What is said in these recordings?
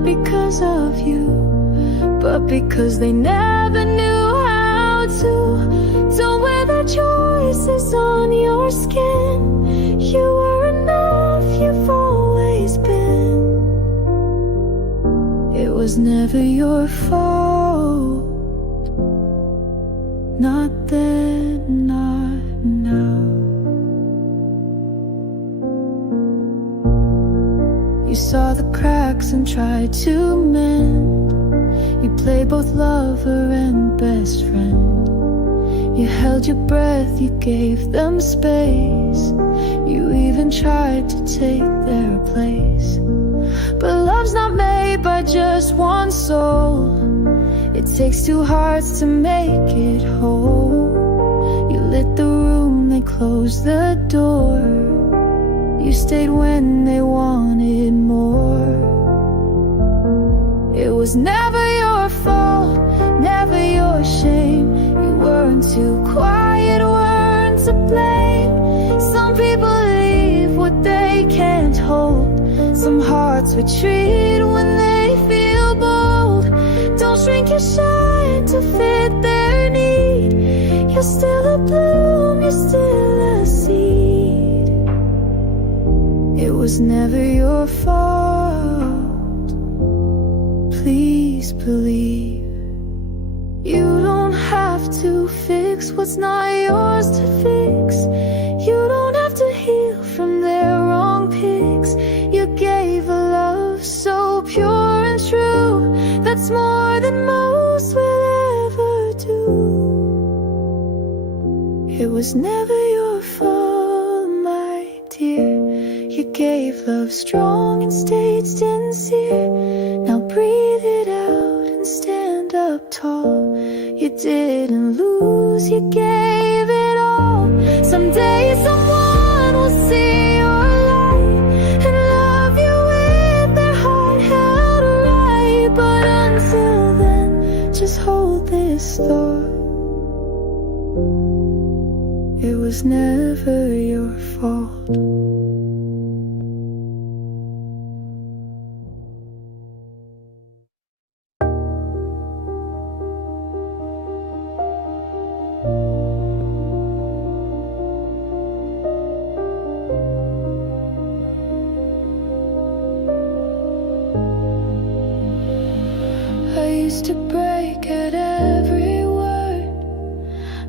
not because of you, but because they never knew how to. Don't wear the choices on your skin. You were enough, you've always been. It was never your fault. Not then, not now. You saw the cracks and tried to mend. You played both lover and best friend. You held your breath, you gave them space. You even tried to take their place. But love's not made by just one soul. It takes two hearts to make it whole. You lit the room, they closed the door. You stayed when they wanted more. It was never your fault, never your shame. You weren't too quiet, weren't to blame. Some people leave what they can't hold. Some hearts retreat when they feel bold. Don't shrink your shine to fit their need. You're still a bloom, you're still a seed. It was never your fault. Please believe. You don't have to fix what's not yours to fix. You don't have to heal from their wrong pics. You gave a love so pure and true. That's more than most will ever do. It was never your fault, my dear. You gave love strong and stayed sincere. Now breathe it out and stand up tall. You didn't lose, you gave it all. Someday someone will see your light and love you with their heart held right. But until then, just hold this thought. It was never your fault. To break at every word.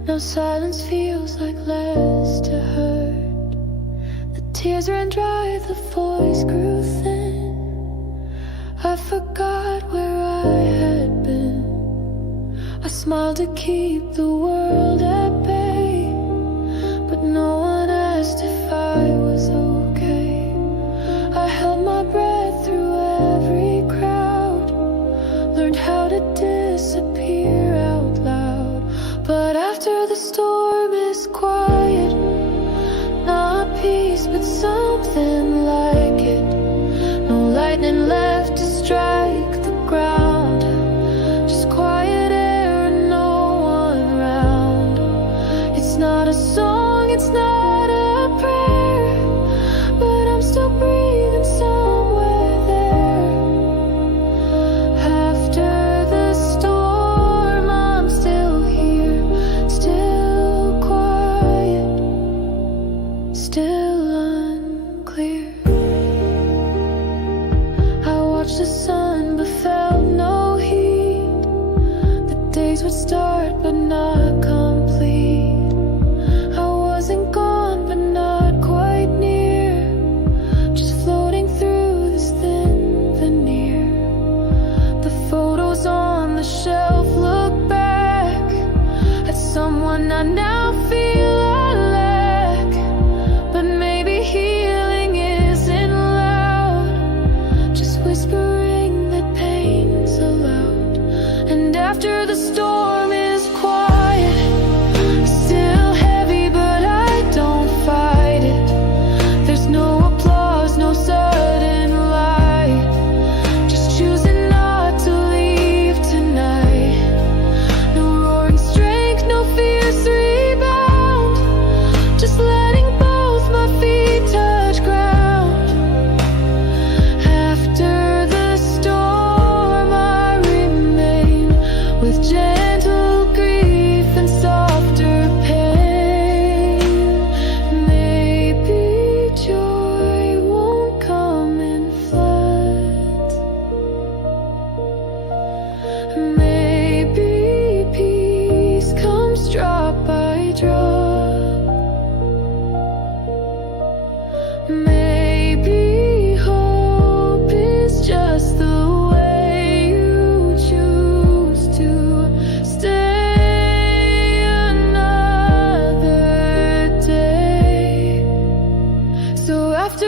Now silence feels like less to hurt. The tears ran dry, the voice grew thin. I forgot where I had been. I smiled to keep the world at bay, but no one asked if I was okay. I held my breath through every crowd, learned how to disappear out loud. But after the storm is quiet, not peace but something like it. No lightning left to strike the ground, just quiet air and no one around. It's not a song, it's not a prayer, but I'm still breathing somewhere there. After the storm, I'm still here, still quiet, still unclear. I watched the sun but felt no heat. The days would start but not complete. I wasn't gone but not quite near, just floating through this thin veneer. The photos on the shelf look back at someone I now feel I lack. But maybe healing isn't loud, just whispering that pain's allowed. And after the storm is quiet,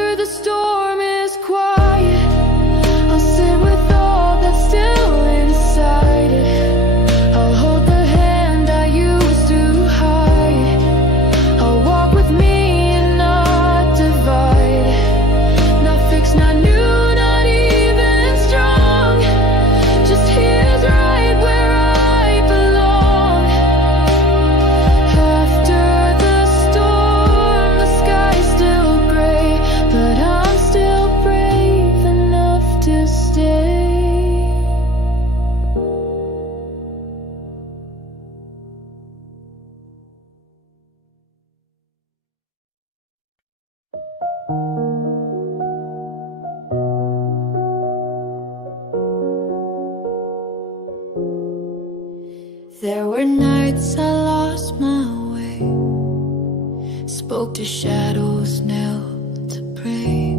After the storm is quiet, I'll sit with all that's still inside it. I'll hold the hand I used to hide. I'll walk with me and not divide. Not fixed, not new, not even strong. Just here's right where I belong. After the storm, the sky's still gray, but I'm still brave enough to stay. There were nights I lost my way, spoke to shadows, knelt to pray,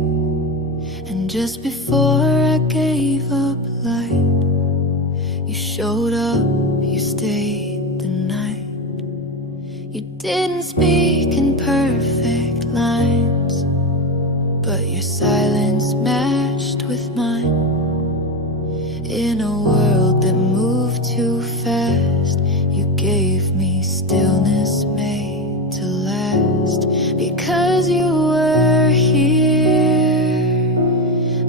and just before I gave up light, you showed up, you stayed the night. You didn't speak in perfect lines, but your silence matched with mine. In a world that moved too fast, you gave me stillness made to last. Because you were here,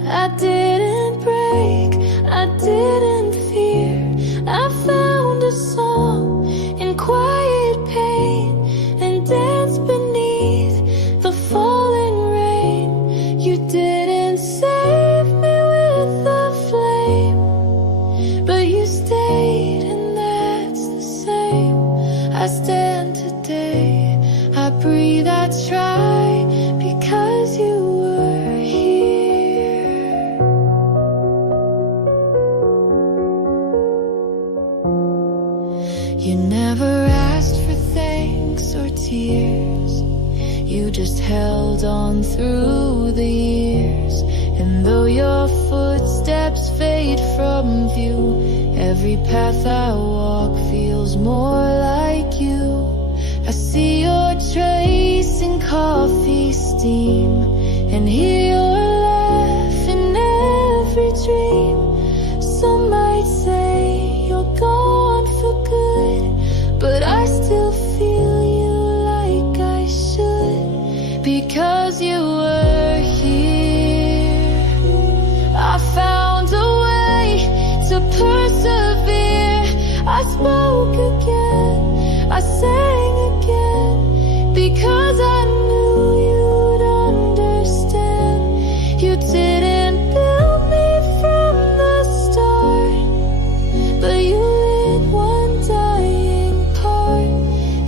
I didn't break, I didn't fear. I found a song in quiet pain and danced beneath the falling rain. You didn't save me with a flame, but you stayed, and that's the same. I stand today, I breathe, I try, because you were here. You never asked for thanks or tears, you just held on through the years. And though your footsteps fade from view, every path I walk feels more like you. I see your trace in coffee steam, and hear your laugh in every dream. Some might say you're gone for good, but I still feel you like I should, because you were here. I found a way to persevere. I spoke again, I sang again, because I knew you'd understand. You didn't build me from the start, but you lit one dying part.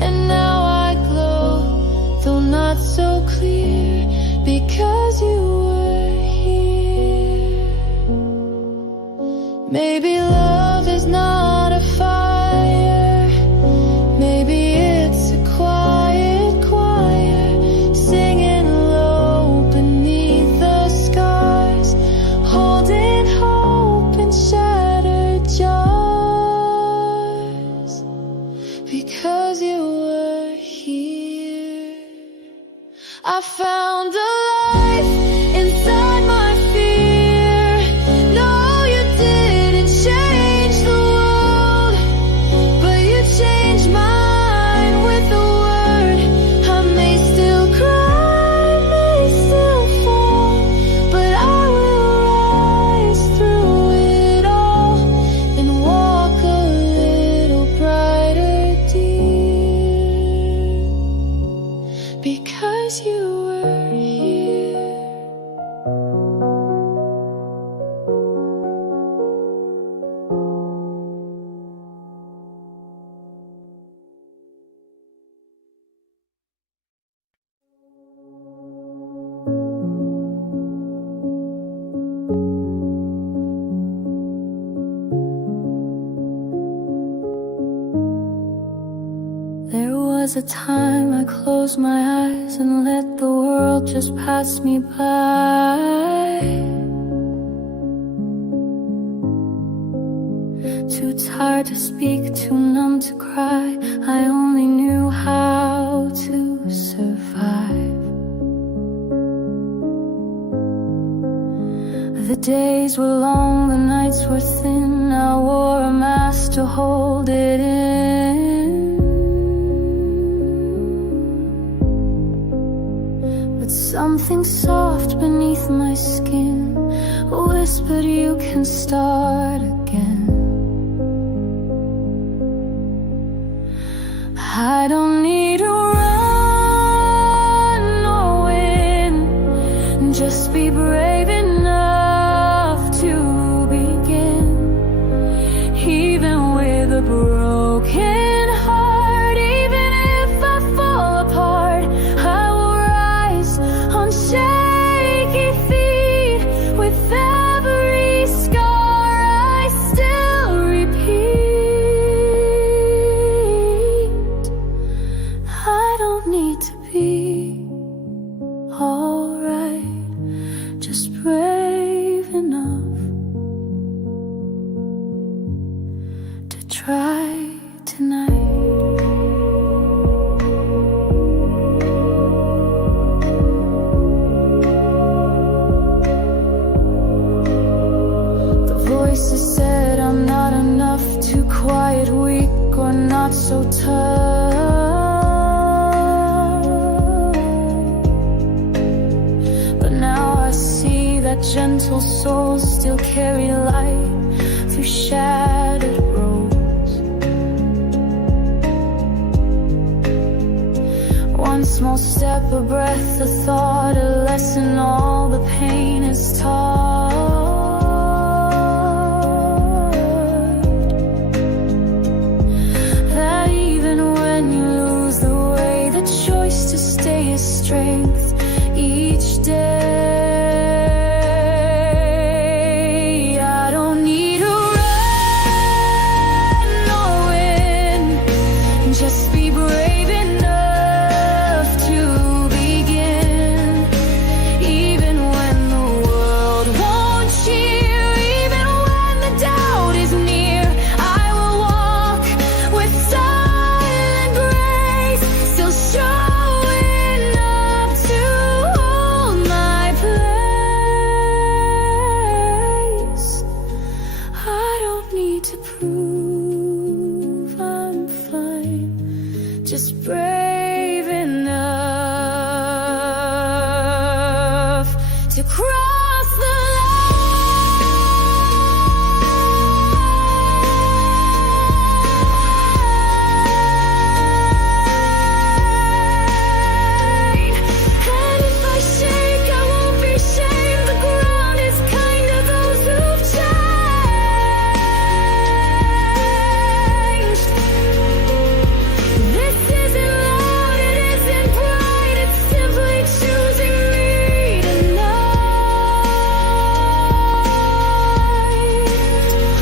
And now I glow, though not so clear, because you were here. Maybe love is not a fire, maybe it's a quiet choir, singing low beneath the scars, holding hope in shattered jars. Because you were here, I found a life inside my fear. No, you didn't change the world, but you changed mine with a word. I may still cry, may still fall, but I will rise through it all and walk a little brighter, dear, because you were here. There was a time I closed my eyes and let the world just pass me by. Too tired to speak, too numb to cry, I only knew how to survive. The days were long, the nights were thin. I wore a mask to hold it in. But something soft beneath my skin whispered, you can start again. I don't need to run or win, just be brave enough to begin. Even with a broken heart, even if I fall apart, I will rise on shaky feet. With every scar I still repeat, I don't need to be alright, just brave enough to try tonight. The voices said I'm not enough, too quiet, weak, or not so tough. But now I see that gentle souls still carry light through shattered roads. One small step, a breath, a thought, a lesson, all the pain is taught. That even when you lose the way, the choice to stay is strength each day. I don't need to run or win, just be brave enough to begin. Even when the world won't cheer, even when the doubt is near, I will walk with silent grace, still showing up to hold my place. I don't need to prove I'm fine, just brave enough to cross the line. And if I shake, I won't be shamed. The ground is kind to those who've changed. This isn't loud, it isn't pride, it's simply choosing me tonight.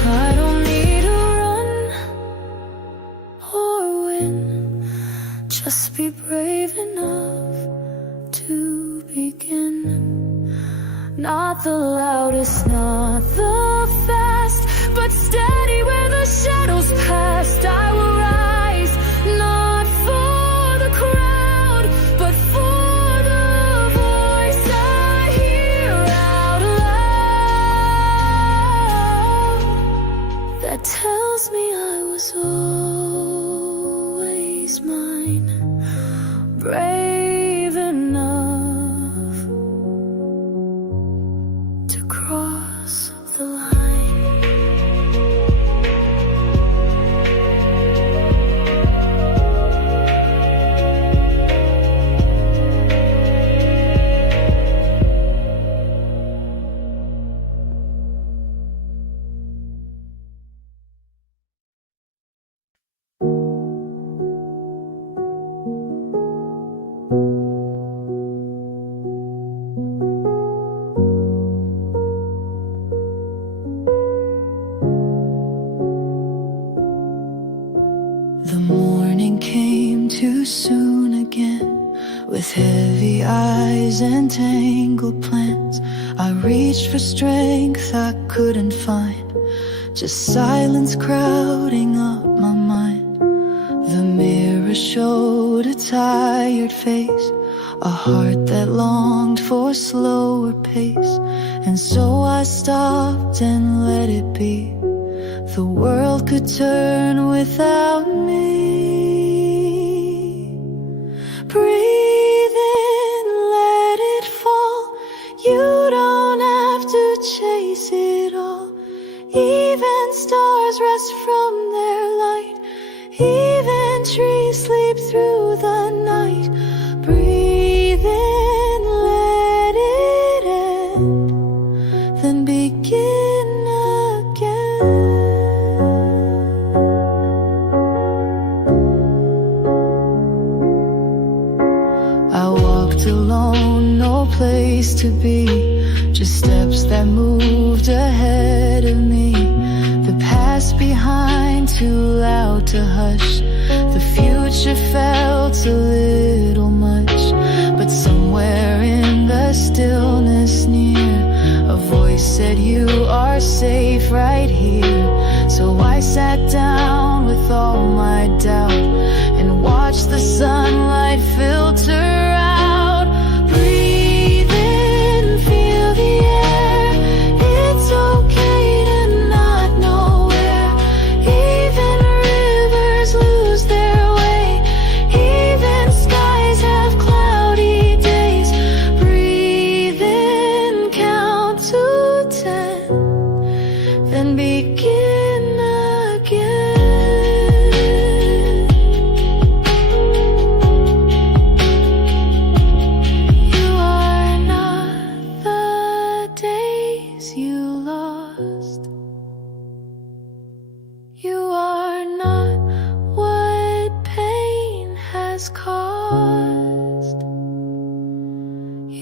I don't need to run or win, just be brave enough to begin. Not the loudest, not the fast, but steady where the shadows past. I will rise, not for the crowd, but for the voice I hear out loud that tells me I was always mine, brave enough to cross the line. The morning came too soon again, with heavy eyes and tangled plans. I reached for strength I couldn't find, just silence crowding up my mind. The mirror showed a tired face, a heart that longed for a slower pace. And so I stopped and let it be. The world could turn without me. Breathe in, let it fall. You don't have to chase it all. Even stars rest from their light. Even trees sleep through the night. Breathe in, let it end, then begin again. I walked alone, no place to be, just steps that moved ahead of me. The past behind, too loud to hush. The future felt a little much, but somewhere in the stillness near, a voice said you are safe right here. So I sat down with all my doubt and watched the sunlight filter out. Breathe in, feel the air. It's okay to not know where. Even rivers lose their way. Even skies have cloudy days. Breathe in, count to 10, then begin again. You are not the days you lost. You are not what pain has caused.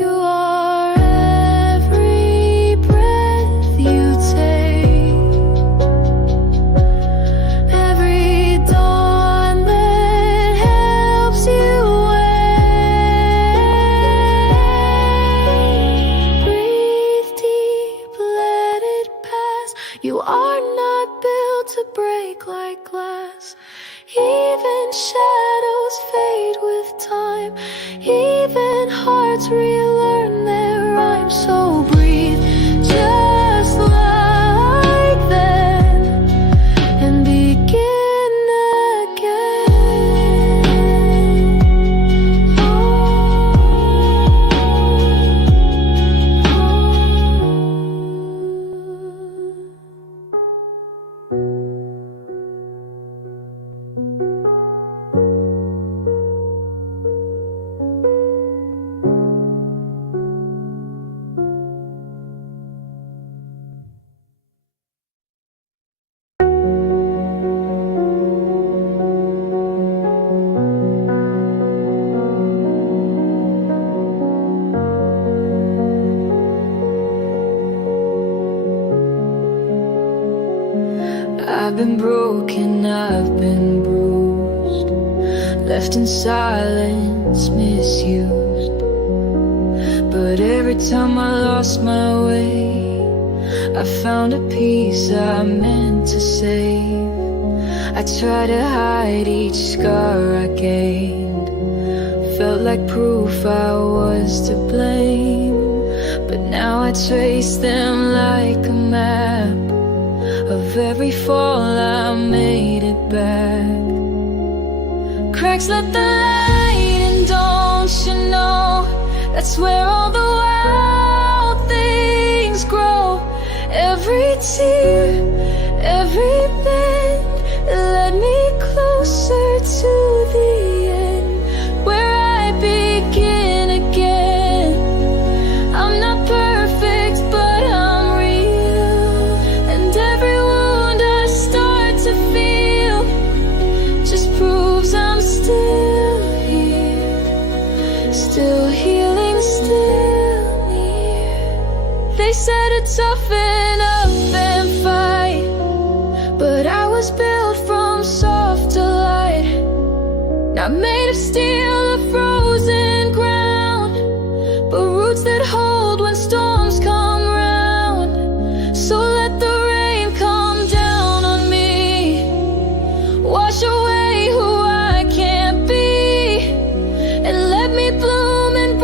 You are every breath you take, every dawn that helps you wake. Breathe deep, let it pass. You are not built to break like glass. Even shadows fade with time. Even hearts relearn their rhyme. So breathe just like then, and begin again. I've been broken, I've been bruised, left in silence, misused. But every time I lost my way, I found a piece I meant to save. I tried to hide each scar I gained, felt like proof I was to blame. But now I trace them like a map of every fall I made it back. Cracks let the light in, don't you know? That's where all the wild things grow. Every tear, every bend led me closer to the end, where I begin again. I'm not perfect, but I'm real, and every wound I start to feel just proves I'm still here, still healing, still near. They said to toughen up and fight, but I was built from soft to light, not made of steel or frozen ground, but roots that hold when storms come round. So let the rain come down on me, wash away who I can't be, and let me bloom and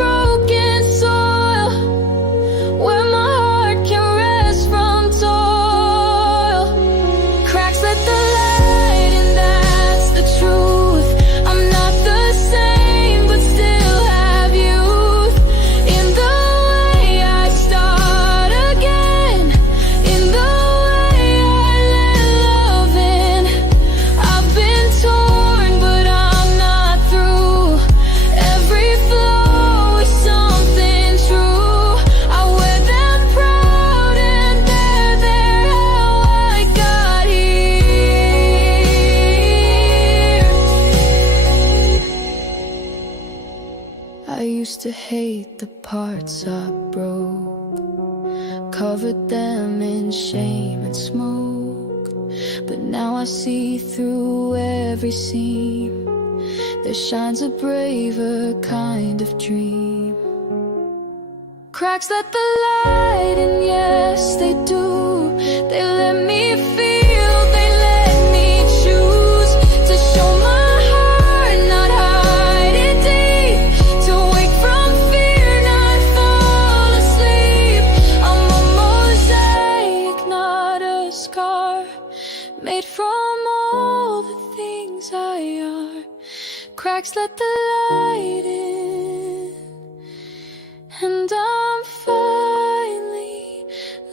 parts I broke, covered them in shame and smoke. But now I see through every seam. There shines a braver kind of dream. Cracks let the light in, yes they do. They let me feel, they let me choose to show my heart, not hide it deep. To wake from fear, not fall asleep. I'm a mosaic, not a scar, made from all the things I are. Cracks let the light in, and I'm finally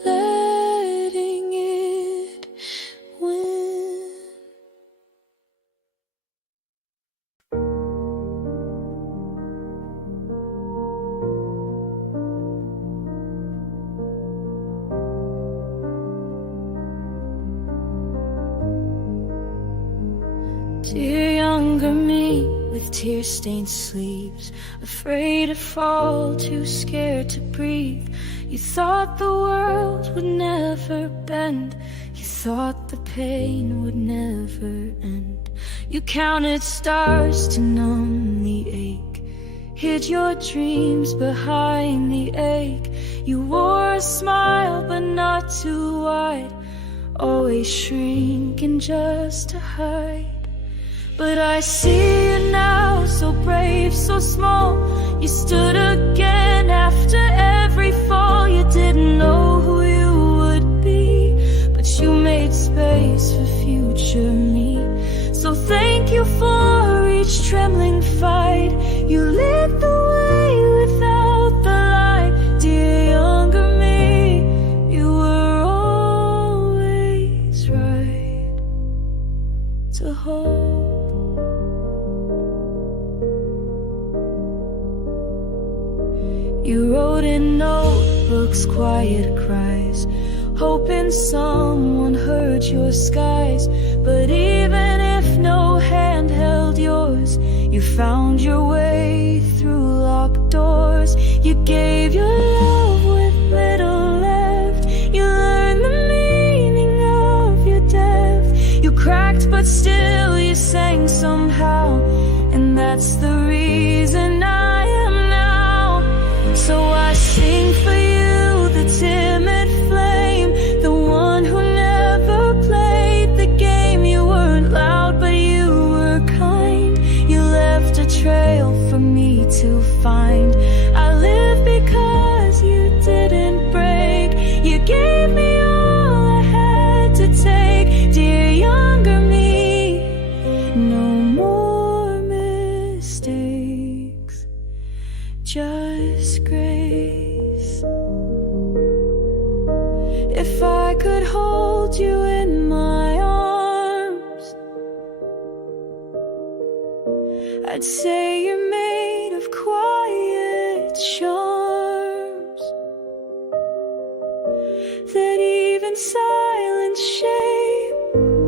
letting it win. Dear younger me, with tear-stained sleeves, afraid to fall, too scared to breathe. You thought the world would never bend, you thought the pain would never end. You counted stars to numb the ache, hid your dreams behind the ache. You wore a smile but not too wide, always shrinking just to hide. But I see you now, so brave, so small. You stood again after every fall. You didn't know who you would be, but you made space for future me. So thank you for each trembling fight. You lit the way without the light. Dear younger me, you were always right to hold. You wrote in notebooks quiet cries, hoping someone heard your skies. But even if no hand held yours, you found your way through locked doors. You gave your love with little left. You learned the meaning of your death. You cracked but still you sang somehow, and that's the reason I am now. So I sing for you, the timid flame, the one who never played the game. You weren't loud, but you were kind. You left a trail for me to find. I live because you didn't break. You gave me all I had to take. Dear younger me, no more mistakes, just grace. If I could hold you in my arms, I'd say you're made of quiet charms, that even silence shape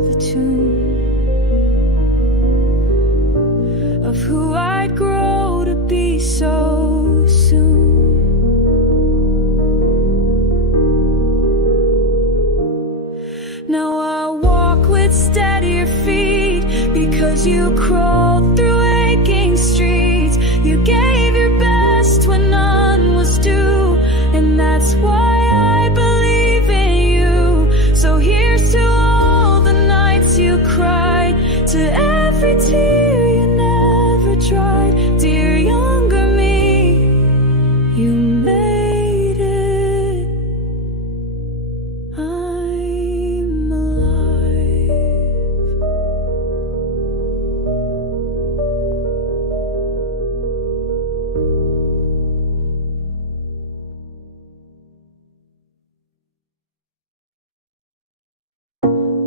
the tune of who I'd grow to be so soon. Now I walk with steadier feet because you crawled through aching streets. You gave your best when none was due, and that's why I believe in you. So here's to all the nights you cried, to every tear you never dried. Dear younger me, you made it. I'm alive.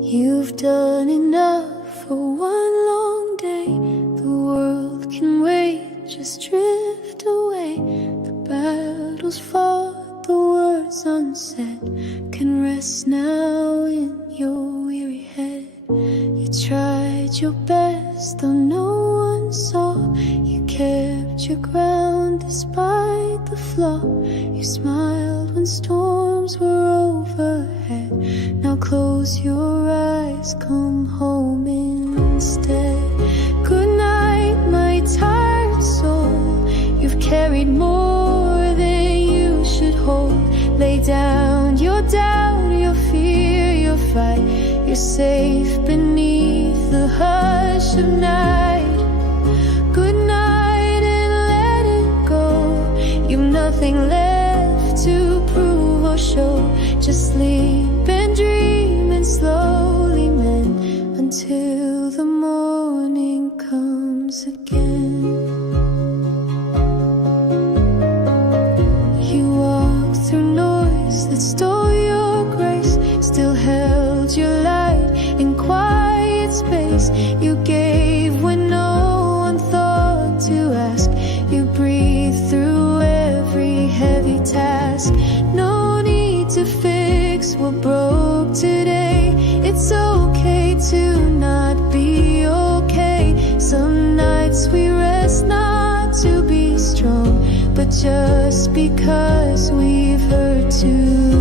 You've done enough for one long day. The world can wait, just drift away. The battles fought, the words unsaid can rest now in your weary head. You tried your best, though no one saw. You kept your ground despite the flaw. You smiled when storms were overhead. Now close your eyes, come home instead. Good night, my tired soul. You've carried more than you should hold. Lay down your doubt, your fear, your fight. You're safe beneath the hush of night. Good night and let it go. You've nothing left to prove or show. Just sleep and dream and slowly mend until the morning comes again. You walked through noise that stole your grace, still held your light in quiet space. You gave when no one thought to ask. You breathed through every heavy task. No need to fix what broke today. It's okay to not be okay. Some nights we rest not to be strong, but just because we've hurt too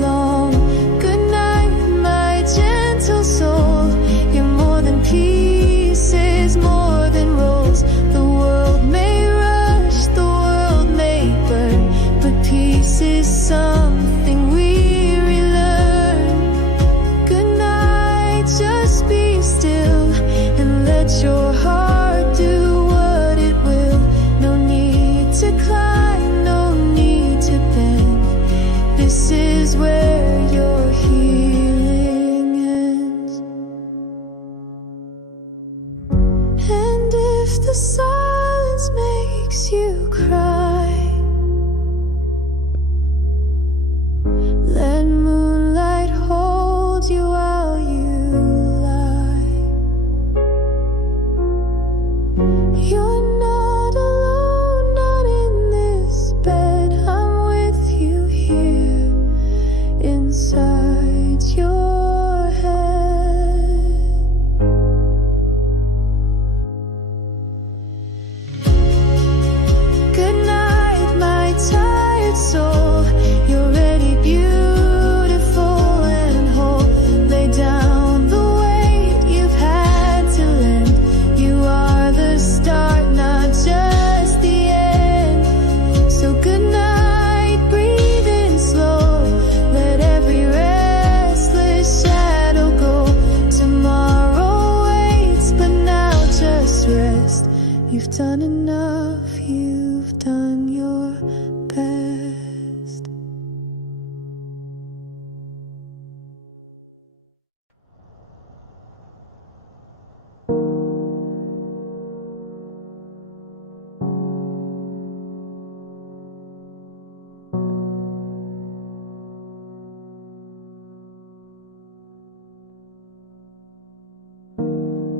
long. Good night, my gentle soul. You're more than pieces, more than rolls. The world may rush, the world may burn, but peace is something we relearn. Good night, just be still and let your heart do what it will. No need to climb, no need to bend. This is where your healing ends. And if the silence makes you cry, let moonlight hold you while you lie. You're not alone, not in this bed. I'm with you here inside your head. Good night, my tired soul. You're already beautiful and whole. Lay down the weight you've had to lend. You are the start, not just the end. So good night, breathe in slow. Let every restless shadow go. Tomorrow waits, but now just rest. You've done enough, you've done your best.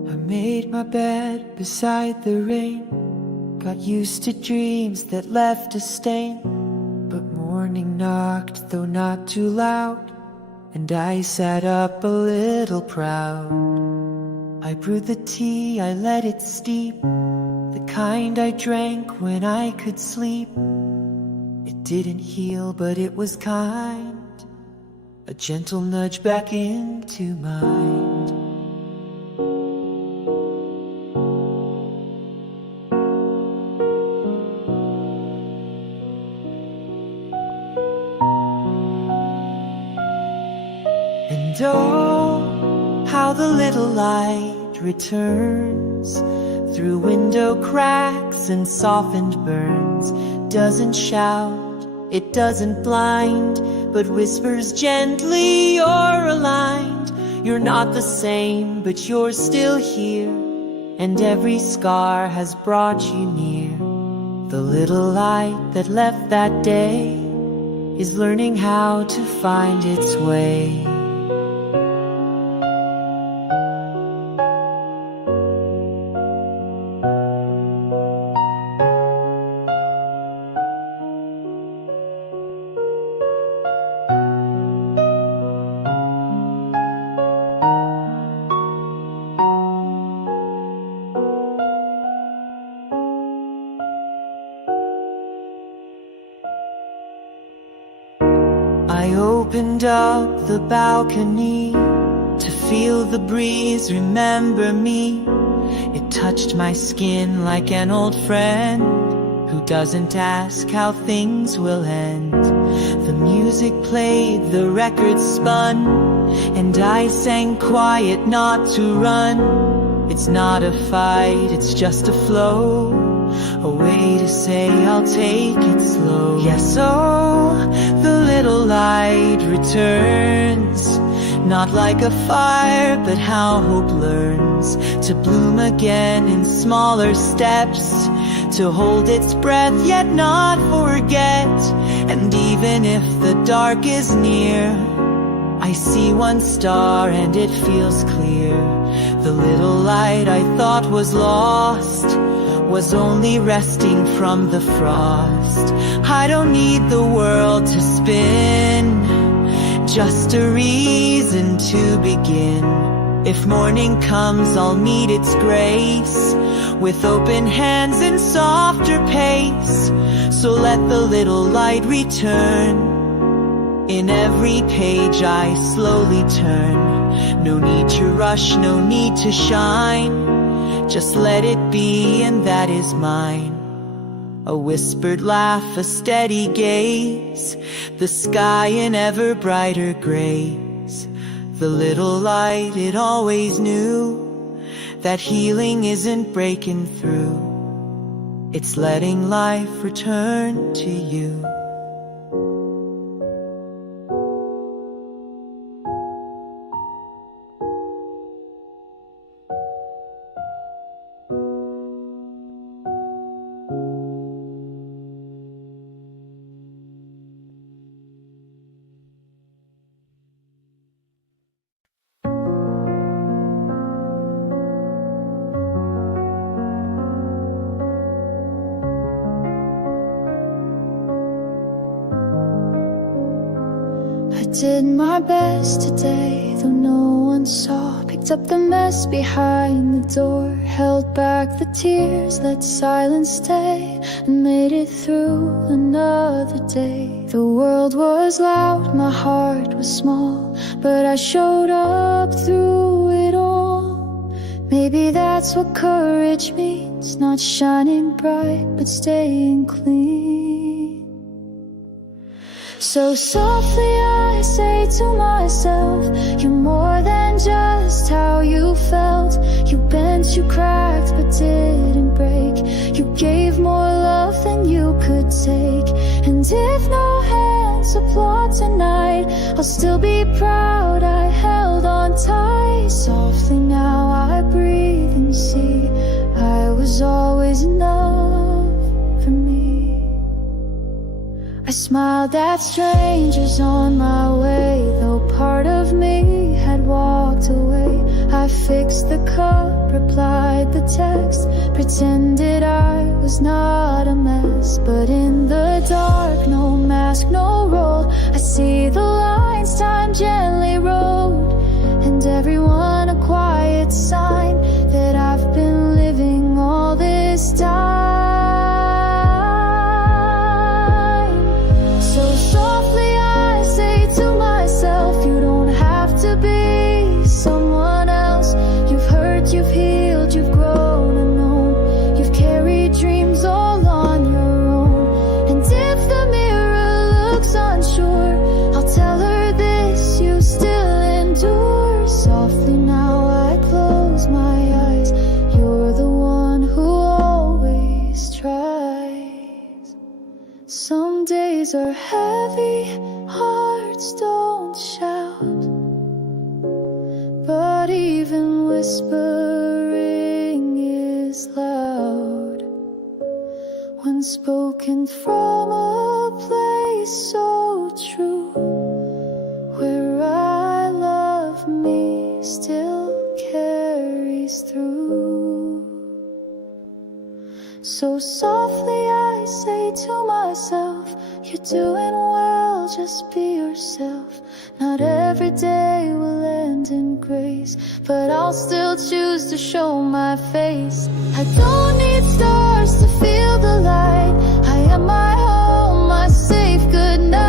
I made my bed beside the rain. Got used to dreams that left a stain. But morning knocked, though not too loud, and I sat up a little proud. I brewed the tea, I let it steep, the kind I drank when I could sleep. It didn't heal, but it was kind, a gentle nudge back into mind. And oh, how the little light returns through window cracks and softened burns. Doesn't shout, it doesn't blind, but whispers gently, you're aligned. You're not the same, but you're still here, and every scar has brought you near. The little light that left that day is learning how to find its way. I opened up the balcony to feel the breeze remember me. It touched my skin like an old friend who doesn't ask how things will end. The music played, the record spun, and I sang quiet not to run. It's not a fight, it's just a flow, a way to say I'll take it slow. Yes, oh, the little light returns, not like a fire, but how hope learns to bloom again in smaller steps, to hold its breath yet not forget. And even if the dark is near, I see one star and it feels clear. The little light I thought was lost was only resting from the frost. I don't need the world to spin, just a reason to begin. If morning comes, I'll meet its grace with open hands and softer pace. So let the little light return. In every page I slowly turn. No need to rush, no need to shine. Just let it be, and that is mine. A whispered laugh, a steady gaze, the sky in ever brighter grays. The little light, it always knew that healing isn't breaking through, it's letting life return to you. Did my best today, though no one saw. Picked up the mess behind the door, held back the tears, let silence stay, and made it through another day. The world was loud, my heart was small, but I showed up through it all. Maybe that's what courage means, not shining bright, but staying clean. So softly I say to myself, you're more than just how you felt. You bent, you cracked, but didn't break. You gave more love than you could take. And if no hands applaud tonight, I'll still be proud I held on tight. Softly now I breathe and see I was always enough for me. I smiled at strangers on my way, though part of me had walked away. I fixed the cup, replied the text, pretended I was not a mess. But in the dark, no mask, no role, I see the lines time gently wrote, and everyone a quiet sign that I've been living all this time. You don't have to be someone else. You've hurt, you've healed, you've grown and known. You've carried dreams all on your own. And if the mirror looks unsure, I'll tell her this, you still endure. Softly now I close my eyes. You're the one who always tries. Some days are heavy, hearts don't shout, but even whispering is loud when spoken from a place so true, where I love me still carries through. So softly I say to myself, you're doing well, just be yourself. Not every day will end in grace, but I'll still choose to show my face. I don't need stars to feel the light. I am my home, my safe good night.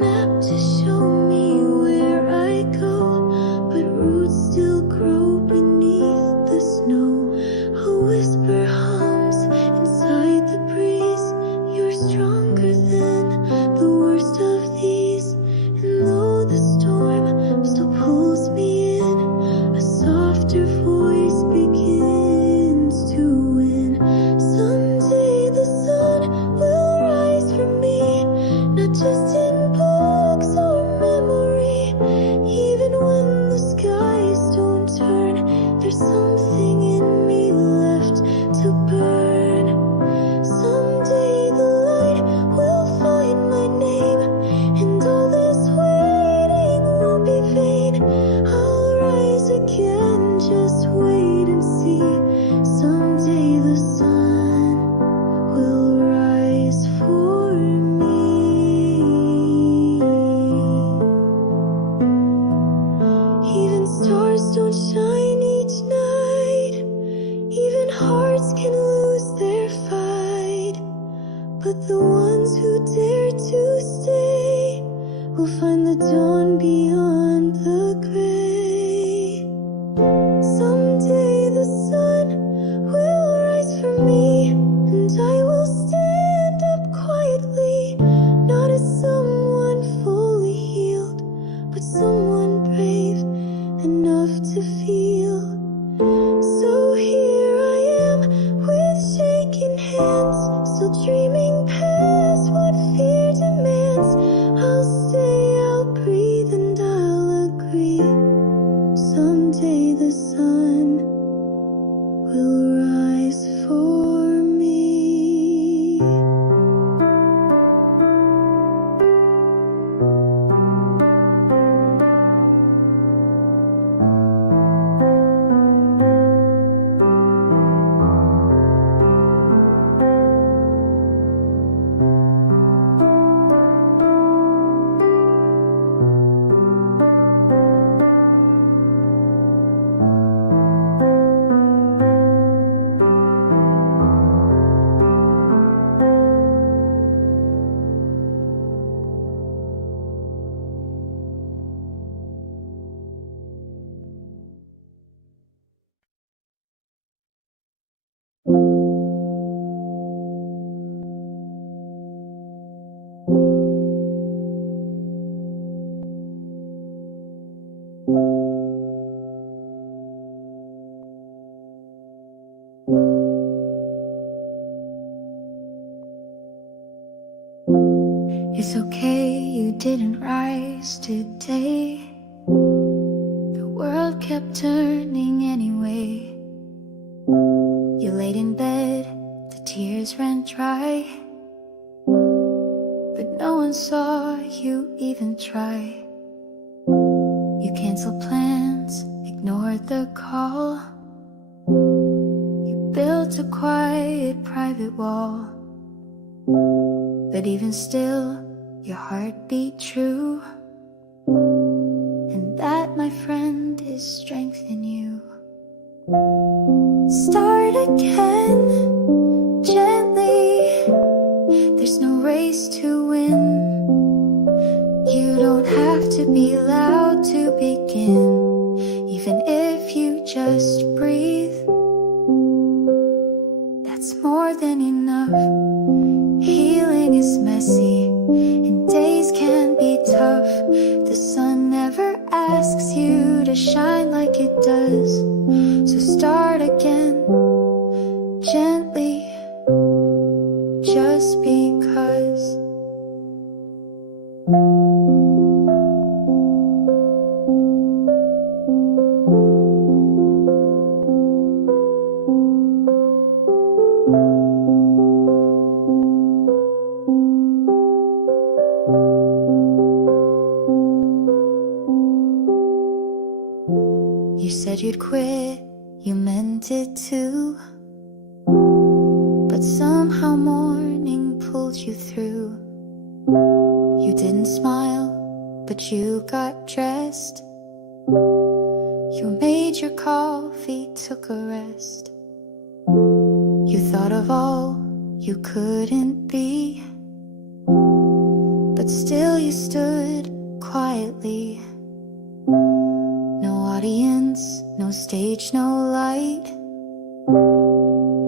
map to show me where I go, but roots still grow beneath the snow. A whisper hums inside the breeze. You're stronger than the worst of these. And though the storm still pulls me in, a softer voice begins to win. Someday the sun will rise for me, not just in books or memory. Even when the skies don't turn, there's something in me left to burn. Someday the light will find my name, and all this waiting won't be vain. I'll rise again, just wait and see. Someday the sun will rise for me. Even stars don't shine each night, even hearts can lose their fight, but the ones who dare to stay will find the dawn beyond the gray. Someday the sun will rise for me, and I will stand up quietly, not as someone fully healed, but someone brave enough to feel. So here I am with shaking hands, still dreaming past what fear demands. I'll stay, I'll breathe, and I'll agree. Someday the sun will rise for me. It's okay, you didn't rise today. The world kept turning anyway. You laid in bed, the tears ran dry, but no one saw you even try. You canceled plans, ignored the call. You built a quiet private wall, but even still, your heart beat true. And that, my friend, is strength in you. Start again, gently. There's no race to win. You don't have to be loud to begin. Even if you just breathe, that's more than enough. Healing is messy, and days can be tough. The sun never asks you to shine like it does. So start again, gently, just because. You said you'd quit, you meant it too, but somehow morning pulled you through. You didn't smile, but you got dressed. You made your coffee, took a rest. You thought of all you couldn't be, but but still you stood quietly. No audience, no stage, no light,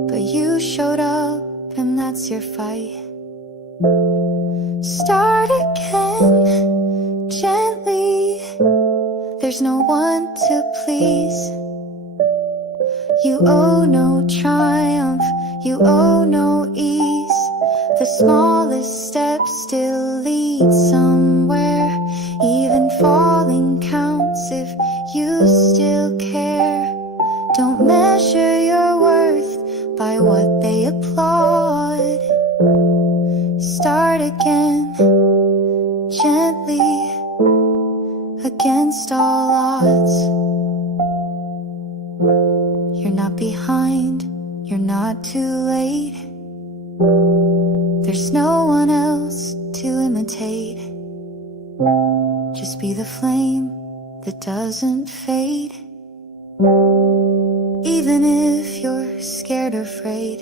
but you showed up and that's your fight. Start again, gently. There's no one to please. You owe no triumph, you owe no ease. The smallest step still leads somewhere. Even falling counts if you still care. Don't measure your worth by what they applaud. Start again, gently, against all odds. You're not behind, you're not too late. There's no one else to imitate. Just be the flame that doesn't fade, even if you're scared or afraid.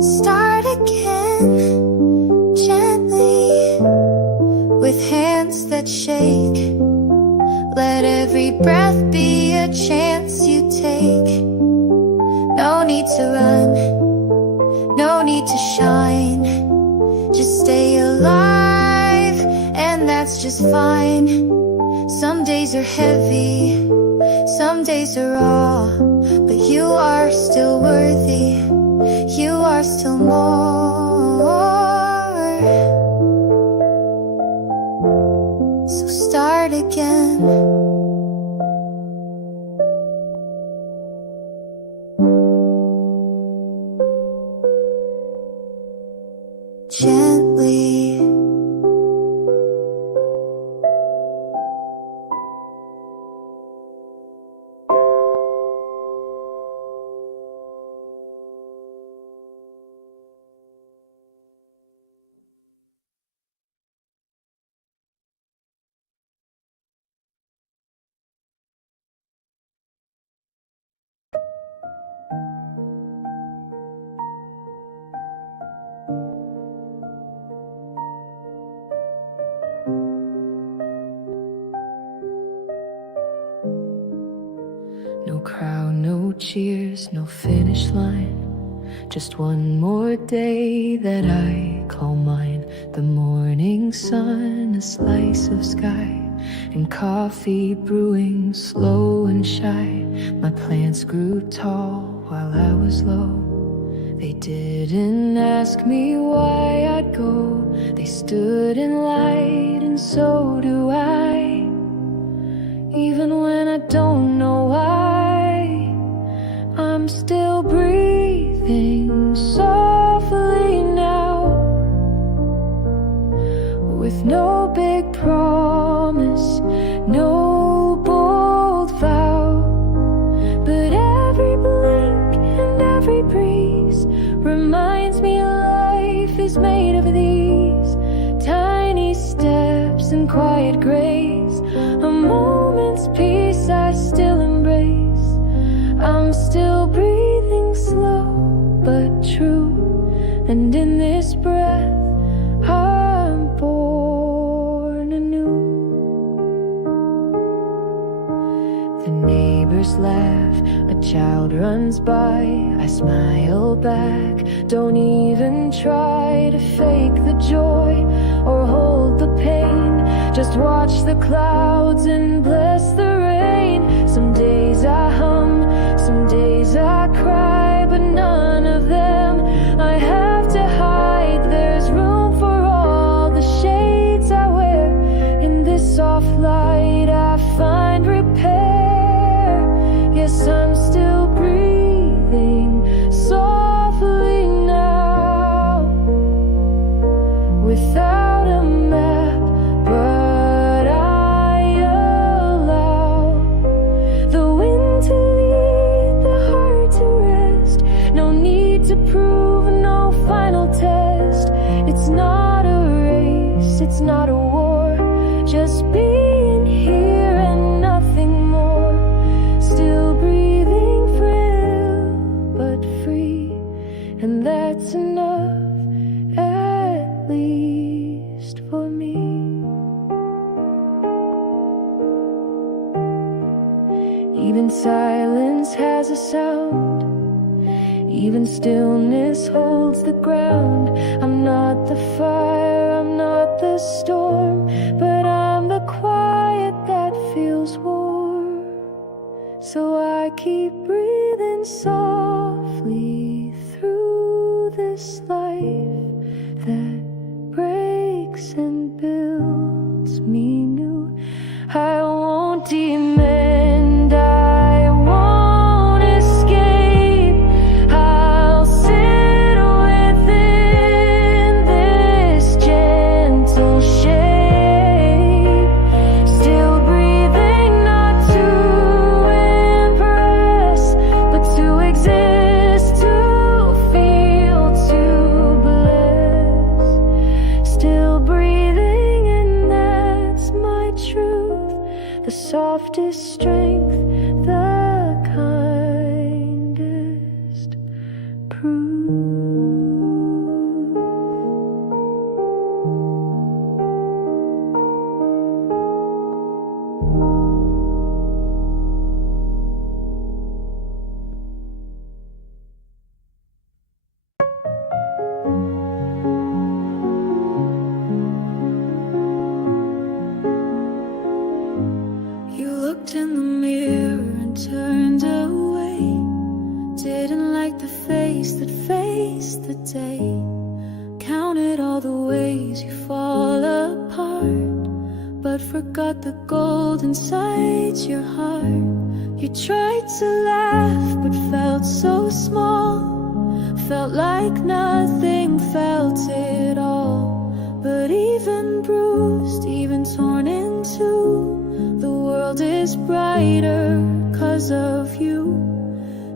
Start again, gently, with hands that shake. Let every breath be a chance you take. No need to run, no need to shine. Just stay alive, and that's just fine. Some days are heavy, some days are raw, but you are still worthy, you are still more. So start again. Gently. No crowd, no cheers, no finish line. Just one more day that I call mine. The morning sun, a slice of sky, and coffee brewing slow and shy. My plants grew tall while I was low. They didn't ask me why I'd go. They stood in light, and so do I. Even when I don't know why, I'm still breathing softly now, with no big promise, no bold vow. But every blink and every breeze reminds me life is made of these tiny steps and quiet grace. A moment's peace I still embrace. I'm still breathing slow but true, and in this breath I'm born anew. The neighbors laugh, a child runs by. I smile back, don't even try to fake the joy or hold the pain. Just watch the clouds and bless the rain. Some days I hum, some days I cry, but none of them I have to hide. There's room for all the shades I wear. In this soft light I find repair. Yes, I'm still breathing softly now, without a map, but I allow the wind to lead, the heart to rest. No need to prove, no final test. It's not a race, it's not a war, just being here and nothing more. Still breathing frail but free, and that's enough at least. least for me. Even silence has a sound, even stillness holds the ground. I'm not the fire, I'm not the storm, but I'm the quiet that feels warm. So I keep breathing softly through this life that breaks and builds me new. I won't demand, I won't escape. I'll sit within this gentle shape, still breathing, not to impress, but to exist, to feel, to bless. Still breathing, and that's my truth. The softest strength, the kindest proof. You looked in the mirror and turned away. Didn't like the face that faced the day. Counted all the ways you fall apart, but forgot the gold inside your heart. You tried to laugh but felt so small, felt like nothing, felt it all. But even bruised, even torn in two, the world is brighter 'cause of you.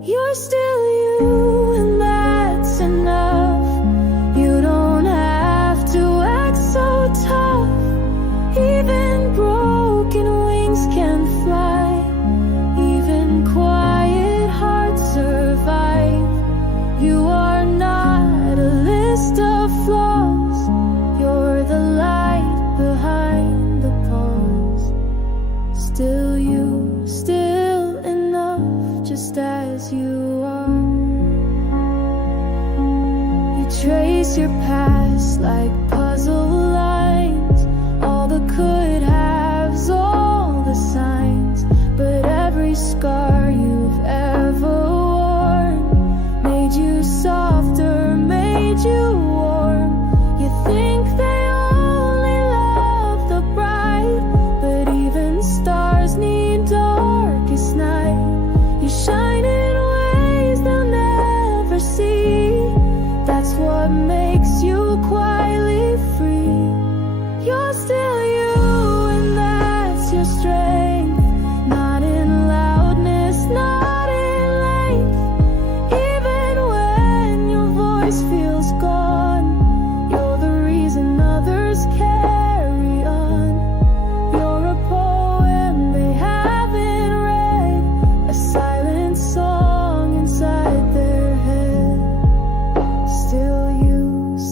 You're still you, and that's enough. You don't have to act so tough. Even broken wings can fly. Even quiet hearts survive. You are not a list of flaws. You're the light behind the pause. Still you, still enough, just as you are. You trace your past like puzzle lines, all the could haves, all the signs. But every scar you've ever worn made you softer, made you warm. You think they only love the bright, but even stars need darkest night. You shine in ways they'll never see. That's what makes you quietly free. You're still you, and that's your strength. Not in loudness, not in length. Even when your voice feels gone, you're the reason others carry on. You're a poem they haven't read, a silent song inside their head. Still you,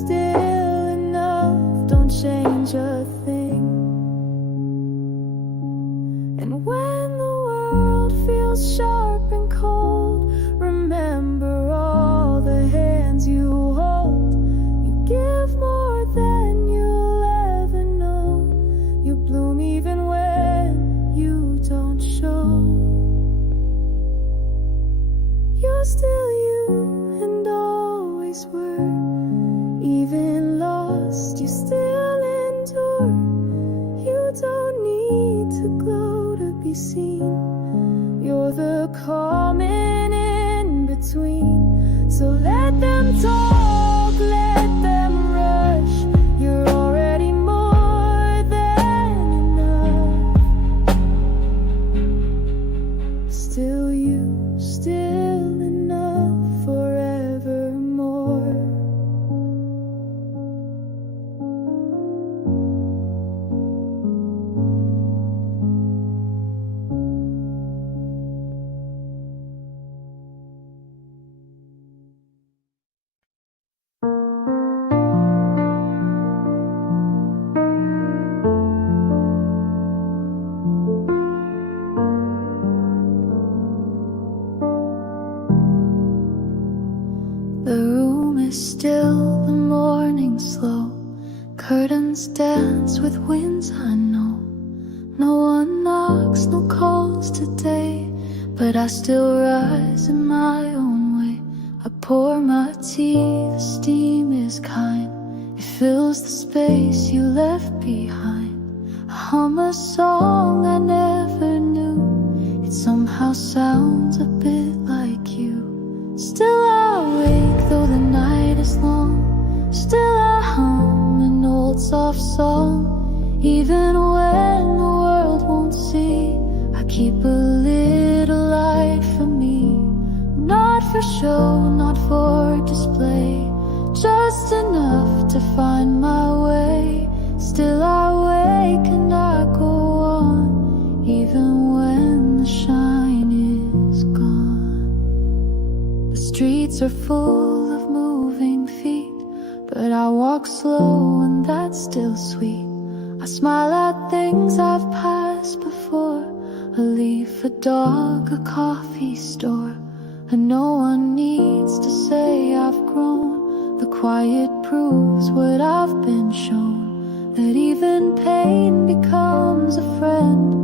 still enough, don't change a thing. And when the world feels sharp and cold, remember all the hands you hold. You give more than you'll ever know. You bloom even when you don't show. You're still you, and always were. Even lost, you still endure. You don't need to glow to be seen. You're the common in between. So let them talk, let them rush. You're already more than enough. Still you, still enough, forevermore. dance with winds I know. No one knocks, no calls today, but I still rise in my own way. I pour my tea, the steam is kind. It fills the space you left behind. I hum a song I never knew. It somehow sounds a bit like you. Still I wake though the night is long. Still I hum an old soft song. Even when the world won't see, I keep a little light for me. Not for show, not for display, just enough to find my way. Still I wake and I go on, even when the shine is gone. The streets are full of moving feet, but I walk slow and that's still sweet. I smile at things I've passed before, a leaf, a dog, a coffee store. And no one needs to say I've grown. The quiet proves what I've been shown, that even pain becomes a friend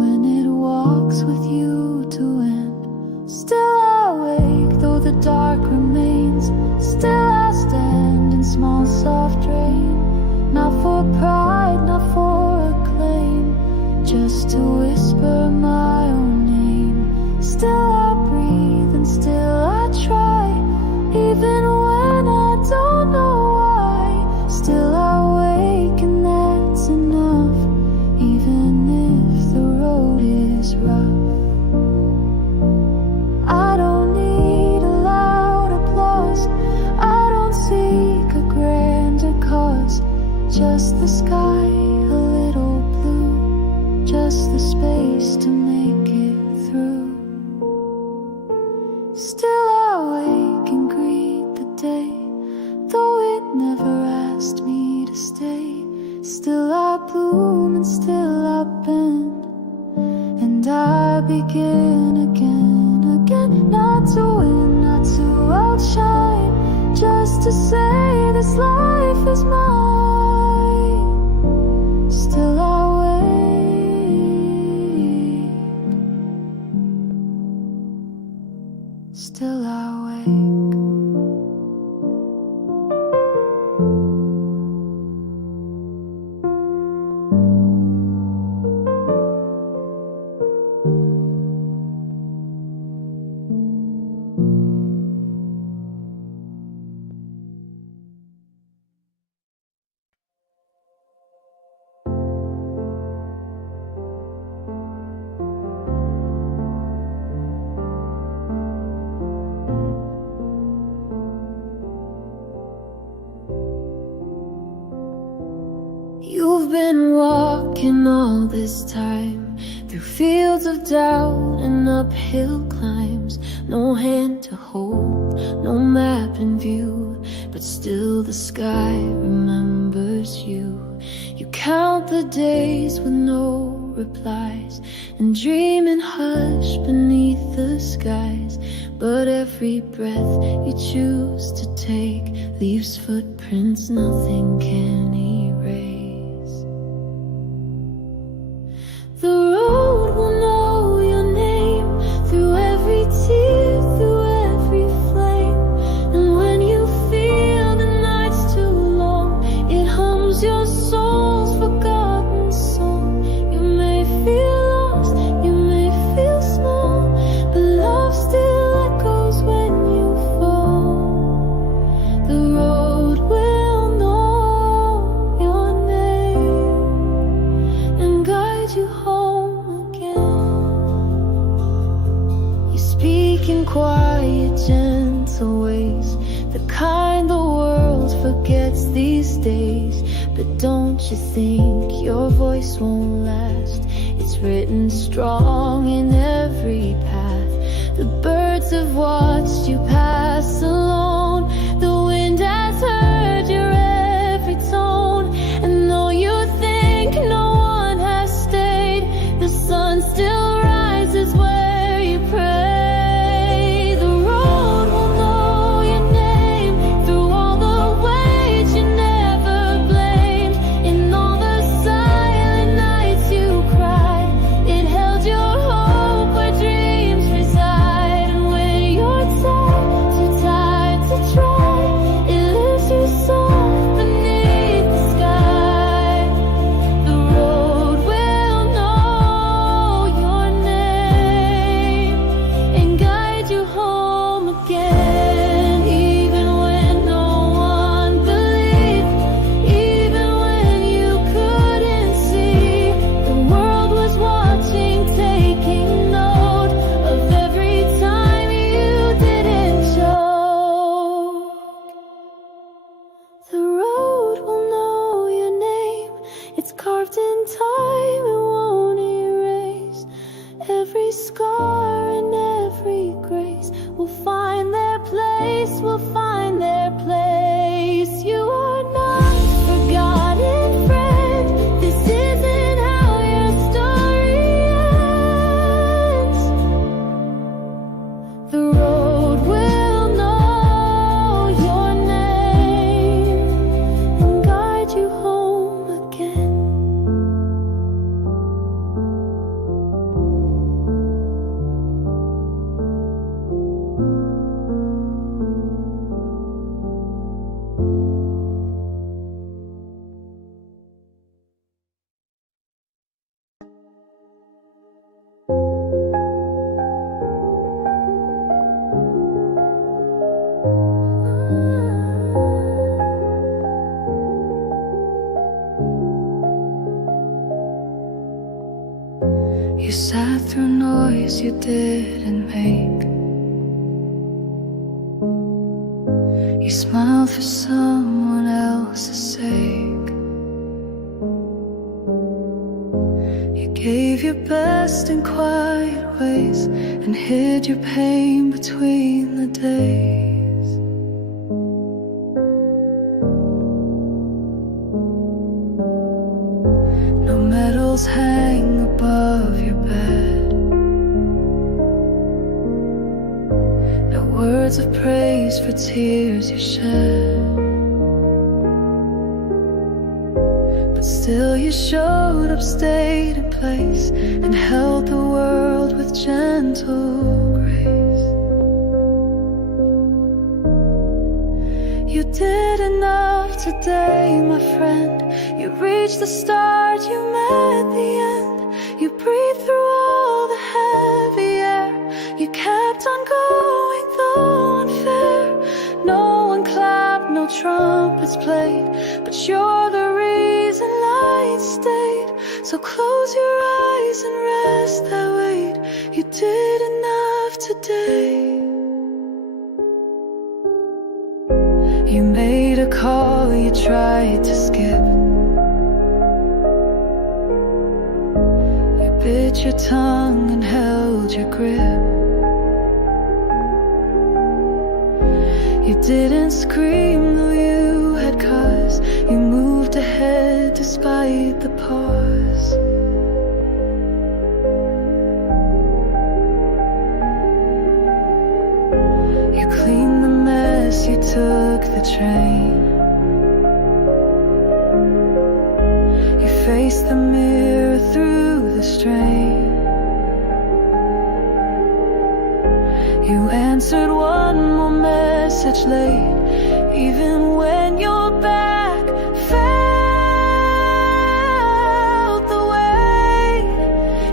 when it walks with you to end. Still I wake though the dark remains. Still I stand in small soft rain. Not for pride, not for acclaim, just to whisper my own name. Still I breathe and still I try, even when I don't know why. Still I wake and that's enough, even if the road is rough. I don't need a loud applause, I don't seek a grander cause. Just the sky, a little blue, just the space to make it through. Still I wake and greet the day, though it never asked me to stay. Still I bloom and still I bend, and I begin again, again. Not to win, not to outshine, just to say this life is mine. Still I wait, still I wake. You've been walking all this time through fields of doubt and uphill climbs. No hand to hold, no map in view, but still the sky remembers you. You count the days with no replies and dream in hush beneath the skies. But every breath you choose to take leaves footprints nothing can erase. The road will know your name through every tear, through every flame. And when you feel the night's too long, it hums your soul's forgotten song. You may feel lost, you may feel small, but love still echoes when you fall. The road will know your name and guide you home again. You speak in quiet, gentle ways, the kind the world forgets these days. But don't you think your voice won't last? It's written strong in every path. The birds have watched you pass alone. The wind has heard your every tone. And though you think no one has stayed, the sun still rises where you pray. The road will know your name through all the ways you never blamed. In all It's carved in time, it won't erase. Every scar and every grace will find their place, will find their place. You are not forgotten, friend. This isn't how your story ends. The road will know your name and guide you home again. You sat through noise you didn't make. You smiled for someone else's sake. You gave your best in quiet ways and hid your pain between the days. No medals hang above your bed, no words of praise for tears you shed. But still you showed up, stayed in place, and held the world with gentle grace. You did enough today, my friend. You reached the start, you met the end. You breathed through all the heavy air. You kept on going, though unfair. No one clapped, no trumpets played, but you're the reason light stayed. So close your eyes and rest that weight. You did enough today. You made a call you tried to skip. You bit your tongue and held your grip. You didn't scream though you had cause. You moved ahead despite the pause. You cleaned the mess, you took the train. You faced the mirror through the strain. You answered one more message late, even when your back felt the weight.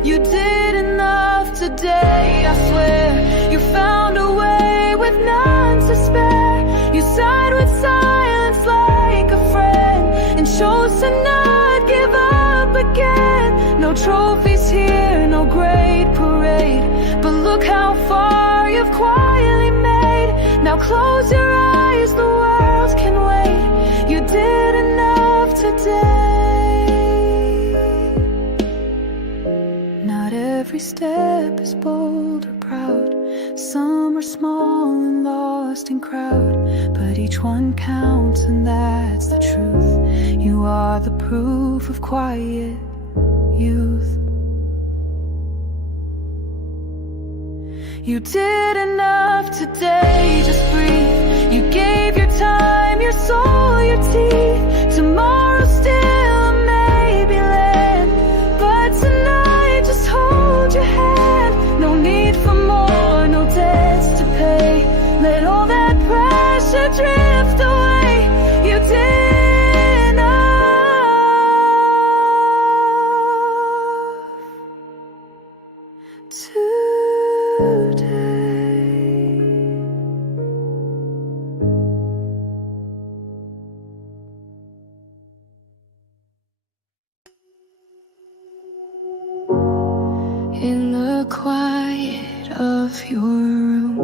You did enough today, I swear. You found a way with none to spare. You sighed with silence like a friend, and chose to not give up again. No trophies here, no great parade, but look how far you've quietly made. Now close your eyes, the world can wait. You did enough today. Not every step is bold or proud. Some are small and lost in crowd, but each one counts, and that's the truth. You are the proof of quiet youth. You did enough today, just breathe. You gave your time, your soul, your teeth. Tomorrow still maybe land, but tonight just hold your hand. No need for more, no debts to pay. Let all that pressure drift away. You did enough today. In the quiet of your room,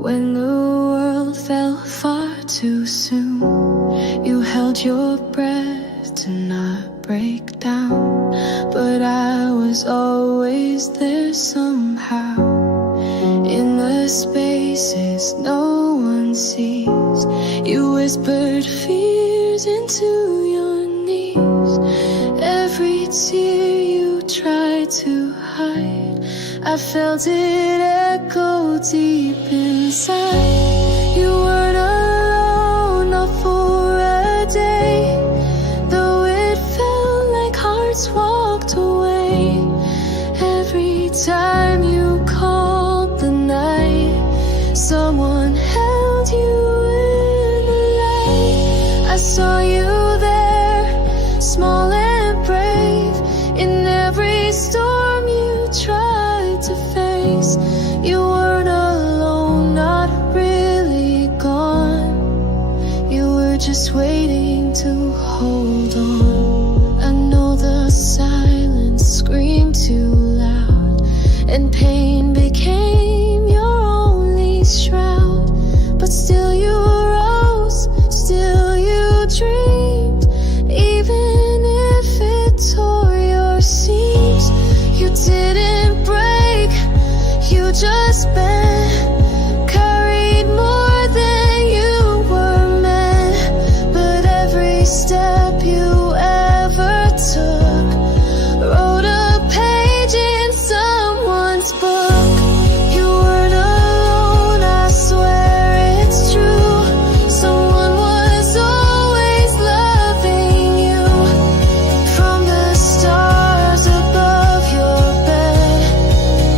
when the world fell far too soon, you held your breath tonight. not break down, but I was always there somehow. In the spaces no one sees, you whispered fears into your knees. Every tear you tried to hide, I felt it echo deep inside. You weren't alone, not for a day, though it felt like hearts walked away. Every time you called the night, someone held you in the light. I saw you there, small and brave, in every storm you tried to face. You weren't alone, not really gone. You were just waiting to hold on. I know the silence screamed too loud, and pain became your only shroud. But still you rose, still you dreamed, even if it tore your seams. You didn't break, you just bent, carried more than you were meant. But every step you ever took wrote a page in someone's book. You weren't alone, I swear it's true. Someone was always loving you, from the stars above your bed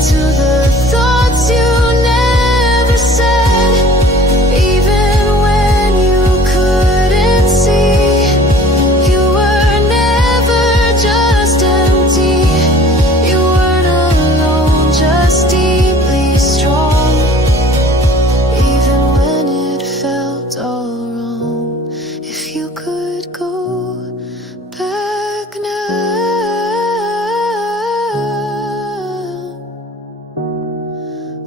to the thoughts you never said. Even when you couldn't see, you were never just empty. You weren't alone, just deeply strong. Even when it felt all wrong. If you could go back now,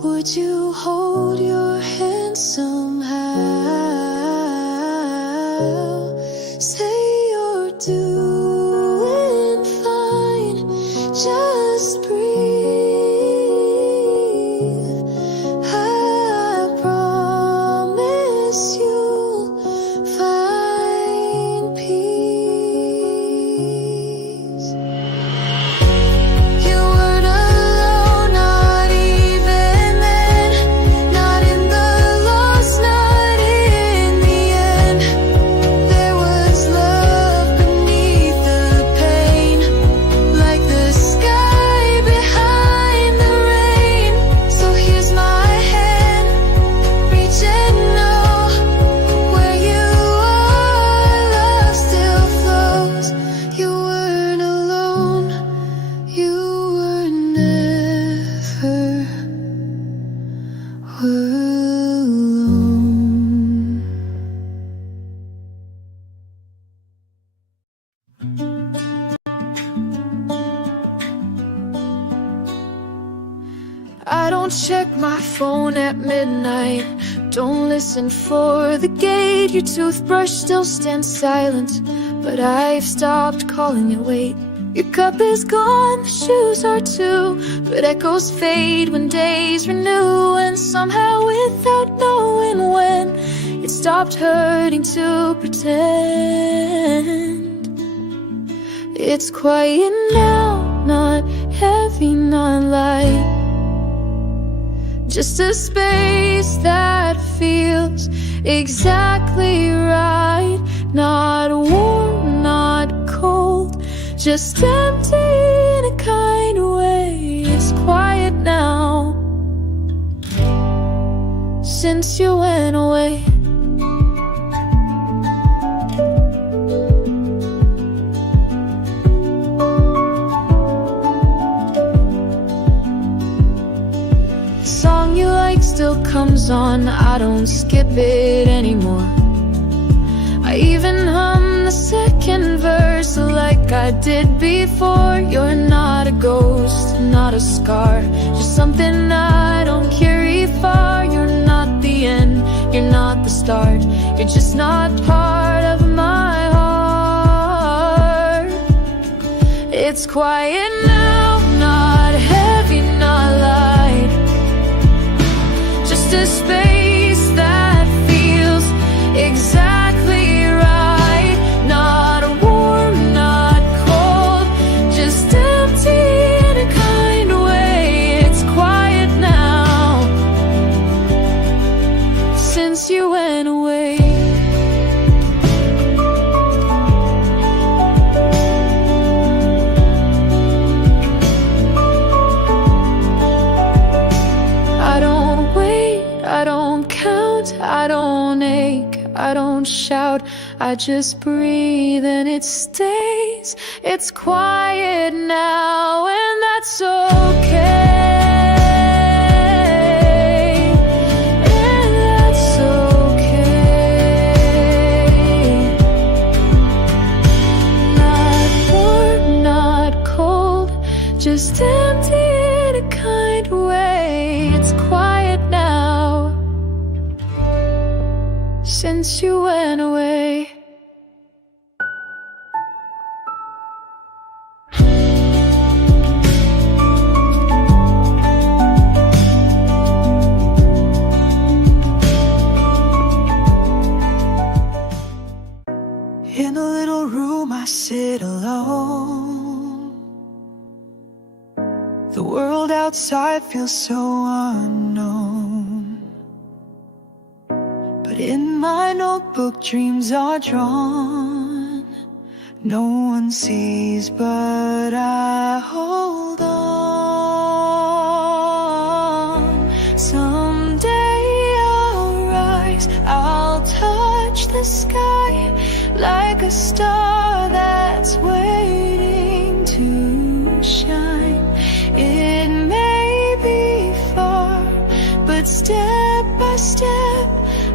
would you hold your hand somehow? Say you're doing fine, just breathe. I promise you'll find peace. You weren't alone, not even then, not in the loss, not in the end. There was love beneath the pain, like the sky behind the rain. So here's my hand, reach and know where you are, love still flows. You weren't alone, you were never alone. I don't check my phone at midnight, don't listen for the gate. Your toothbrush still stands silent, but I've stopped calling it late. Your cup is gone, the shoes are too, but echoes fade when days renew. And somehow without knowing when, it stopped hurting to pretend. It's quiet now, not heavy, not light, just a space that feels exactly right. Not warm, not cold, just empty in a kind of way. It's quiet now, since you went away. The song you like still comes on, I don't skip it anymore. I even hum the second verse like I did before. You're not a ghost, not a scar, just something I don't carry far. You're not the end, you're not the start, you're just not part of my heart. It's quiet now, not heavy, not light. Just a space that feels exactly right. Not warm, not cold, just empty in a kind way. It's quiet now, since you went away. I don't ache, I don't shout, I just breathe and it stays. It's quiet now, and that's okay. And that's okay. Not warm, not cold, just empty in a kind way. It's quiet now, since you went away. In a little room I sit alone. The world outside feels so unknown. But in my notebook dreams are drawn. No one sees but I hold on. Someday I'll rise, I'll touch the sky like a star that's waiting to shine. It may be far, but step by step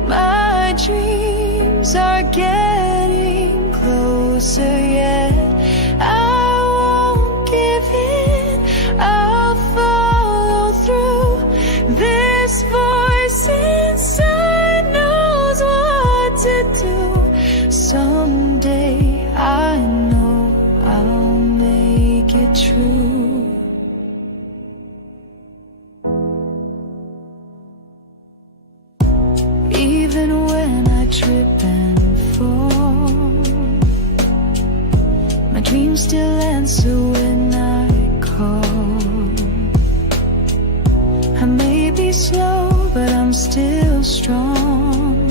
my dreams are getting closer yet. I won't give in, I'll follow through. This voice inside knows what to do. Someday I know I'll make it true. Even when I trip and fall, my dreams still answer when I call. I may be slow, but I'm still strong.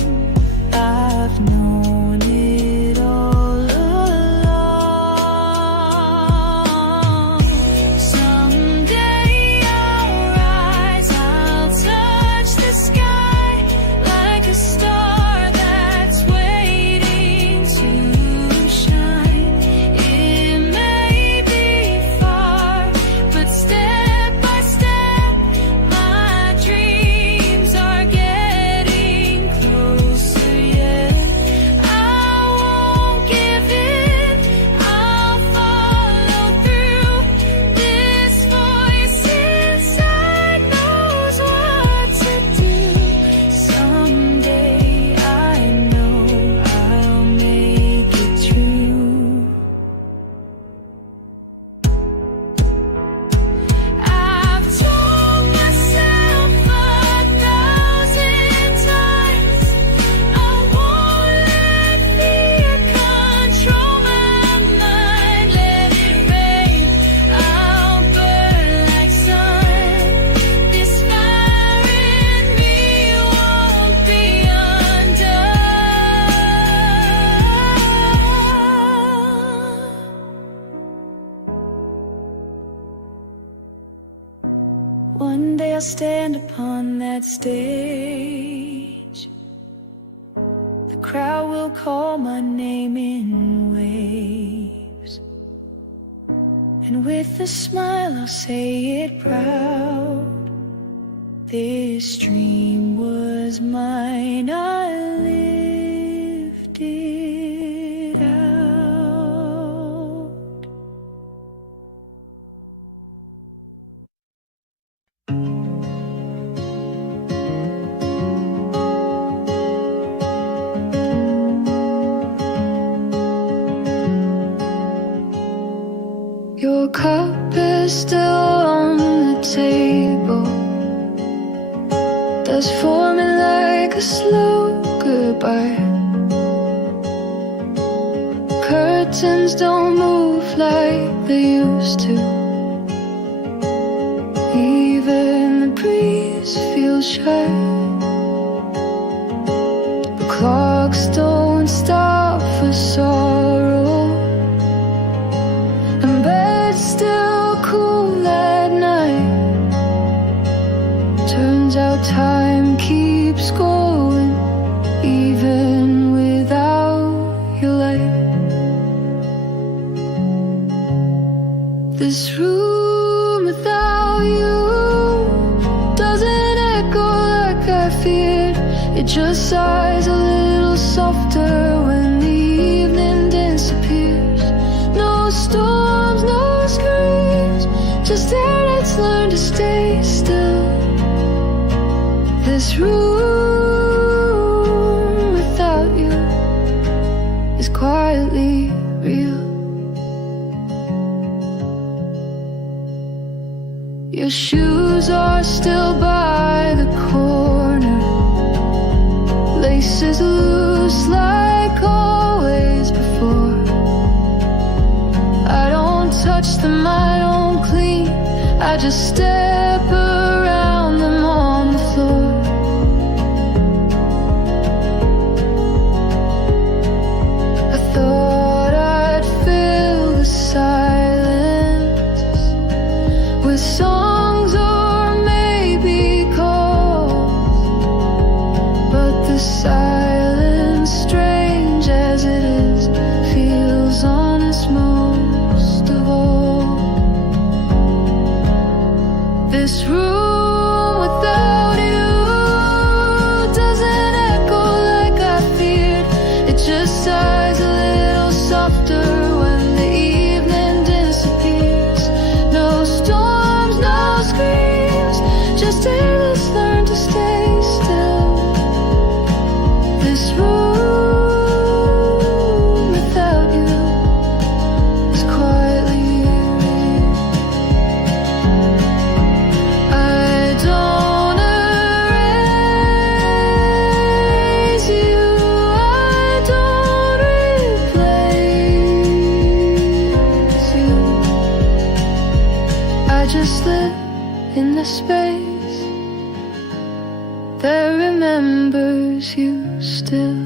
I've known it all along. Someday I'll rise, I'll touch the sky like a star that's waiting to shine. It may be far, but step by step my dreams are getting closer yet. I won't give in, I'll follow through. This voice inside knows what to do. Someday I know I'll make it true. I've told myself 1,000 times I won't let fear control my mind. Let it rain, I'll burn like sun. This fire in me won't be undone. One day I'll stand upon that stage. The crowd will call my name in waves, and with a smile I'll say it proud. This dream was mine, I lived it out. Your cup is still on the table. Does for me like a slow goodbye. Curtains don't move like they used to. Even the breeze feels shy. The clocks don't stop for sorrow, and bed's still cool at night. Turns out time keeps going even without your light. This room without you doesn't echo like I feared. It just sighs a little softer when the evening disappears. No storms, no screams, just air that's learned to stay still. This room without you is quietly real. Your shoes are still by the corner, laces loose like always before. I don't touch them, I don't clean, I just step around them on the floor. I thought I'd fill the silence with songs or maybe calls, but the silence, strange as it is, feels honest most of all. This room without you doesn't echo like I feared. It just sighs a little softer when the evening disappears. No storms, no screams, just air that's learned to stay still. This room without you is quietly real. I don't erase you, I don't replace you. I just live in the space that remembers you still.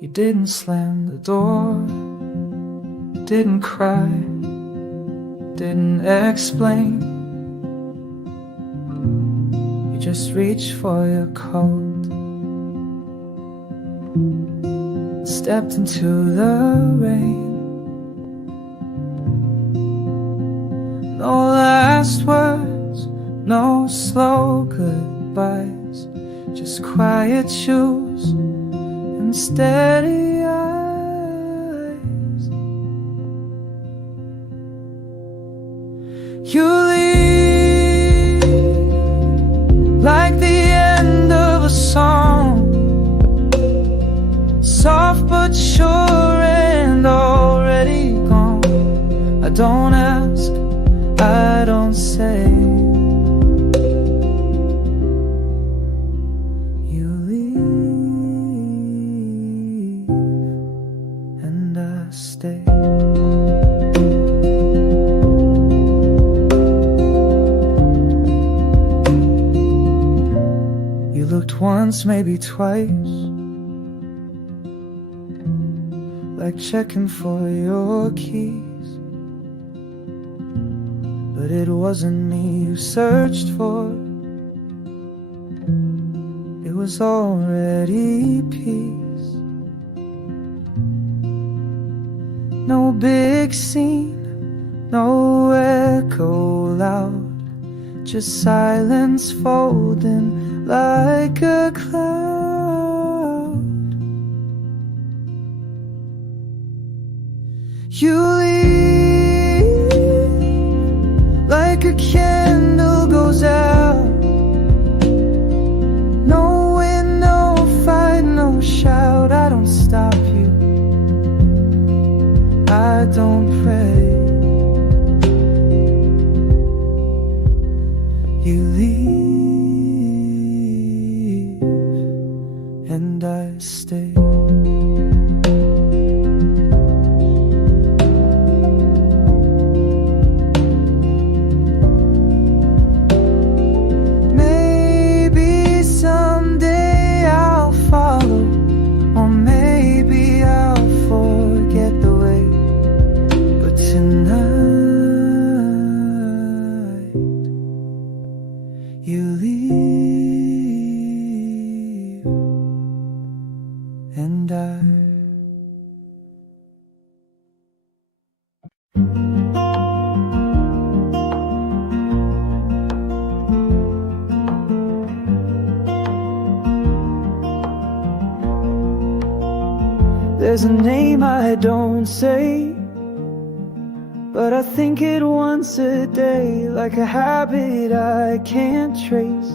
You didn't slam the door, didn't cry, didn't explain. You just reached for your coat, stepped into the rain. No last words, no slow goodbyes, just quiet shoes and steady eyes. You leave like the end of a song, soft but sure and already gone. I don't ask, I don't say. You leave and I stay. You looked once, maybe twice, like checking for your keys. But it wasn't me you searched for, it was already peace. No big scene, no echo loud, just silence folding like a cloud. You leave like a candle goes out, no There's a name I don't say, but I think it once a day, like a habit I can't trace.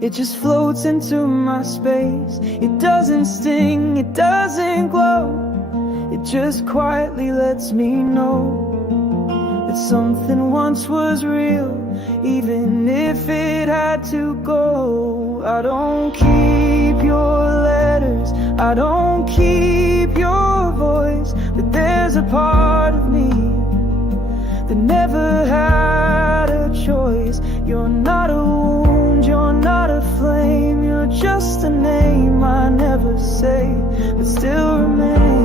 It just floats into my space. It doesn't sting, it doesn't glow. It just quietly lets me know that something once was real, even if it had to go. I don't keep your letters, I don't keep your voice, but there's a part of me that never had a choice. You're not a wound, you're not a flame, you're just a name I never say, but still remains.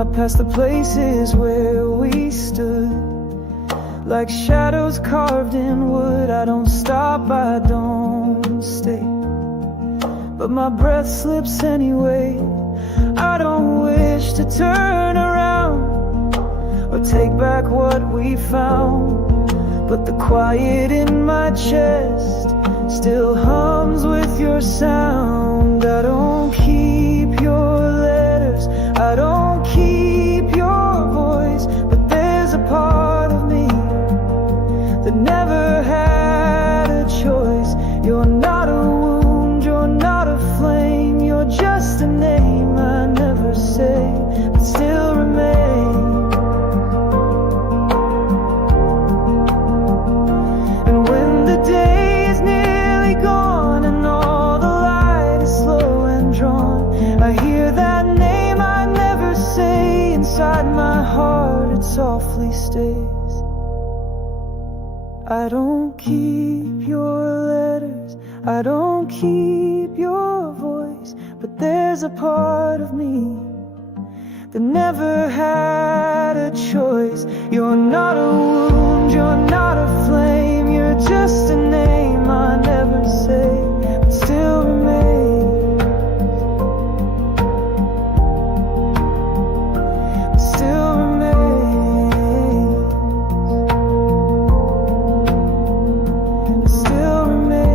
I pass the places where we stood, like shadows carved in wood. I don't stop, I don't stay, but my breath slips anyway. I don't wish to turn around or take back what we found, but the quiet in my chest still hums with your sound. I don't keep your letters, I don't keep your voice, but there's a part of me that never had a choice. You're not a wound, you're not a flame, you're just a name I never say, but still remains. And when the day is nearly gone and all the light is slow and drawn, I hear that name I never say. Inside my heart it softly stays. I don't keep your letters, I don't keep your voice, but there's a part of me that never had a choice. You're not a wound, you're not a flame, you're just a name I never say, but still remains. But still remains. But still remains.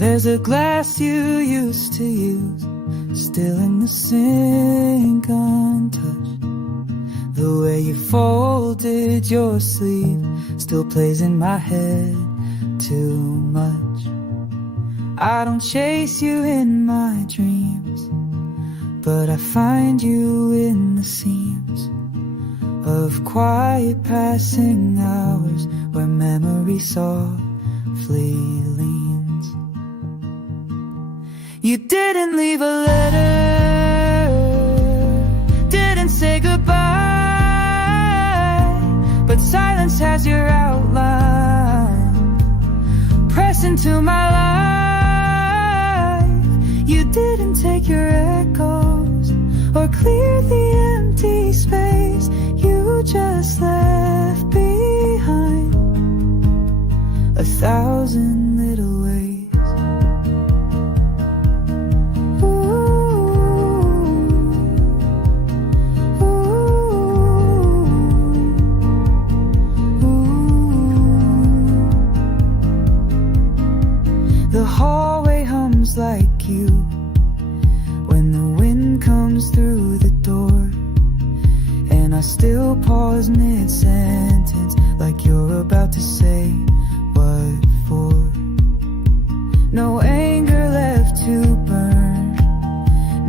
There's a glass you used to use, still in the sink untouched. The way you folded your sleeve still plays in my head too much. I don't chase you in my dreams, but I find you in the seams of quiet passing hours where memory softly leans. You didn't leave a letter, didn't say goodbye, but silence has your outline pressed into my life. You didn't take your echoes or clear the empty space, you just left behind 1,000 little ways. The hallway hums like you when the wind comes through the door, and I still pause mid-sentence like you're about to say what for. No anger left to burn,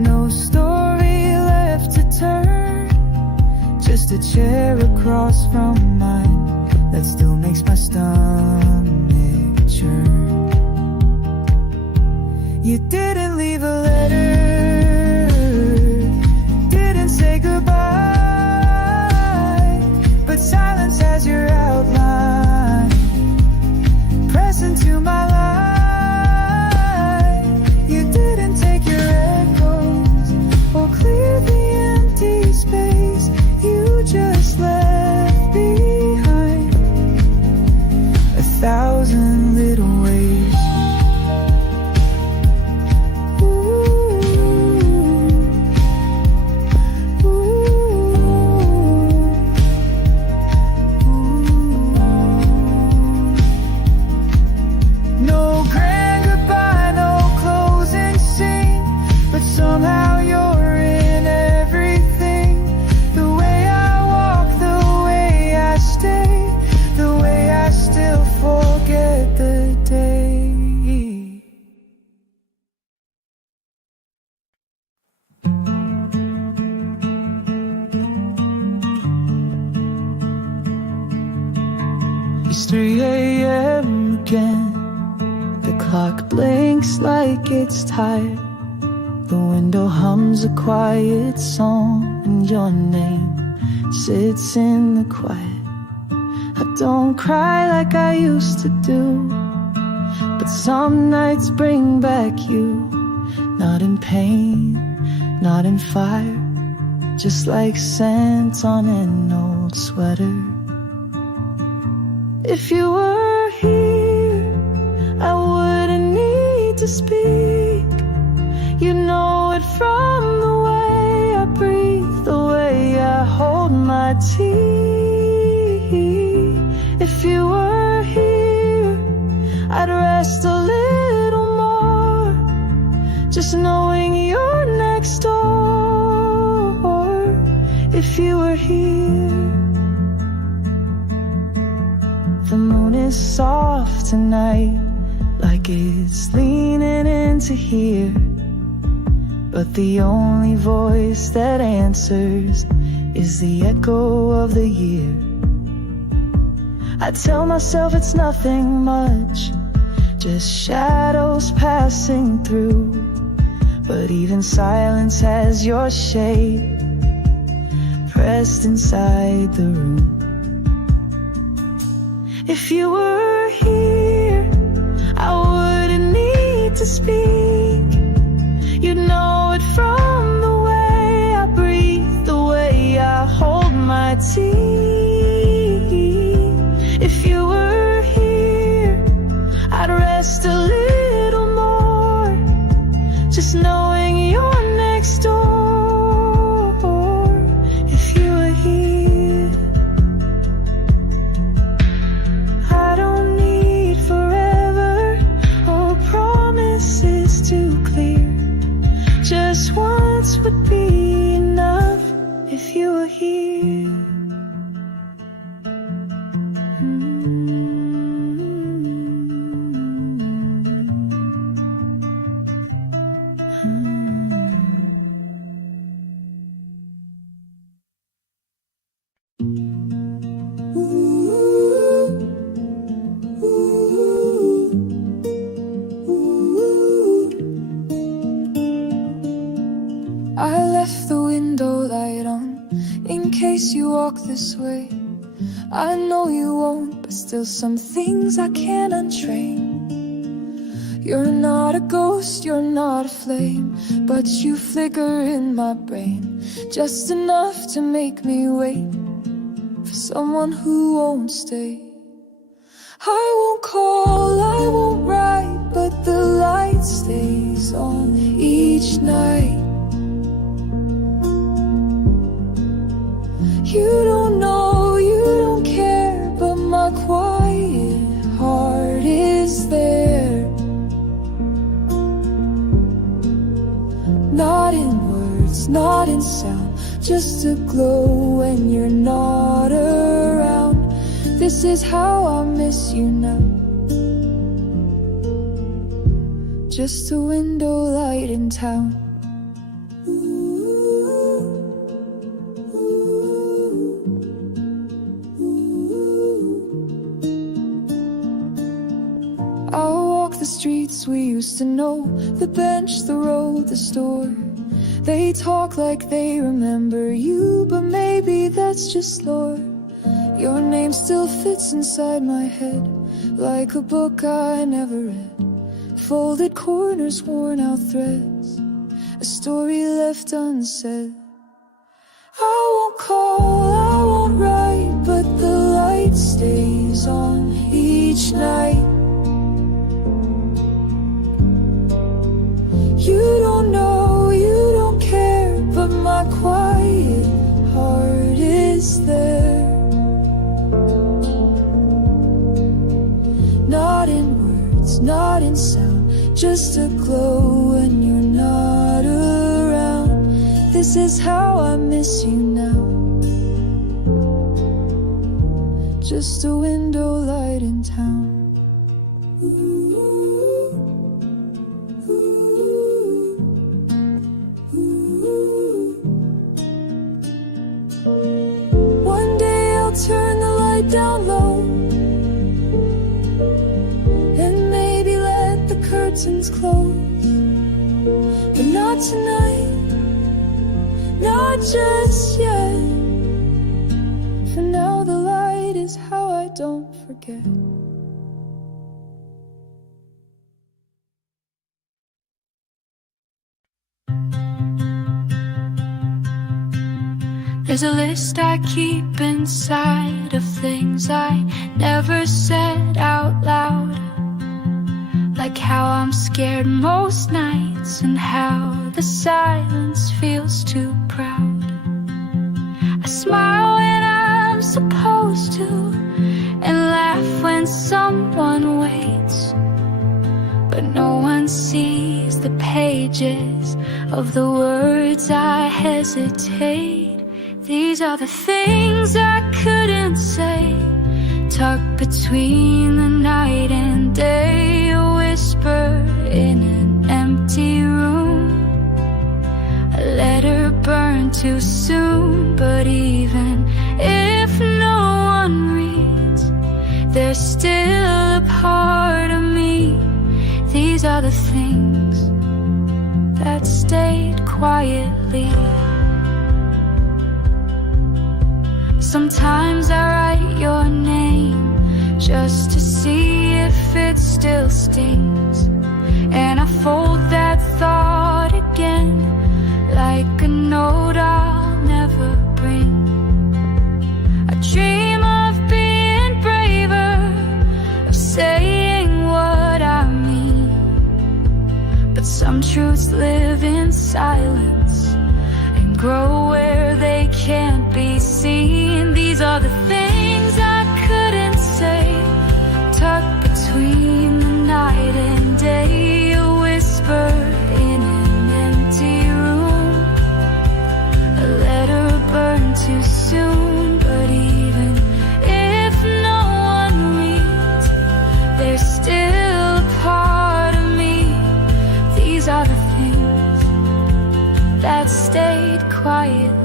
no story left to turn, just a chair across from mine that still makes my stomach churn. You didn't leave a letter, didn't say goodbye, but silence has your outline pressed into It's 3 a.m. again. The clock blinks like it's tired. The window hums a quiet song, and your name sits in the quiet. I don't cry like I used to do, but some nights bring back you. Not in pain, not in fire, just like scent on an old sweater. If you were here, I wouldn't need to speak. You know it from the way I breathe, the way I hold my tea. If you were here, I'd rest a little more, just knowing you're next door. If you were here. The moon is soft tonight, like it's leaning into here. But the only voice that answers is the echo of the year. I tell myself it's nothing much, just shadows passing through. But even silence has your shape pressed inside the room. If you were here, I wouldn't need to speak. You'd know it from the way I breathe, the way I hold my tea. If you were here, I'd rest a little more, just knowing you're next door. If you were here, I don't need forever or promises too clear. Just once would be enough if you were here. I left the window light on in case you walk this way. I know you won't, but still some things I can't untrain. You're not a ghost, you're not a flame, but you flicker in my brain, just enough to make me wait for someone who won't stay. I won't call, I won't write, but the light stays on each night. You don't know, you don't care, but my quiet heart is there. Not in words, not in sound, just a glow when you're not around. This is how I miss you now. Just a window light in town. The streets we used to know, the bench, the road, the store. They talk like they remember you, but maybe that's just lore. Your name still fits inside my head, like a book I never read. Folded corners, worn out threads, a story left unsaid. I won't call, I won't write, but the light stays on each night. You don't know, you don't care, but my quiet heart is there. Not in words, not in sound, just a glow when you're not around. This is how I miss you now. Just a window light in town. One day I'll turn the light down low, curtains close, but not tonight, not just yet. For now the light is how I don't forget. There's a list I keep inside of things I never said out loud, like how I'm scared most nights and how the silence feels too proud. I smile when I'm supposed to and laugh when someone waits, but no one sees the pages of the words I hesitate. These are the things I couldn't say, tucked between the night and day, a whisper in an empty room, a letter burned too soon. But even if no one reads, there's still a part of me. These are the things that stayed quietly. Sometimes I write your name just to see if it still stings, and I fold that thought again like a note I'll never bring. I dream of being braver, of saying what I mean, but some truths live in silence and grow where they can't be seen. These are the things I couldn't say, tucked between the night and day, a whisper in an empty room, a letter burned too soon. But even if no one reads, there's still a part of me. These are the things that stayed quietly.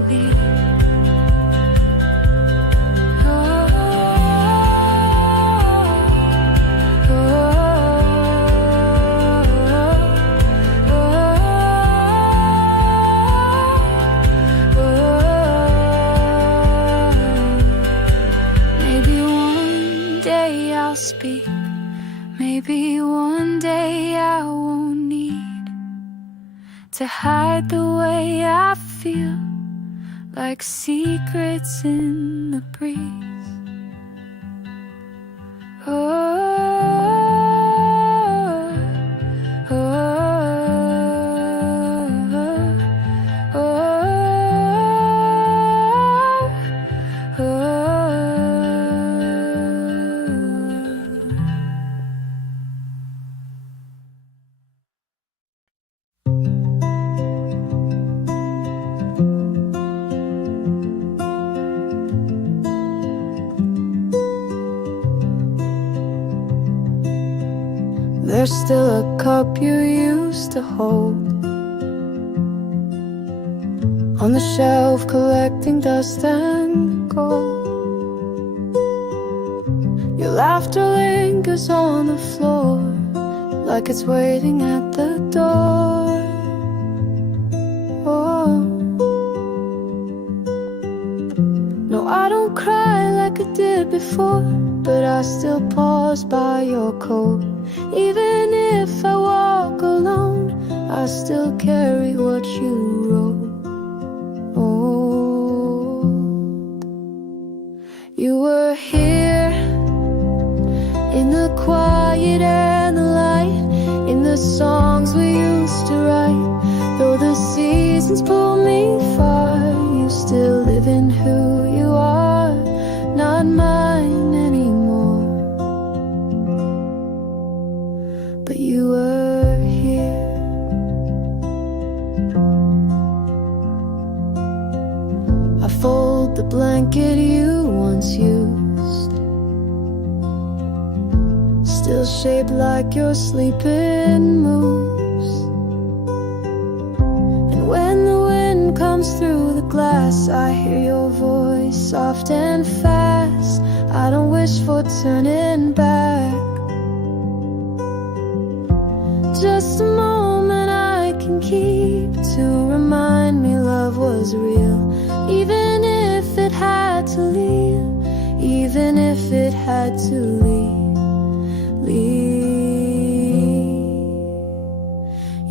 Speak. Maybe one day I won't need to hide the way I feel, like secrets in the breeze. There's still a cup you used to hold on the shelf, collecting dust and gold. Your laughter lingers on the floor, like it's waiting at the door. Oh. No, I don't cry like I did before, but I still pause by your coat. Even if I walk alone, I still carry what you wrote. Oh, you were here in the quiet and the light, in the songs we used to write. Though the seasons pull me far, you still live in who you are, not mine anymore. But you were here. I fold the blanket you once used, still shaped like your sleeping moves. And when the wind comes through the glass, I hear your voice soft and fast. I don't wish for turning back, had to leave.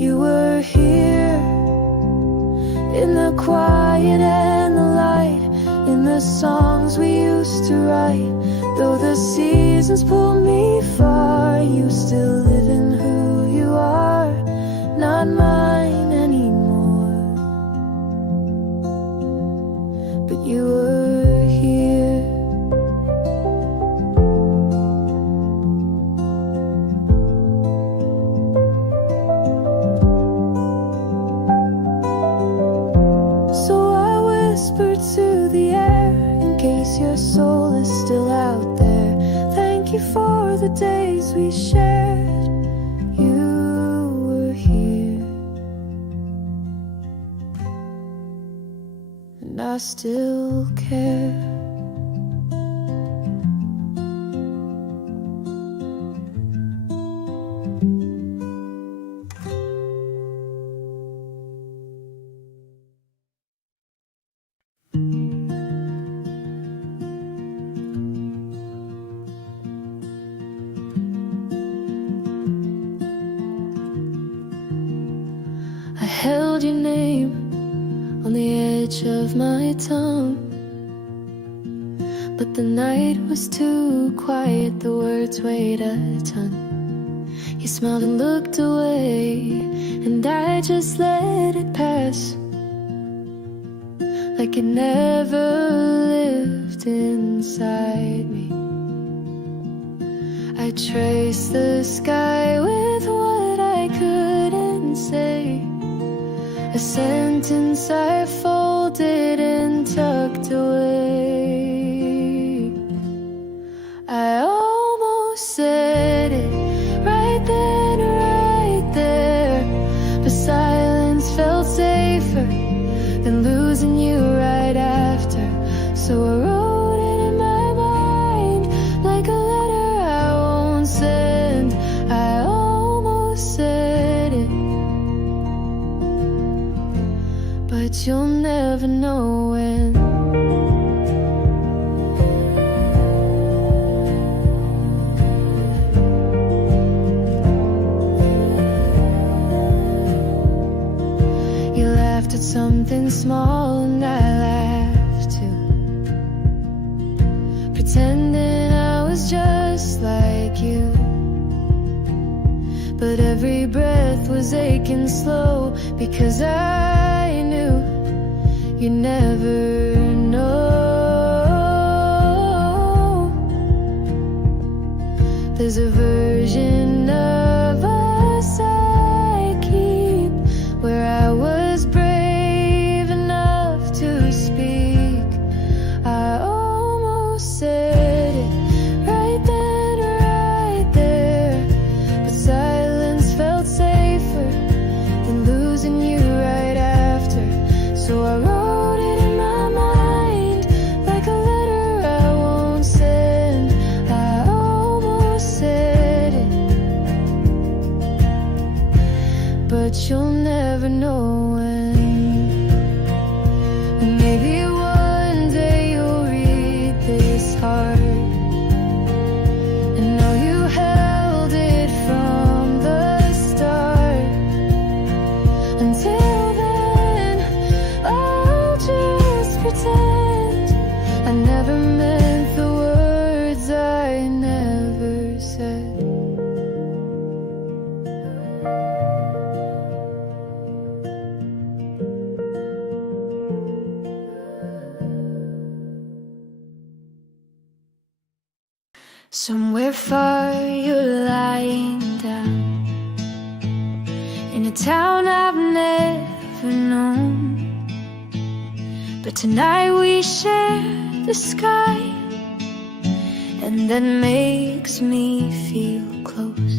You were here in the quiet and the light, in the songs we used to write. Though the seasons pull me far, you still live in who you are, not mine anymore. But you were here. So I whisper to the air, in case your soul is still out there. Thank you for the days we shared. You were here, and I still care. I held your name on the edge of my tongue, but the night was too quiet, the words weighed a ton. You smiled and looked away, and I just let it pass, like it never lived inside me. I traced the sky with what I couldn't say, a sentence I folded and tucked away. I almost said it right then, right there, but silence felt safer than losing you right after. So I wrote it in my mind like a letter I won't send. I almost said it, but you'll never know when. You laughed at something small and I laughed too, pretending I was just like you. But every breath was aching slow, because I knew you never know. There's a version of us I keep, where I was brave enough to speak. I almost said it right then, right there, but silence felt safer than losing you right after. So I wrote it in my mind like a letter I won't send. I almost said it, but you'll never know when. And maybe one day you'll read this heart and know you held it from the start. Until then, I'll just pretend I never meant the words I never said. Somewhere far you're lying down, in a town I've never known. But tonight we share the sky, and that makes me feel close.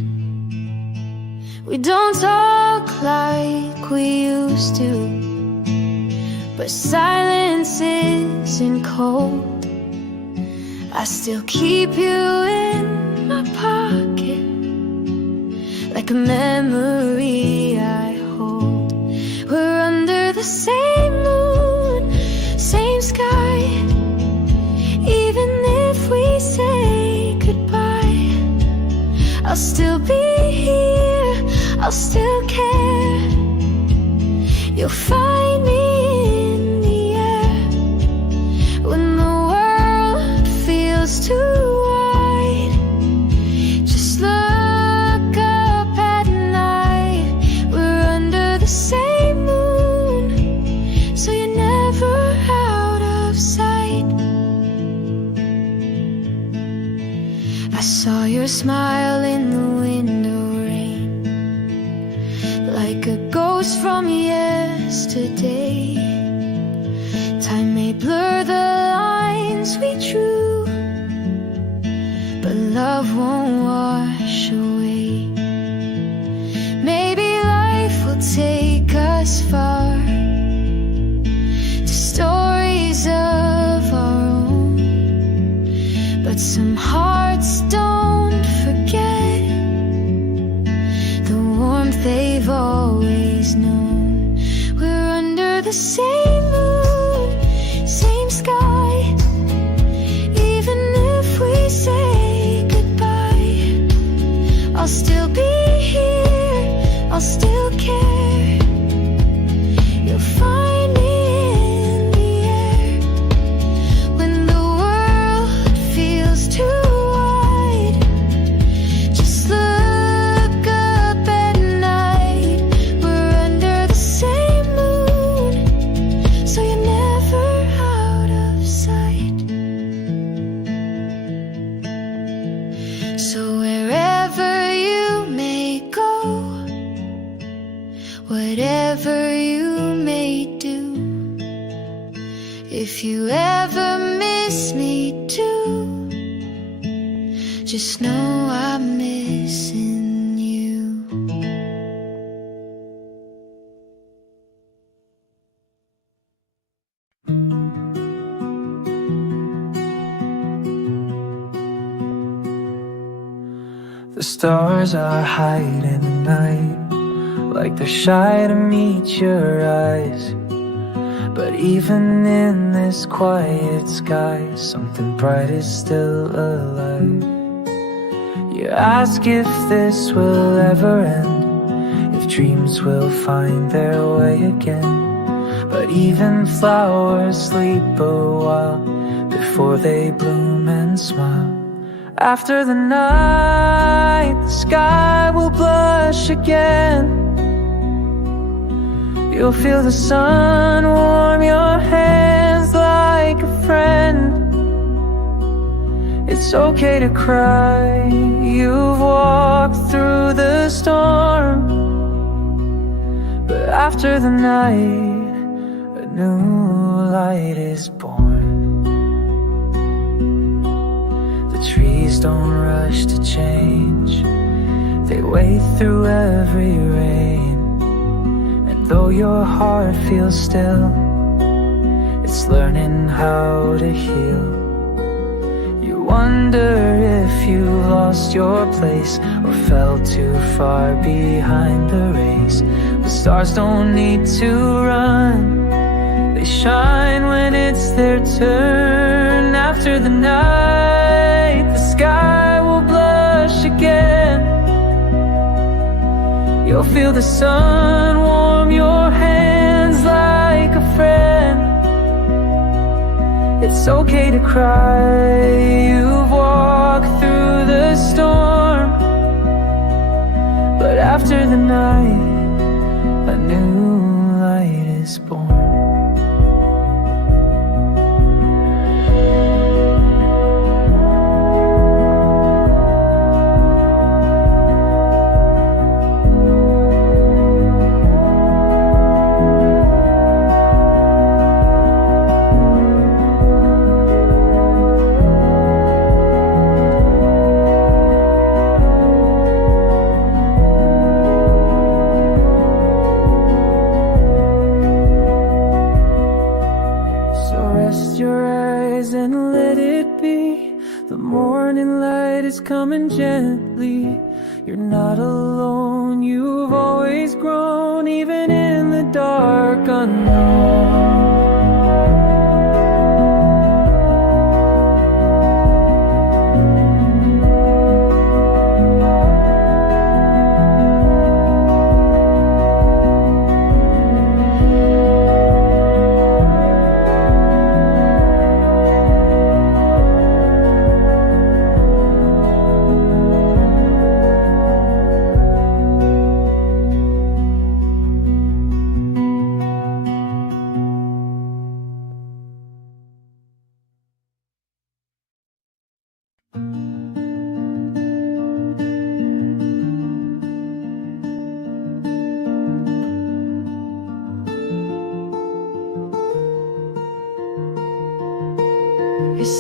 We don't talk like we used to, but silence isn't cold. I still keep you in my pocket, like a memory I hold. We're under the same moon, same sky. Even if we say goodbye, I'll still care. You'll find me in the air when the world feels too wide. Just look up at night. We're under the same moon, so you're never out of sight. I saw your smile in the window rain, like a ghost from yesterday. Time may blur the lines we drew, but love won't wash away. Maybe life will take us far, to stories of our own, but some hearts don't forget the warmth they've always known. We're under the same moon, same sky. Even if we say goodbye, I'll still be here, I'll still care. You'll find me in the air when the world feels too wide. Just look up at night. We're under the same moon, so you're never out of sight. So wherever you may go, whatever you may do, if you ever miss me too, just know I'm missing you. The stars are hiding in the night, like they're shy to meet your eyes. But even in this quiet sky, something bright is still alive. You ask if this will ever end, if dreams will find their way again. But even flowers sleep a while before they bloom and smile. After the night, the sky will blush again. You'll feel the sun warm your hands like a friend. It's okay to cry, you've walked through the storm. But after the night, a new light is born. The trees don't rush to change, they wait through every rain. Though your heart feels still, it's learning how to heal. You wonder if you lost your place or fell too far behind the race. But stars don't need to run, they shine when it's their turn. After the night, the sky will blush again. You'll feel the sun warm your hands like a friend. It's okay to cry, you've walked through the storm. But after the night, a new light is born. Coming gently, you're not alone. You've always grown, even in the dark unknown.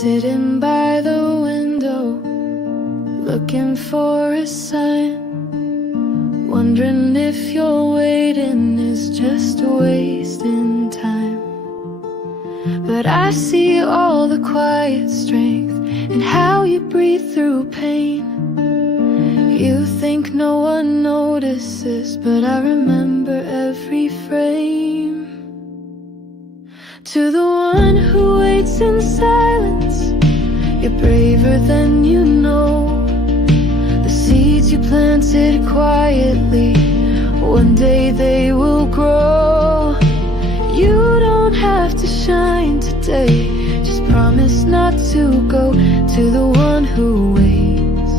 sitting by the window, looking for a sign, wondering if your waiting is just wasting time. But I see all the quiet strength in how you breathe through pain. You think no one notices, but I remember every frame. To the one who waits in silence, you're braver than you know. The seeds you planted quietly, one day they will grow. You don't have to shine today, just promise not to go. To the one who waits,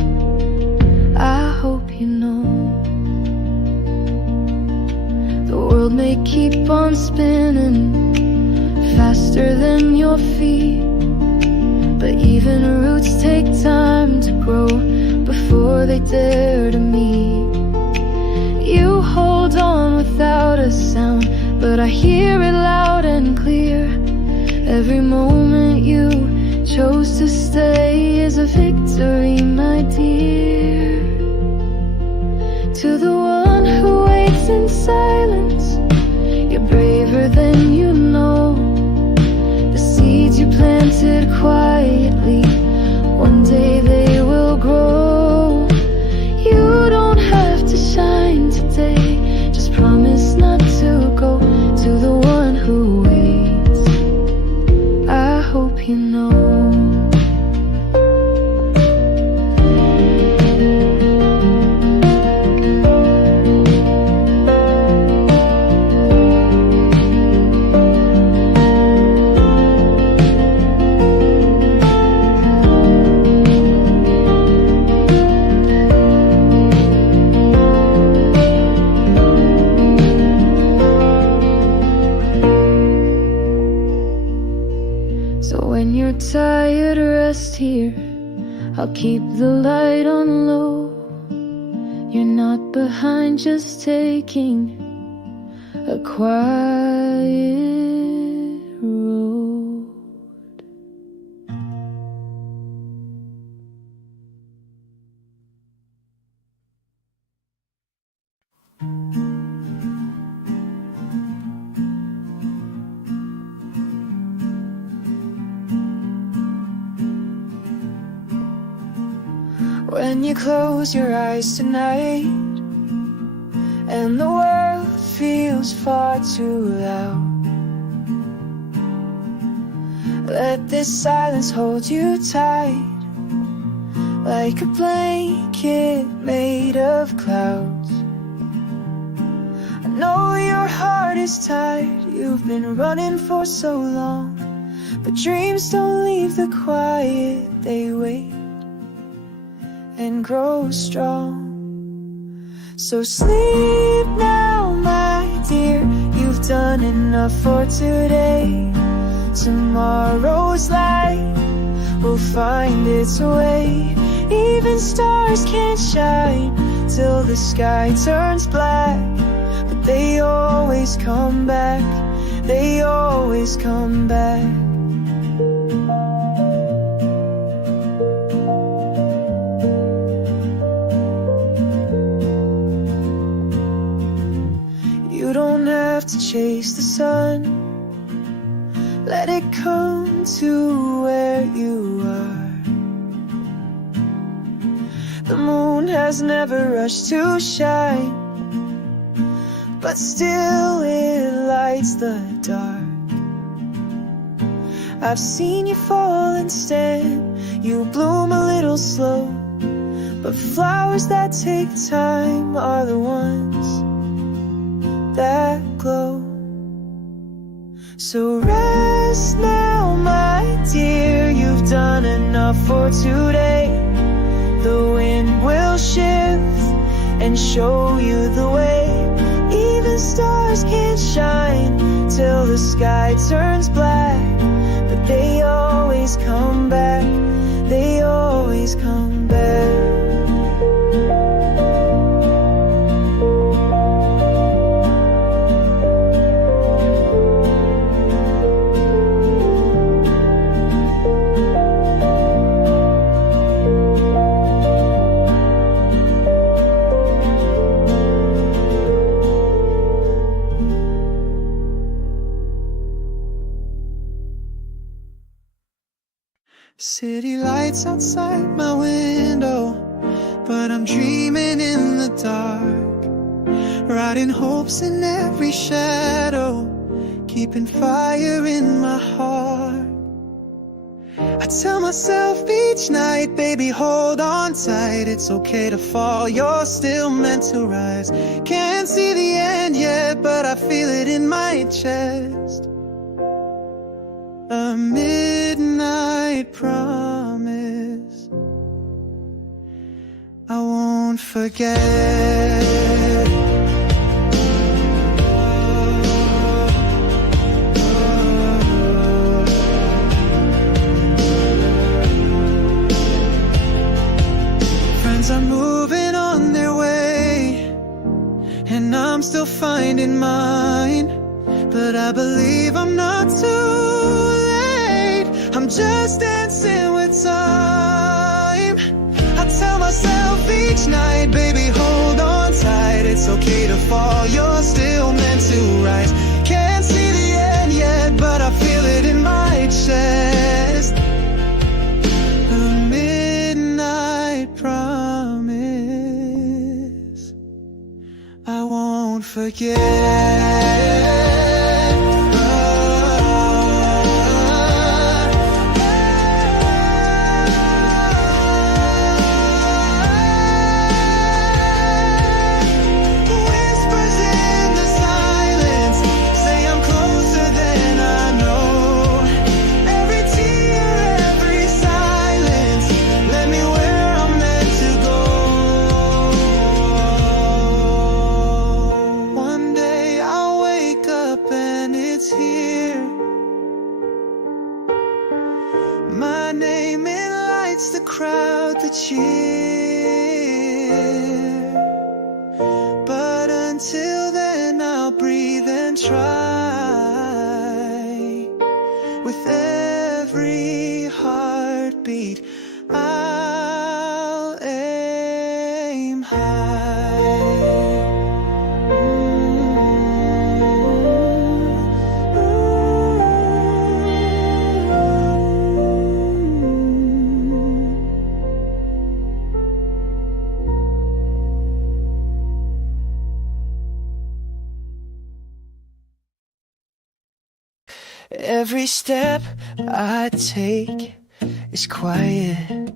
I hope you know. The world may keep on spinning faster than your feet, but even roots take time to grow before they dare to meet. You hold on without a sound, but I hear it loud and clear. Every moment you chose to stay is a victory, my dear. To the one who waits in silence, you're braver than you know. The seeds you planted quietly, one day they will grow. You don't have to shine today, just promise not to go. To the one who waits, I hope you know. Tired, rest here. I'll keep the light on low. You're not behind, just taking a quiet road. When you close your eyes tonight and the world feels far too loud, let this silence hold you tight, like a blanket made of clouds. I know your heart is tired, you've been running for so long, but dreams don't leave the quiet, they wait and grow strong. So sleep now, my dear, you've done enough for today. Tomorrow's light will find its way. Even stars can't shine till the sky turns black, but they always come back, they always come back. You don't have to chase the sun, let it come to where you are. The moon has never rushed to shine, but still it lights the dark. I've seen you fall and stand, you bloom a little slow, but flowers that take time are the ones that glow. So rest now, my dear, you've done enough for today. The wind will shift and show you the way. Even stars can't shine till the sky turns black, but they always come back, they always come back. lights outside my window, but I'm dreaming in the dark, writing hopes in every shadow, keeping fire in my heart. I tell myself each night, baby, hold on tight. It's okay to fall, you're still meant to rise. Can't see the end yet, but I feel it in my chest. A midnight promise I won't forget. Friends are moving on their way, and I'm still finding mine. But I believe I'm not too late, I'm just dancing with time. I tell myself each night, baby, hold on tight. It's okay to fall, you're still meant to rise. Can't see the end yet, but I feel it in my chest. A midnight promise I won't forget. My name enlights the crowd to cheer, but until then I'll breathe and try. With every heartbeat I'll aim high. Every step I take is quiet.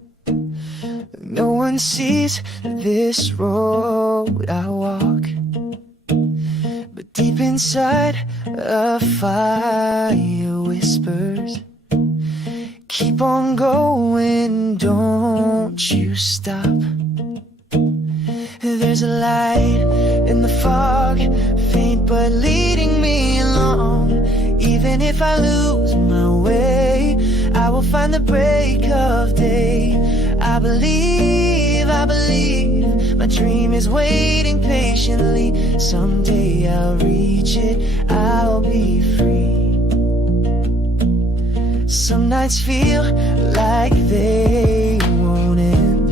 No one sees this road I walk, but deep inside a fire whispers, keep on going, don't you stop. There's a light in the fog, faint but leading me along. Even if I lose my way, I will find the break of day. I believe, my dream is waiting patiently. Someday I'll reach it, I'll be free. Some nights feel like they won't end.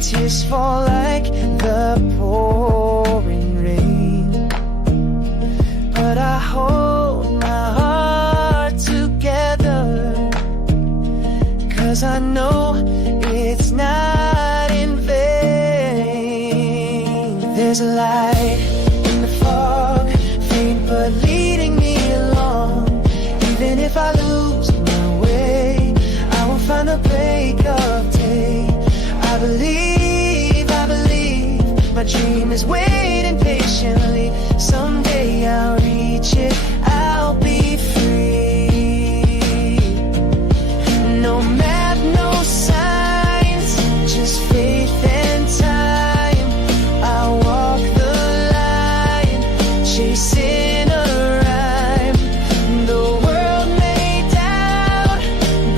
Tears fall like the pouring rain, but I hold my heart together, 'cause I know it's not in vain. There's a light in the fog, faint but leading me along. Even if I lose my way, I will find the break of day. I believe, my dream is waiting patiently. Someday I'll reach it, I'll be free. No map, no signs, just faith and time. I'll walk the line, chasing a rhyme. The world may doubt,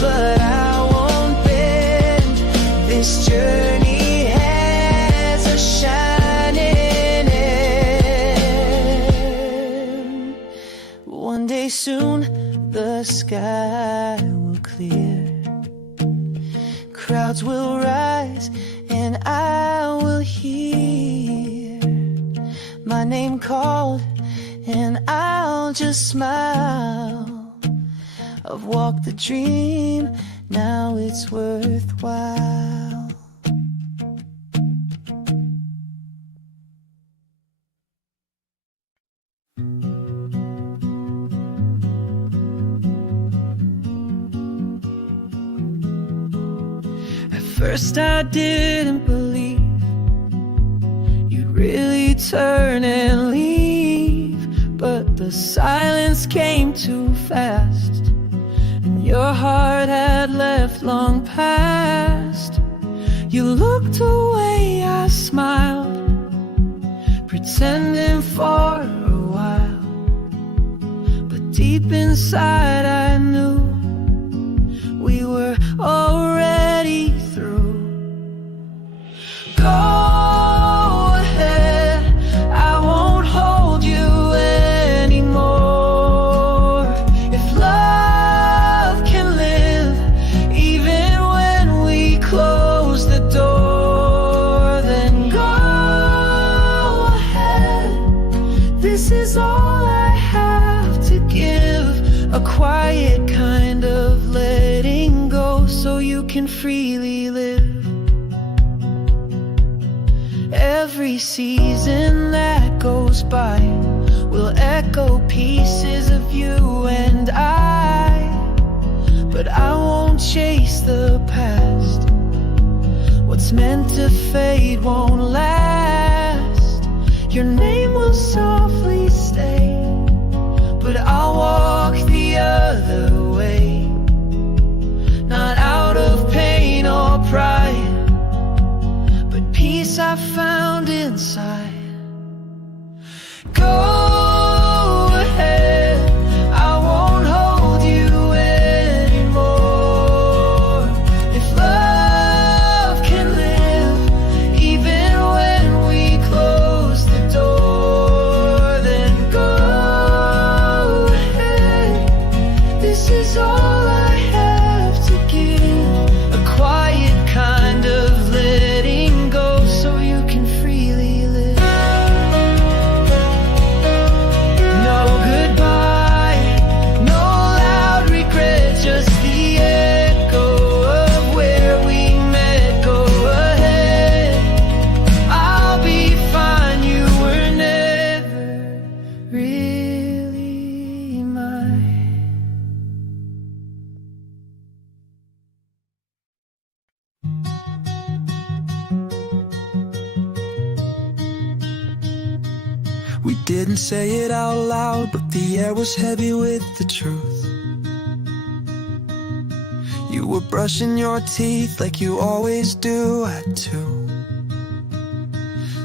but I won't bend. This journey has a shining end. One day soon the sky will clear, crowds will rise and I will hear my name called, and I'll just smile. I've walked the dream, now it's worthwhile. At first I didn't believe you'd really turn and leave, but the silence came too fast, and your heart had left long past. You looked away, I smiled, pretending for a while, but deep inside I knew we were already through. Go ahead, I won't hold you anymore. If love can live even when we close the door, then go ahead. This is all I have to give, a quiet kind of letting go so you can freely live. Every season that goes by will echo pieces of you and I, but I won't chase the past. What's meant to fade won't last. Your name will softly stay, but I'll walk the other way, not out of pain or pride, but peace I found inside. Go ahead, I won't hold you anymore. If love can live even when we close the door, then go ahead. This is all I have to give, a quiet kind of letting go so you can freely live. No goodbye, no loud regret, just the echo of where we met. Go ahead, I'll be fine. You were never really mine. We didn't say it out loud, but the air was heavy with the truth. You were brushing your teeth like you always do at 2.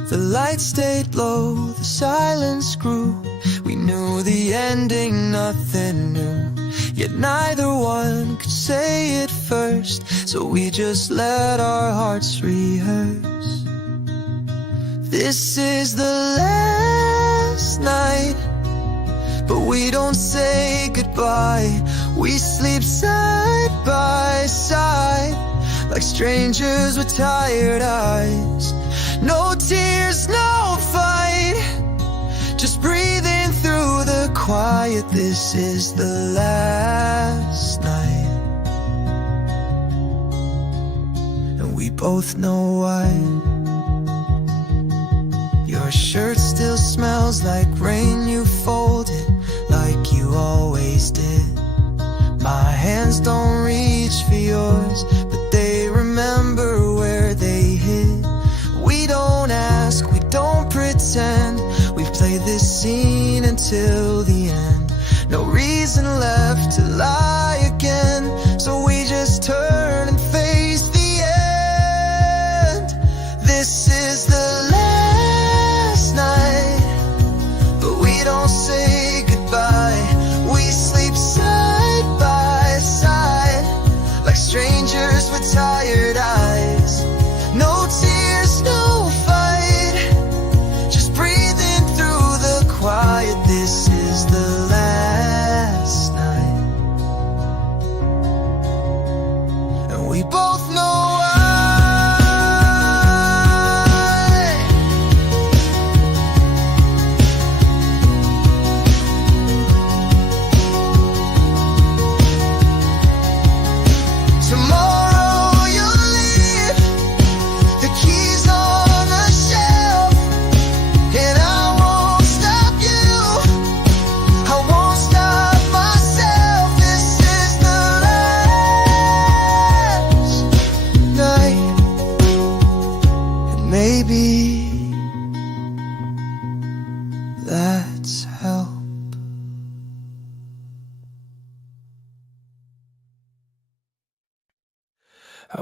The lights stayed low, the silence grew. We knew the ending, nothing new, yet neither one could say it first, so we just let our hearts rehearse. This is the last night, but we don't say goodbye. We sleep side by side like strangers with tired eyes. No tears, no fight, just breathing through the quiet. This is the last night, and we both know why. Your shirt still smells like rain, you folded like you always did. My hands don't reach for yours, but they remember where they hid. We don't ask, we don't pretend, we've played this scene until the end. No reason left to lie again, so we just turn and face the end. This is the last night, but we don't say goodbye. We sleep side by side like strangers with tired eyes. No tears, no fight, just breathing through the quiet. This is the last night.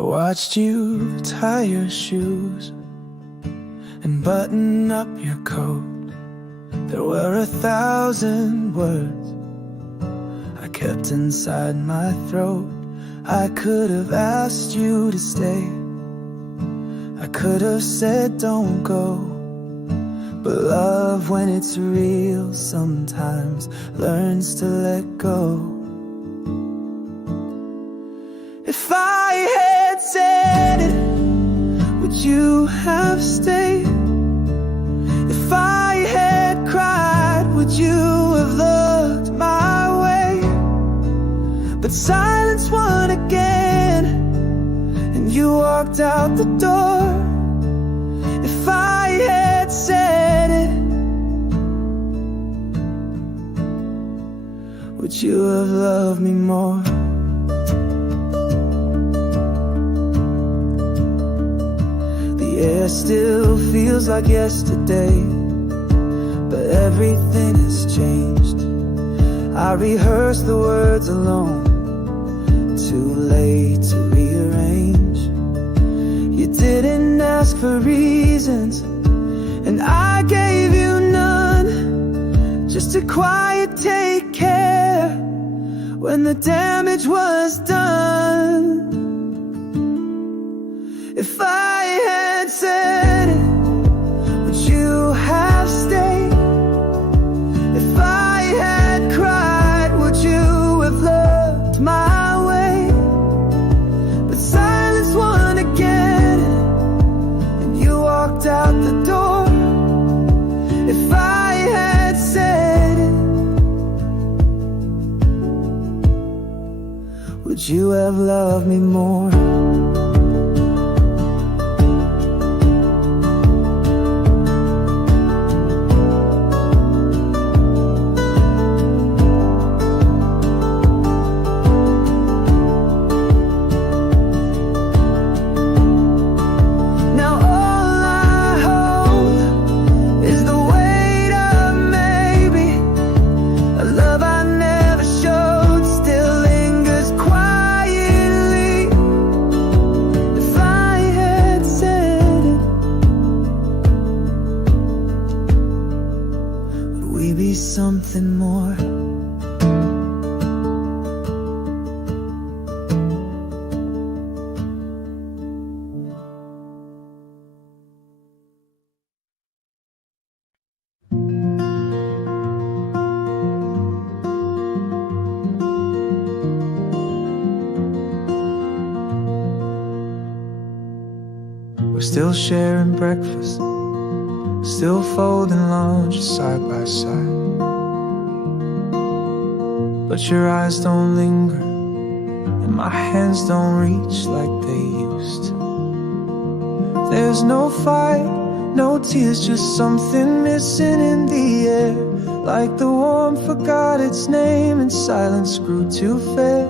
watched you tie your shoes and button up your coat. There were 1,000 words I kept inside my throat. I could have asked you to stay, I could have said don't go. But love, when it's real, sometimes learns to let go. If I had said it, would you have stayed? If I had cried, would you have looked my way? But silence won again, and you walked out the door. If I had said it, would you have loved me more? The air still feels like yesterday, but everything has changed. I rehearse the words alone, too late to rearrange. You didn't ask for reasons, and I gave you none, just a quiet take care when the damage was done. If I had said it, would you have stayed? If I had cried, would you have looked my way? But silence won again, and you walked out the door. If I had said it, would you have loved me more? Something more. We're still sharing breakfast, still folding laundry side by side. But your eyes don't linger, and my hands don't reach like they used to. There's no fight, no tears, just something missing in the air. Like the warmth forgot its name and silence grew too fair.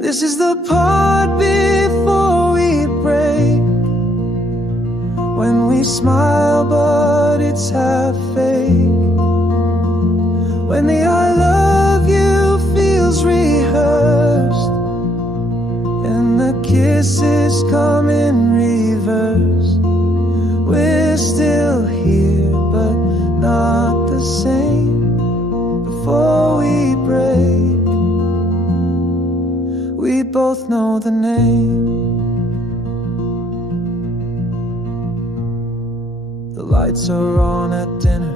This is the part before we break, when we smile but it's half fake, when the I love you feels rehearsed, and the kisses come in reverse. We're still here but not the same. Before we break, we both know the name. The lights are on at dinner,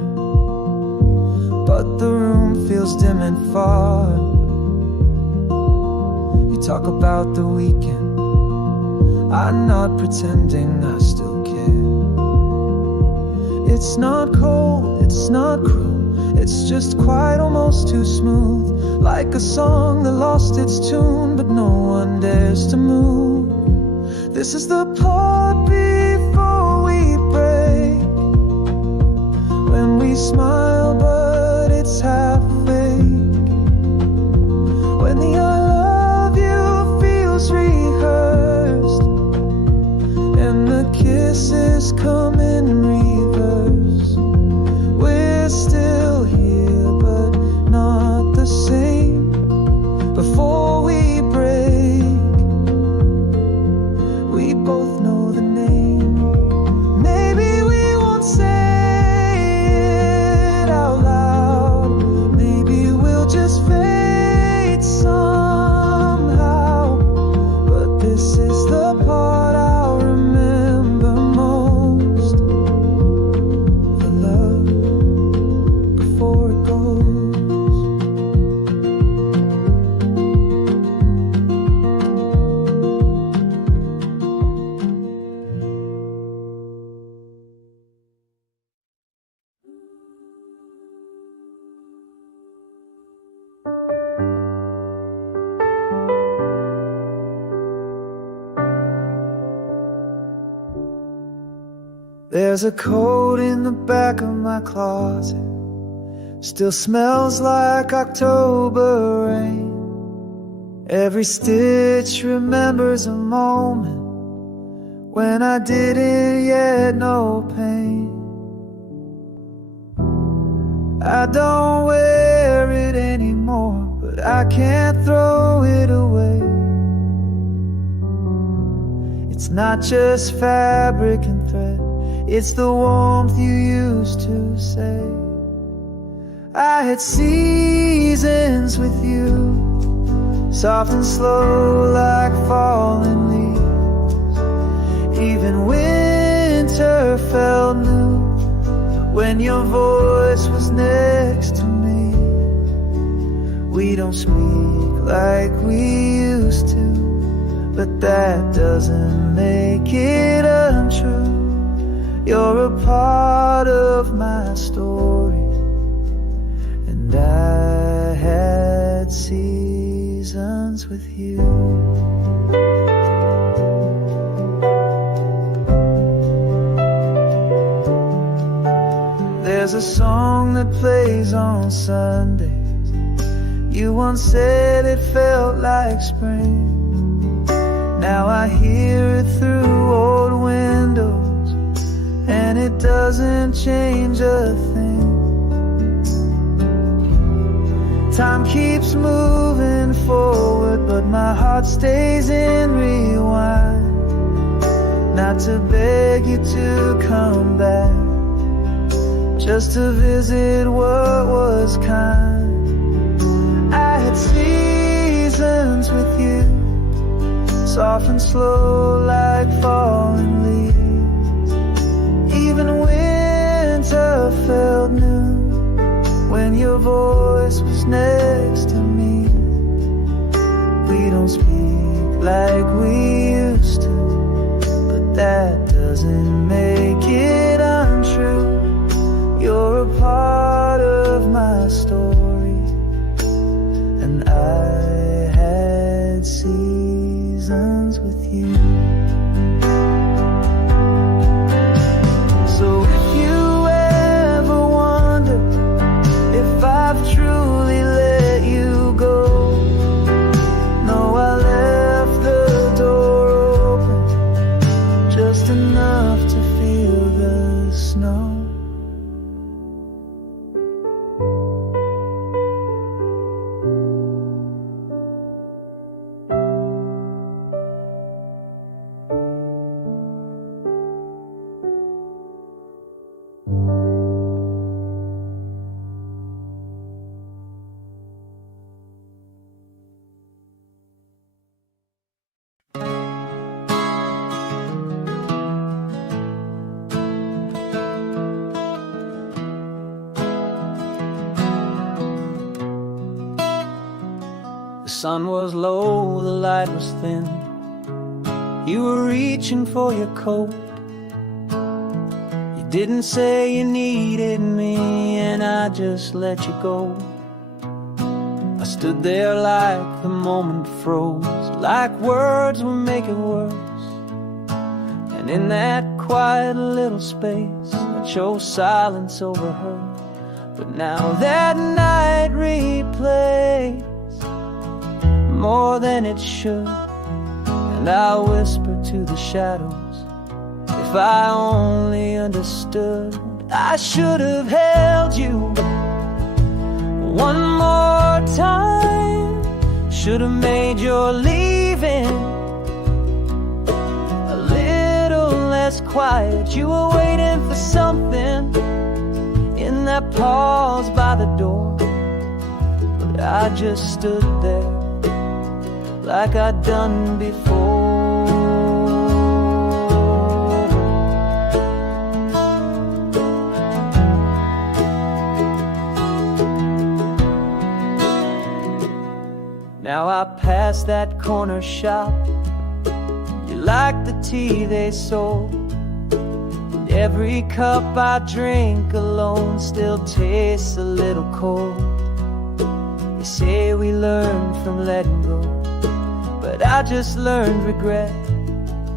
but the room feels dim and far. You talk about the weekend, I'm not pretending I still care. It's not cold, it's not cruel, it's just quite almost too smooth. Like a song that lost its tune, but no one dares to move. This is the part before we break, when we smile but it's half fake, when the I love you feels rehearsed, and the kisses come in reverse. We're still here but not the same. Before we break, both know the name. Maybe we won't say it out loud. Maybe we'll just fade somehow. But this is the part I'll remember most. The love before it goes. There's a coat in the back of my closet, still smells like October rain. Every stitch remembers a moment when I didn't yet know pain. I don't wear it anymore, but I can't throw it away. It's not just fabric and thread, it's the warmth you used to say. I had seasons with you, soft and slow like falling leaves. Even winter felt new when your voice was next to me. We don't speak like we used to, but that doesn't make it untrue. You're a part of my story, and I had seasons with you. There's a song that plays on Sundays. You once said it felt like spring. Now I hear it through old windows, and it doesn't change a thing. Time keeps moving forward, but my heart stays in rewind. Not to beg you to come back, just to visit what was kind. I had seasons with you, soft and slow like falling leaves. Even winter felt new when your voice was next to me. We don't speak like we used to, but that doesn't make it untrue. You're a part of my story, and I had seasons with you. So if you ever wonder if I've truly let you go, no, I left the door open just enough to feel the snow. The sun was low, the light was thin. You were reaching for your coat. You didn't say you needed me, and I just let you go. I stood there like the moment froze, like words would make it worse. And in that quiet little space, I chose silence over her. But now that night replays more than it should, and I whisper to the shadows, if I only understood, I should have held you one more time. Should have made your leaving a quiet. You were waiting for something in that pause by the door. But I just stood there like I'd done before. Now I pass that corner shop. You like the tea they sold, and every cup I drink alone still tastes a little cold. They say we learn from letting go, but I just learned regret,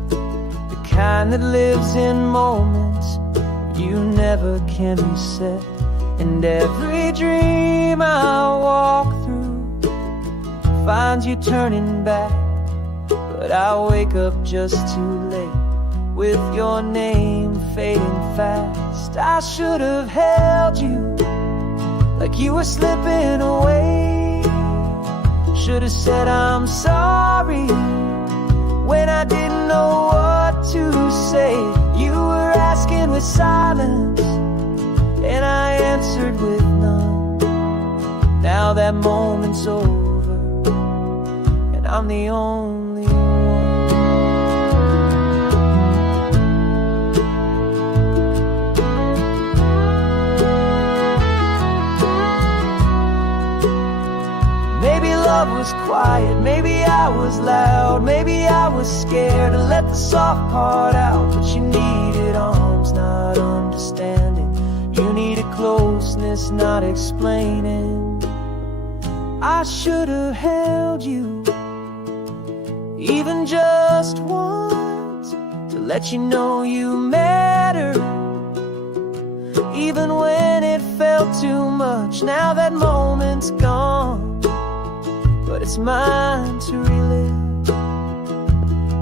the kind that lives in moments you never can reset. And every dream I walk through finds you turning back, but I wake up just too late with your name fading fast. I should have held you like you were slipping away. Should have said I'm sorry when I didn't know what to say. You were asking with silence and I answered with none. Now that moment's over, I'm the only one. Maybe love was quiet, maybe I was loud, maybe I was scared to let the soft part out. But you needed arms, not understanding. You needed closeness, not explaining. I should have held you, even just once, to let you know you matter, even when it felt too much. Now that moment's gone, but it's mine to relive.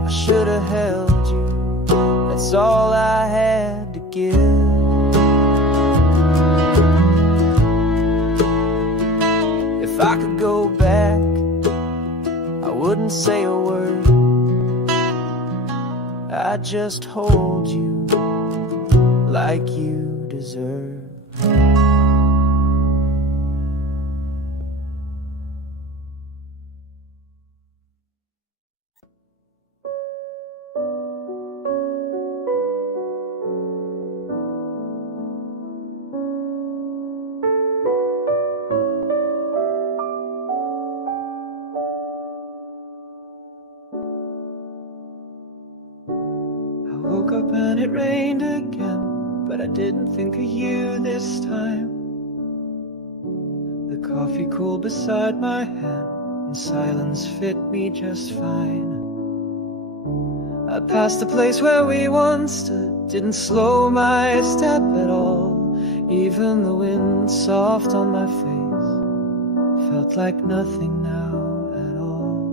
I should have held you, that's all I had to give. If I could go back, I wouldn't say a word. I'd just hold you like you deserve. Woke up and it rained again, but I didn't think of you this time. The coffee cooled beside my hand, and silence fit me just fine. I passed the place where we once stood, didn't slow my step at all. Even the wind soft on my face felt like nothing now at all.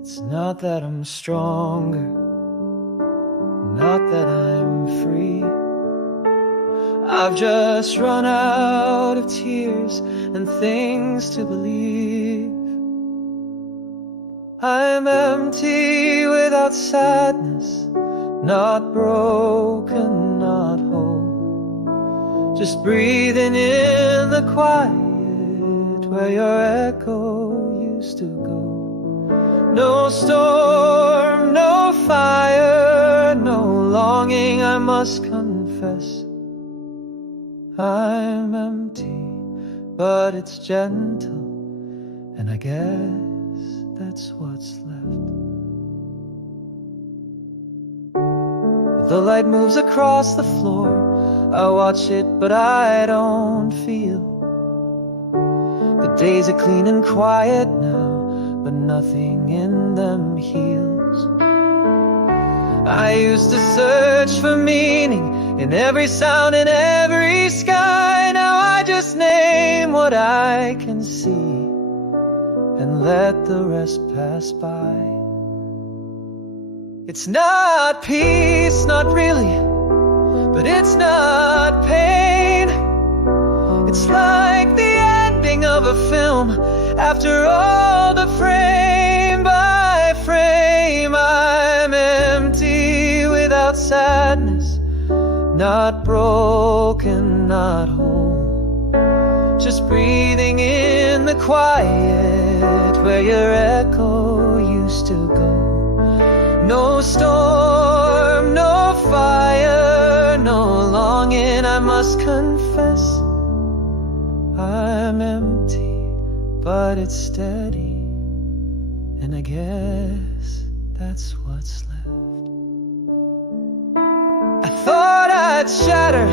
It's not that I'm stronger, not that I'm free. I've just run out of tears and things to believe. I'm empty without sadness, not broken, not whole. Just breathing in the quiet where your echo used to go. No storm, no fire, no longing, I must confess. I'm empty, but it's gentle, and I guess that's what's left. The light moves across the floor, I watch it, but I don't feel. The days are clean and quiet now, but nothing in them heals. I used to search for meaning in every sound, in every sky. Now I just name what I can see and let the rest pass by. It's not peace, not really, but it's not pain. It's like the ending of a film. After all, the frame by frame, I'm empty without sadness, not broken, not whole. Just breathing in the quiet where your echo used to go. No storm, no fire, no longing, I must confess. I'm empty, but it's steady, and I guess that's what's left. I thought I'd shatter,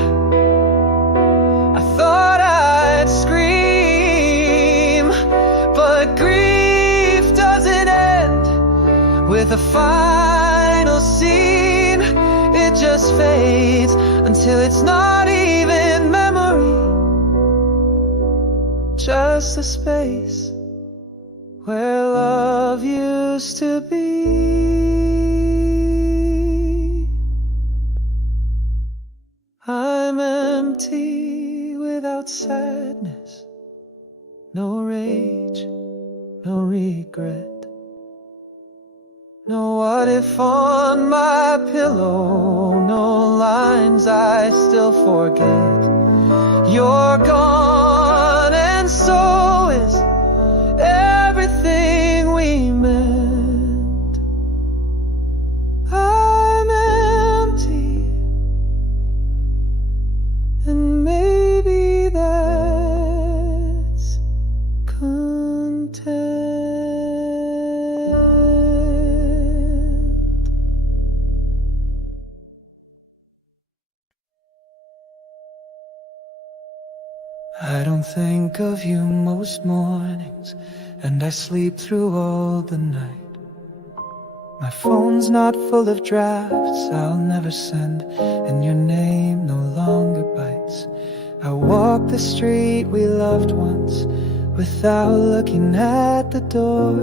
I thought I'd scream, but grief doesn't end with a final scene. It just fades until it's not even memory, just a space where love used to be. I'm empty without sadness, no rage, no regret. No what if on my pillow, no lines I still forget. You're gone and so is everything we meant. I'm empty, and maybe that's content. I don't think of you most mornings, and I sleep through all the night. My phone's not full of drafts I'll never send, and your name no longer bites. I walk the street we loved once without looking at the door,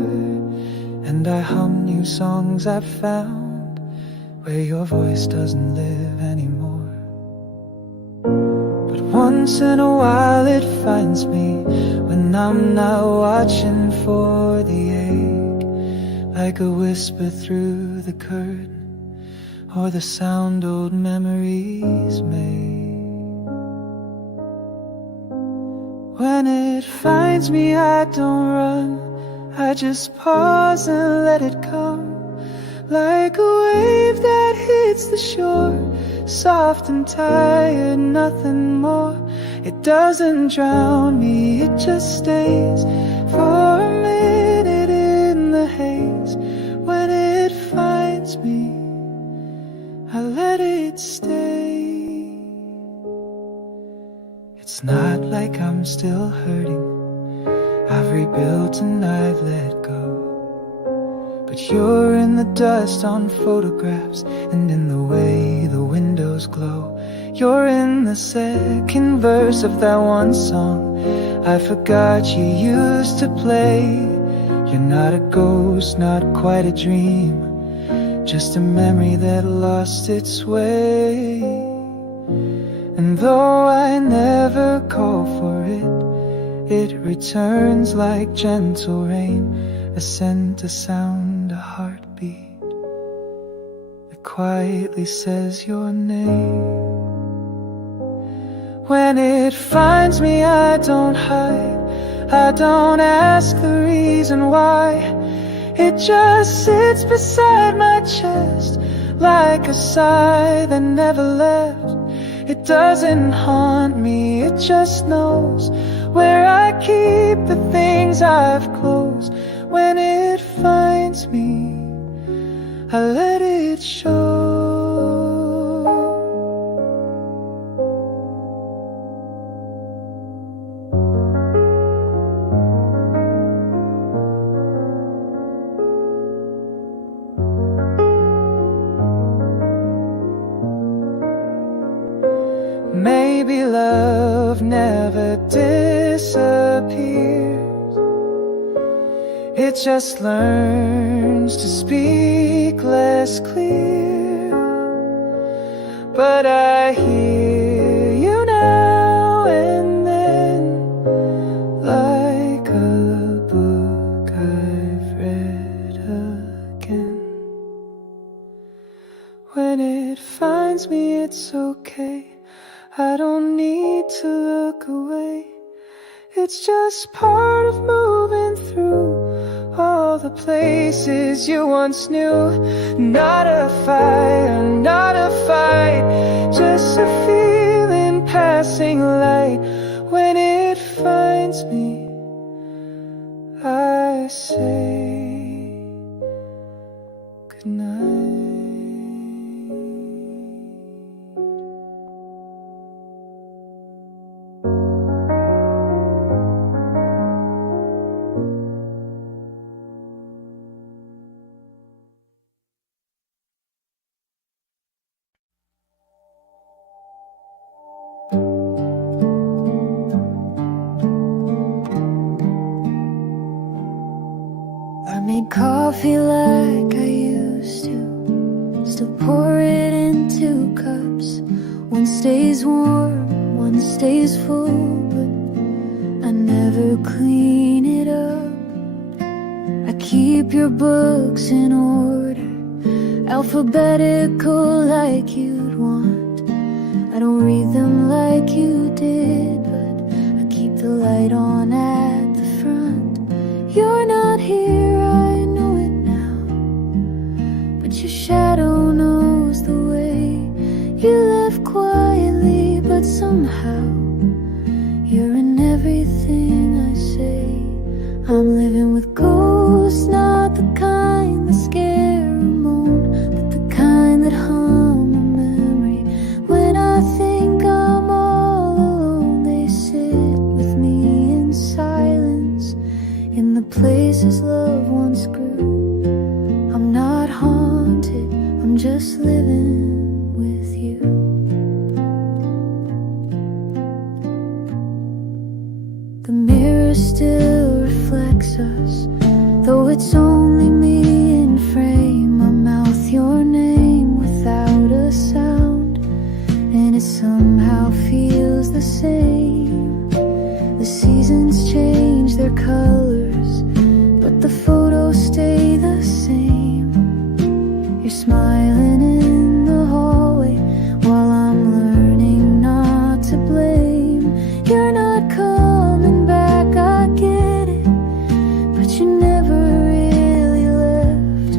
and I hum new songs I've found where your voice doesn't live anymore. But once in a while it finds me when I'm not watching for the ache, like a whisper through the curtain, or the sound old memories make. When it finds me, I don't run, I just pause and let it come, like a wave that hits the shore, soft and tired, nothing more. It doesn't drown me, it just stays for a minute in the haze. When it finds me, I let it stay. It's not like I'm still hurting, I've rebuilt and I've let go. But you're in the dust on photographs, and in the way the windows glow. You're in the second verse of that one song I forgot you used to play. You're not a ghost, not quite a dream, just a memory that lost its way. And though I never call for it, it returns like gentle rain, a scent, a sound, a heartbeat that quietly says your name. When it finds me, I don't hide, I don't ask the reason why. It just sits beside my chest like a sigh that never left. It doesn't haunt me, it just knows where I keep the things I've closed. When it finds me, I let it show. Maybe love never disappears, it just learns to speak less clear. But I hear you now and then, like a book I've read again. When it it finds me, it's okay. I don't need to look away. It's just part of moving through all the places you once knew. Not a fire, not a fight, just a feeling, passing light. When it finds me, I say goodnight. I made coffee like I used to, still pour it into cups. One stays warm, one stays full, but I never clean it up. I keep your books in order, alphabetical like you'd want. I don't read them like you did, but I keep the light on at the front. You're not here, I know it now, but your shadow knows the way. You left quietly, but somehow you're in everything I say. I'm living with ghosts, not the kind that scare or moan, but the kind that hum a memory. When I think I'm all alone, they sit with me in silence, in the places love once grew. I'm not haunted, I'm just living with you. The mirror still reflects us, though it's only me in frame. I mouth your name without a sound, and it somehow feels the same. The seasons change their colors, but the photos stay the same. You're smiling in the hallway while I'm learning not to blame. You're not coming back, I get it, but you never really left.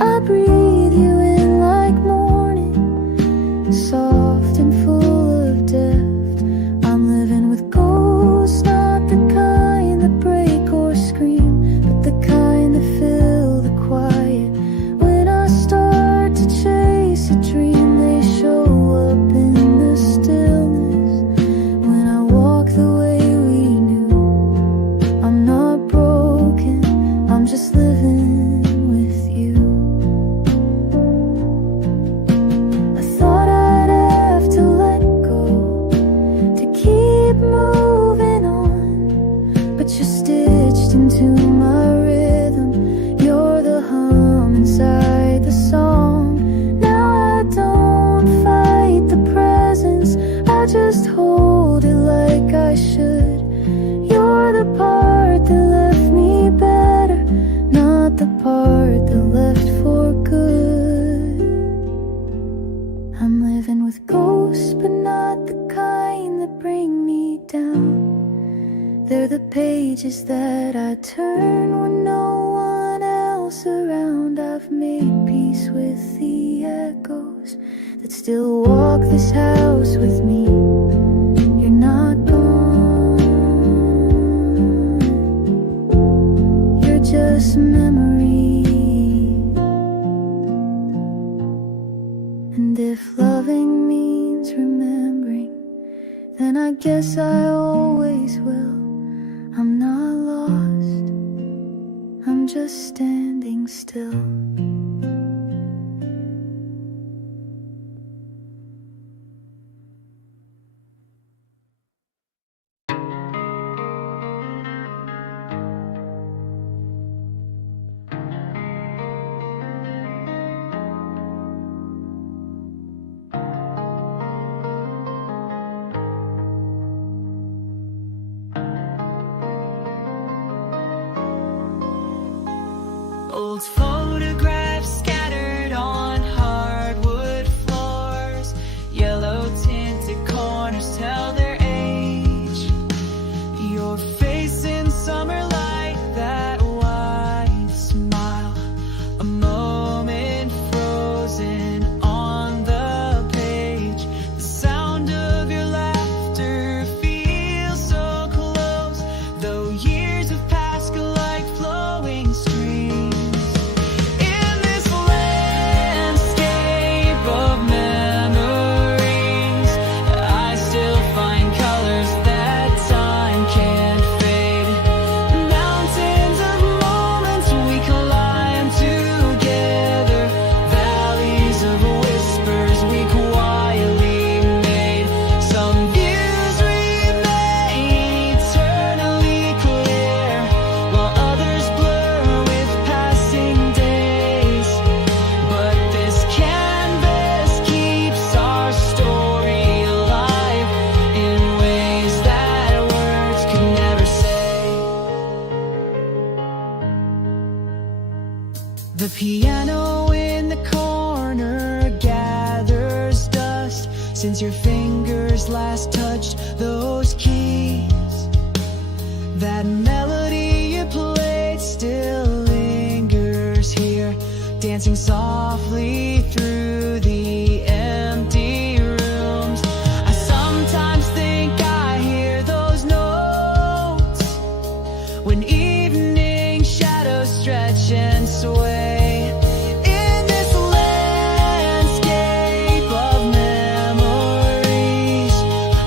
I breathe you in like morning, soft and full of depth. I'm living with ghosts, not the kind that break or scream, but the kind that fill the quiet. When I start to chase a dream, they show up in the stillness. When I walk the way we knew, I'm not broken, I'm just living with you. I thought I'd have to let go to keep moving on, but you're stitched into my rhythm. You're the hum inside the song. Now I don't fight the presence, I just hold it like I should. You're the part that left me better, not the part that left for good. I'm living with ghosts, but not the kind that bring me down. They're the pages that I turn when no one else around. I've made peace with the echoes that still walk this house with me. You're not gone, you're just memory. And if loving means remembering, then I guess I always will. I'm not lost, I'm just standing still. Old photographs scattered on hardwood floors. since your fingers last touched those keys. That melody you played still lingers here, dancing softly through the empty rooms. I sometimes think I hear those notes when evening shadows stretch and sway. In this landscape of memories,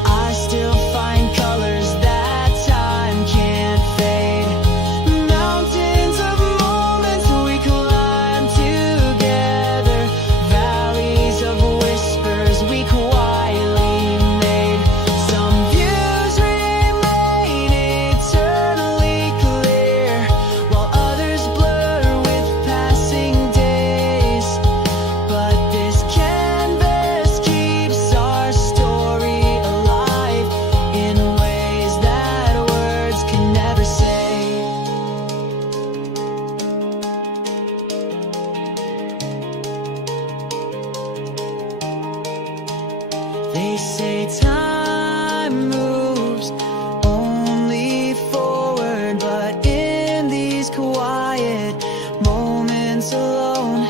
I still find colors that time can't fade. Mountains of moments we climb together, valleys of whispers we quietly made. Some views remain eternally clear, while others blur with passing days. But this canvas keeps our story alive in ways that words can never say. They say time moves only forward, but in these quiet moments alone,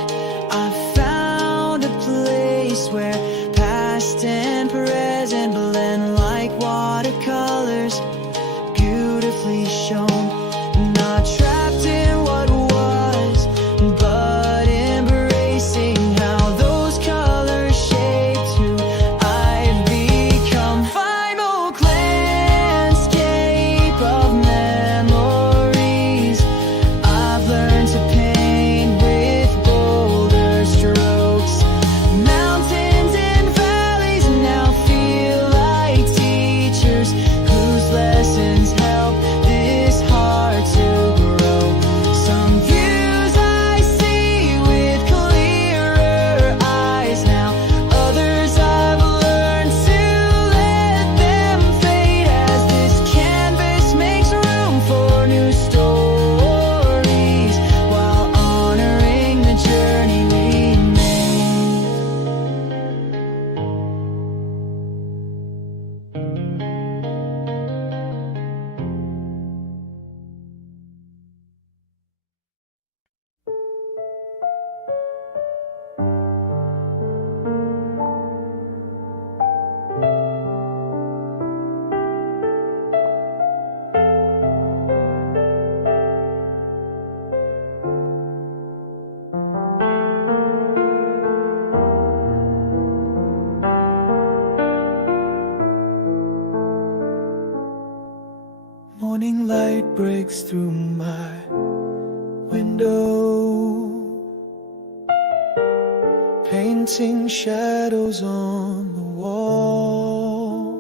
I found a place where past and present blend like watercolors, beautifully shown. Not trapped in what was, but embracing how those colors shaped who I've become. Final landscape of memories, I've learned to paint with bolder strokes. Mountains and valleys now feel like teachers whose lessons help this heart to grow. Some views I see with clearer eyes now, others I've learned to let them fade as this canvas makes room for new stories while honoring the journey we made. Morning light breaks through my window, painting shadows on the wall.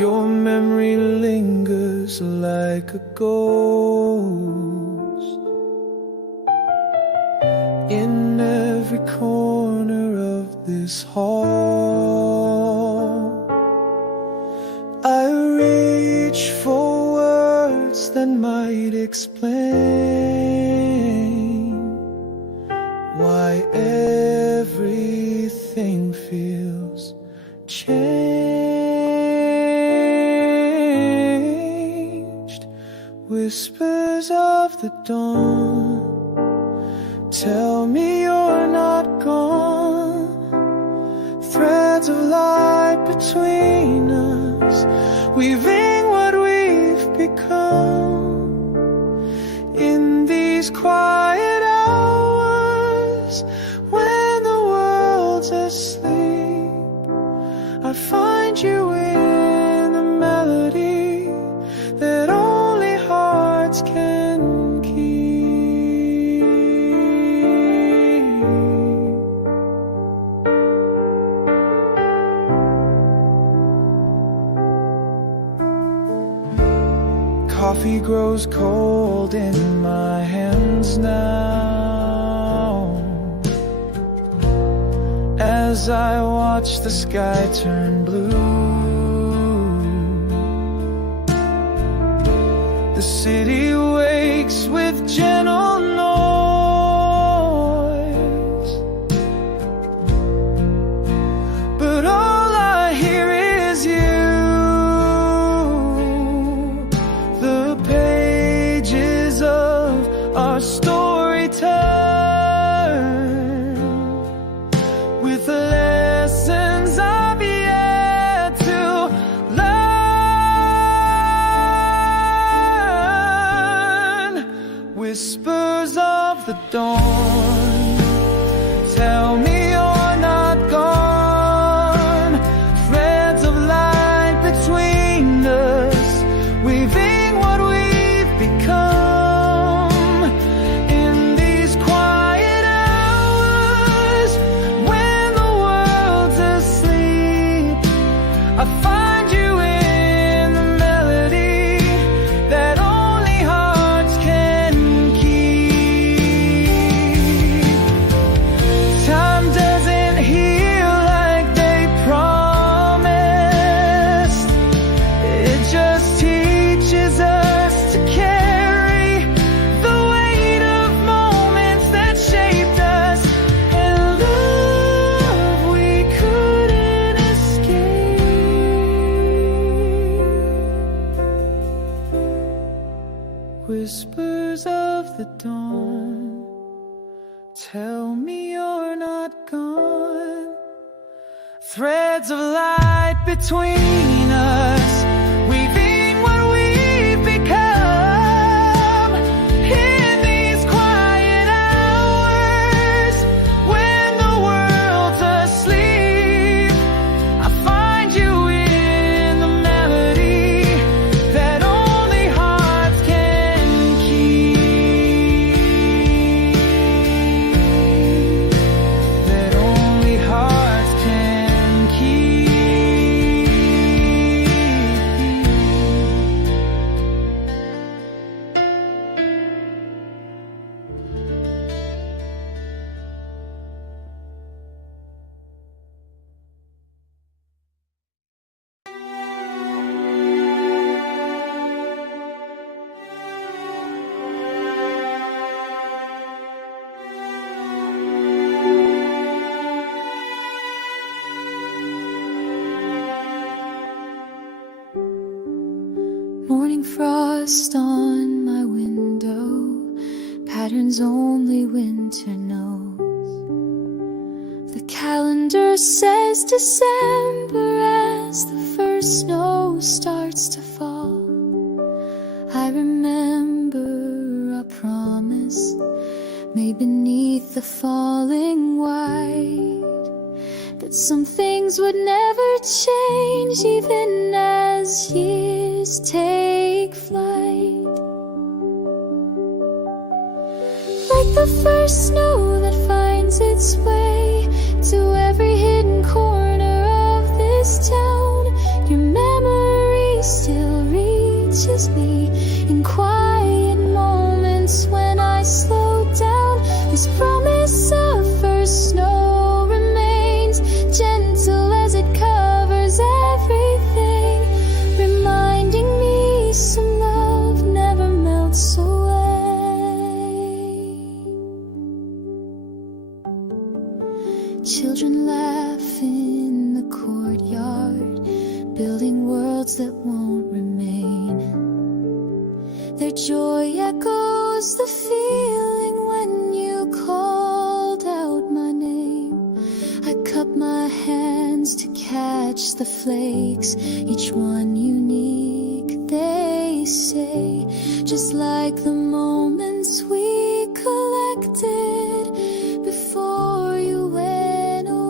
Your memory lingers like a ghost in every corner of this hall. I reach for words that might explain why everything feels changed. Whispers of the dawn tell me you're not gone. Threads of light between us, weaving what we've become. In these quiet hours, when the world's asleep, I find you in the melody that only hearts can keep. Coffee grows cold in my hands now as I watch the sky turn blue. The city wakes with gentle noise, the dawn. Tell me you're not gone. Threads of light between us, weaving what we've become. In these quiet hours, when the world's asleep, I find you in the melody that only hearts can keep. Time doesn't heal like they promised. It just teaches us to carry the weight of moments that shaped us, and love we couldn't escape. Whispers of the dawn, tell me you're not gone. Threads of light between us, weaving what we've become. In these quiet hours, when the world's asleep, I find you in the melody that only hearts can keep. That only hearts can keep. Morning frost on my window, patterns only winter knows. The calendar says December as the first snow starts to fall. I remember our promise made beneath the falling white, that some things would never change even as years take flight. Like the first snow that finds its way to every hidden corner of this town, your memory still reaches me in quiet moments when I slow down. This promise of first snow remains gentle as it covers everything, reminding me some love never melts away. Children laugh in the courtyard, building worlds that won't remain. Their joy echoes the feeling when you called out my name. I cup my hands to catch the flakes, each one unique, they say, just like the moments we collected before you went away.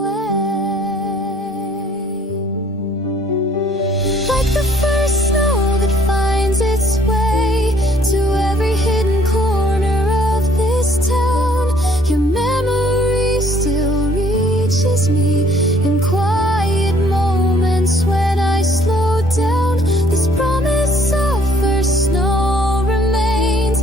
Like the first snow that finds its way to every hidden corner of this town, your memory still reaches me in quiet moments when I slow down. This promise of first snow remains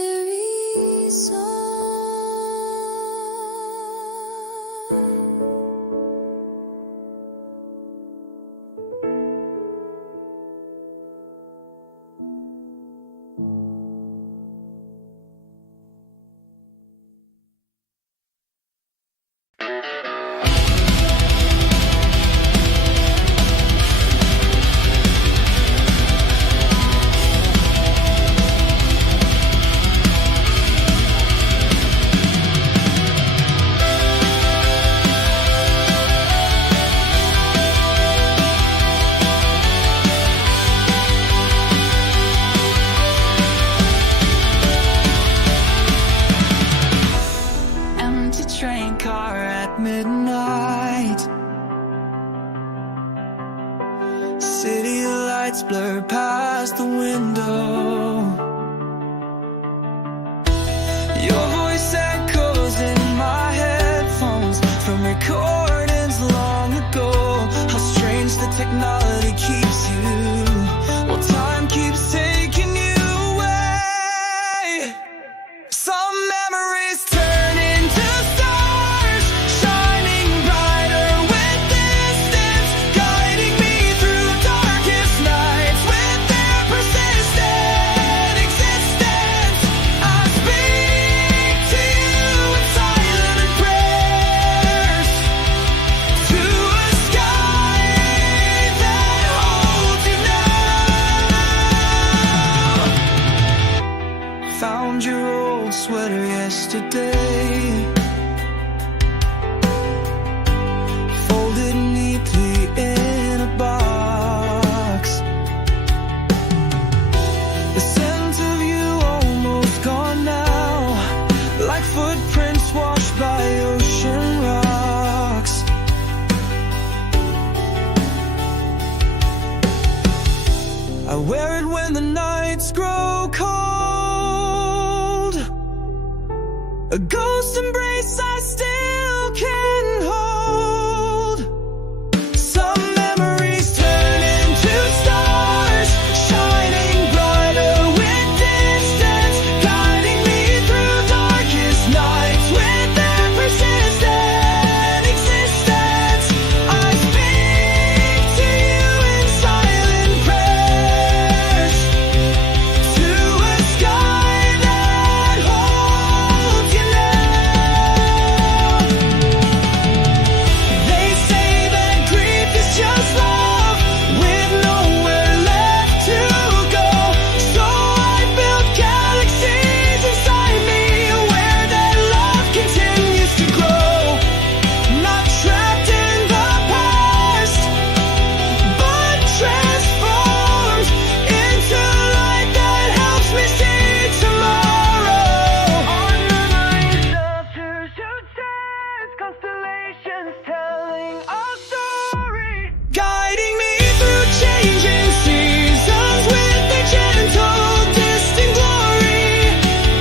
weary soul. Empty train car at midnight. City lights blur past the window. Your voice echoes in my headphones from recordings long ago. How strange the technology keeps you, while time keeps taking you away. Some memories turn into stars, shining brighter with distance, guiding me through darkest nights with their persistent existence. I speak to you in silent prayers, to a sky that holds you now. Found your old sweater yesterday, folded neatly in a box. The scent of you almost gone now, like footprints washed by ocean rocks. I wear it when the nights grow cold, a ghost embrace I still can hold. Some memories turn into stars, shining brighter with distance, guiding me through darkest nights with their persistent existence. I speak to you in silent prayers, to a sky that holds you now. They say that grief is just love, with nowhere left to go. So I built galaxies inside me, where that love continues to grow. Not trapped in the past, but transformed into light that helps me see tomorrow. On the night after success, constellations telling our story, guiding me through changing seasons with their gentle, distant glory.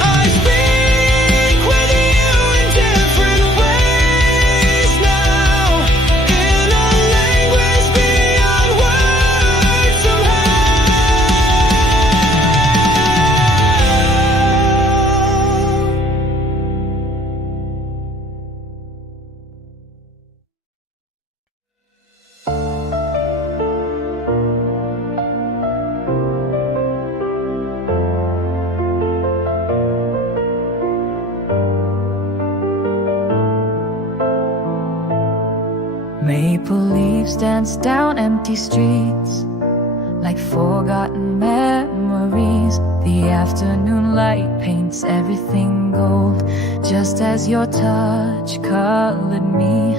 I speak with you in different ways now, in a language beyond words Maple leaves dance down empty streets like forgotten memories. The afternoon light paints everything gold, just as your touch colored me.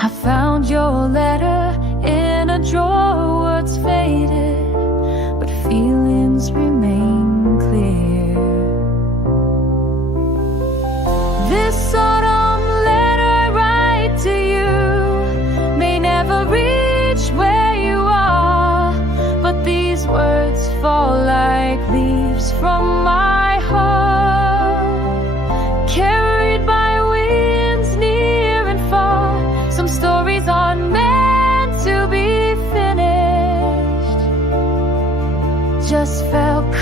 I found your letter in a drawer, words faded, but feelings remain clear. This autumn letter I write to you may never reach where you are, but these words fall like leaves from my heart, carried by winds near and far. Some stories aren't meant to be finished, just felt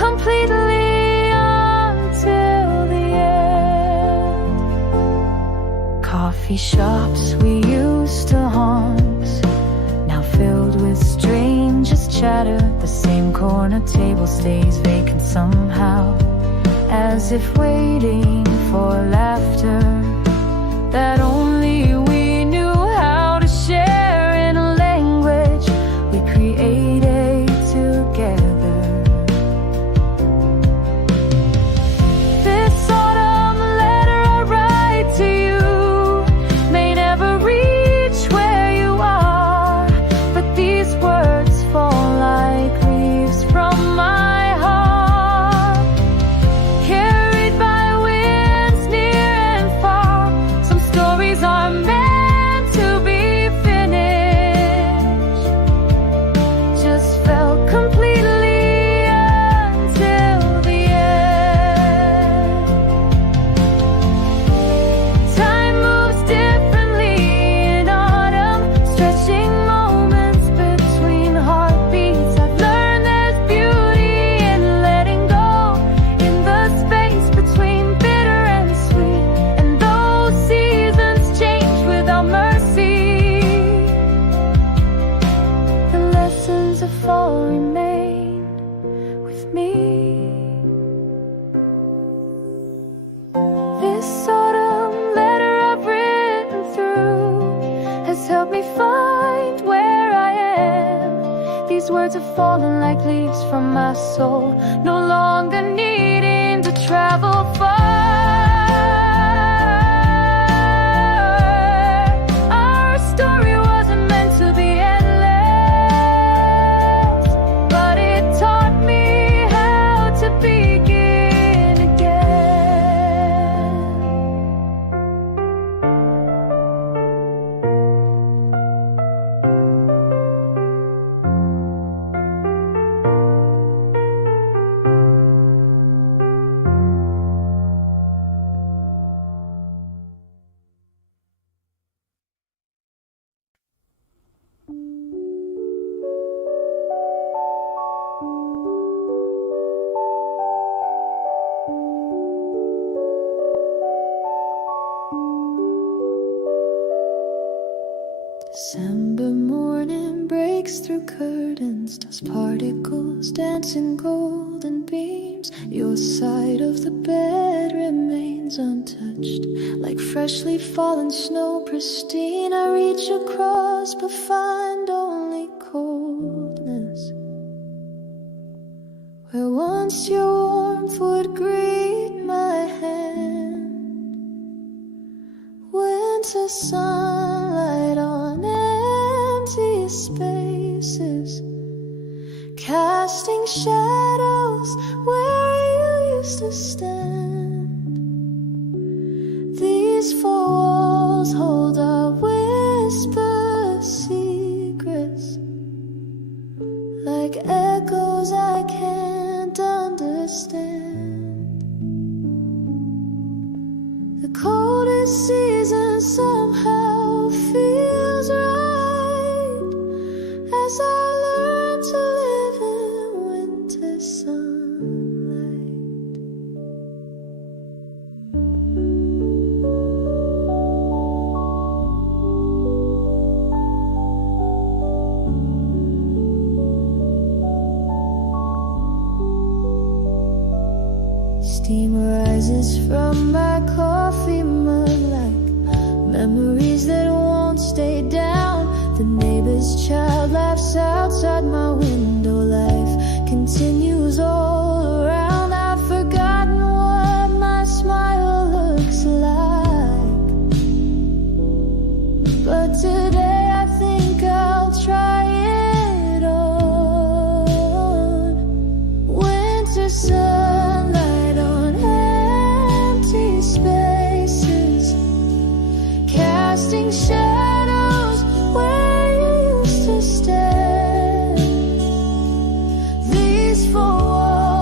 coffee shops we used to haunt, now filled with strangest chatter. The same corner table stays vacant somehow, as if waiting for laughter that only we knew how to share in a language we created together. This autumn letter I write to you may never reach where you are, but these words fall like leaves from my heart, carried by winds near and far. Some stories are meant to be finished, just felt completely until the end. Time moves differently in autumn, stretching moments between heartbeats. I've learned there's beauty in letting go, in the space between bitter and sweet. And those seasons change without mercy, the lessons of fall remain with me. This autumn letter I've written through has helped me find where I am. These words have fallen like leaves from my soul, no longer needing to travel far. Our story wasn't meant to be endless, but it taught me how to begin again. December morning breaks through curtains, dust particles dancing golden beams. Your side of the bed remains untouched, like freshly fallen snow, pristine. I reach across but find only coldness, where once your warmth would greet my hand. Winter sunlight on empty spaces, casting shadows where you used to stand. These four walls hold our whispered secrets, like echoes I can't understand. The coldest season somehow feels right, as I learn to live in winter sunlight. Steam rises from my coffee mug like memories that won't stay down. The neighbor's child laughs outside my window. Life continues all around. I've forgotten what my smile looks like, but today I think I'll try it on. Winter sunlight on empty spaces, casting shadows where you used to stand. These four walls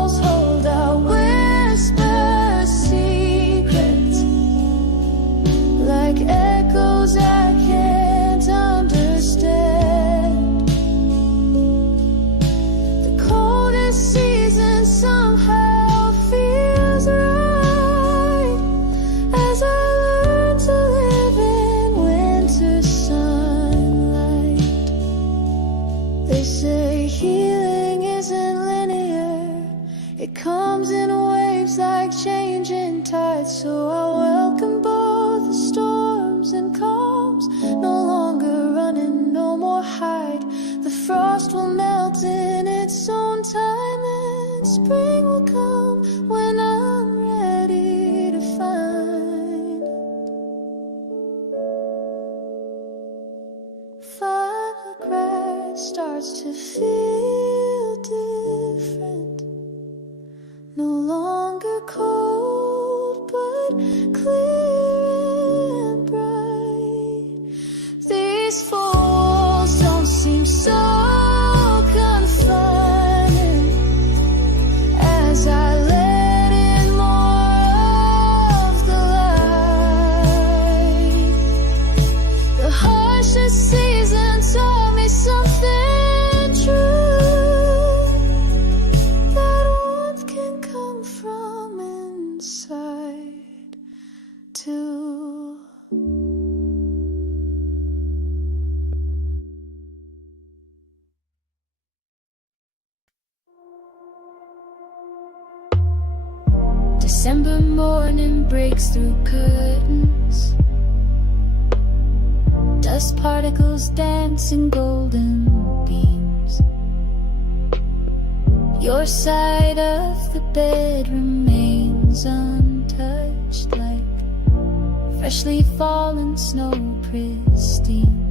inside. So I welcome both the storms and calms. No longer running, no more hide. The frost will melt in its own time, and spring will come when I'm ready to find final grass starts to feel different. No longer cold, but clear and bright. These four walls don't seem so confining as I let in more of the light. The harshest season taught me something true, that warmth can come from inside too. December morning breaks through curtains. Dust particles dance in golden beams. Your side of the bed remains untouched, like freshly fallen snow, pristine.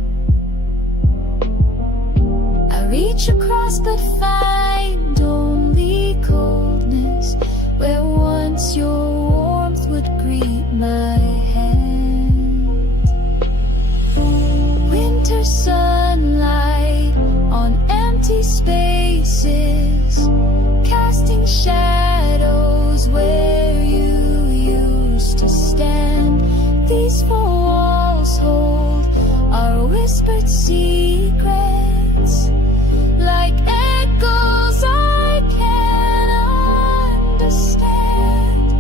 I reach across but find only coldness, where once your warmth would greet my hand. Winter sunlight on empty spaces, casting shadows where you used to stand. These four walls hold our whispered secrets, like echoes I can understand.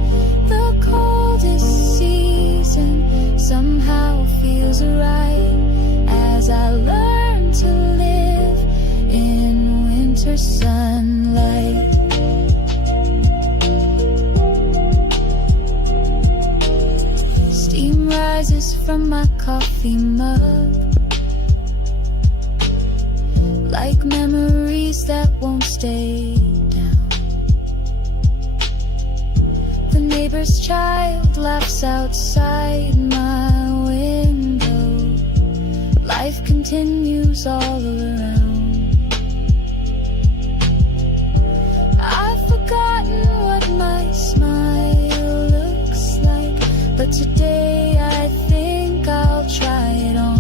The coldest season somehow feels right as I learn to live in winter sunlight. Steam rises from my coffee mug, like memories that won't stay down. The neighbor's child laughs outside my window. Life continues all around. I've forgotten what my smile looks like, but today I think I'll try it on.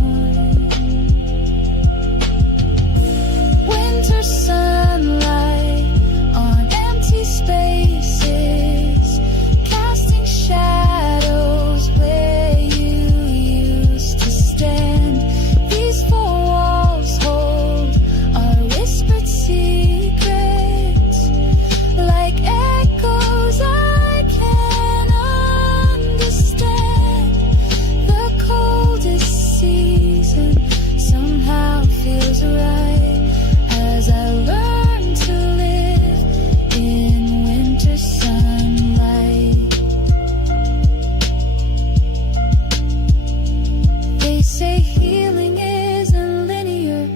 Winter sunlight on empty spaces, casting shadows where you used to stand. These four walls hold our whispered secrets, like echoes I can understand. The coldest season somehow feels right as I learn to live in winter sunlight. They say healing isn't linear,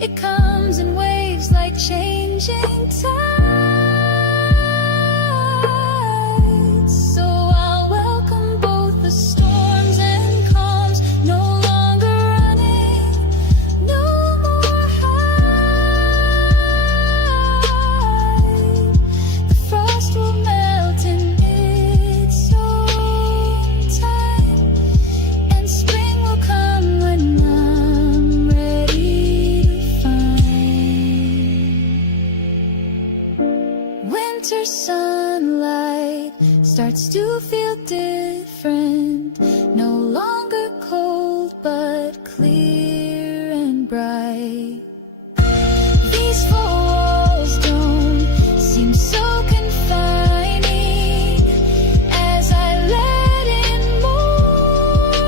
it comes in waves like changing tides. So I'll welcome both the storms and calms. No longer running, no more hide. The frost will melt in its own time, and spring will come when I'm ready to find. Winter sunlight starts to feel different, no longer cold but clear and bright. These four walls don't seem so confining as I let in more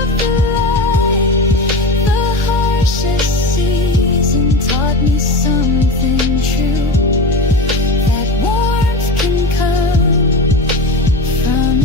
of the light. The harshest season taught me something true, that warmth can come from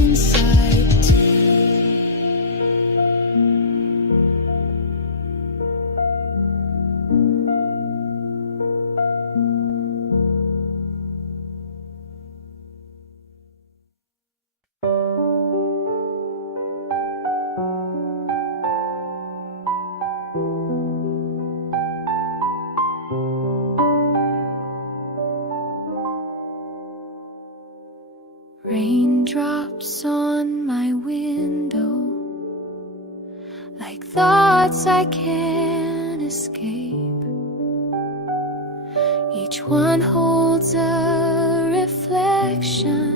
Raindrops on my window, like thoughts I can't escape. Each one holds a reflection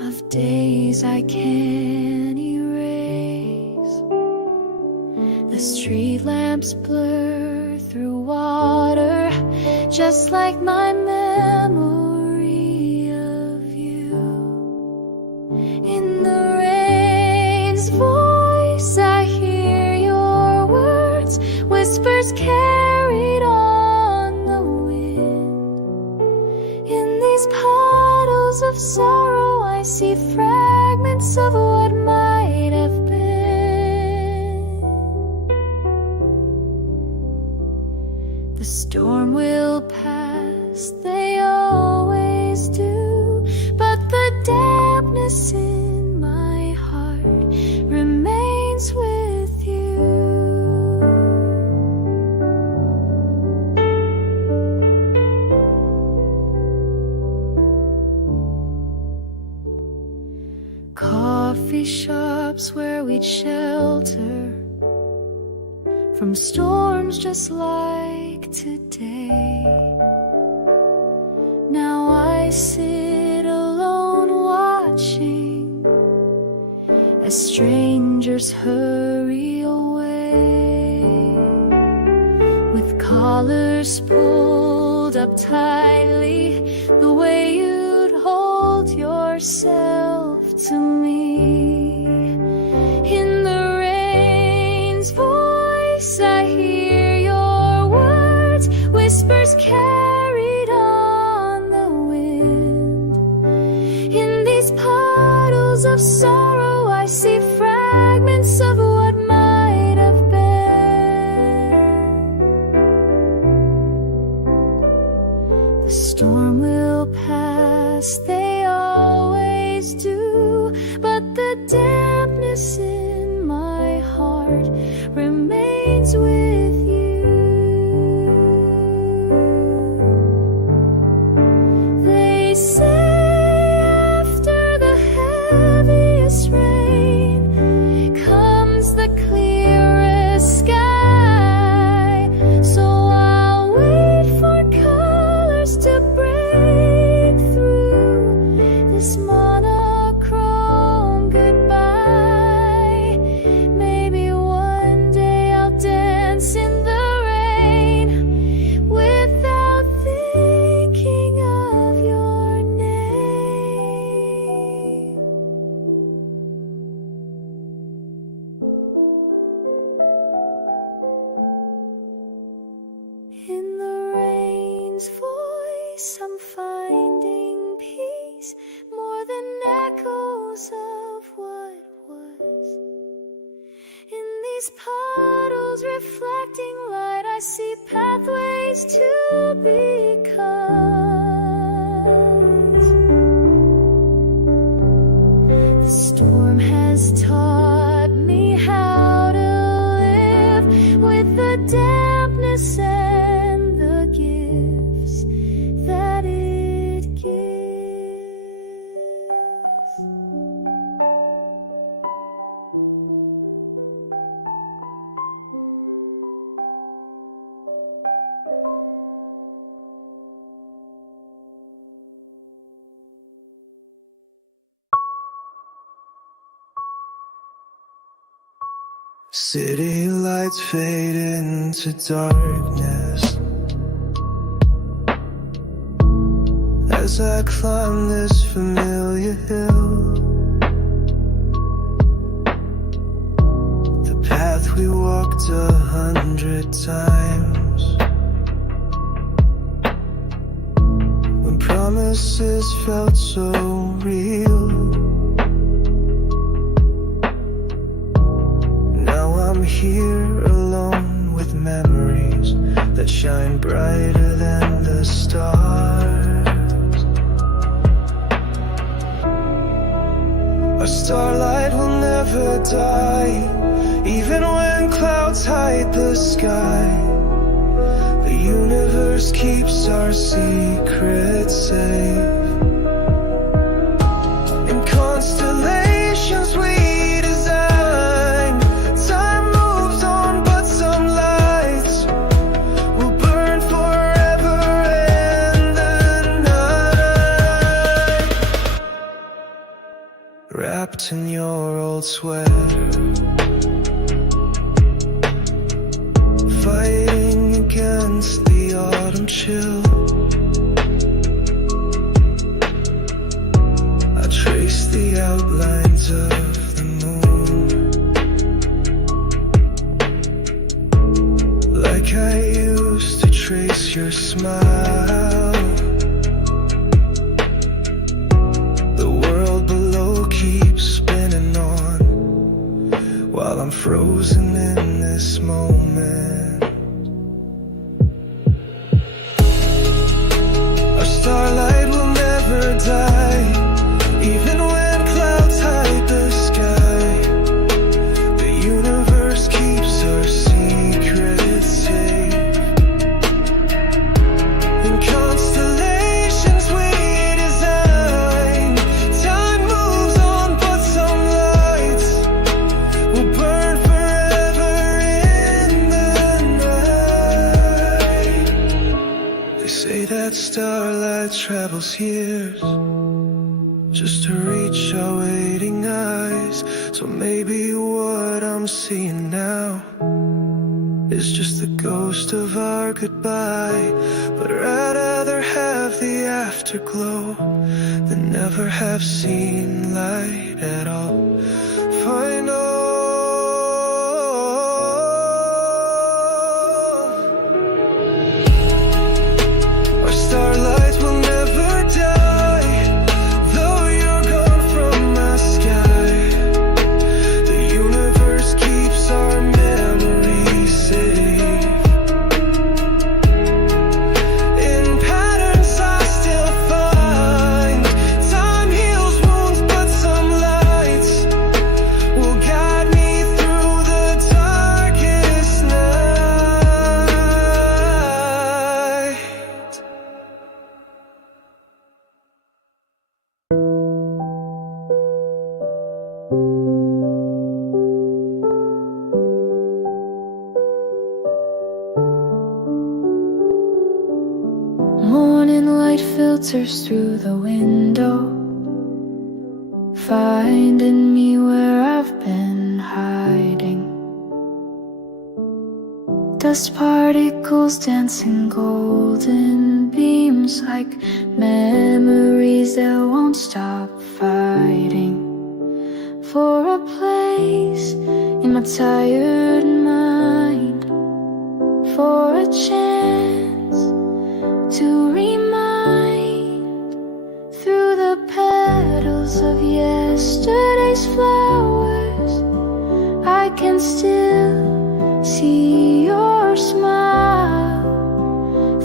of days I can't erase. The street lamps blur through water, just like my memory of you. In the rain's voice I hear your words, whispers carried on the wind. In these puddles of sorrow I see fragments of what might have been. The storm will pass, they always do, but the dampness in my heart remains with you. Coffee shops where we'd shelter from storms just like today. Now I sit alone watching as strangers hurry away, with collars pulled up tightly, the way you'd hold yourself to me. In the rain's voice I hear your words, whispers carried on the wind. In these puddles of sorrow I see fragments of what might have been. The storm will pass, they always do, but the dampness in my heart remains with you. They say after the heaviest rain comes the clearest sky, so I'll wait for colors to break through this monochrome goodbye. Maybe one day I'll dance in the rain without thinking of your name. In the rain's voice I'm finding peace, more than echoes of what was. In these puddles reflecting light I see pathways to because the storm has taught me how to live with the dampness and the gifts that it gives. City lights fade into darkness as I climb this familiar hill. The path we walked 100 times, when promises felt so real. I'm here alone with memories that shine brighter than the stars. Our starlight will never die, even when clouds hide the sky. The universe keeps our secrets safe. wrapped in your old sweater, fighting against the autumn chill. I trace the outlines of the moon, like I used to trace your smile. The world below keeps spinning on, while I'm frozen in this moment. Our starlight will never die, even when clouds hide the sky. The universe keeps our secrets safe. In constellations we design, time moves on, but some lights will burn forever in the night. They say that starlight travels years just to reach our waiting eyes. So maybe what I'm seeing now is just the ghost of our goodbye. But I'd rather have the afterglow than never have seen light at all. Final. Our starlight will never die, though you're gone from my sky. The universe keeps our memories safe. In patterns I still find, time heals wounds, but some lights will guide me through the darkest night. Morning light filters through the window, finding me where I've been hiding. Dust particles dancing golden beams like memories that won't stop fighting for a place in my tired mind, for a chance to remind through the petals of yesterday's flowers. I can still see your smile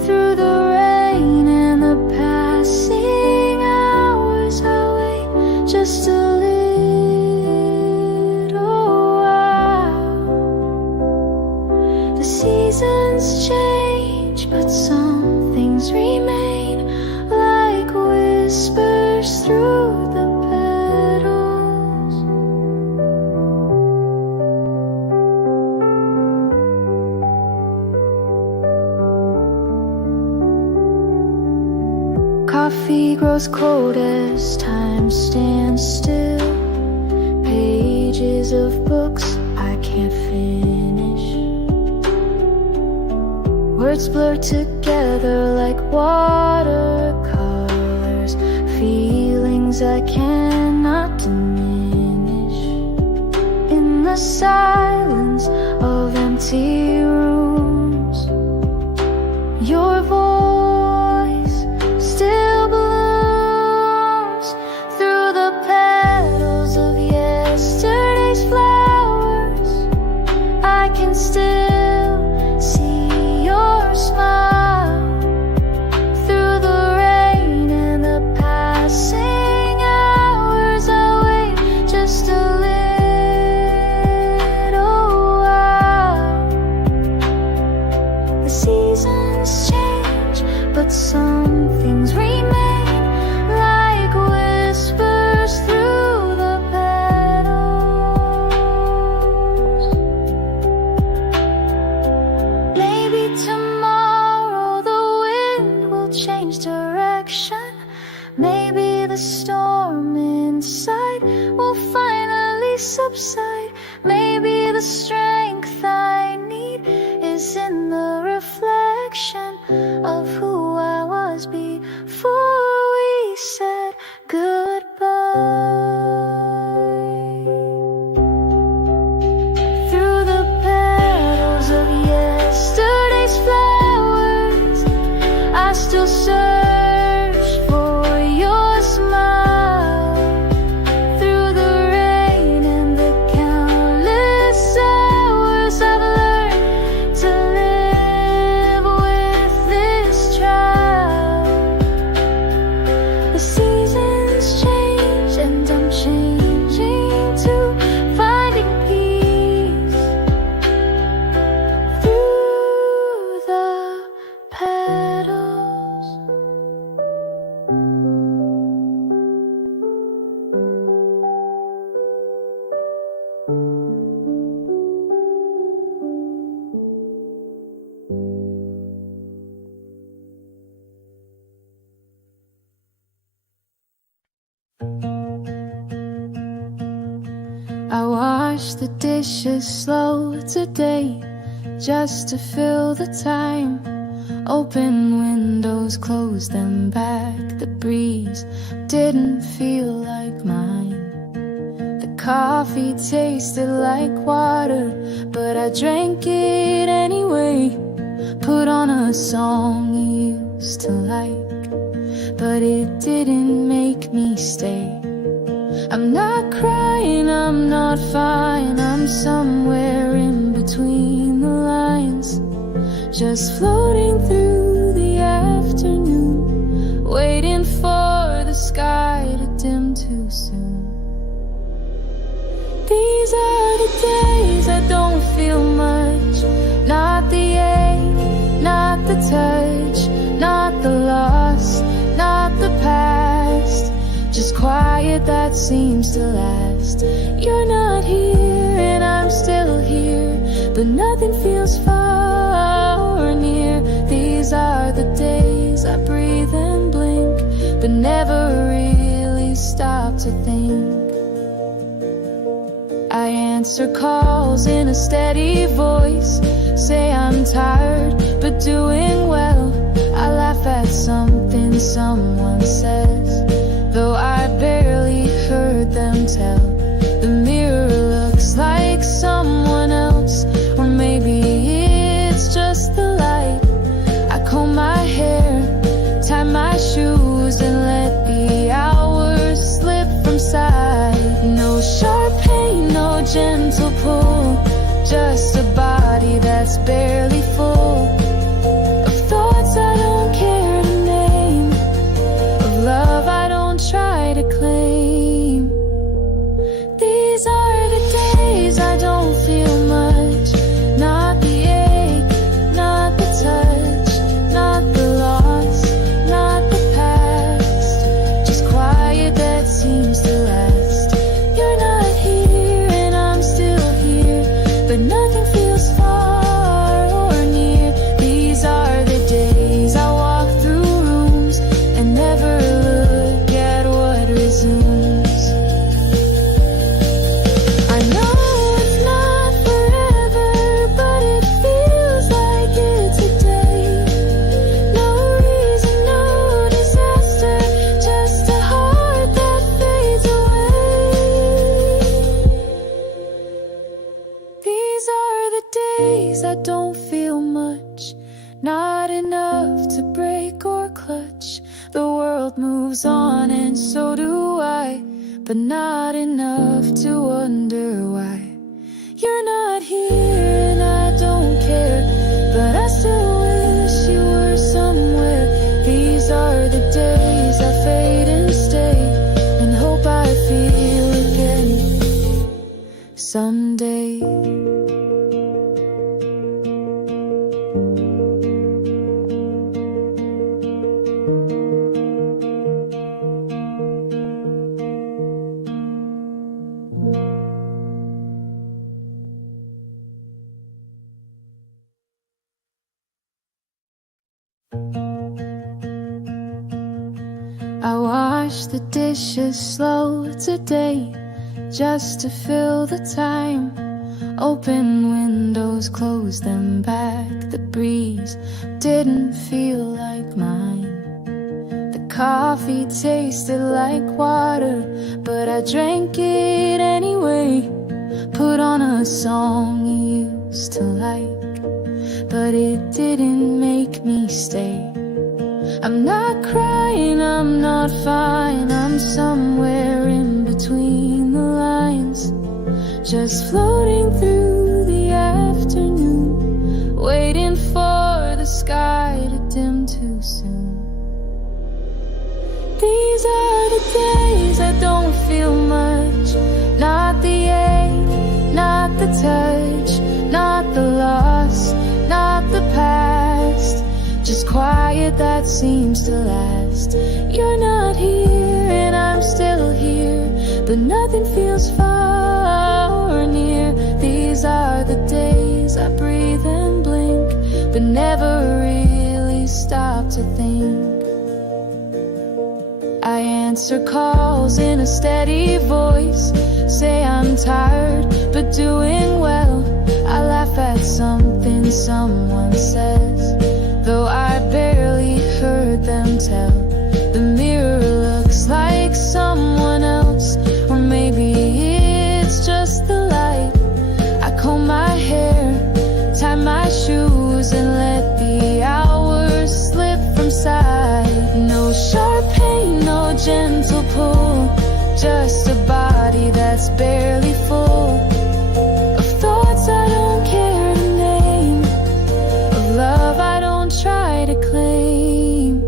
through the rain and the passing hours. I'll wait just a little while. The seasons change, but some things remain, like whispers through the petals. Coffee grows cold as time stands still. Pages of books I can't finish. Words blur together like watercolors, feelings I cannot diminish. In the silence of empty rooms, your voice still blooms through the petals of yesterday's flowers. I can still see your smile through the rain and the passing hours. I'll wait just a little while. The seasons change, but some things remain, like whispers through the petals. Maybe tomorrow the wind will change direction. Maybe the storm inside will subside. Maybe the strength I need is in the reflection of who I was before we said goodbye. Through the petals of yesterday's flowers, I still search for your smile. Through the rain and the countless hours, I've learned to live with this child. The seasons change and I'm changing too, finding peace through the petals. I wash the dishes slow today, just to fill the time. Open windows, close them back. The breeze didn't feel like mine. The coffee tasted like water, but I drank it anyway. Put on a song you used to like, but it didn't make me stay. I'm not crying, I'm not fine, I'm somewhere in between the lines, just floating through the afternoon, waiting for the sky to dim too soon. These are the days I don't feel much, not the ache, not the touch, not the loss, not the past, just quiet that seems to last. You're not here and I'm still here, but nothing feels far or near. These are the days I breathe and blink, but never really stop to think. I answer calls in a steady voice, say I'm tired but doing well. I laugh at something someone says, though I barely heard them tell. The mirror looks like someone else, or maybe it's just the light. I comb my hair, tie my shoes, and let the hours slip from sight. No sharp pain, no gentle pull, just a body that's barely full of thoughts I don't care to name, of love I don't try to claim. These are the days I don't feel much, not the ache, not the touch, not the loss, not the past, just quiet that seems to last. You're not here and I'm still here, but nothing feels far or near. These are the days I walk through rooms and never look at what resumes. I know it's not forever, but it feels like it today. No reason, no disaster, just a heart that fades away. These are the days I don't feel much, not enough to break or clutch. The world moves on and so do I, but not enough to wonder why. You're not here and I don't care, but I still wish you were somewhere. These are the days I fade and stay, and hope I feel again someday. I wash the dishes slow today, just to fill the time. Open windows, close them back. The breeze didn't feel like mine. The coffee tasted like water, but I drank it anyway. Put on a song you used to like, but it didn't make me stay. I'm not crying, I'm not fine, I'm somewhere in between the lines, just floating through the afternoon, waiting for the sky to dim too soon. These are the days I don't feel much, not the ache, not the touch, not the loss, not the past, just quiet that seems to last. You're not here and I'm still here, but nothing feels far or near. These are the days I breathe and blink, but never really stop to think. I answer calls in a steady voice, say I'm tired but doing well. I laugh at something someone says, though I barely heard them tell. The mirror looks like someone else, or maybe it's just the light. I comb my hair, tie my shoes, and let the hours slip from sight. No sharp pain, no gentle pull, just a body that's barely full of thoughts I don't care to name, of love I don't try to claim.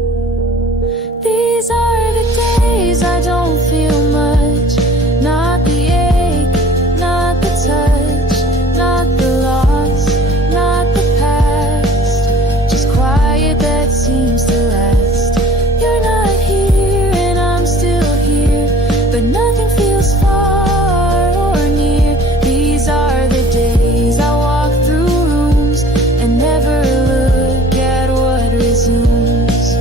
These are the days I don't feel much, not the ache, not the touch, not the loss, not the past, just quiet that seems to last. You're not here and I'm still here, but nothing feels far or near. These are the days I walk through rooms and never look at what resumes.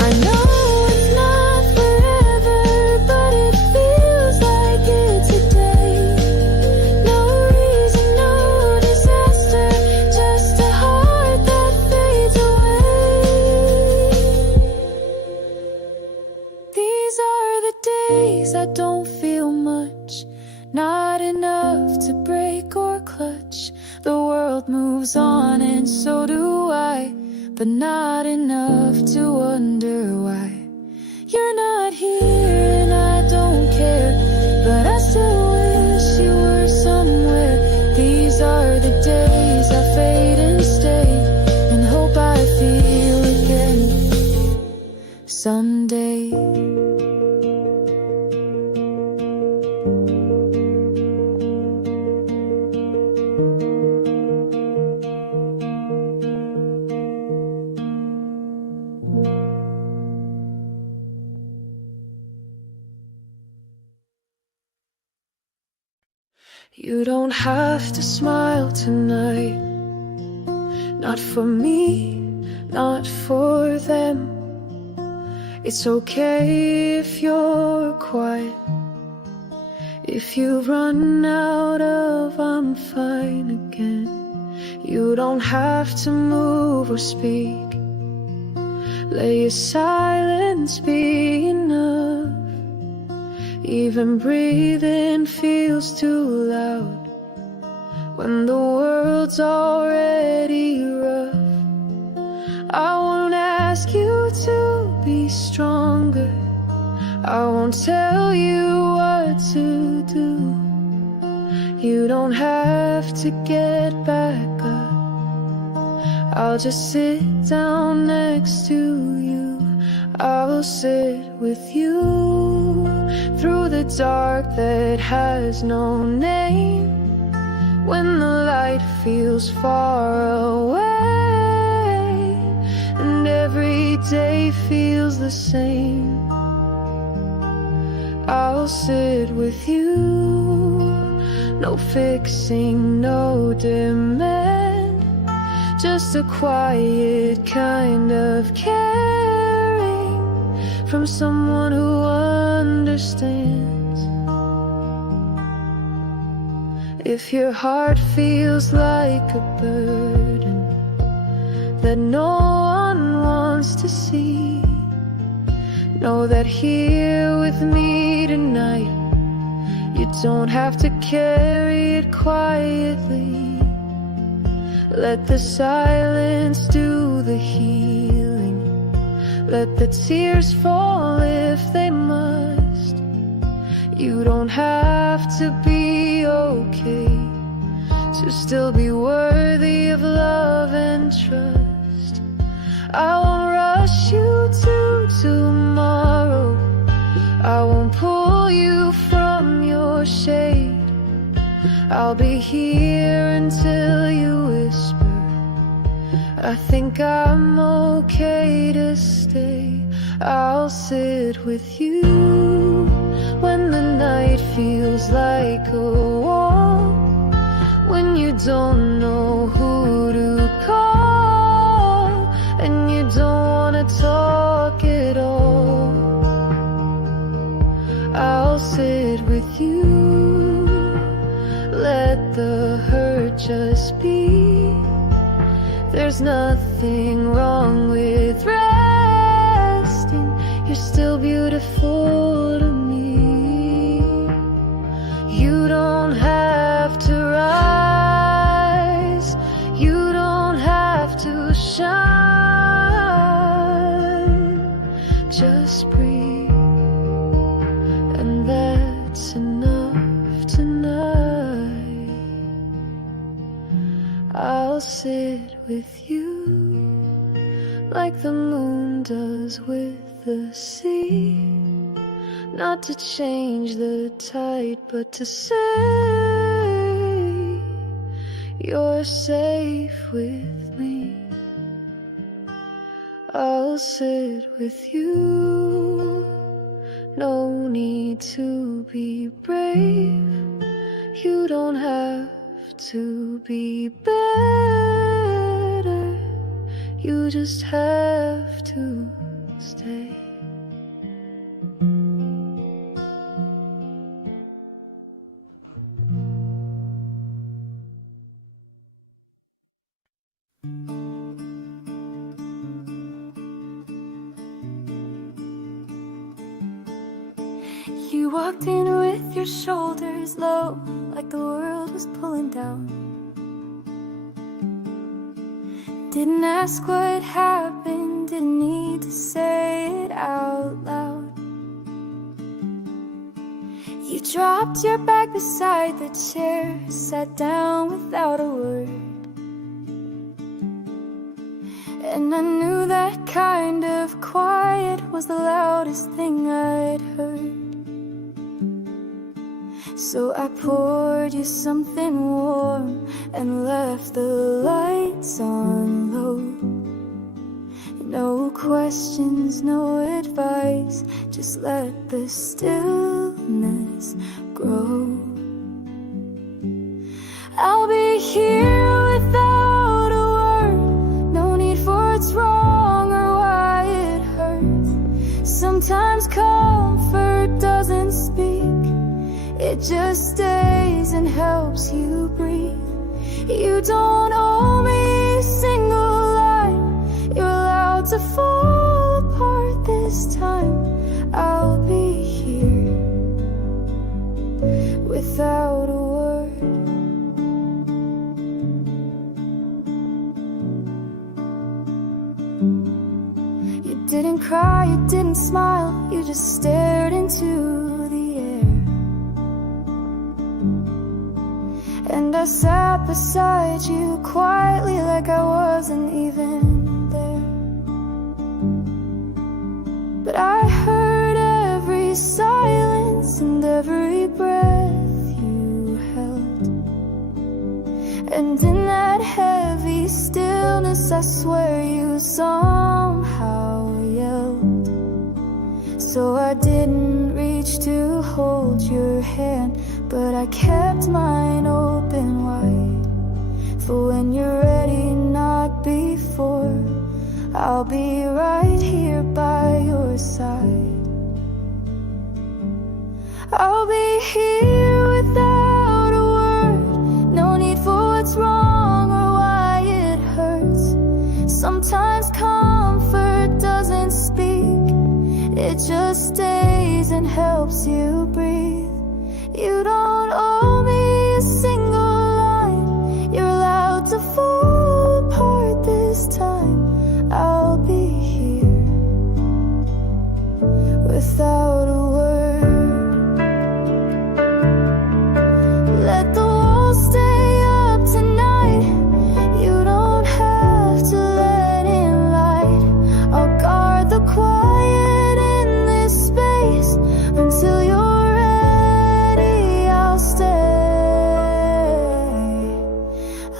I know it's not forever, but it feels like it's a day. No reason, no disaster, just a heart that fades away. These are the days I don't feel much, not enough to break or clutch. The world moves on and so do I, but not enough to wonder why. You're not here and I don't care, but I still wish you were somewhere. These are the days I fade and stay, and hope I feel again someday. You don't have to smile tonight, not for me, not for them. It's okay if you're quiet, if you run out of I'm fine again. You don't have to move or speak, let your silence be enough. Even breathing feels too loud when the world's already rough. I won't ask you to be stronger, I won't tell you what to do. You don't have to get back up, I'll just sit down next to you. I'll sit with you through the dark that has no name, when the light feels far away and every day feels the same. I'll sit with you, no fixing, no demand, just a quiet kind of caring from someone who understands. If your heart feels like a burden that no one wants to see, know that here with me tonight, you don't have to carry it quietly. Let the silence do the healing. Let the tears fall if they must. You don't have to be okay to still be worthy of love and trust. I won't rush you to tomorrow. I won't pull you from your shade. I'll be here until you whisper, I think I'm okay to stay. I'll sit with you when the night feels like a wall, when you don't know who to call, and you don't wanna talk at all. I'll sit with you. Let the hurt just be. There's nothing wrong with resting. You're still beautiful to me. You don't have to rise. You don't have to shine. Just breathe, and that's enough tonight. I'll sit with you like the moon does with the sea, not to change the tide, but to say you're safe with me. I'll sit with you. No need to be brave. You don't have to be better. You just have to stay. You walked in with your shoulders low, like the world was pulling down. Didn't ask what happened, didn't need to say it out loud. You dropped your bag beside the chair, sat down without a word. And I knew that kind of quiet was the loudest thing I'd heard. So I poured you something warm and left the lights on low. No questions, no advice, just let the stillness grow. I'll be here without a word, no need for what's wrong or why it hurts. Sometimes comfort doesn't speak, it just stays and helps you breathe. You don't owe me a single line, you're allowed to fall apart this time. I'll be here without a word. You didn't cry, you didn't smile, you just stared into the air. And I sat beside you quietly like I wasn't even there. But I heard every silence and every breath you held. And in that heavy stillness, I swear you somehow yelled. So I didn't reach to hold your hand, but I kept mine open wide. For when you're ready, not before, I'll be right here by your side. I'll be here without a word, it just stays and helps you breathe. You don't owe me a single line. You're allowed to fall apart this time. I'll be here without a word. Let the walls stay up tonight. You don't have to let in light. I'll guard the quiet in this space until you're ready. I'll stay.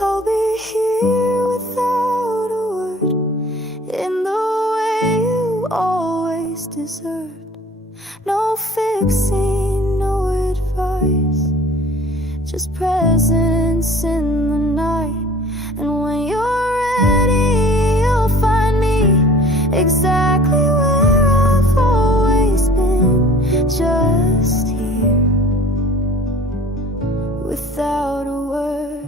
I'll be here without a word, in the way you always deserved. No fixing, no advice, just presence in the night. And when you're ready, you'll find me exactly where I've always been, just here without a word.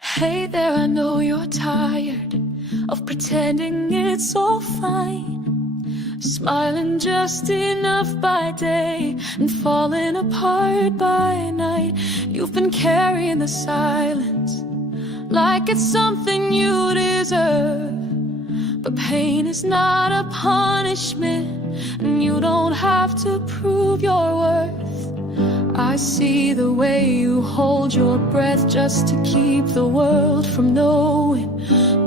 Hey there, I know you're tired of pretending it's all fine, smiling just enough by day and falling apart by night. You've been carrying the silence like it's something you deserve, but pain is not a punishment, and you don't have to prove your worth. I see the way you hold your breath just to keep the world from knowing.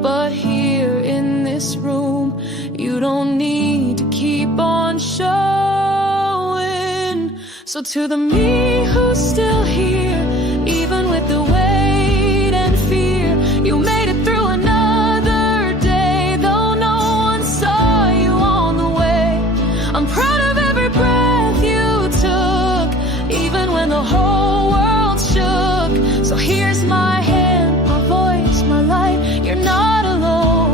But here in this room, you don't need to keep on showing. So to the me who's still here, even with the weight and fear, you made it through another day, though no one saw you on the way. I'm proud of every breath you took, even when the whole world shook. So here's my hand, my voice, my light. You're not alone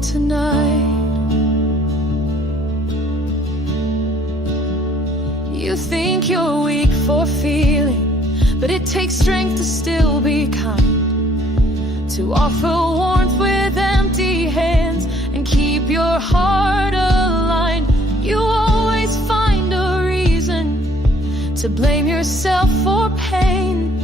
tonight. You think you're weak for feeling, but it takes strength to still be kind, to offer warmth with empty hands and keep your heart aligned. You always find a reason to blame yourself for pain,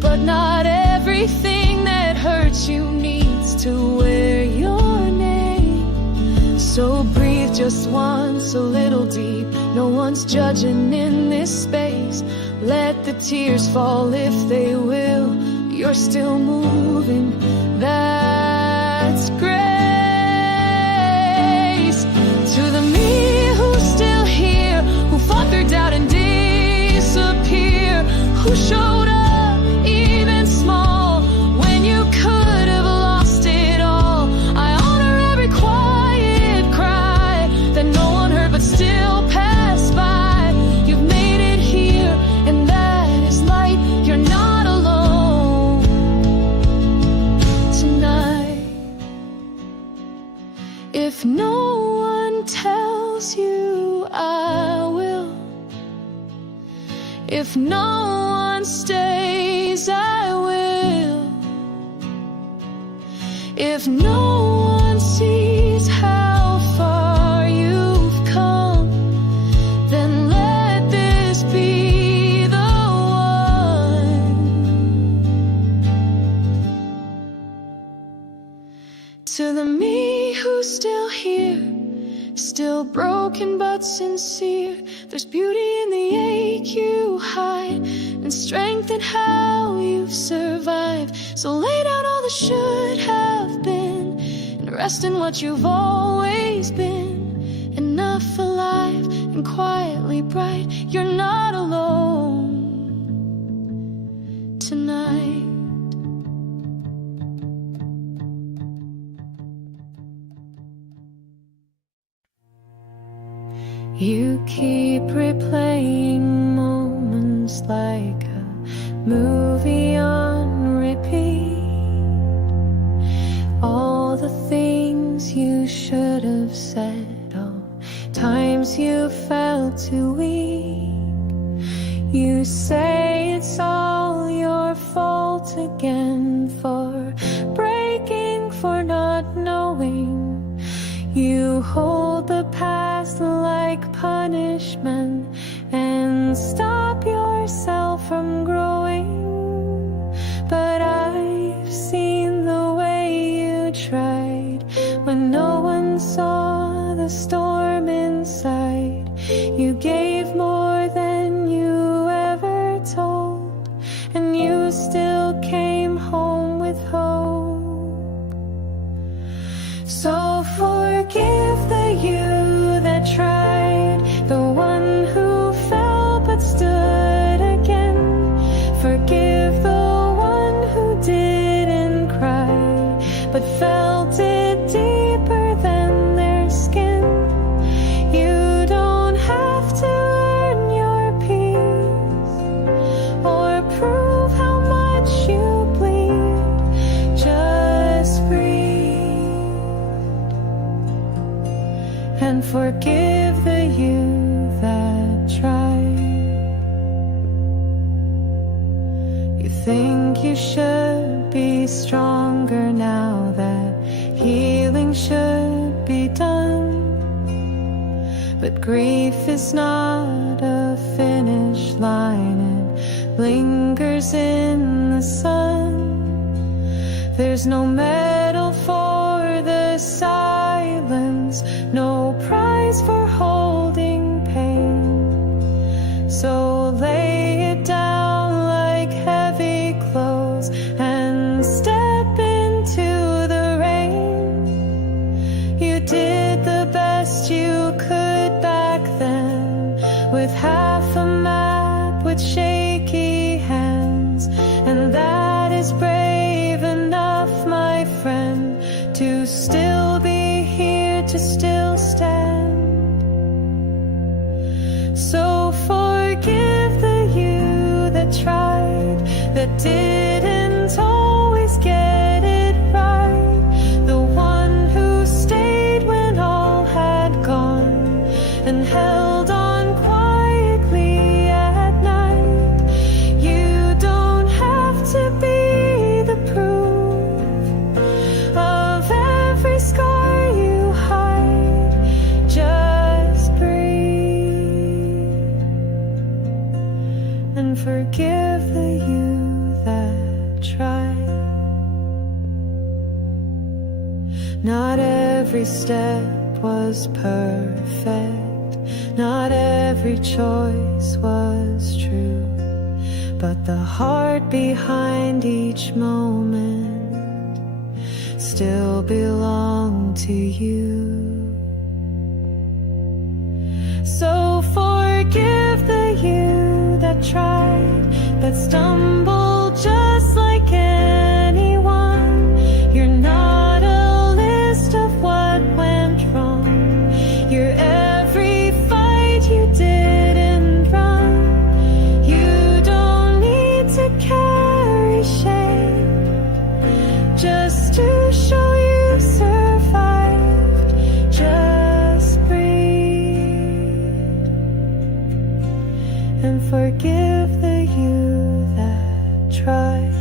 but not everything that hurts you needs to wear your name. So breathe just once, a little deep. No one's judging in this space. Let the tears fall if they will. You're still moving, that's grace. To the me who's still here, who fought through doubt and disappear, who showed up even small when you could have lost it all. I honor every quiet cry that no one heard but still passed by. You've made it here, and that is light. You're not alone tonight. If no one tells you, I will. If no one stays, I will. If no one sees how far you've come, then let this be the one. To the me who's still here, still broken but sincere, there's beauty in the ache you hide, and strength in how you've survived. So lay down all the should have been, and rest in what you've always been. Enough alive and quietly bright. You're not alone tonight. You keep replaying moments like a movie on repeat. All the you should have said, all times you felt too weak. You say it's all your fault again, for breaking, for not knowing. You hold the past like punishment and stop yourself from growing. But I've seen the way you tried when no one saw the storm inside. You gave more than you ever told, and you still came home with hope. So forgive the you that tried, the one who fell but stood again. Forgive the one who didn't cry, but felt it deeper than their skin. You don't have to earn your peace or prove how much you bleed. Just breathe and forgive the you that tried. You think you should be stronger now, that healing should be done. But grief is not a finish line, it lingers in the sun. There's no medal for the silence, no prize for holding pain. So lay it down like heavy clothes and step into the rain. You did the best you could back then, with half a map, with shaky hands. And that is brave enough, my friend, to still be here, to still stand. So forgive the you that tried, that didn't always get it right. The one who stayed when all had gone and held on quietly at night. You don't have to be the proof of every scar you hide. Just breathe and forgive the you that tried. Not every step was perfect, not every choice was true, but the heart behind each moment still belonged to you. So forgive the you that tried, that stumbled just like anyone. You're not a list of what went wrong. You're every fight you didn't run. You don't need to carry shame just to show you survived. Just breathe and forgive the you that tried.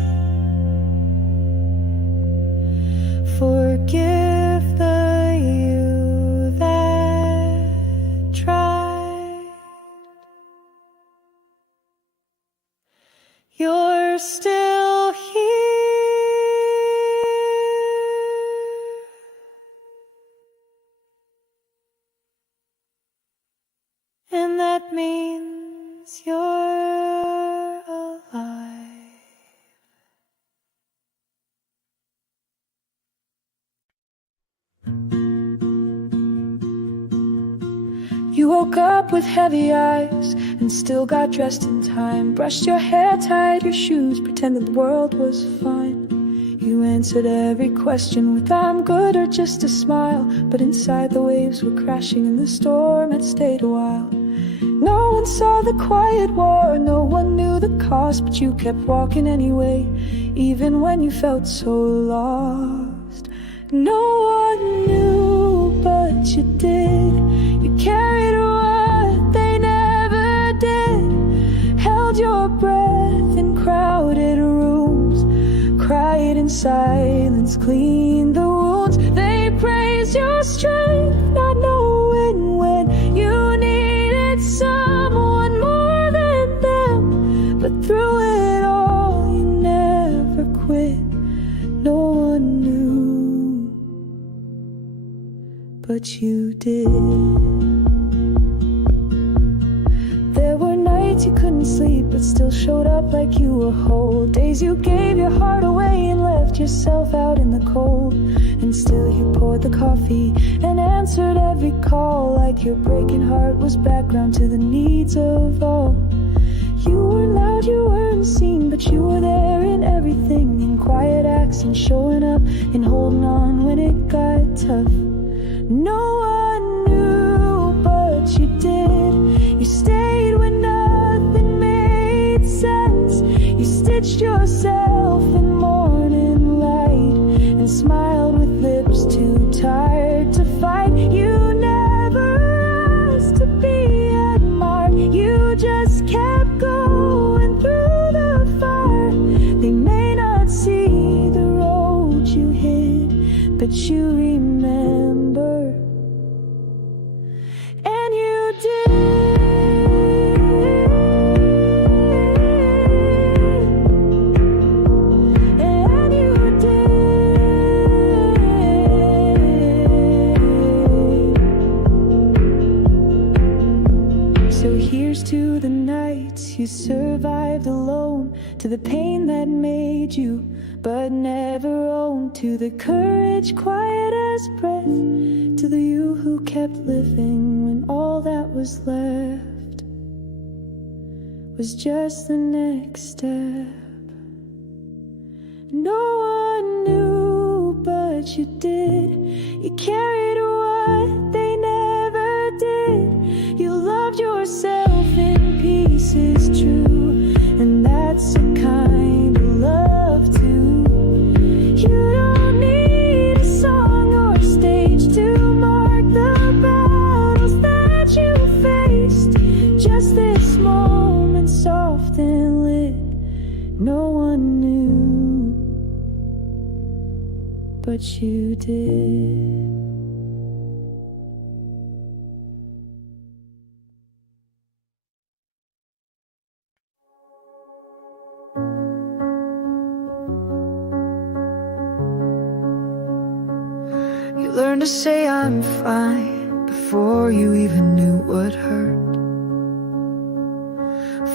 Forgive the you that tried. You're still here, and that means you're alive. You woke up with heavy eyes and still got dressed in time. Brushed your hair, tied your shoes, pretended the world was fine. You answered every question with I'm good or just a smile. But inside the waves were crashing and the storm had stayed a while. No one saw the quiet war, no one knew the cost, but you kept walking anyway, even when you felt so lost. No one knew, but you did. You carried what they never did, held your breath in crowded rooms, cried in silence, cleaned the wounds. They praise your strength, not knowing when you needed someone more than them. But through it all, you never quit. No one knew, but you did. There were nights you couldn't sleep, but still showed up like you were whole. Days you gave your heart away and left yourself out in the cold. And still you poured the coffee and answered every call, like your breaking heart was background to the needs of all. You were loud, you weren't seen, but you were there in everything, in quiet acts and showing up and holding on when it got tough. No one knew, but you did. You stayed when nothing made sense. You stitched yourself in morning light and smiled with lips too tired to fight. You never asked to be admired. You just kept going through the fire. They may not see the road you hid, but you remember. And you did. And you did. So here's to the nights you survived alone, to the pain that made you but never owned, to the courage quiet as breath, to the you who kept living when all that was left was just the next step. No one knew, but you did. You carried what they never did. You loved yourself in pieces true, and that's a kind of love too. You don't need a song or stage to mark the battles that you faced. Just this moment, soft and lit. No one knew, but you did. You learned to say I'm fine before you even knew what hurt.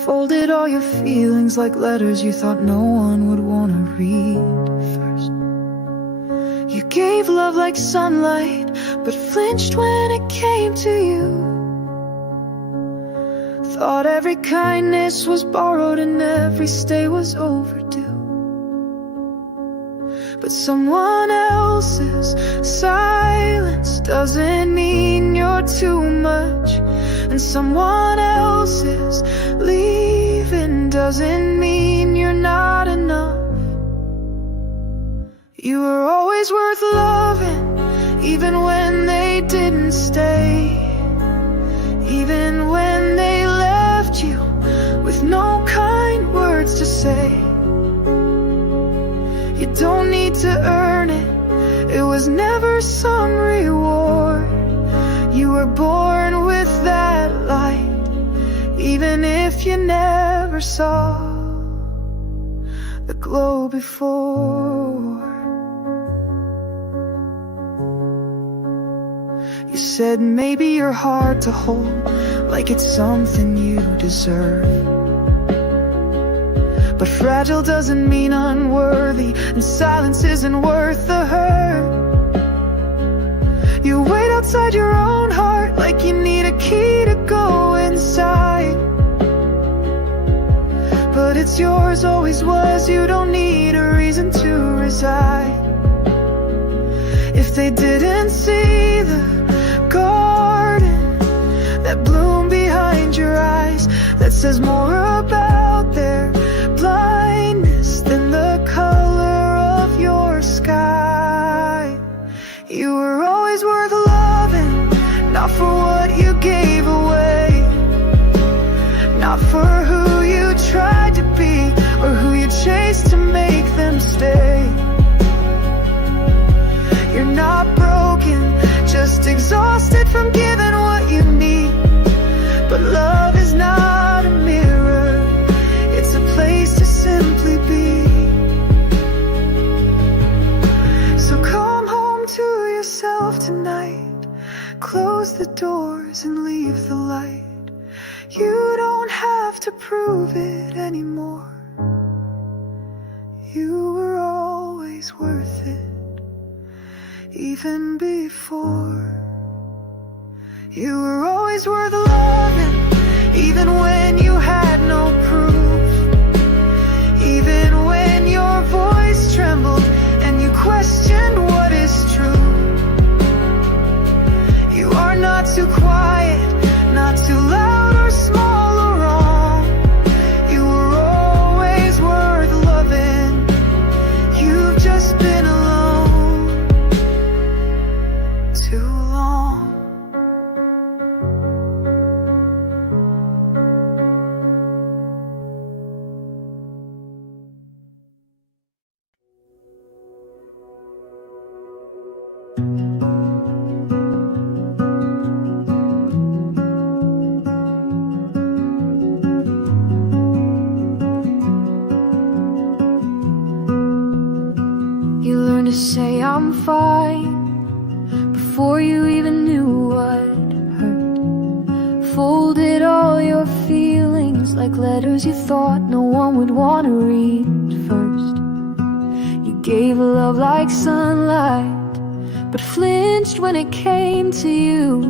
Folded all your feelings like letters you thought no one would want to read first. You gave love like sunlight, but flinched when it came to you. Thought every kindness was borrowed and every stay was overdue. But someone else's silence doesn't mean you're too much, and someone else's leaving doesn't mean you're not enough. You were always worth loving, even when they didn't stay, even when they left you with no kind words to say. You don't need to earn it, it was never some reward. You were born with that light, even if you never saw the glow before. You said maybe you're hard to hold, like it's something you deserve. But fragile doesn't mean unworthy, and silence isn't worth the hurt. You wait outside your own heart like you need a key to go inside. But it's yours, always was, you don't need a reason to reside. If they didn't see the garden that bloomed behind your eyes, that says more about their blindness than the color of your sky. You were always worth loving, not for what you gave away, not for who you tried it anymore. You were always worth it, even before. You were always worth loving, even when you had no proof. Even when your voice trembled and you questioned what is true. You are not too quiet, not too loud or small or wrong. You were always worth loving. You've just been alone too long. You learned to say I'm fine before you even knew what hurt. Folded all your feelings like letters you thought no one would want to read first. You gave love like sunlight, but flinched when it came to you.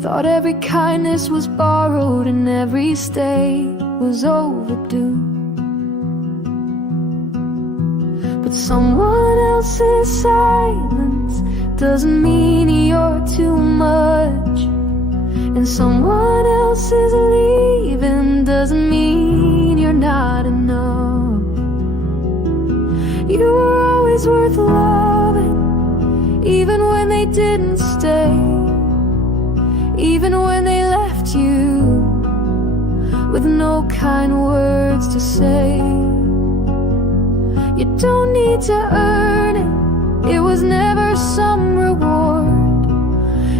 Thought every kindness was borrowed and every stay was overdue. But someone else's silence doesn't mean you're too much, and someone else's leaving doesn't mean you're not enough. You were always worth loving, even when they didn't stay, even when they left you with no kind words to say. You don't need to earn it, it was never some reward.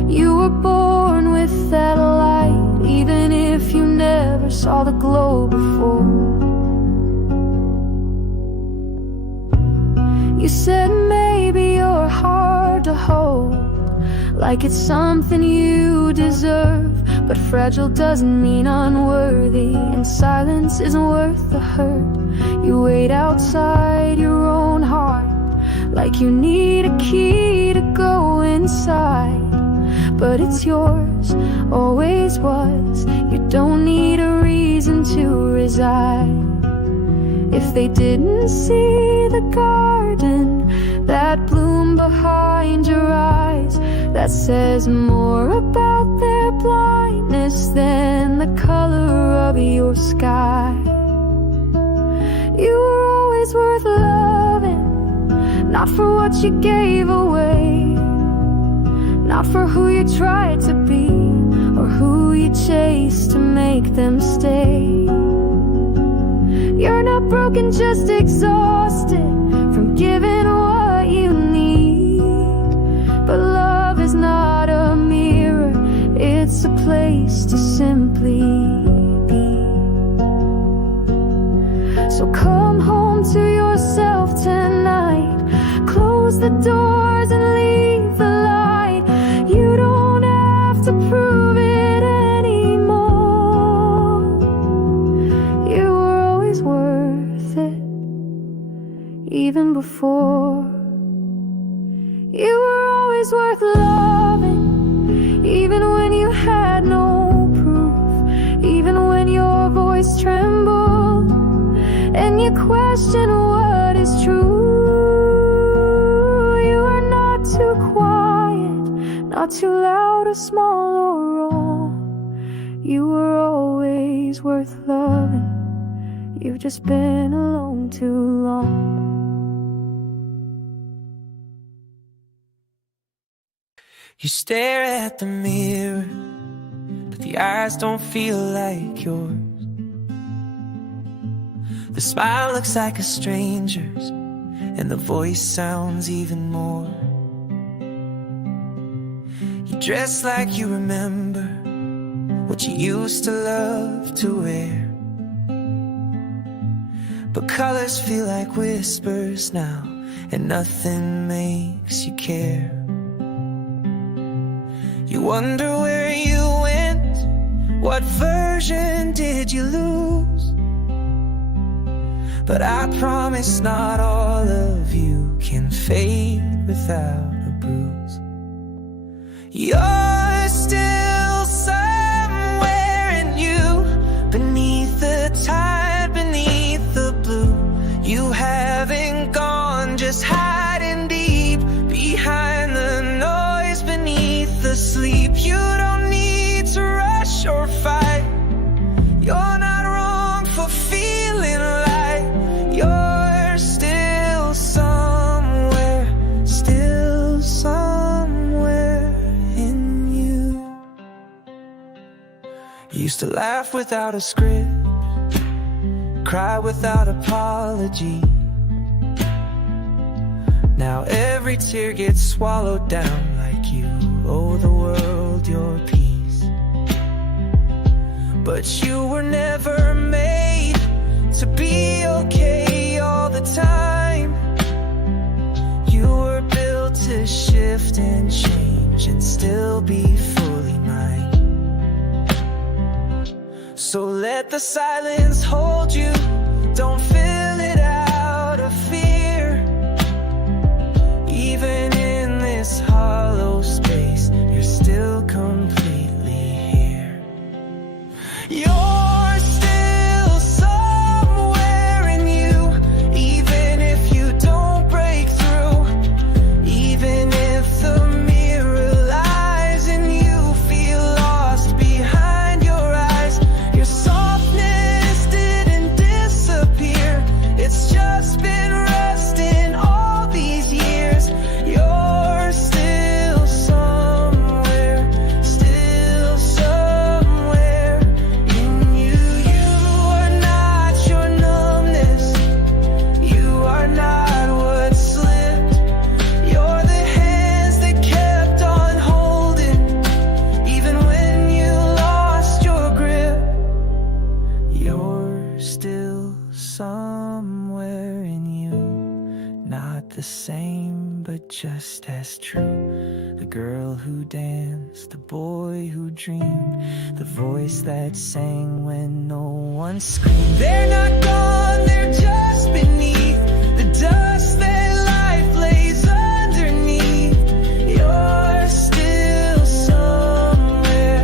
You were born with that light, even if you never saw the glow before. You said maybe you're hard to hold, like it's something you deserve. But fragile doesn't mean unworthy, and silence isn't worth the hurt. You wait outside your own heart, like you need a key to go inside. But it's yours, always was. You don't need a reason to reside. If they didn't see the garden that bloomed behind your eyes, that says more about their blindness than the color of your sky. You were always worth loving, not for what you gave away, not for who you tried to be, or who you chased to make them stay. You're not broken, just exhausted from giving what you need. But love is not a mirror, it's a place to simply be. So come home to yourself tonight, close the doors and leave the light. You don't have to prove it anymore. You were always worth it, even before. You were always worth loving, even when you had no proof, even when your voice trembled and you question what is true. You are not too quiet, not too loud or small or wrong. You were always worth loving. You've just been alone too long. You stare at the mirror, but the eyes don't feel like yours. The smile looks like a stranger's, and the voice sounds even more. You dress like you remember what you used to love to wear, but colors feel like whispers now, and nothing makes you care. You wonder where you went, what version did you lose? but I promise not all of you can fade without a bruise. You're still somewhere in you, beneath the tide, beneath the blue. You haven't gone, just hiding deep behind the noise, beneath the sleep. You don't need to rush or fight. You're not wrong for feeling like you're still somewhere in you. You used to laugh without a script, cry without apology. Now every tear gets swallowed down like you owe the world your peace. But you were never made to be okay all the time. You were built to shift and change and still be fully mine. So let the silence hold you, don't fill it out of fear. Even in this hollow space, you're still completely here. You're still somewhere in you, even if you don't break through. Even if the mirror lies and you feel lost behind your eyes. Your softness didn't disappear, it's just been resting all these years. You're still somewhere in you. You are not your numbness, you are not what slipped. You're the hands that kept on holding, even when you lost your grip. You're still somewhere in you, not the same, but just as true. The girl who danced, the boy who dreamed, the voice that sang when no one screamed. They're not gone, they're just beneath the dust that life lays underneath. You're still somewhere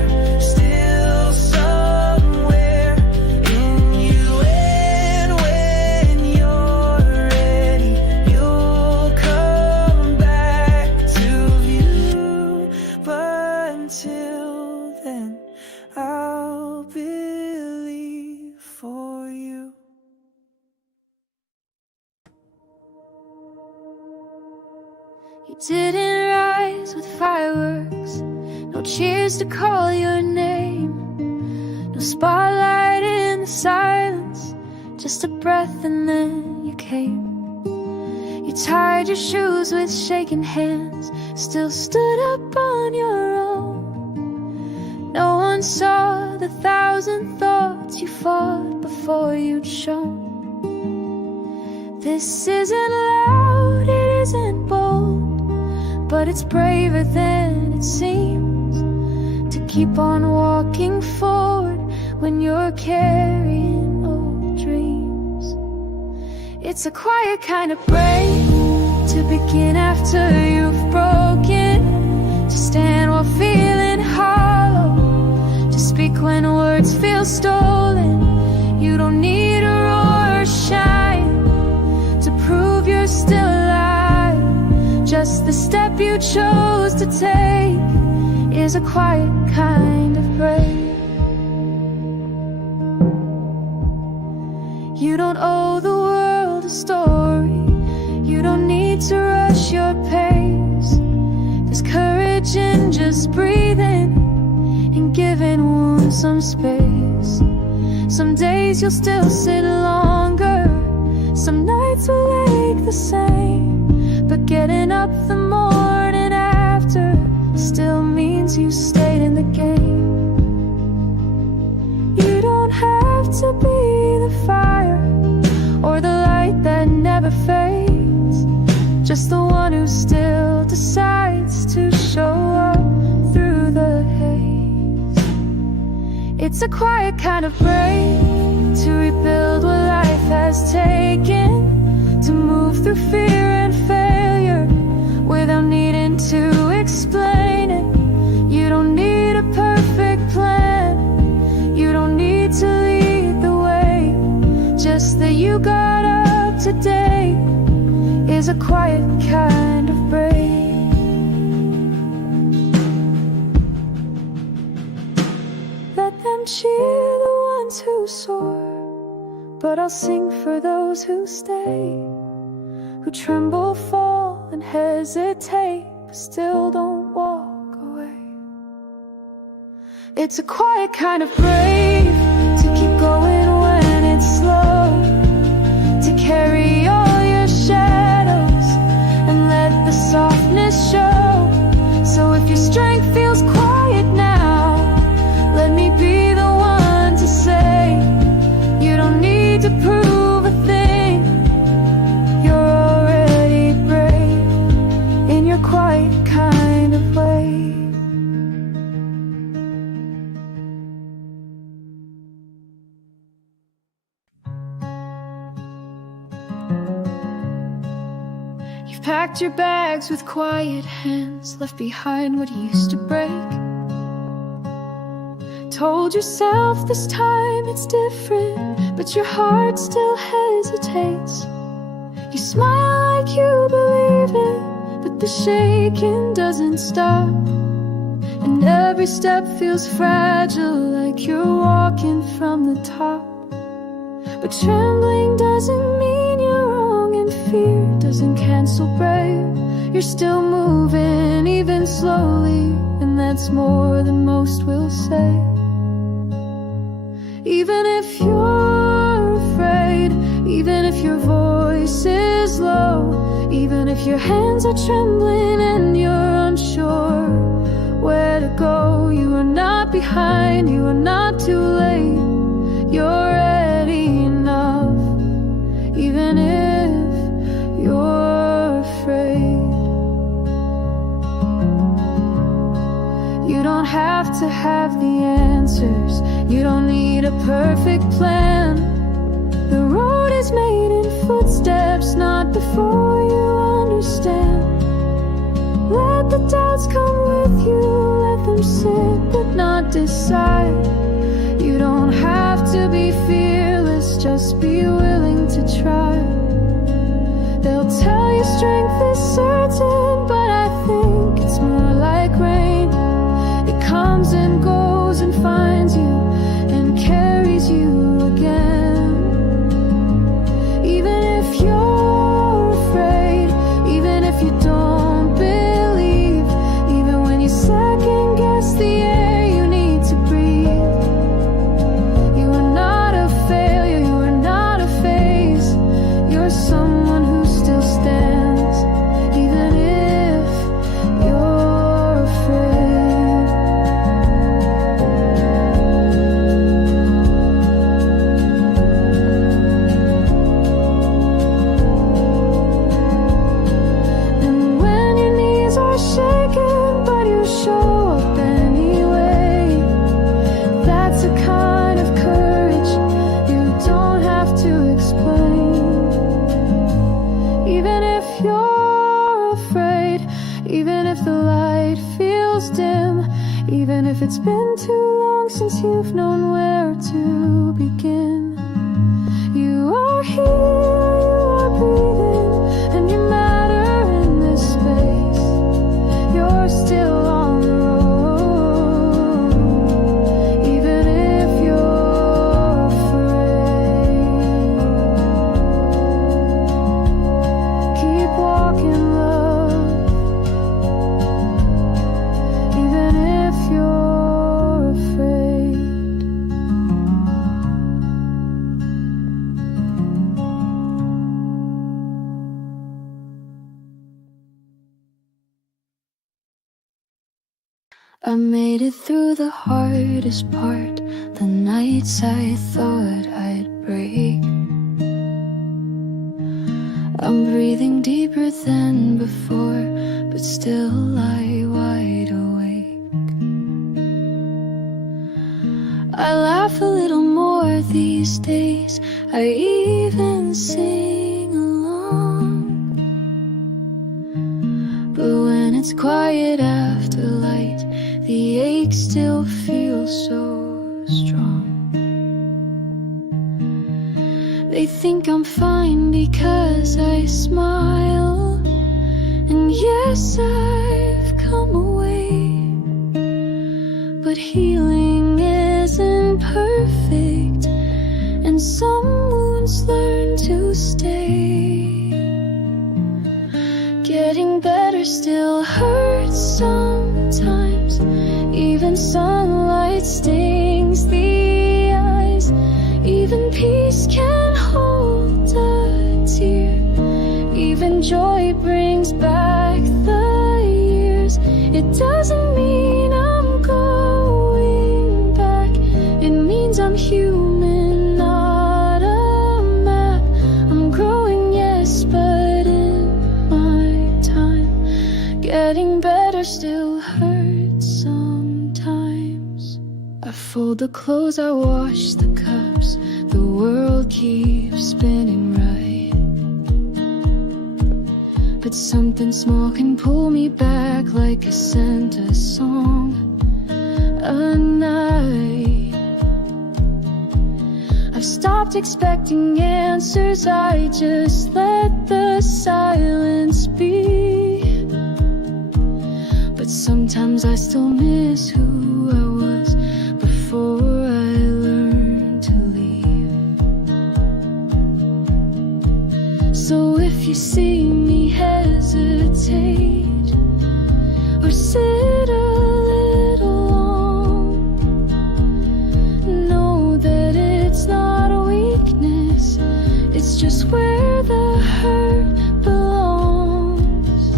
in you. And when you're ready, you'll come back to view. But until then, I'll believe for you. You didn't rise with fireworks, no cheers to call your name, no spotlight in the silence, just a breath and then you came. You tied your shoes with shaking hands, still stood up on your own. No one saw the thousand thoughts you fought before you'd shown. This isn't loud, it isn't bold, but it's braver than it seems to keep on walking forward when you're carrying old dreams. It's a quiet kind of brave to begin after you've broken, to stand while feeling hollow, to speak when words feel stolen. You don't need a roar or shine to prove you're still alive. Just the step you chose to take is a quiet kind of brave. You don't owe the world a story, you don't need to rush your pace. There's courage in just breathing and giving wounds some space. Some days you'll still sit longer, some nights will ache the same, but getting up the morning after still means you stayed in the game. You don't have to be the fire or the light that never fades, just the one who still decides to show up through the haze. It's a quiet kind of brave to rebuild what life has taken. best that you got up today is a quiet kind of brave. Let them cheer the ones who soar, but I'll sing for those who stay, who tremble, fall, and hesitate, but still don't walk away. It's a quiet kind of brave to keep going when it's slow, to carry all your shadows and let the softness show. So if your strength feels quiet now, let me be the one to say, you don't need to prove a thing. You're already brave in your quiet kind of way. You've packed your bags with quiet hands, left behind what used to break. Told yourself this time it's different, but your heart still hesitates. You smile like you believe it, but the shaking doesn't stop. And every step feels fragile, like you're walking from the top. But trembling doesn't mean you're wrong, and fear doesn't cancel brave. You're still moving, even slowly, and that's more than most will say. Even if you're afraid, even if your voice is low, even if your hands are trembling and you're unsure where to go, you are not behind, you are not too late. You're ready enough, even if you're afraid. You don't have to have the answers, you don't need a perfect plan. The road is made in footsteps, not before you understand. Let the doubts come with you, let them sit but not decide. You don't have to be fearless, just be willing to try. They'll tell you strength is certain, but I think it's more like rain. It comes and goes and finds you and carries you again. Even if you're afraid, even if you don't believe, even when you second guess the air you need to breathe, you are not a failure, you are not a phase. You're someone who still stands, even if you're afraid. And when your knees are shaking, but you show up anyway, that's a kind of courage you don't have to explain. Even if you're afraid, even if the light feels dim, even if it's been too long since you've known where to begin, you are here, you are breathing, and you matter in this space. You're still on the road, even if you're afraid. Keep walking, love, even if you're afraid. I made it through the hardest part, the nights I thought I'd break. I'm breathing deeper than before, but still lie wide awake. I laugh a little more these days, I even sing along. But when it's quiet after light, the ache still feels so strong. They think I'm fine because I smile. And yes, I've come away, but healing isn't perfect, and some wounds learn to stay. Getting better still hurts sometimes. Even sunlight stings the eyes. Even peace can hold a tear. Even joy brings back the years. It doesn't mean I'm going back. It means I'm human, not a map. I'm growing, yes, but in my time. Getting better still hurts sometimes. I fold the clothes, I wash the cups. The world keeps spinning right. But something small can pull me back, like a Santa song a night. I've stopped expecting answers, I just let the silence be. But sometimes I still miss who I was before I learned to leave. So if you see me hesitate or sit a little long, know that it's not a weakness, it's just where the hurt belongs.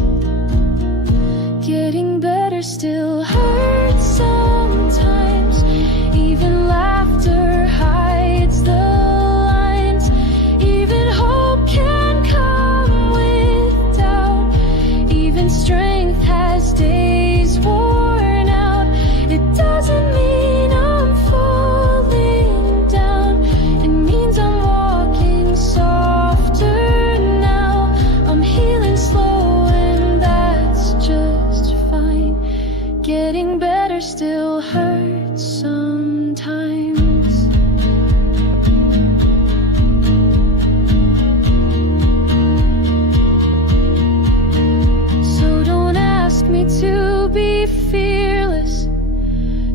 Getting better still hurts sometimes. Even laughter hides the lines. Even hope can come with doubt. Even strength has days worn out. It doesn't mean I'm falling down. It means I'm walking softer now. I'm healing slow and that's just fine. Getting better still hurts sometimes. So don't ask me to be fearless.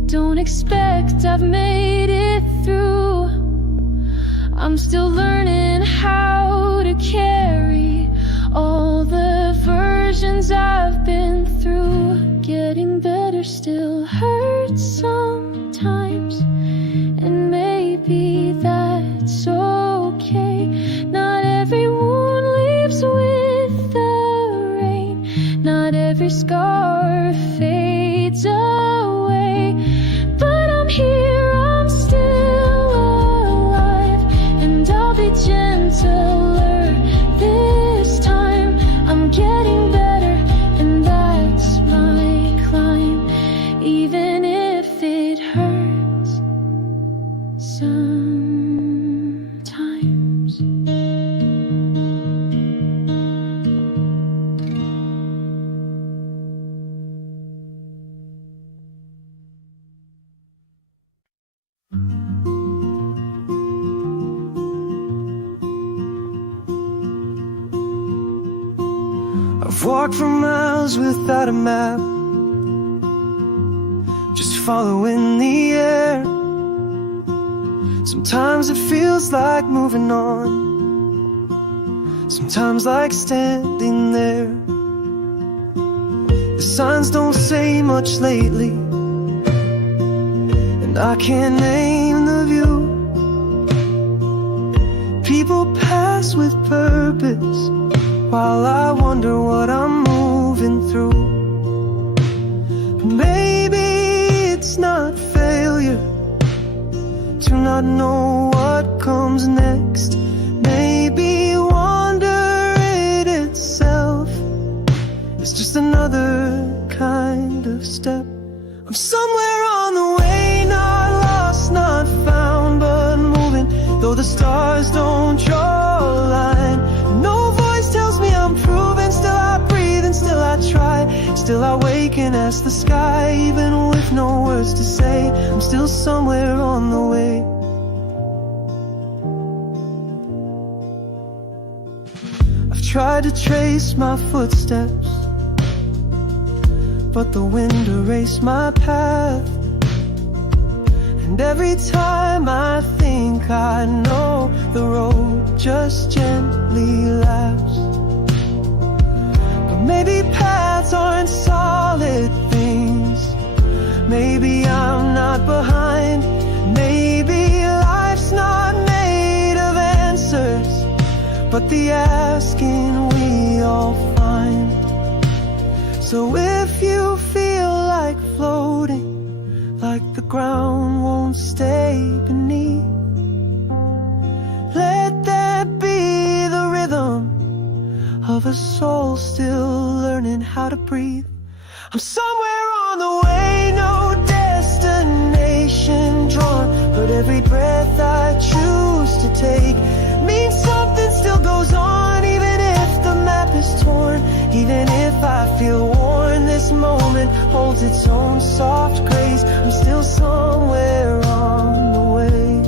Don't expect I've made it through. I'm still learning how to carry all the versions I've been through. Getting better still hurts sometimes, and maybe that's okay. Not every wound leaves with the rain. Not every scar fades away. But I'm here, I'm still alive, and I'll be gentler this time. I'm getting better, and that's my climb, even if it hurts sometimes. I've walked for miles without a map, just following the air. Sometimes it feels like moving on, sometimes like standing there. The signs don't say much lately, and I can't name the view. People pass with purpose, while I wonder what I'm moving through. Maybe it's not failure to not know what comes next. Maybe wonder it itself is just another kind of step. I'm somewhere on the way, not lost, not found, but moving, though the stars don't draw a line. No voice tells me I'm proven, still I breathe and still I try. Still I wake and ask the sky, even with no words to say. I'm still somewhere on the way. tried to trace my footsteps, but the wind erased my path. And every time I think I know, the road just gently laughs. But maybe paths aren't solid things. Maybe I'm not behind. Maybe life's not made of answers, but the asking we all find. So if you feel like floating, like the ground won't stay beneath, let that be the rhythm of a soul still learning how to breathe. I'm somewhere on the way, no destination drawn, but every breath I choose to take means something still goes on, even if the map is torn. Even if I feel worn, this moment holds its own soft grace. I'm still somewhere on the way.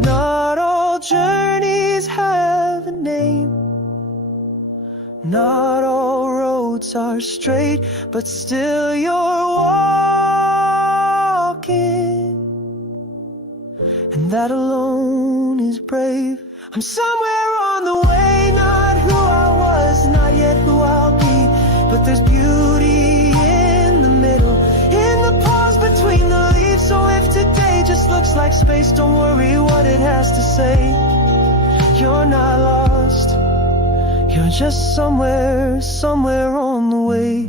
Not all journeys have a name, not all roads are straight, but still you're walking, and that alone is brave. I'm somewhere on the way, not who I was, not yet who I'll be, but there's beauty in the middle, in the pause between the leaves. So if today just looks like space, don't worry what it has to say. You're not lost, you're just somewhere, somewhere on the way.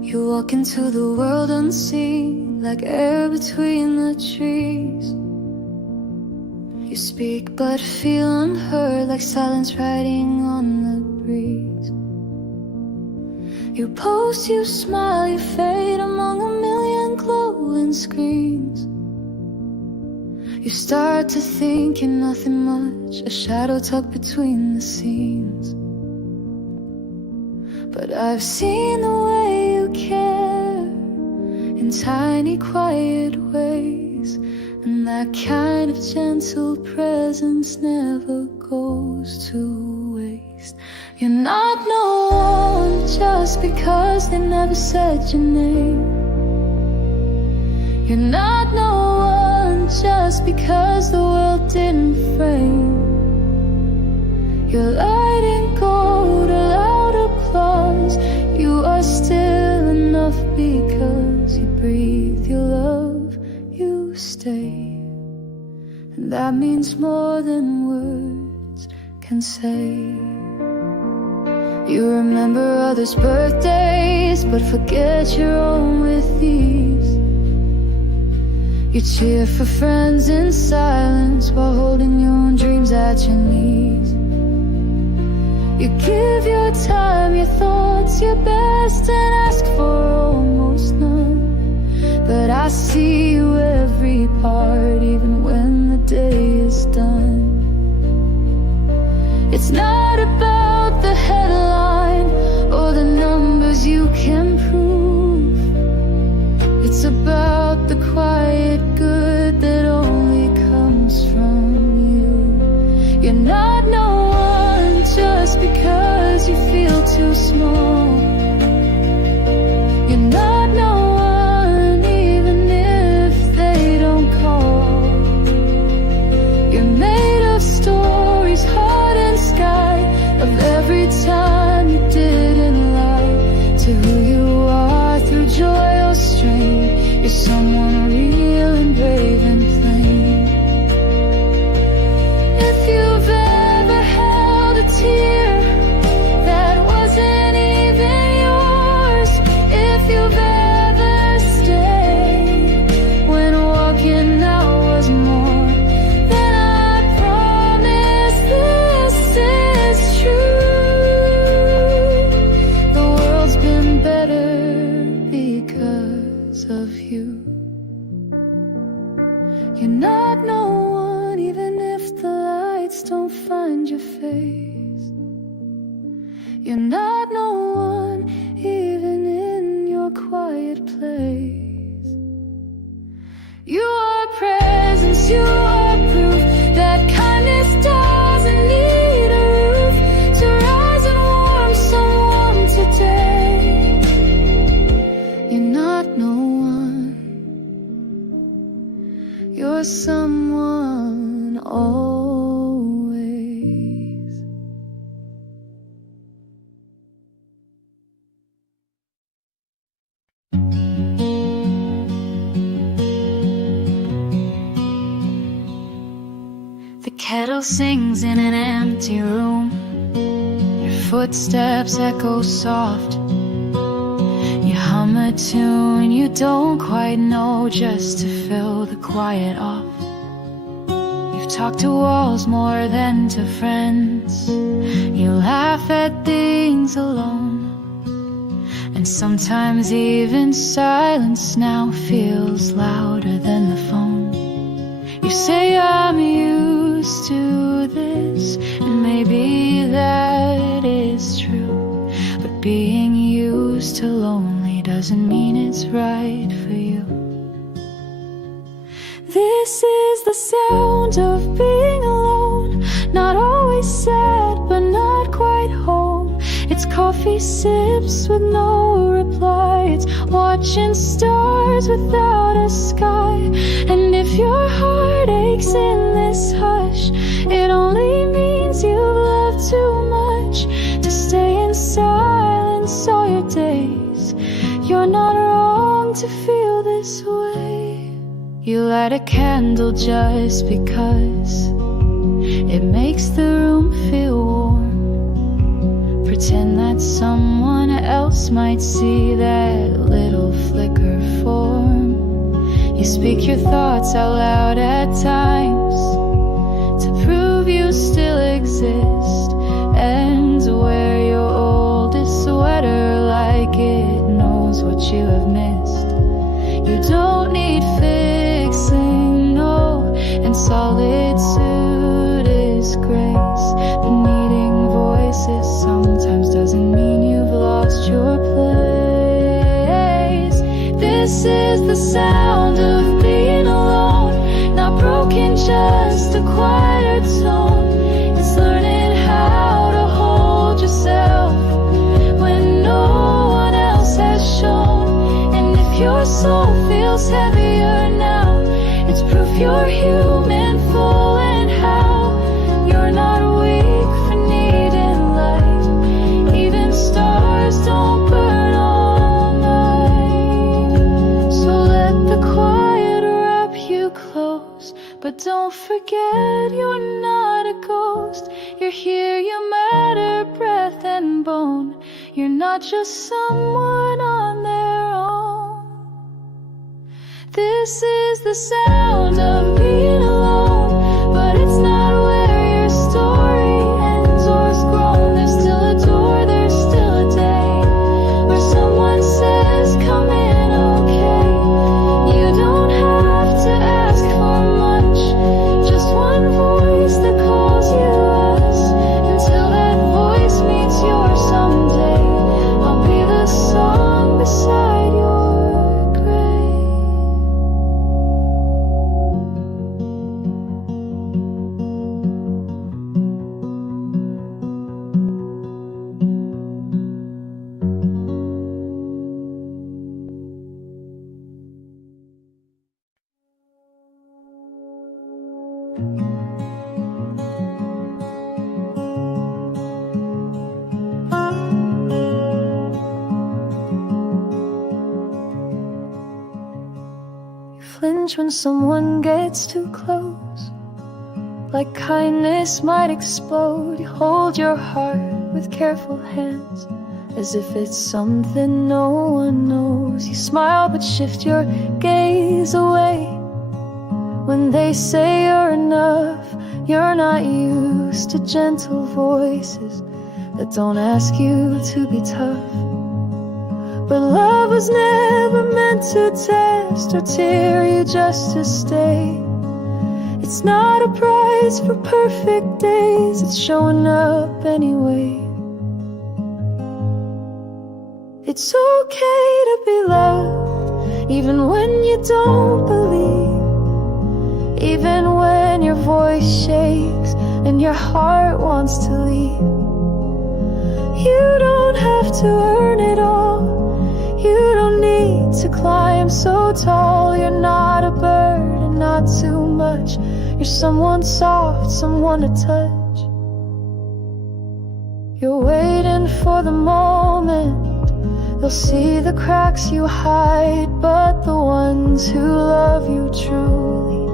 You walk into the world unseen, like air between the trees. You speak but feel unheard, like silence riding on the breeze. You pose, you smile, you fade among a million glowing screens. You start to think you're nothing much, a shadow tucked between the scenes. But I've seen the way you care in tiny quiet ways, and that kind of gentle presence never goes to waste. You're not no one just because they never said your name. You're not no one just because the world didn't frame. You're light and gold, a loud applause. You are still enough because you breathe, you love, you stay. And that means more than words can say. You remember others' birthdays, but forget your own with ease. You cheer for friends in silence while holding your own dreams at your knees. You give your time, your thoughts, your best, and ask for almost none. But I see you every part, even when the day is done. It's not about the headline or the numbers you can prove. It's about the quiet good that only comes from you. You're not no one just because you feel too small. You're not no one even if they don't call. You're made not no one, even in your quiet place. You are presence, you are proof that kindness doesn't need a roof to rise and warm someone today. You're not no one, you're someone always. The kettle sings in an empty room. Your footsteps echo soft. You hum a tune you don't quite know just to fill the quiet off. You've talked to walls more than to friends. You laugh at things alone. And sometimes even silence now feels louder than the phone. You say I'm used to this, and maybe that is true. But being used to lonely doesn't mean it's right for you. This is the sound of being alone, not always sad, but not quite home. It's coffee sips with no reply. It's watching stars without a sky. And if your heart aches in this hush, it only means you've loved too much to stay in silence all your days. You're not wrong to feel this way. You light a candle just because it makes the room feel warm. Pretend that someone else might see that little flicker form. You speak your thoughts out loud at times to prove you still exist, and wear your oldest sweater like it knows what you have missed. You don't need fixing, no, and solitude is grace. The needing voices sometimes doesn't mean you've lost your place. This is the sound of being alone, not broken, just a quieter tone. It's learning how to hold yourself when no one else has shown. And if your soul feels heavier now, it's proof you're human, full and how. You're not weak for needing light. Even stars don't burn all night. So let the quiet wrap you close, but don't forget you're not a ghost. You're here, you matter, breath and bone. You're not just someone on their own. This is the sound of being alone, but it's not where your story ends or is grown. There's still a door, there's still a day where someone says, come in, okay. You don't have to ask for much, just one voice that calls you us. Until that voice meets yours someday, I'll be the song beside your grave. Flinch when someone gets too close, like kindness might explode. You hold your heart with careful hands, as if it's something no one knows. You smile but shift your gaze away when they say you're enough. You're not used to gentle voices that don't ask you to be tough. But love was never meant to test or tear you just to stay. It's not a prize for perfect days, it's showing up anyway. It's okay to be loved, even when you don't believe, even when your voice shakes and your heart wants to leave. You don't have to earn it all. You don't need to climb so tall. You're not a bird and not too much. You're someone soft, someone to touch. You're waiting for the moment they'll see the cracks you hide, but the ones who love you truly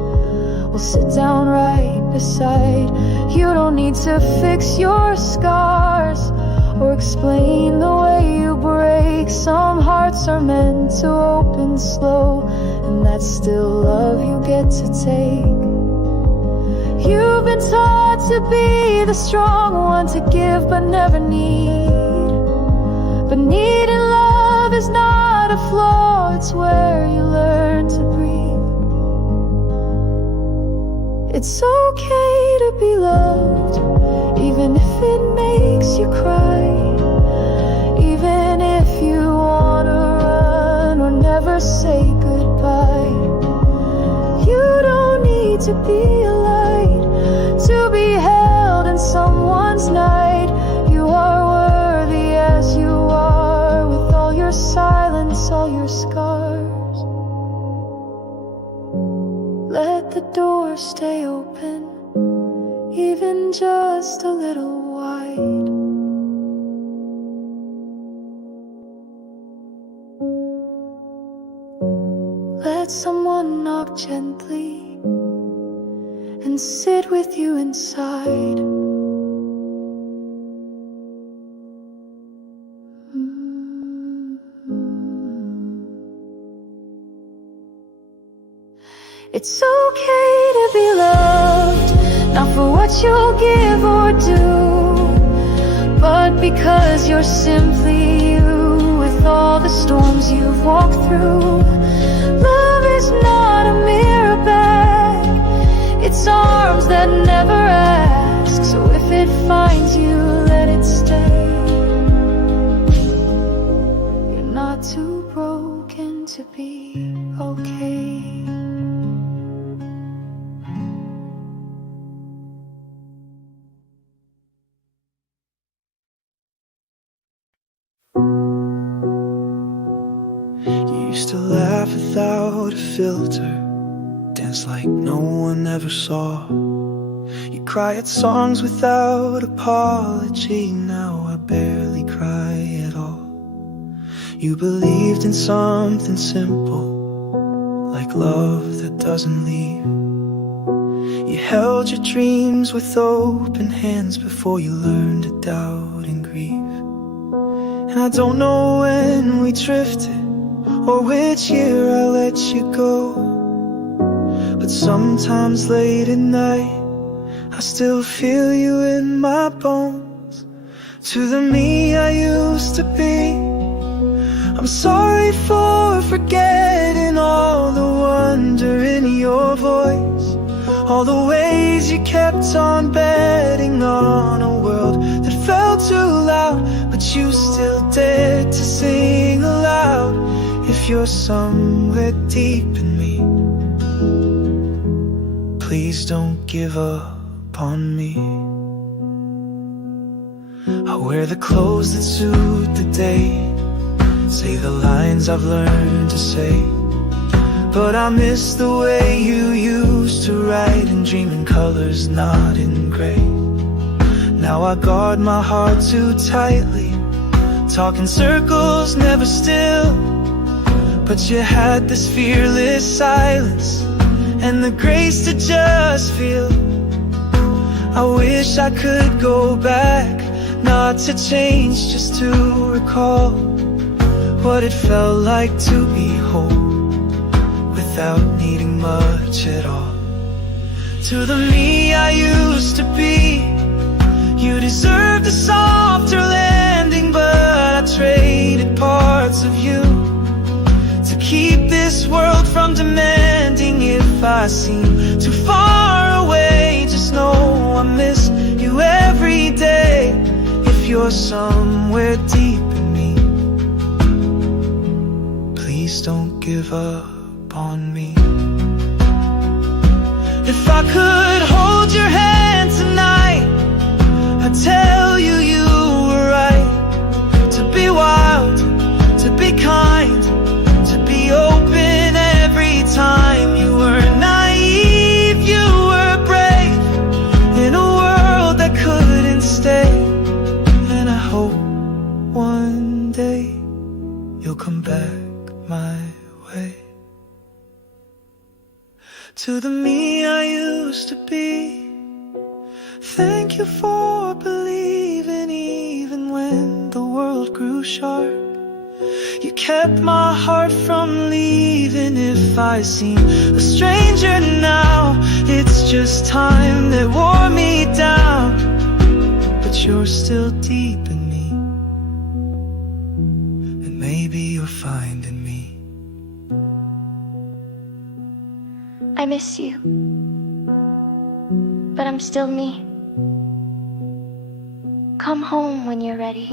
will sit down right beside. You don't need to fix your scars or explain the way you break. Some hearts are meant to open slow, and that's still love you get to take. You've been taught to be the strong one, to give but never need. But needing love is not a flaw, it's where you learn to breathe. It's okay to be loved, even if it makes you cry, even if you wanna run or never say goodbye. You don't need to be a light to be held in someone's night. You are worthy as you are, with all your silence, all your scars. Let the door stay open, even just a little wide. Let someone knock gently and sit with you inside. It's okay to be loved, not for what you'll give or do, but because you're simply you, with all the storms you've walked through. Love is not a mirror bag, it's arms that never ask. So if it finds you, let it stay. You're not too broken to be okay. Used to laugh without a filter, dance like no one ever saw. You cry at songs without apology, now I barely cry at all. You believed in something simple, like love that doesn't leave. You held your dreams with open hands before you learned to doubt and grieve. And I don't know when we drifted or which year I let you go, but sometimes late at night I still feel you in my bones. To the me I used to be, I'm sorry for forgetting all the wonder in your voice, all the ways you kept on betting on a world that felt too loud, but you still dared to sing aloud. If you're somewhere deep in me, please don't give up on me. I wear the clothes that suit the day, say the lines I've learned to say, but I miss the way you used to write and dream in colors, not in gray. Now I guard my heart too tightly, talk in circles, never still. But you had this fearless silence and the grace to just feel. I wish I could go back, not to change, just to recall what it felt like to be whole without needing much at all. To the me I used to be, you deserved a softer landing, but I traded parts of you to keep this world from demanding. If I seem too far away, just know I miss you every day. If you're somewhere deep in me, please don't give up on me. If I could hold your hand tonight, I'd tell you you were right. To be wild, to be kind, to be open every time. You were naive, you were brave, in a world that couldn't stay. And I hope one day you'll come back my way. To the me I used to be, thank you for believing even when the world grew sharp. You kept my heart from leaving. If I seem a stranger now, it's just time that wore me down. But you're still deep in me, and maybe you're finding me. I miss you, but I'm still me. Come home when you're ready.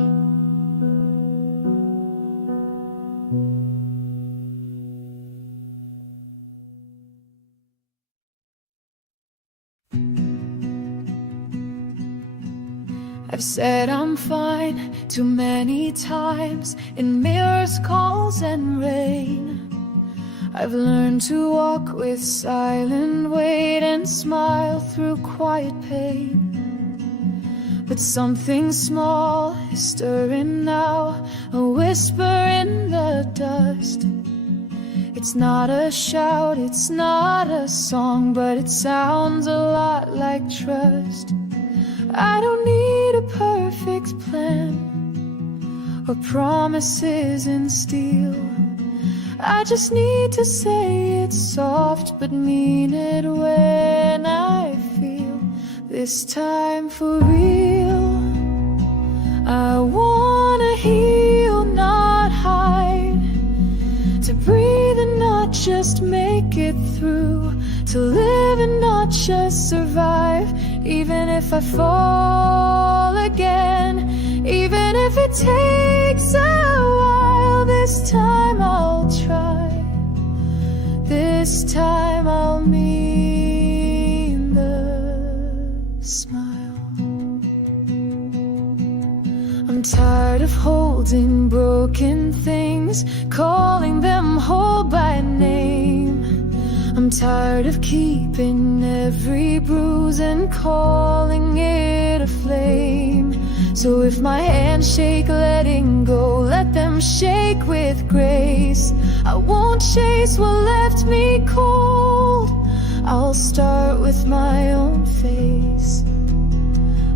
I've said I'm fine too many times in mirrors, calls, and rain. I've learned to walk with silent weight and smile through quiet pain. But something small is stirring now, a whisper in the dust. It's not a shout, it's not a song, but it sounds a lot like trust. I don't need a perfect plan or promises in steel. I just need to say it soft but mean it when I feel. This time for real, I wanna heal, not hide. To breathe and not just make it through. To live and not just survive. Even if I fall again, even if it takes a while, this time I'll try. This time I'll mean the smile. I'm tired of holding broken things, calling them whole by name. I'm tired of keeping every bruise and calling it a flame. So if my hands shake letting go, let them shake with grace. I won't chase what left me cold. I'll start with my own face.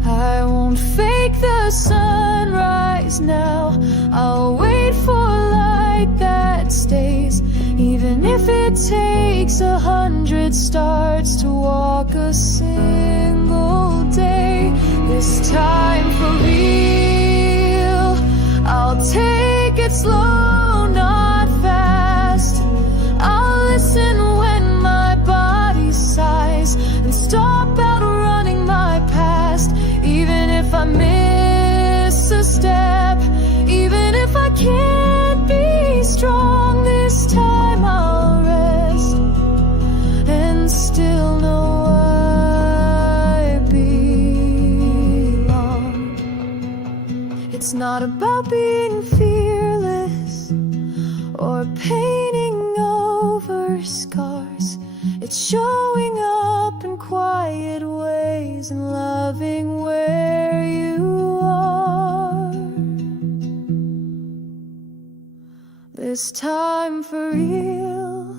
I won't fake the sunrise now. I'll wait for light that stays. Even if it takes 100 starts to walk a single day. This time for real, I'll take it slow, not fast. I'll listen when my body sighs and stop outrunning my past. Even if I miss a step, even if I can't be strong, this time I'll rest and still know I belong. It's not about being fearless or painting over scars. It's showing up in quiet ways and loving where you are. This time for real,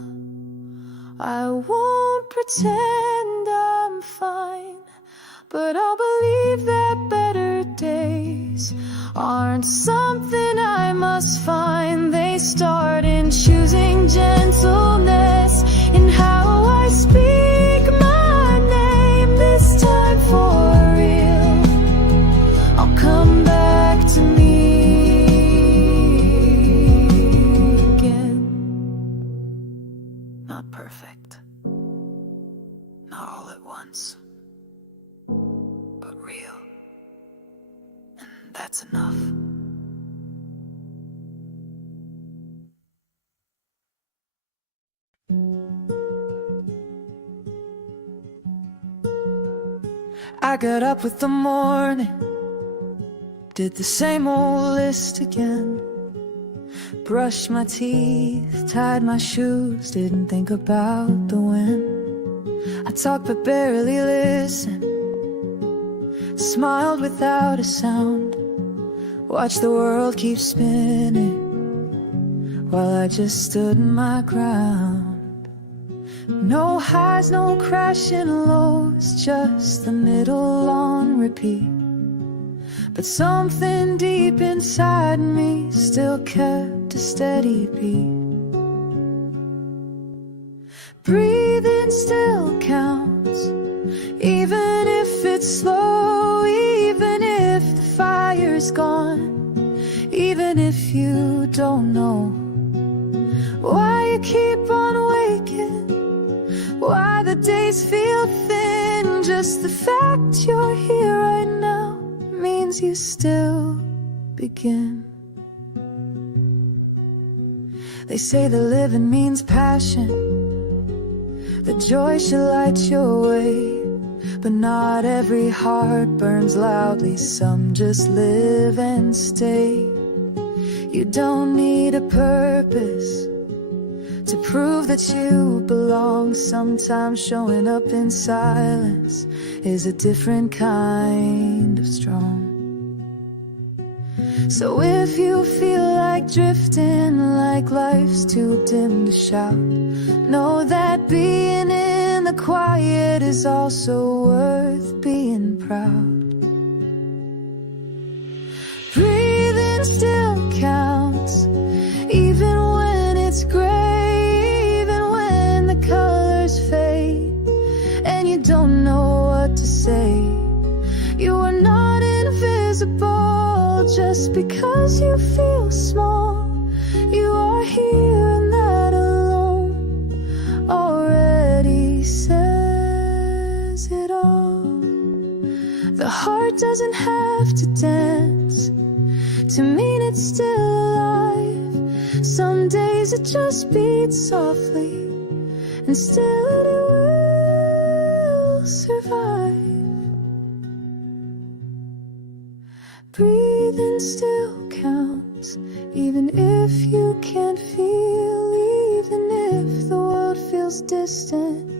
I won't pretend I'm fine, but I'll believe that better days aren't something I must find. They start in choosing gentleness in how I speak my name. This time for real, I'll come back to me again. Not perfect, not all at once, but real, and that's enough. I got up with the morning, did the same old list again. Brushed my teeth, tied my shoes, didn't think about the wind. I talked but barely listened, smiled without a sound. Watched the world keep spinning while I just stood my ground. No highs, no crashing lows, just the middle on repeat. But something deep inside me still kept a steady beat. Breathing still counts, even if it's slow, even if the fire's gone, even if you don't know why you keep on waking, why the days feel thin. Just the fact you're here right now means you still begin. They say that living means passion, that joy should light your way. But not every heart burns loudly, some just live and stay. You don't need a purpose to prove that you belong. Sometimes showing up in silence is a different kind of strong. So if you feel like drifting, like life's too dim to shout, know that being in the quiet is also worth being proud. Breathing still counts, even when it's gray, even when the colors fade and you don't know what to say. You are not invisible just because you feel small. You are here and that alone already says it all. The heart doesn't have to dance to mean it's still alive. Some days it just beats softly and still it will survive. Breathing still counts, even if you can't feel, even if the world feels distant.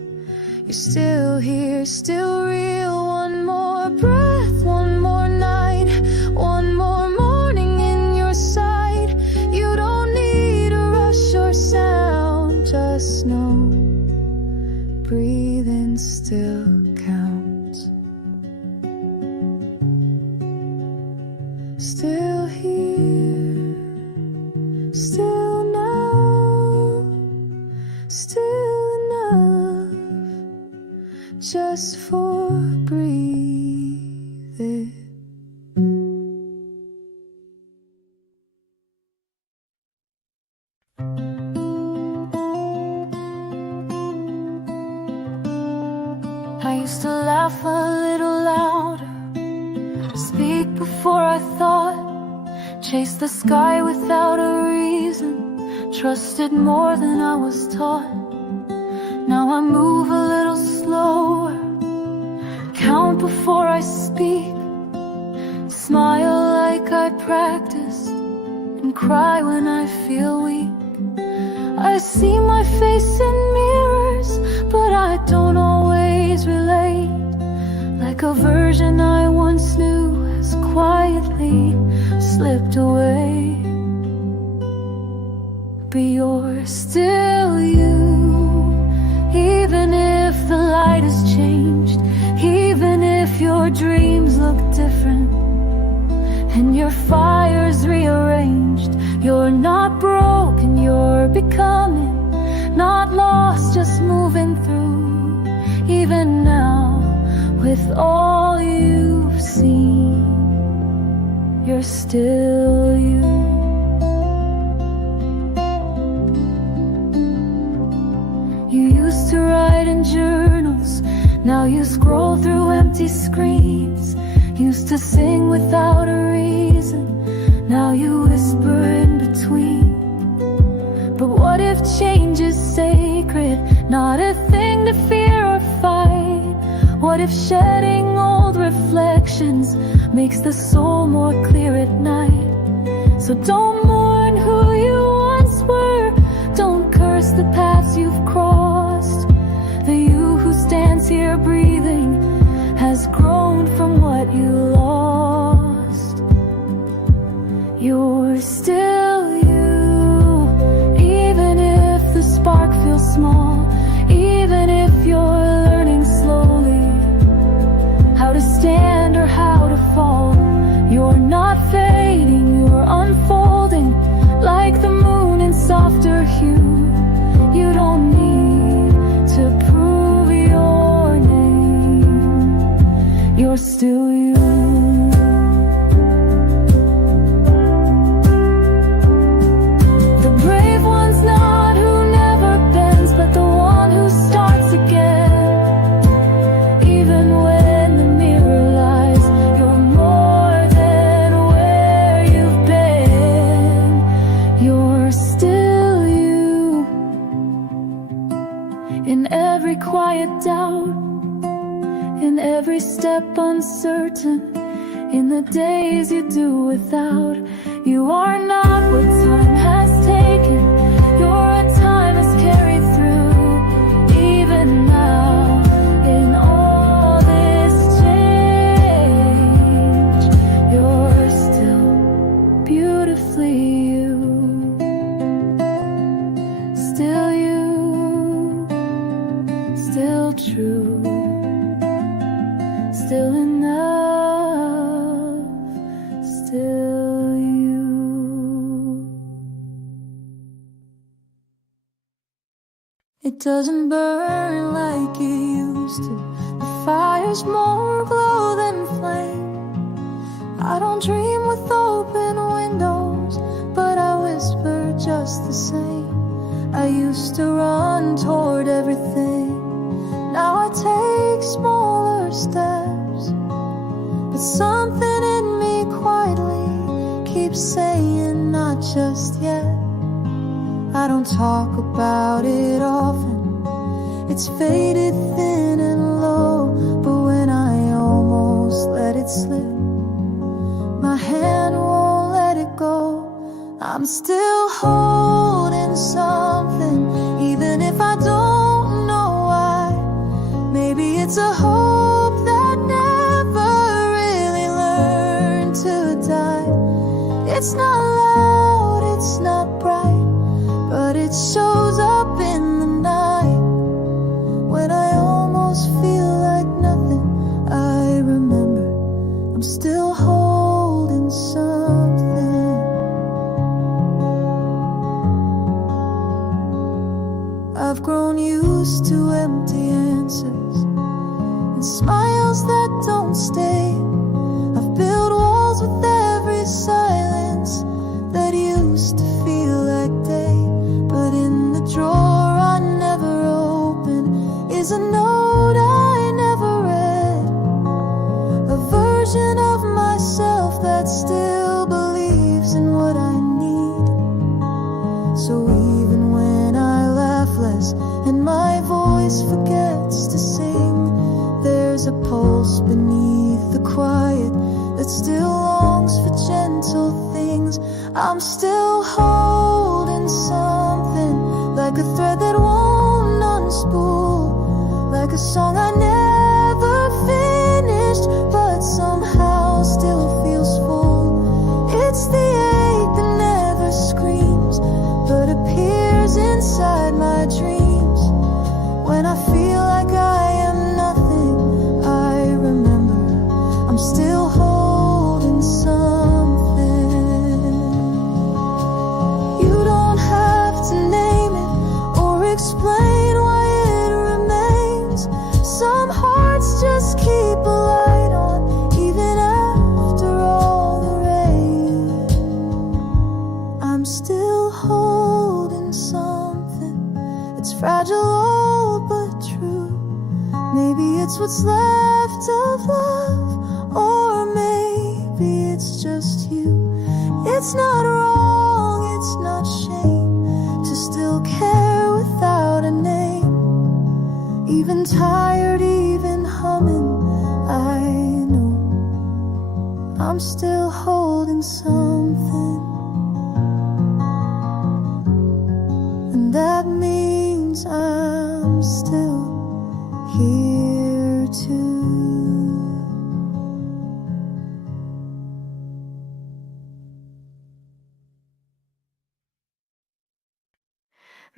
You're still here, still real. One more breath, one more night, one more morning in your sight. You don't need a rush or sound, just know breathing still counts. Still here, still now, still enough just for breathing. I used to laugh a little louder, speak before I thought, chase the sky without a reason, trusted more than I was taught. Now I move a little slower, count before I speak, smile like I practiced, and cry when I feel weak. I see my face in mirrors, but I don't always relate. Like a version I once knew has quietly slipped away. But you're still you, even if the light has changed, even if your dreams look different and your fire's rearranged. You're not broken, you're becoming, not lost, just moving through. Even now, with all you've seen, you're still you. You used to write in journals, now you scroll through empty screens. Used to sing without a reason, now you whisper in between. But what if change is sacred, not a thing to fear or fight? What What if shedding old reflections makes the soul more clear at night? So don't mourn who you once were, don't curse the paths you've crossed. The you who stands here breathing has grown from what you lost. You're still you, even if the spark feels small, even if you're learning slowly how to stand or how to fall. You're not fading, you're unfolding like the moon in softer hue. You don't need to prove your name, you're still you. The brave one's not who never bends, but the one who starts again. Even when the mirror lies, you're more than where you've been. You're still you. In every quiet doubt, in every step uncertain, in the days you do without, you are not what time has taken. You're a timeless carried through. Even now, in all this change, you're still beautifully you. Still you, still true, still enough, still you. It doesn't burn like it used to. The fire's more glow than flame. I don't dream with open windows, but I whisper just the same. I used to run toward everything, now I take smaller steps. But something in me quietly keeps saying not just yet. I don't talk about it often, it's faded thin and low. But when I almost let it slip, my hand won't let it go. I'm still holding something, even if I don't know why. Maybe it's a hope that never really learned to die. It's not loud, it's not bright, but it shows up in the night. When I almost feel like nothing, I remember I'm still holding something. I've grown used to empty answers and smiles that don't stay. I've built walls with every silence that used to feel like day. But in the drawer I never open is a note I never read, a version of myself that still believes in what I need. So even when I laugh less and my voice forgets to sing, there's a pulse beneath the quiet that still longs for gentle things. I'm still holding something, like a thread that won't unspool, like a song I never finished, but somehow still feels full. It's the ache that never screams, but appears inside my dreams. When I feel like I am nothing, I remember I'm still holding something. You don't have to name it or explain why it remains. Some hearts just keep a light on even after all the rain. I'm still holding something. It's fragile but true. Maybe it's what's left of love, or maybe it's just you. It's not wrong, it's not shame to still care without a name. Even tired, even humming, I'm still holding something, and that means I'm still here too.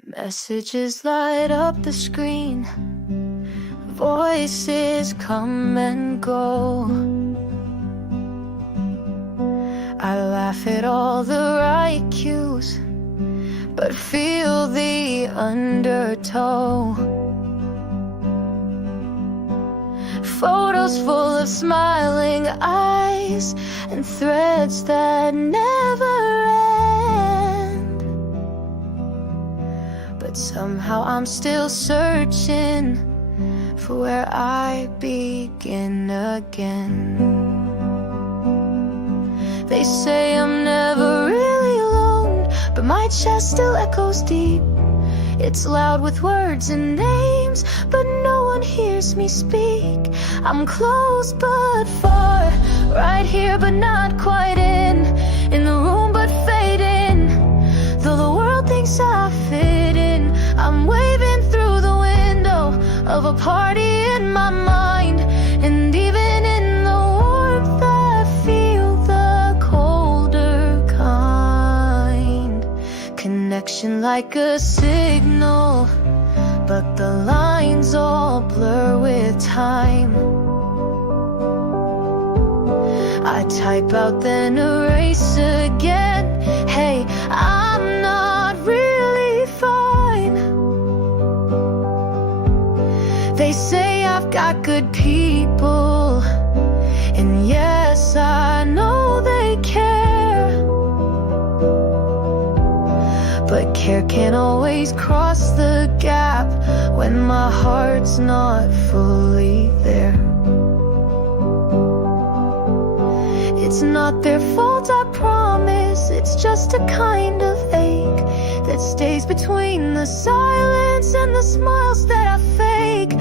Messages light up the screen, voices come and go. I laugh at all the right cues, but feel the undertow. Photos full of smiling eyes and threads that never end. But somehow I'm still searching for where I begin again. They say I'm never really alone, but my chest still echoes deep. It's loud with words and names, but no one hears me speak. I'm close but far, right here but not quite in the room but fading. Though the world thinks I fit in, I'm waving through the window of a party in my mind. And even in the warmth I feel the colder kind. Connection like a signal, but the lines all blur with time. I type out then erase again. Hey, I'm not really fine. They say I've got good people, and yes, I know they care. But care can't always cross the gap when my heart's not fully there. It's not their fault, I promise. It's just a kind of ache that stays between the silence and the smiles that I fake.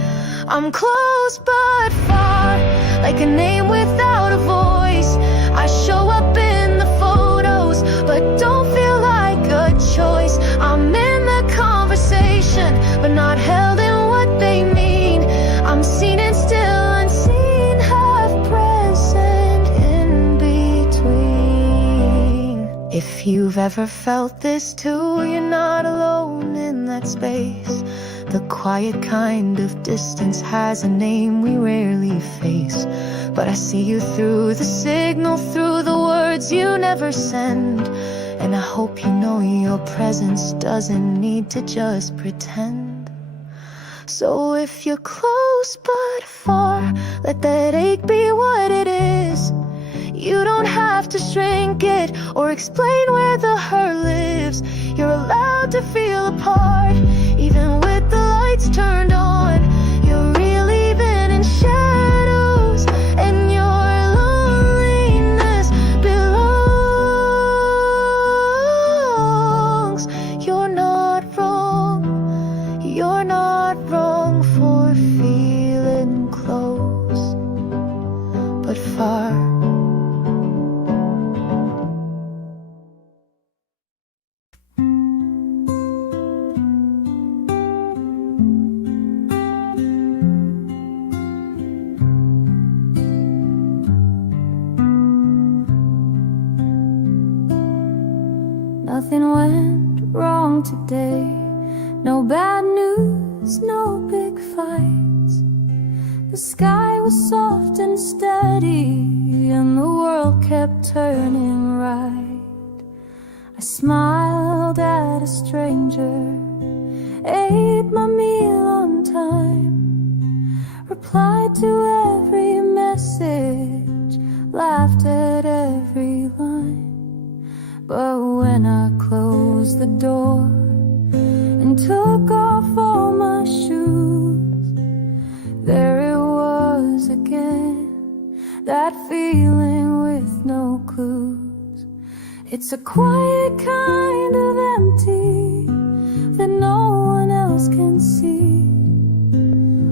I'm close but far, like a name without a voice. I show up in the photos, but don't feel like a choice. I'm in the conversation, but not held in what they mean. I'm seen and still unseen, half present in between. If you've ever felt this too, you're not alone in that space. The quiet kind of distance has a name we rarely face. But I see you through the signal, through the words you never send. And I hope you know your presence doesn't need to just pretend. So if you're close but far, let that ache be what it is. You don't have to shrink it or explain where the hurt lives. You're allowed to feel apart, even with the lights turned on. You're real even in shadows, and your loneliness belongs. You're not wrong, you're not wrong for feeling close but far. Nothing went wrong today. No bad news, no big fights. The sky was soft and steady, and the world kept turning right. I smiled at a stranger, ate my meal on time, replied to every message, laughed at every line. But when I closed the door and took off all my shoes, there it was again, that feeling with no clues. It's a quiet kind of empty that no one else can see,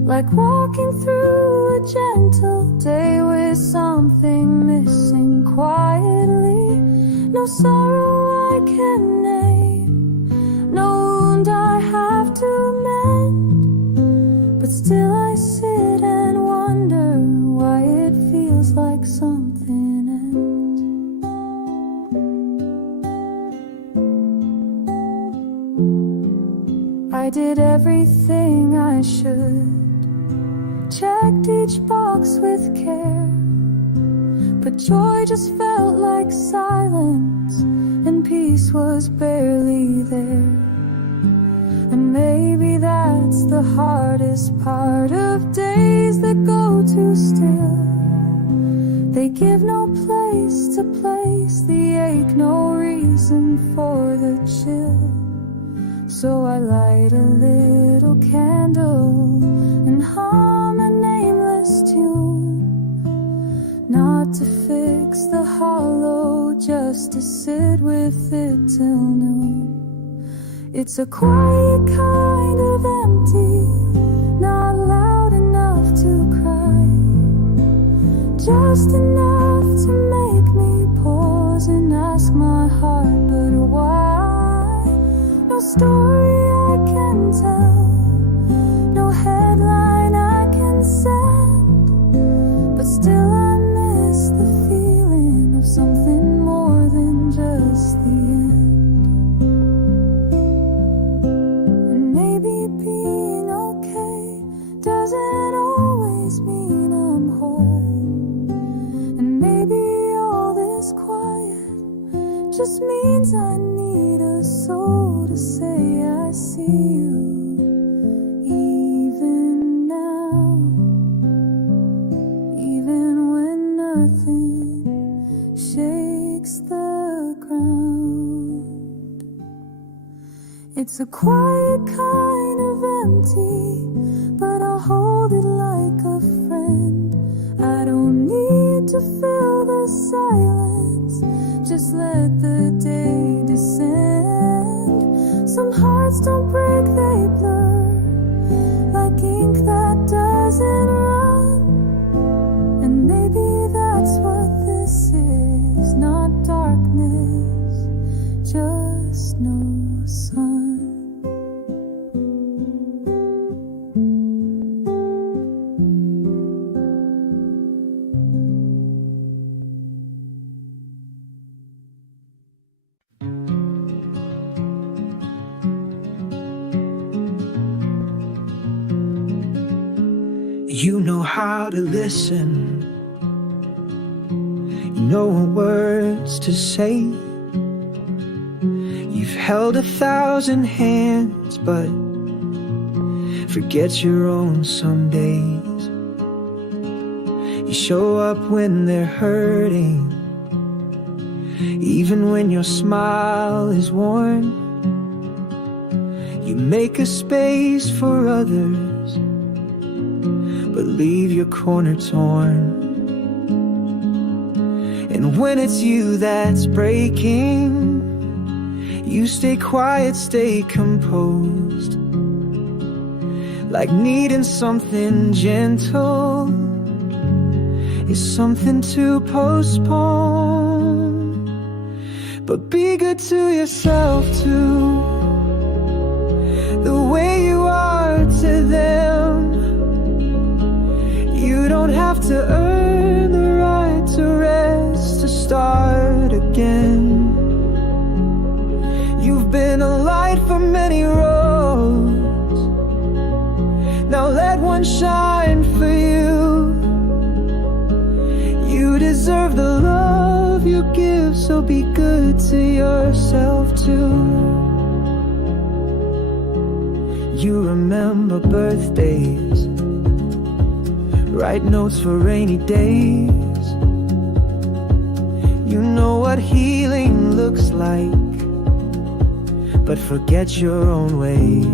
like walking through a gentle day with something missing. quietly. No sorrow I can name, no wound I have to mend. But still I sit and wonder why it feels like something ends. I did everything I should, checked each box with care, but joy just felt like silence, and peace was barely there. And maybe that's the hardest part of days that go too still. They give no place to place the ache, no reason for the chill. So I light a little candle and hum a nameless tune, not to fix the hollow, just to sit with it till noon. It's a quiet kind of empty, not loud enough to cry, just enough to make me pause and ask my heart, but why? No story I can tell, no headline I can send, but still I miss the feeling of something more than just the end. And maybe being okay doesn't always mean I'm whole, and maybe all this quiet just means I need a soul to say I see you. Even now, even when nothing shakes the ground. It's a quiet kind of empty, but I'll hold it like a friend. I don't need to fill the silence, just let the day descend. Some hearts don't break, they blur, like ink that doesn't run. And maybe that's what this is, not darkness, just no sun. You know how to listen, you know what words to say. You've held 1,000 hands, but forget your own some days. You show up when they're hurting, even when your smile is worn. You make a space for others, but leave your corner torn. And when it's you that's breaking, you stay quiet, stay composed, like needing something gentle is something to postpone. But be good to yourself too, the way you are to them. You don't have to earn the right to rest, to start again. You've been a light for many roads, now let one shine for you. You deserve the love you give, so be good to yourself too. You remember birthdays, write notes for rainy days. You know what healing looks like, but forget your own way.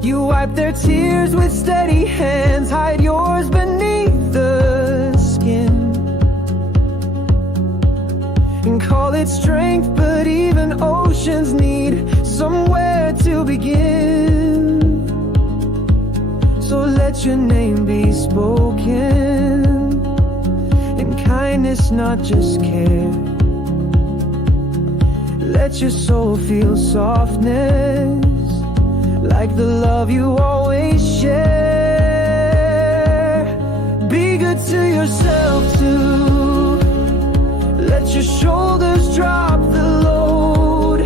You wipe their tears with steady hands, hide yours beneath the skin, and call it strength, but even oceans need somewhere to begin. So let your name be spoken, kindness, not just care. Let your soul feel softness, like the love you always share. Be good to yourself too. Let your shoulders drop the load.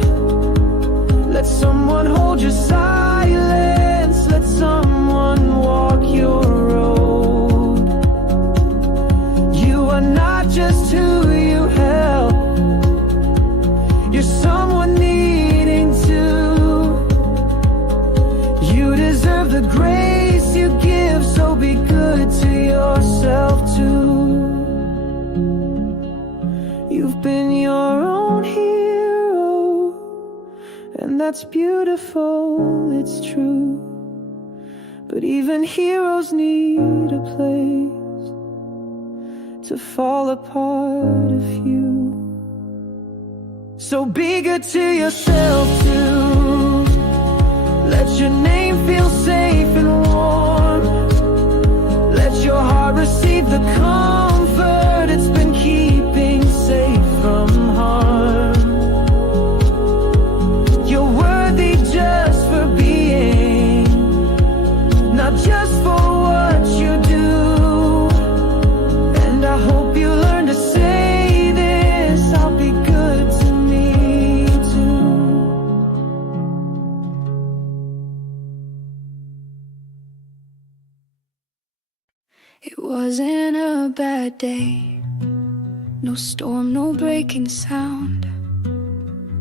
Let someone hold your silence. Let someone walk your road. You are not just who you help. You're someone needing to. You deserve the grace you give, so be good to yourself too. You've been your own hero, and that's beautiful, it's true. But even heroes need a place to fall a part of you. So be good to yourself too. Let your name feel safe and warm. Let your heart receive the comfort it's been keeping safe from harm. You're worthy just for being, not just for what you do. And I hope you learn to say this: I'll be good to me too. It wasn't a bad day, no storm, no breaking sound,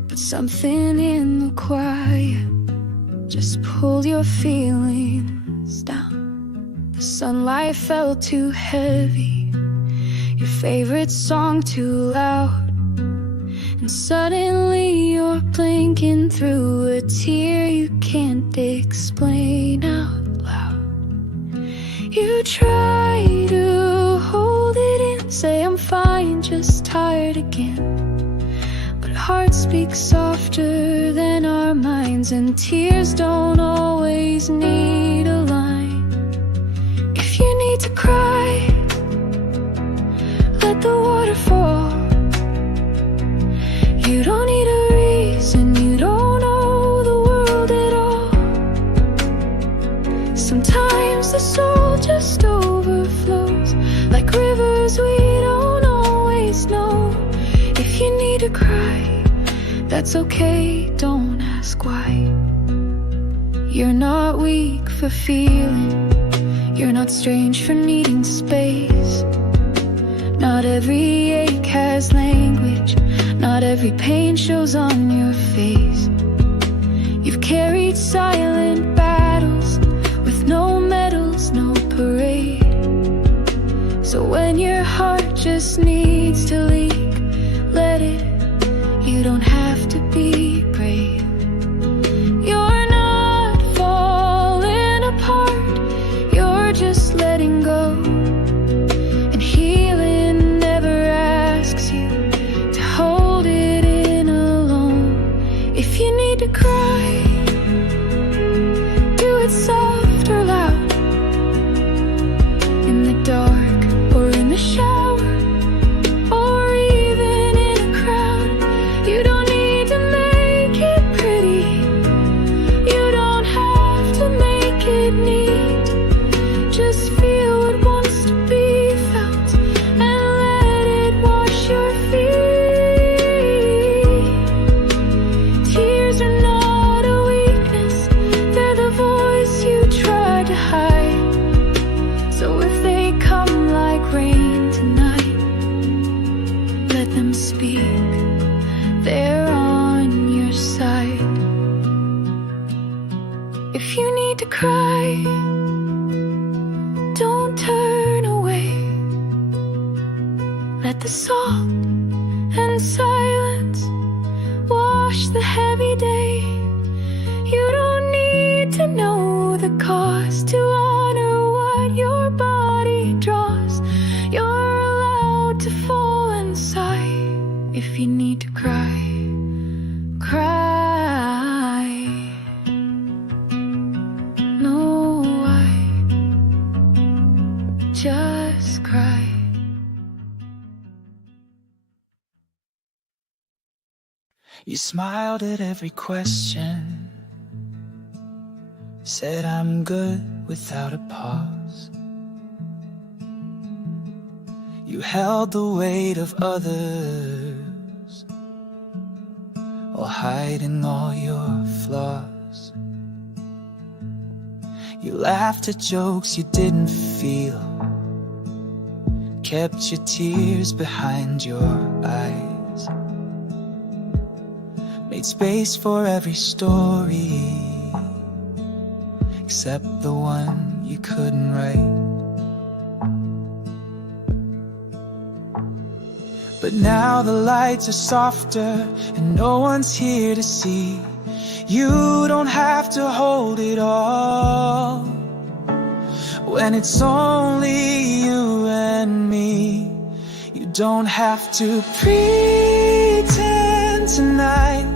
but something in the quiet just pulled your feelings down. The sunlight felt too heavy, your favorite song too loud, and suddenly you're blinking through a tear you can't explain out loud. You try to hold it in, say I'm fine, just tired again. But hearts speak softer than our minds, and tears don't always need a line. If you need to cry, let the water fall. You don't need a reason, you don't know the world at all. Sometimes the soul just overflows, like rivers we don't always know. If you need to cry, that's okay, don't ask why. You're not weak for feeling, you're not strange for needing space. Not every ache has language, not every pain shows on your face. You've carried silent battles with no medals, no parade. So when your heart just needs to leak, let it. You don't have to be brave. You're not falling apart, you're just letting go. And healing never asks you to hold it in alone. If you need to cry, do it soft or loud, in the dark or in the shower, or even in a crowd. You don't need to make it pretty, you don't have to make it neat. Just feel what wants to be felt, and let it wash your feet. Tears are not a weakness, they're the voice you tried to hide. So if they come like rain tonight, let them speak, they're on your side. If you need to cry, don't turn away. Let the salt and silence wash the heavy day. You don't need to know the cost to honor what your body draws. You're allowed to fall and sigh. If you need to cry, cry. No, why? Just cry. You smiled at every question, said I'm good without a pause. You held the weight of others while hiding all your flaws. You laughed at jokes you didn't feel, kept your tears behind your eyes, made space for every story except the one you couldn't write. But now the lights are softer and no one's here to see. You don't have to hold it all when it's only you and me. You don't have to pretend tonight.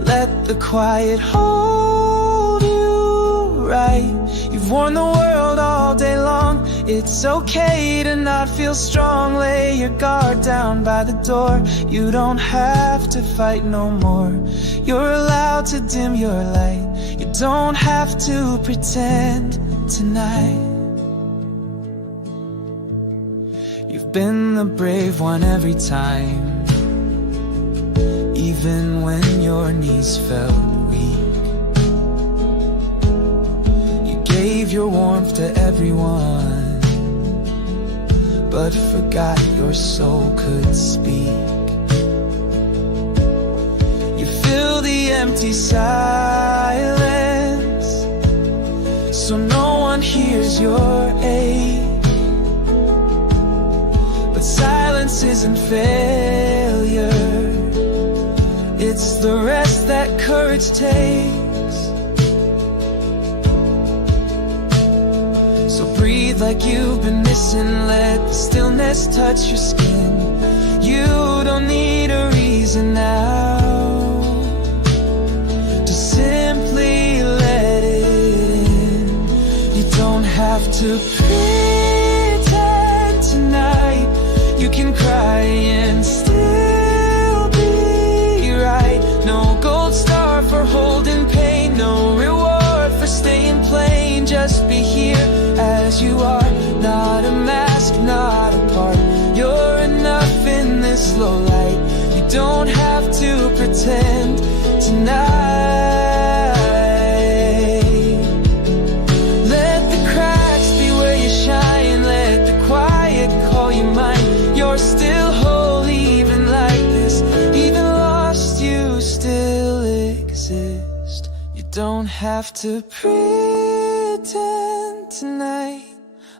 Let the quiet hold you right. You've worn the world all day long. It's okay to not feel strong. Lay your guard down by the door. You don't have to fight no more. You're allowed to dim your light. You don't have to pretend tonight. You've been the brave one every time, even when your knees felt weak. You gave your warmth to everyone, but forgot your soul could speak. You fill the empty silence so no one hears your ache. But silence isn't failure, it's the rest that courage takes. So breathe like you've been missing. Let the stillness touch your skin. You don't need a reason now to simply let it in. You don't have to pretend tonight. You can cry and still be right. No gold star for holding pain, no reward for staying plain. Just be here as you are, not a mask, not a part. You're enough in this low light. You don't have to pretend tonight. Let the cracks be where you shine. Let the quiet call you mine. You're still whole even like this. Even lost, you still exist. You don't have to pretend tonight.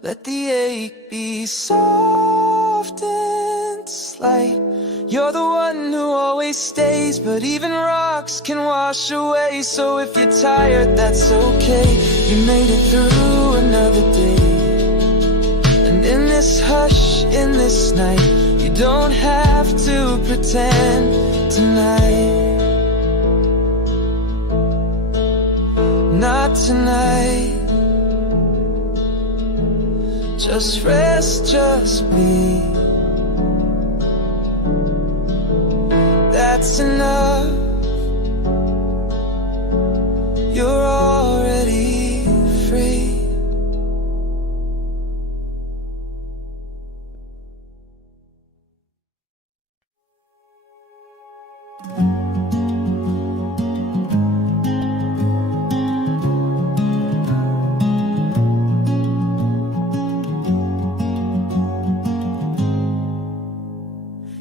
Let the ache be soft and slight. You're the one who always stays, but even rocks can wash away. So if you're tired, that's okay. You made it through another day. And in this hush, in this night, you don't have to pretend tonight. Not tonight. Just rest, just be. That's enough. You're already free.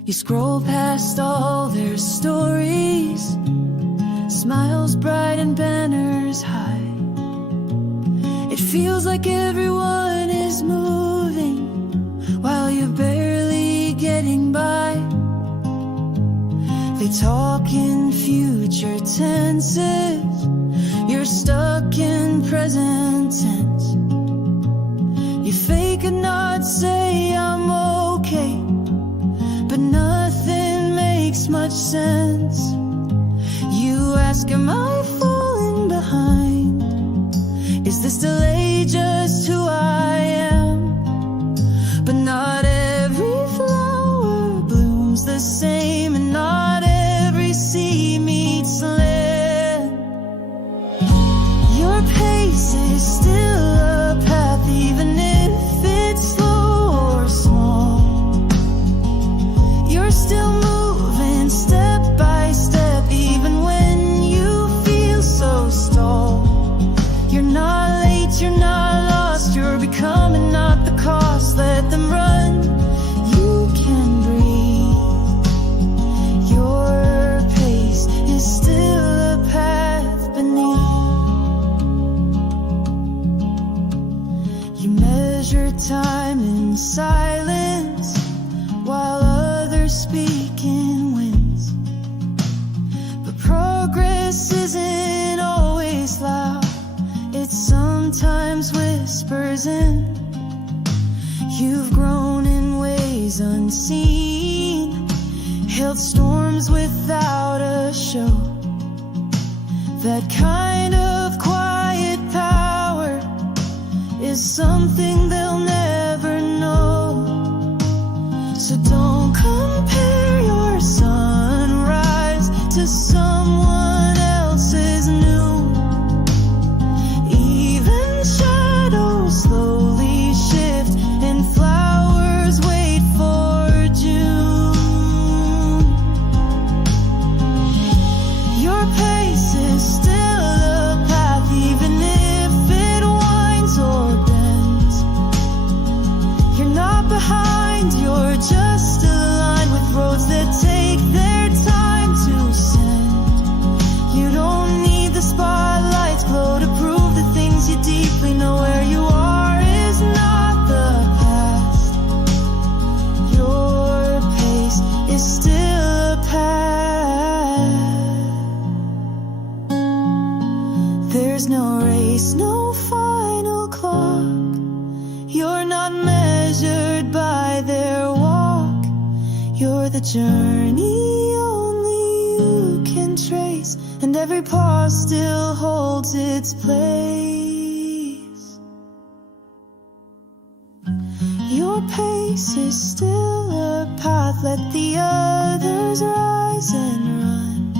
You scroll past all their stories, smiles bright and banners high. It feels like everyone is moving while you're barely getting by. They talk in future tenses, you're stuck in present tense. You fake a nod, say I'm okay, but nothing makes much sense. You ask, am I falling behind? Is this delay just who I am? But not every flower blooms the same, and not every seed Happiness isn't always loud, it sometimes whispers in. You've grown in ways unseen, hailed storms without a show. That kind of quiet power is something they'll never know. So don't compare your sunrise to someone else's noon. Even shadows slowly shift and flowers wait for June. Your pace is still a path, even if it winds or bends. You're not behind, you're just aligned with roads that take their time to send. You don't need the spotlight's glow to prove the things you deeply know. Where you are is not the past. Your pace is still a path. There's no race, no final clock. You're not measured by their walk. You're the journey only you can trace, and every pause still holds its place. Your pace is still a path, let the others rise and run.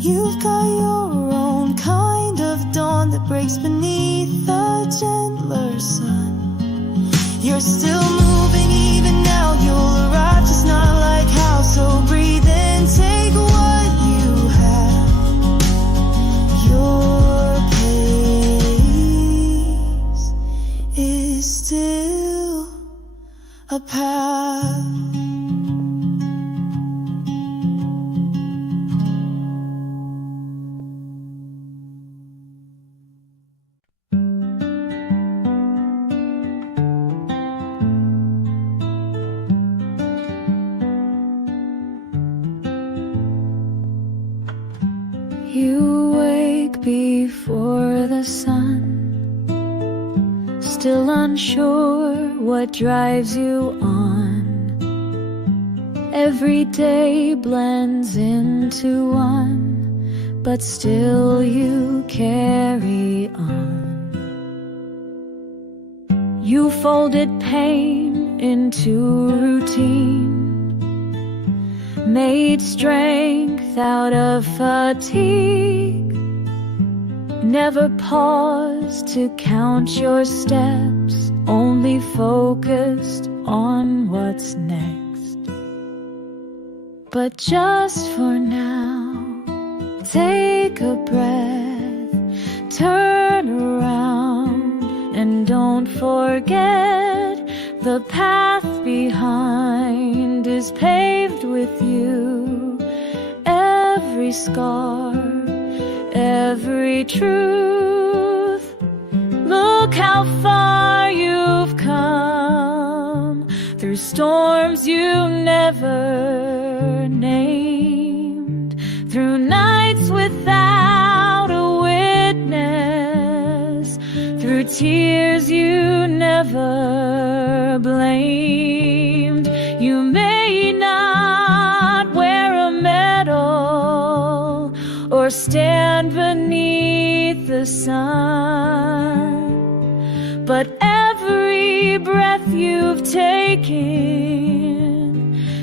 You've got your own kind of dawn that breaks beneath a gentler sun. You're still moving even now, you'll arrive, just not like how. So breathe in, take what you have. Your pace is still a path. You wake before the sun, still unsure what drives you on. Every day blends into one, but still you carry on. You folded pain into routine, made strength out of fatigue. Never paused to count your steps, only focused on what's next. But just for now, take a breath, turn around, and don't forget the path behind is paved with you. Every scar, every truth. Look how far you've come through storms you never named, through nights without a witness, through tears you never blamed. You may not wear a medal or stand beneath the sun, but every breath you've taken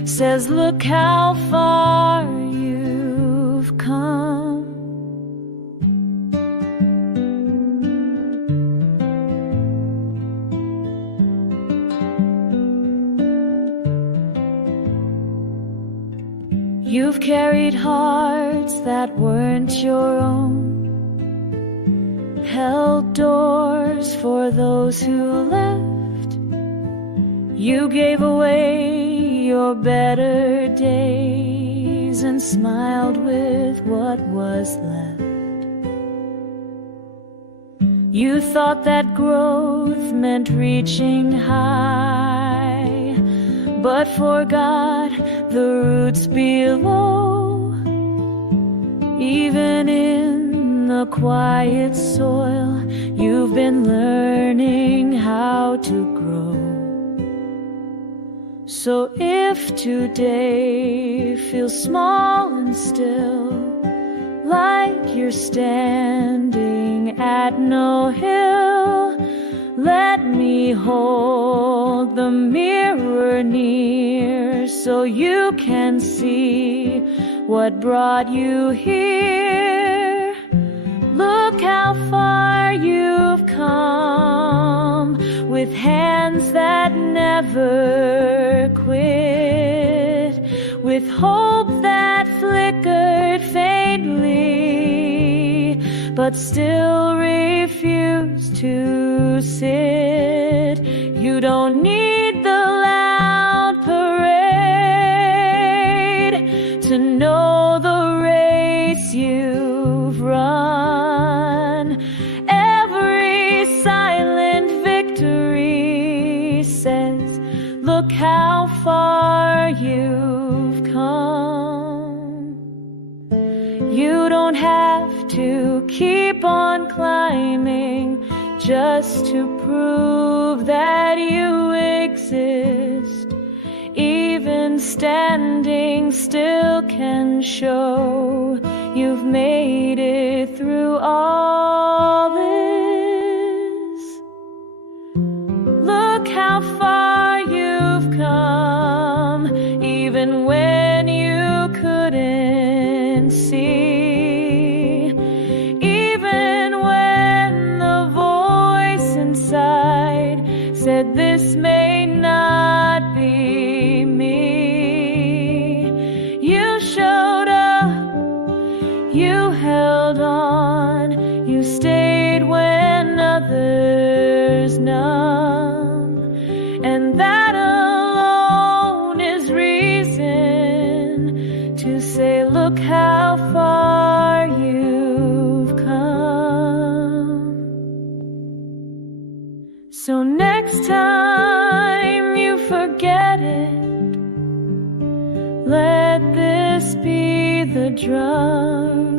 says, look how far you've come. You've carried hearts that weren't your own, held doors for those who left. You gave away your better days and smiled with what was left. You thought that growth meant reaching high, but forgot the roots below. Even in the quiet soil, you've been learning how to grow. So if today feels small and still, like you're standing at no hill, let me hold the mirror near so you can see what brought you here. Look how far you've come, with hands that never quit, with hope that flickered faintly, but still refused to sit. You don't need the loud parade to know the race you've run. Every silent victory says, look how far you've come. You don't have to keep on climbing just to prove that you exist. Even standing still can show you've made it through all this. Look how far you've come, even when you couldn't see. Even when the voice inside said this may not be me, you showed up, you held on, you stayed when others numb, and that alone is reason to say, look how far you've come. So next time you forget it, let this be the drum.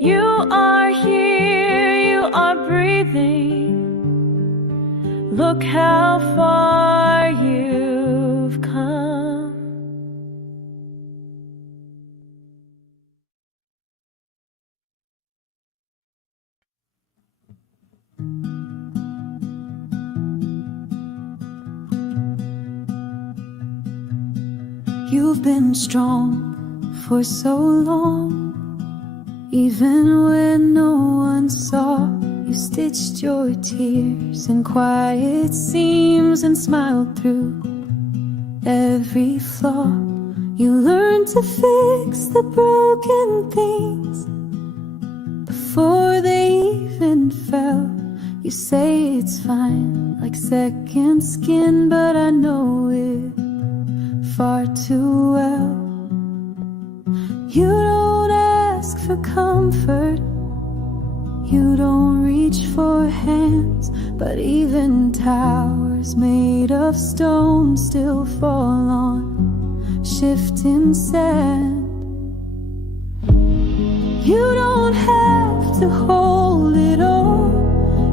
You are here, you are breathing. Look how far you've come. You've been strong for so long, even when no one saw. You stitched your tears in quiet seams and smiled through every flaw. You learned to fix the broken things before they even fell. You say it's fine, like second skin, but I know it far too well. You don't ask for comfort, you don't reach for hands, but even towers made of stone still fall on shifting sand. You don't have to hold it all,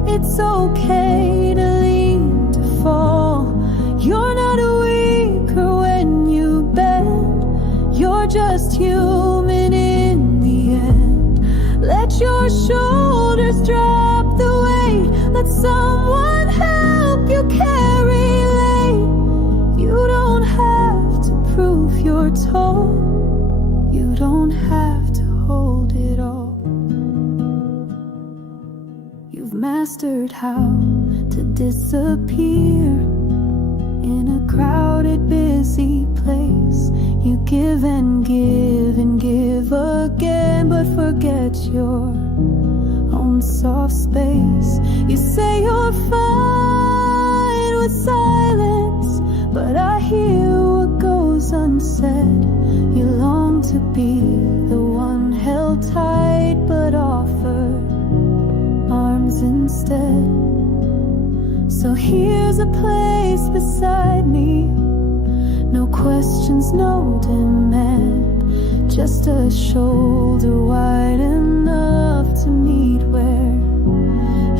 it's okay to lean, to fall. You're not weaker when you bend, you're just human in the end. Let your shoulders drop the weight, let someone help you carry weight. You don't have to prove you're tall, you don't have to hold it all. You've mastered how to disappear in a crowded, busy place. You give and give and give again, but forget your own soft space. You say you're fine with silence, but I hear what goes unsaid. You long to be the one held tight, but offer arms instead. So here's a place beside me, no questions, no demand, just a shoulder wide enough to meet where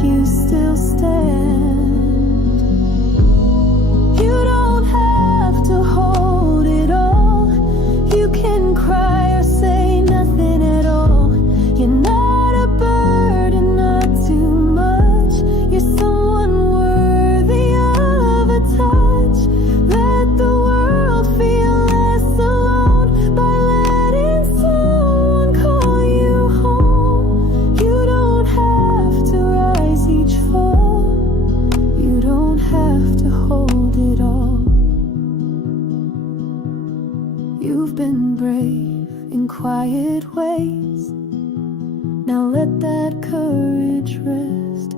you still stand. You don't have to hold it all. You can cry or say nothing at all. You're not a burden, not too much. You're someone worthy of a touch. Let the world feel less alone by letting someone call you home. You don't have to rise each fall. You don't have to hold it all. You've been brave in quiet ways. Now let that courage rest.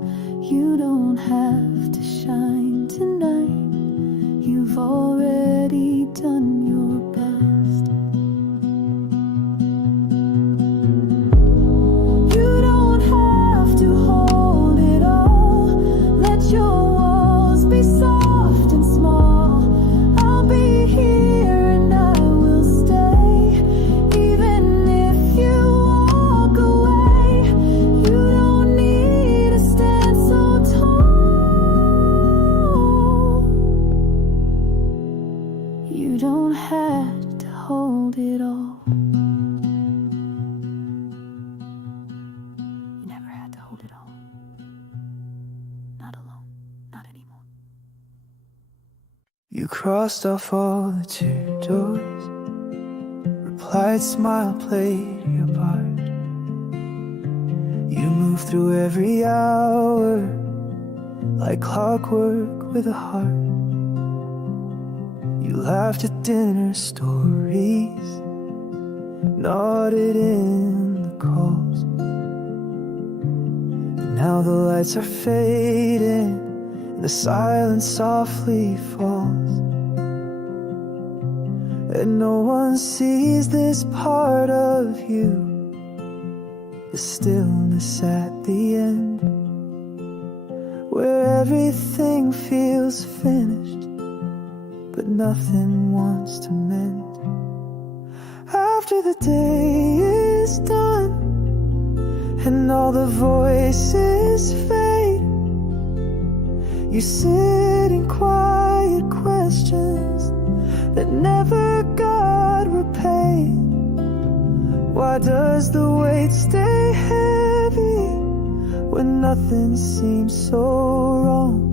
You don't have to shine tonight. You've already done your best. You don't have to hold it all. Let your walls be soft and small. I'll be here and I will stay. Even if you walk away, you don't need to stand so tall. You don't have to hold it all. You never had to hold it all. Not alone. Not anymore. You crossed off all the tear doors, replied, smile, played your part. You moved through every hour like clockwork with a heart. You laughed at dinner stories, nodded in the calls. But now the lights are fading and the silence softly falls, and no one sees this part of you, the stillness at the end, where everything feels finished but nothing wants to mend. After the day is done and all the voices fade, you sit in quiet questions that never got repaid. Why does the weight stay heavy when nothing seems so wrong?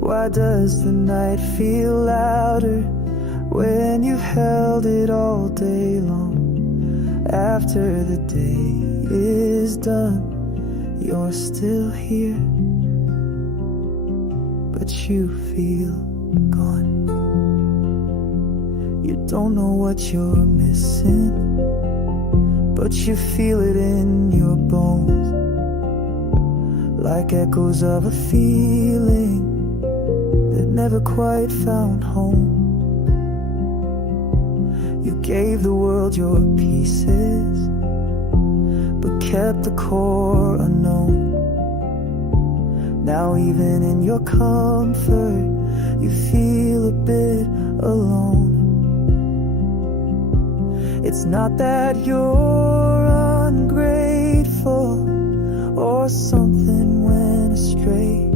Why does the night feel louder when you've held it all day long? After the day is done, you're still here, but you feel gone. You don't know what you're missing, but you feel it in your bones, like echoes of a feeling that never quite found home. You gave the world your pieces, but kept the core unknown. Now even in your comfort, you feel a bit alone. It's not that you're ungrateful or something went astray.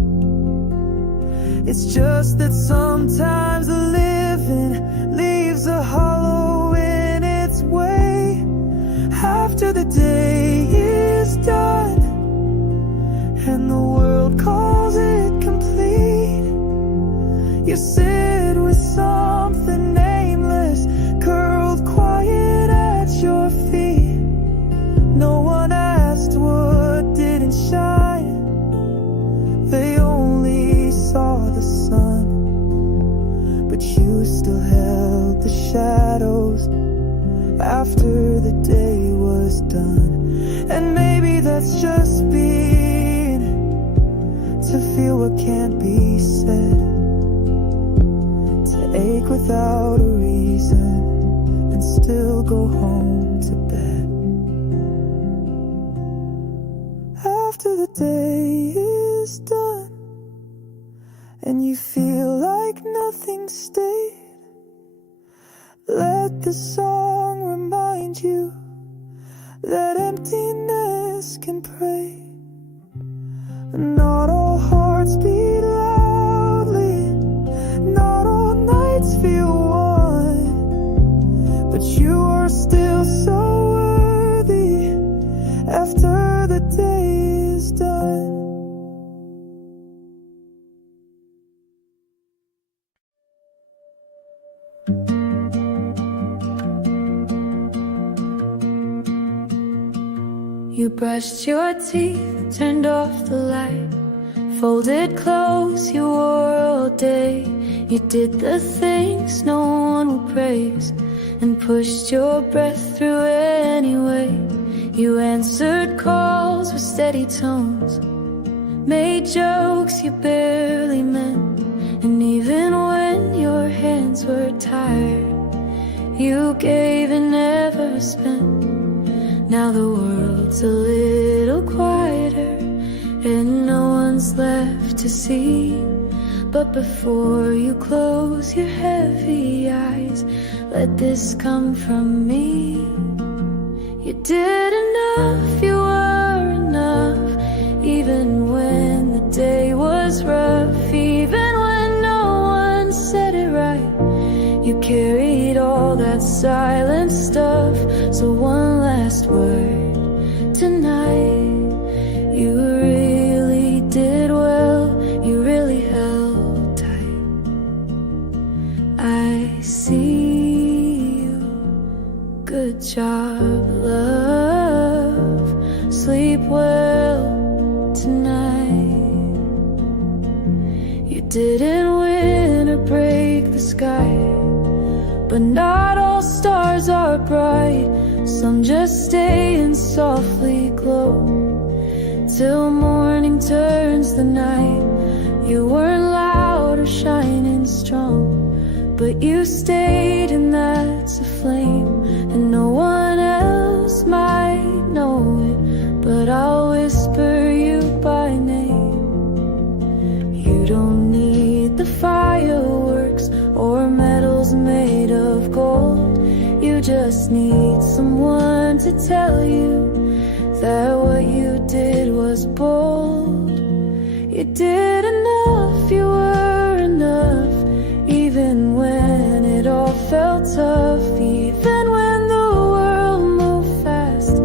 It's just that sometimes the living leaves a hollow in its way. After the day is done and the world calls it complete, you sit with something nameless curled quiet at your feet. No one asked what didn't shine, they only saw the sun, but you still held the shadows after the day was done. And maybe that's just being to feel what can't be said, to ache without a reason and still go home to bed. After the day is done and you feel like nothing stayed, let the song remind but you are still so worthy after the day is done. You brushed your teeth, turned off the light, folded clothes you wore all day. You did the things no one will praise, and pushed your breath through anyway. You answered calls with steady tones, made jokes you barely meant, and even when your hands were tired, you gave and never spent. Now the world's a little quieter, and no one's left to see. But before you close your heavy eyes, let this come from me. You did enough, you were enough, even when the day was rough, even when no one said it right. You carried all that silent stuff. So one last word tonight. You really did well, you really held tight. I see you. Good job, love. Sleep well tonight. You didn't win or break the sky, but not all stars are bright. Some just stay and softly glow till morning turns the night. You weren't loud or shining strong, but you stayed, and that's a flame. And no one else might know it, but I'll whisper you by name. You don't need the fireworks or medals made of gold. You just need someone to tell you that what you did was bold. You did enough, you were enough, even when it all felt tough, even when the world moved fast.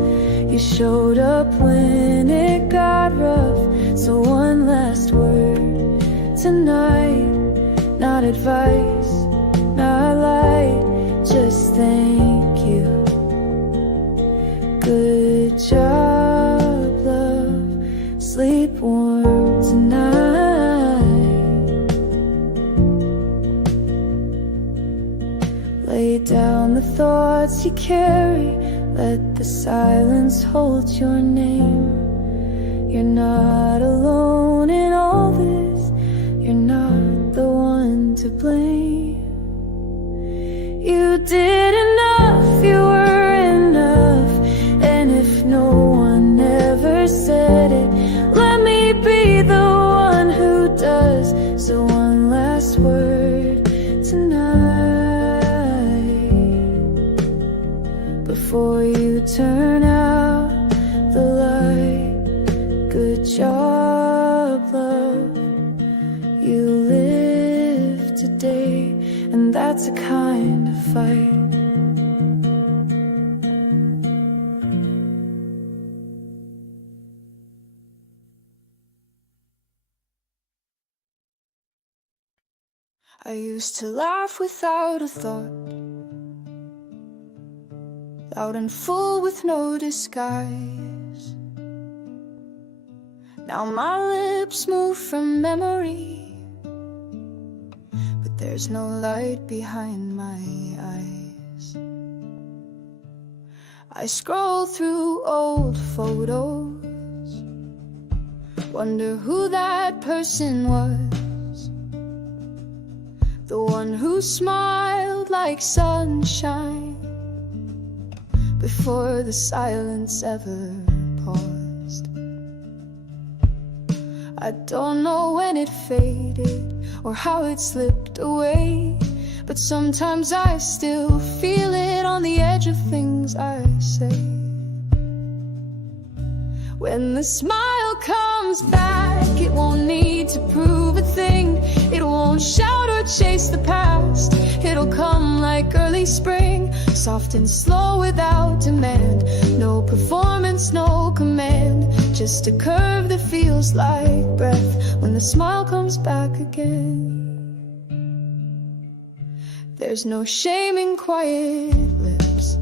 You showed up when it got rough. So one last word tonight, not advice, not light, just thank you. Good job, love. Sleep warm tonight. Lay down the thoughts you carry, let the silence hold your name. You're not alone in all this, you're not the one to blame. You did enough, you were enough, and if no one ever said it, let me be the one who does. So one last word tonight, before you turn out the light. Good job, love. You live today, and that's a kind of fight. I used to laugh without a thought, loud and full with no disguise. Now my lips move from memory, but there's no light behind my eyes. I scroll through old photos, wonder who that person was, the one who smiled like sunshine before the silence ever paused. I don't know when it faded or how it slipped away, but sometimes I still feel it on the edge of things I say. When the smile comes back, it won't need to prove a thing. It won't shout or chase the past. It'll come like early spring, soft and slow without demand. No performance, no command, just a curve that feels like breath when the smile comes back again. There's no shame in quiet lips,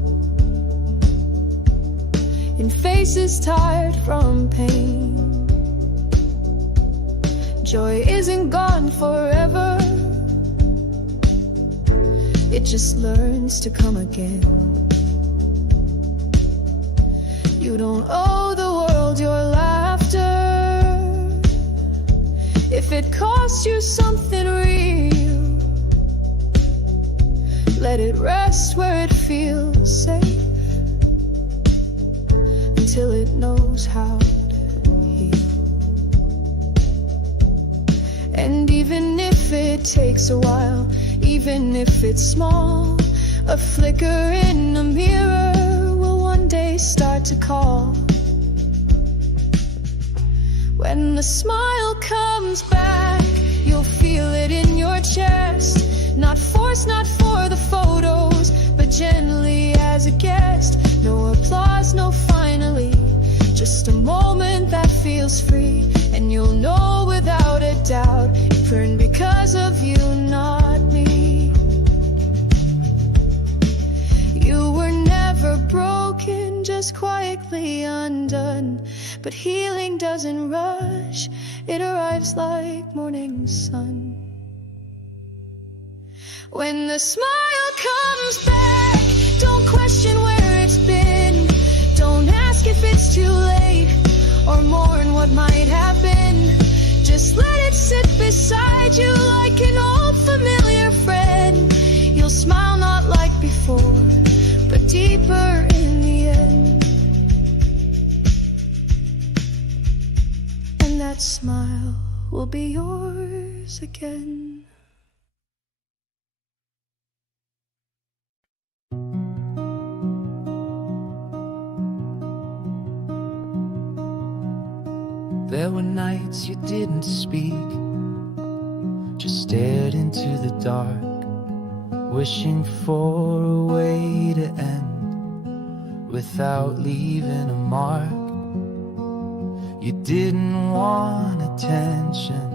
in faces tired from pain. Joy isn't gone forever, it just learns to come again. You don't owe the world your laughter. If it costs you something real, let it rest where it feels safe, until it knows how to heal. And even if it takes a while, even if it's small, a flicker in a mirror will one day start to call. When the smile comes back, you'll feel it in your chest. Not forced, not for the photos, but gently as a guest. No applause, no finally, just a moment that feels free. And you'll know without a doubt, it burned because of you, not me. You were never broken, just quietly undone. But healing doesn't rush, it arrives like morning sun. When the smile comes back, don't question where it's been. Don't ask if it's too late, or mourn what might have been. Just let it sit beside you like an old familiar friend. You'll smile not like before, but deeper in the end. And that smile will be yours again. There were nights you didn't speak, just stared into the dark, wishing for a way to end without leaving a mark. You didn't want attention,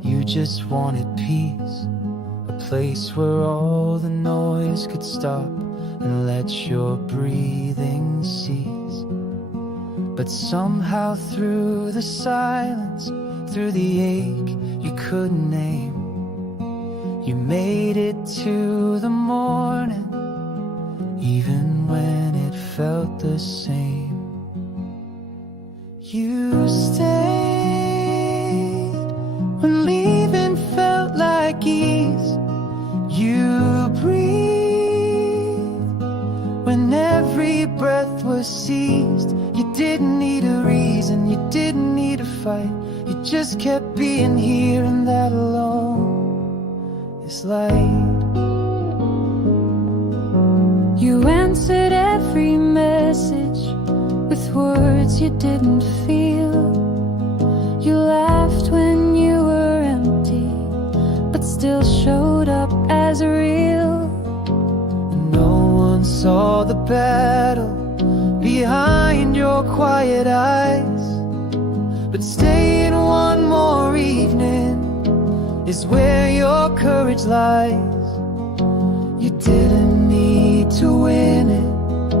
you just wanted peace, a place where all the noise could stop and let your breathing cease. But somehow through the silence, through the ache you couldn't name, you made it to the morning, even when it felt the same. You stayed when leaving felt like ease. You breathed when every breath was seized. You didn't need a reason, you didn't need a fight. You just kept being here, and that alone is light. You answered every message with words you didn't feel. You laughed when you were empty, but still showed up as real. No one saw the battle behind your quiet eyes, but staying one more evening is where your courage lies. You didn't need to win it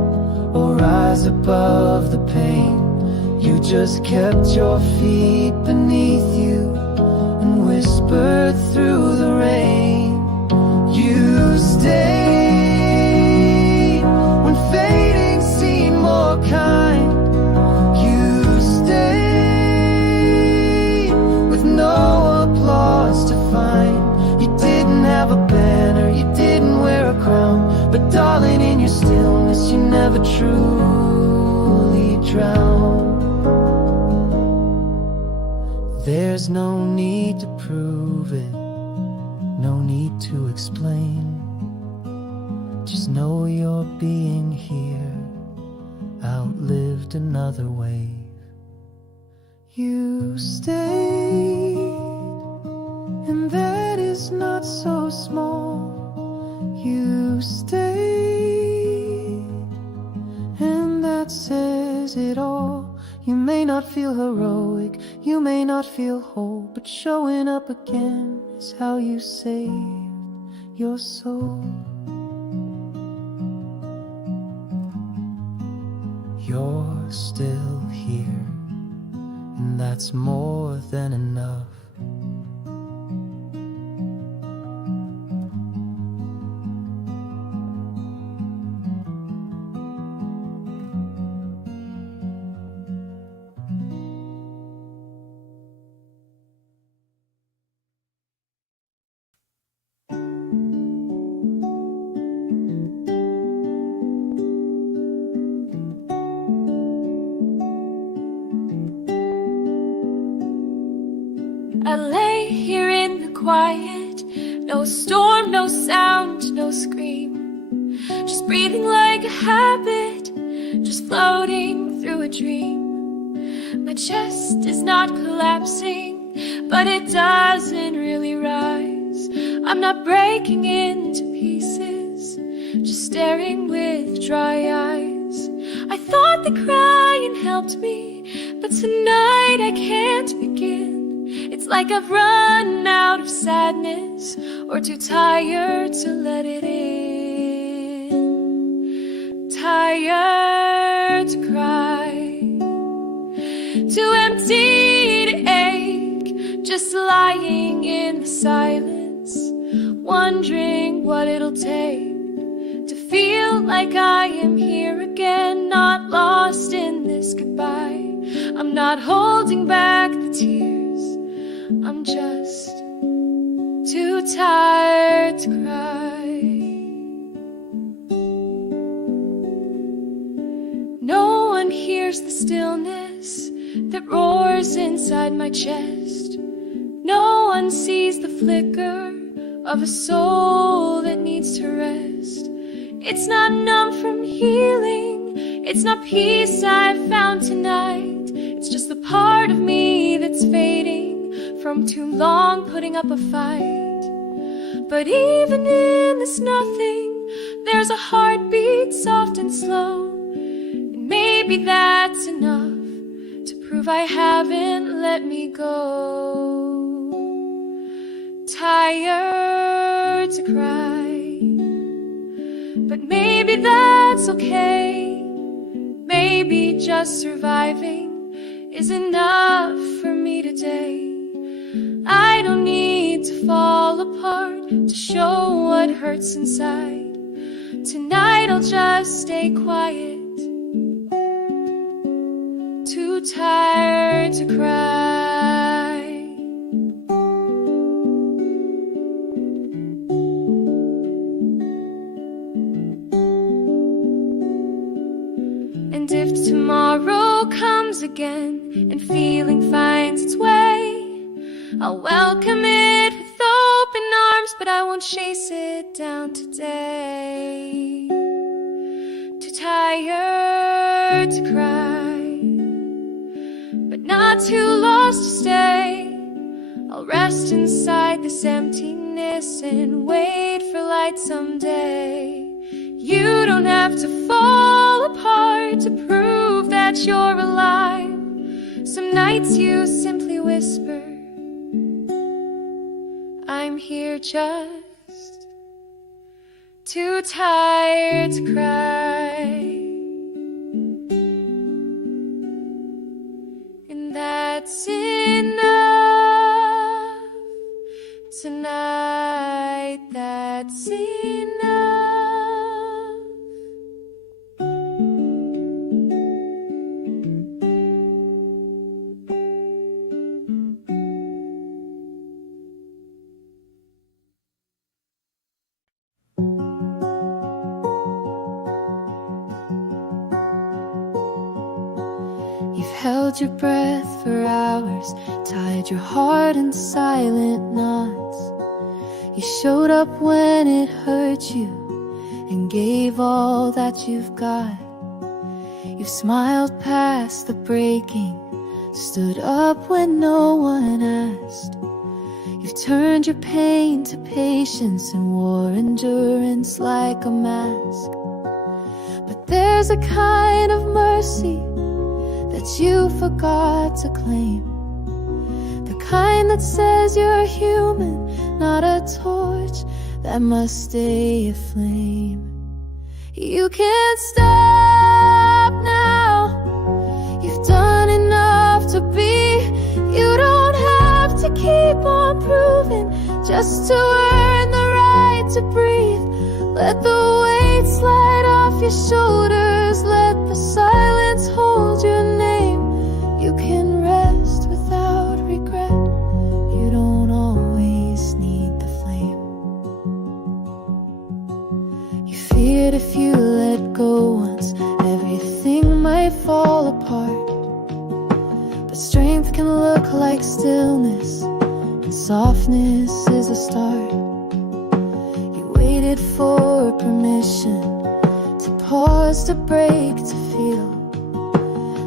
or rise above the pain. You just kept your feet beneath you and whispered through the rain. You stayed when fading seemed more kind. You stayed with no applause to find. You didn't have a banner, you didn't wear a crown, but darling, in your stillness you never truly drowned. There's no need to prove it, no need to explain. Just know your being here outlived another wave. You stayed and that is not so small. You stay, and that says it all. You may not feel heroic, you may not feel whole, but showing up again is how you save your soul. You're still here, and that's more than enough. I lay here in the quiet, no storm, no sound, no scream, just breathing like a habit, just floating through a dream. My chest is not collapsing, but it doesn't really rise. I'm not breaking into pieces, just staring with dry eyes. I thought the crying helped me, but tonight I can't begin. It's like I've run out of sadness, or too tired to let it in. Tired to cry, too empty to ache, just lying in the silence, wondering what it'll take to feel like I am here again, not lost in this goodbye. I'm not holding back the tears, I'm just too tired to cry. No one hears the stillness that roars inside my chest. No one sees the flicker of a soul that needs to rest. It's not numb from healing, it's not peace I've found tonight. It's just the part of me that's fading from too long putting up a fight. But even in this nothing, there's a heartbeat soft and slow, and maybe that's enough to prove I haven't let me go. Tired to cry, but maybe that's okay. Maybe just surviving is enough for me today. I don't need to fall apart to show what hurts inside. Tonight I'll just stay quiet, too tired to cry. And if tomorrow comes again and feeling finds its way, I'll welcome it with open arms, but I won't chase it down today. Too tired to cry, but not too lost to stay. I'll rest inside this emptiness and wait for light someday. You don't have to fall apart to prove that you're alive. Some nights you simply whisper, I'm here just too tired to cry. And that's enough tonight, that's enough. You've held your breath for hours, tied your heart in silent knots. You showed up when it hurt you and gave all that you've got. You've smiled past the breaking, stood up when no one asked. You've turned your pain to patience and wore endurance like a mask. But there's a kind of mercy that you forgot to claim, the kind that says you're human, not a torch that must stay aflame. You can't stop now. You've done enough to be. You don't have to keep on proving just to earn the right to breathe. Let the weight slide off your shoulders. Let the silence hold your name. You can rest without regret. You don't always need the flame. You feared if you let go once, everything might fall apart. But strength can look like stillness, and softness is a start. You waited for permission to pause, to break, to feel.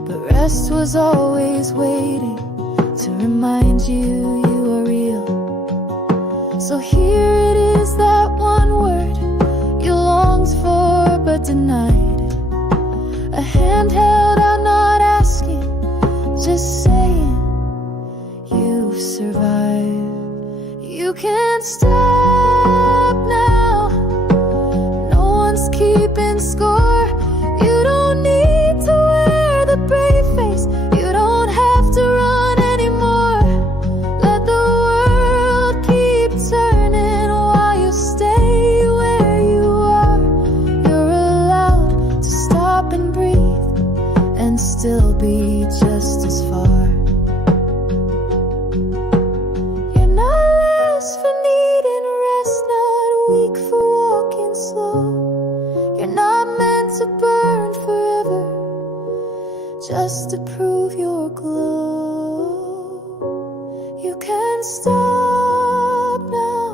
But rest was always waiting to remind you you are real. So here it is, that one word you longed for but denied. A hand held out, not asking, just saying you've survived. You can't stop now. No one's keeping score. You don't need to wear the brave face. You don't have to run anymore. Let the world keep turning while you stay where you are. You're allowed to stop and breathe and still be just as far. You're not last for needing rest, not weak for walking slow. You're not meant to burn forever, just to prove your glow. You can't stop now.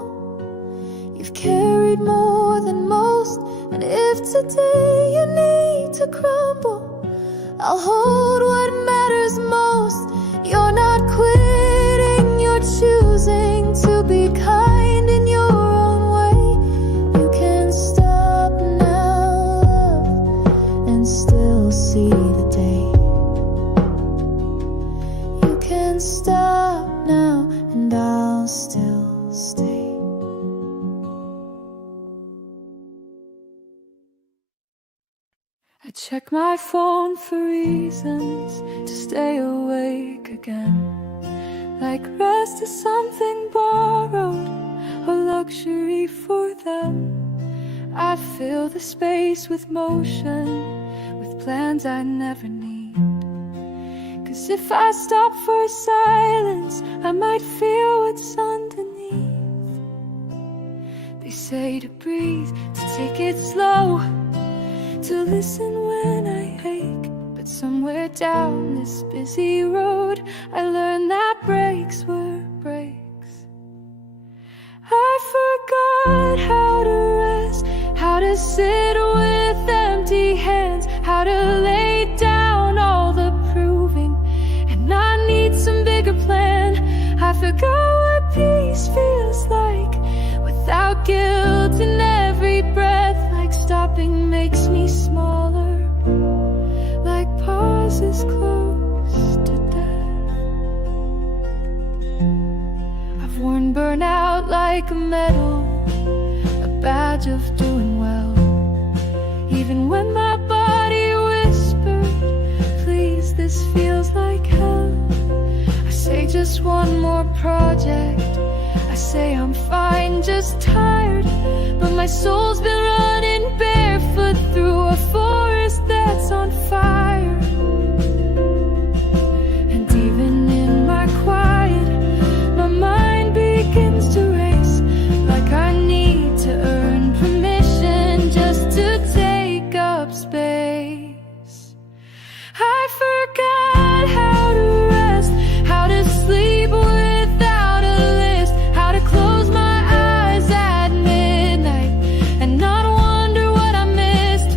You've carried more than most, and if today you need to crumble, I'll hold what matters most. You're not quitting, you're choosing to be kind in your own way. You can stop now, love, and still see the day. You can stop now, and I'll still stay. I check my phone for reasons to stay awake again. Like rest is something borrowed, a luxury for them. I fill the space with motion, with plans I never need. 'Cause if I stop for silence, I might feel what's underneath. They say to breathe, to take it slow, to listen when I ache. But somewhere down this busy road, I learned that breaks were breaks. I forgot how to rest, how to sit with empty hands, how to lay down all the proving, and I need some bigger plan. I forgot what peace feels like, without guilt in every breath. Like stopping makes me smaller, like pauses close to death. I've worn burnout like a medal, a badge of doing well. Even when my body whispered, please, this feels like hell. I say just one more project, I say I'm fine, just tired. But my soul's been running barefoot through a forest that's on fire. And even in my quiet, my mind begins to race, like I need to earn permission just to take up space. I forgot how to rest, how to sleep without a list, how to close my eyes at midnight and not wonder what I missed.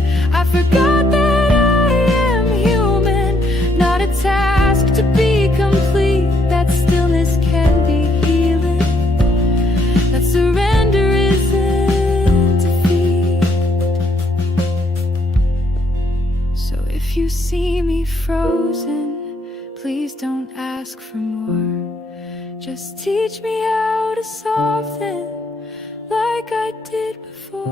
If you see me frozen, please don't ask for more. Just teach me how to soften like I did before.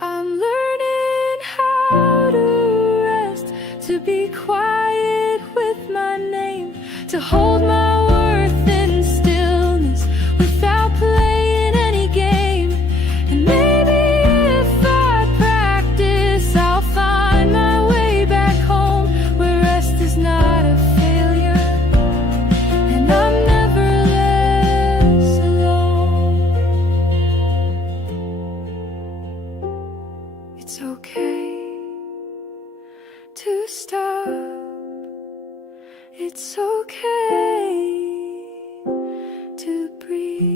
I'm learning how to rest, to be quiet with my name, to hold my worth in stillness without playing any game. And maybe if I practice, I'll find my way back home, where rest is not a failure and I'm never less alone. It's okay to stop. It's okay to breathe.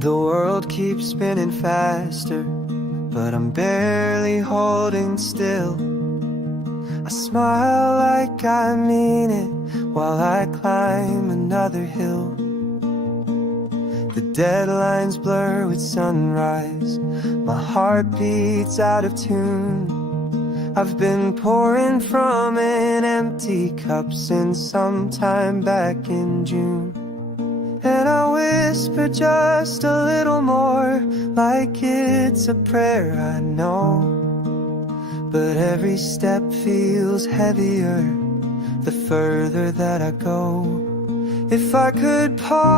The world keeps spinning faster, but I'm barely holding still. I smile like I mean it while I climb another hill. The deadlines blur with sunrise, my heart beats out of tune. I've been pouring from an empty cup since sometime back in June. And I whisper just a little more, like it's a prayer I know. But every step feels heavier the further that I go. If I could pause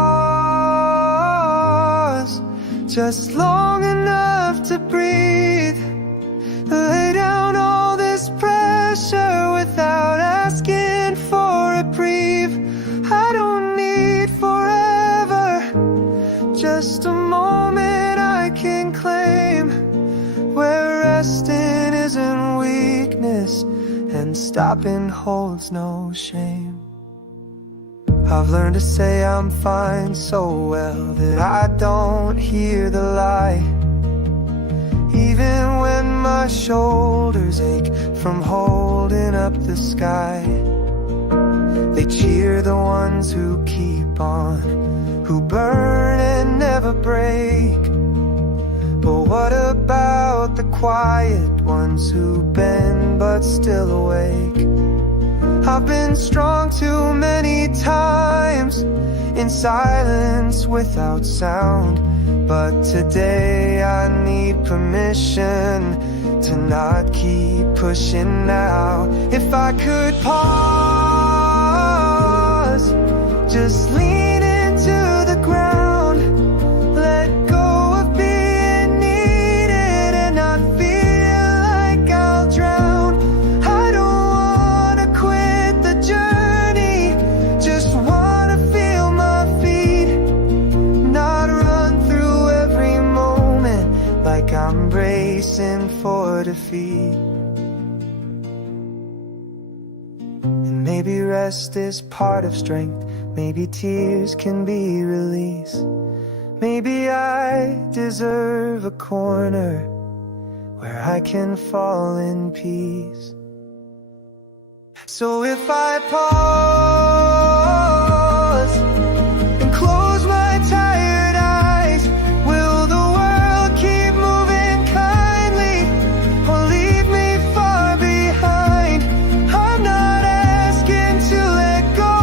just long enough to breathe, lay down all this pressure without asking for a reprieve. I don't need forever, just a moment I can claim, where resting isn't weakness and stopping holds no shame. I've learned to say I'm fine so well that I don't hear the lie. Even when my shoulders ache from holding up the sky, they cheer the ones who keep on, who burn and never break. But what about the quiet ones who bend but still awake? I've been strong too many times, in silence without sound. But today I need permission to not keep pushing now. If I could pause, just lean into the ground, let go of being needed and not feel like I'll drown. I don't wanna quit the journey, just wanna feel my feet, not run through every moment like I'm bracing for defeat. And maybe rest is part of strength, maybe tears can be released. Maybe I deserve a corner where I can fall in peace. So if I pause and close my tired eyes, will the world keep moving kindly or leave me far behind? I'm not asking to let go,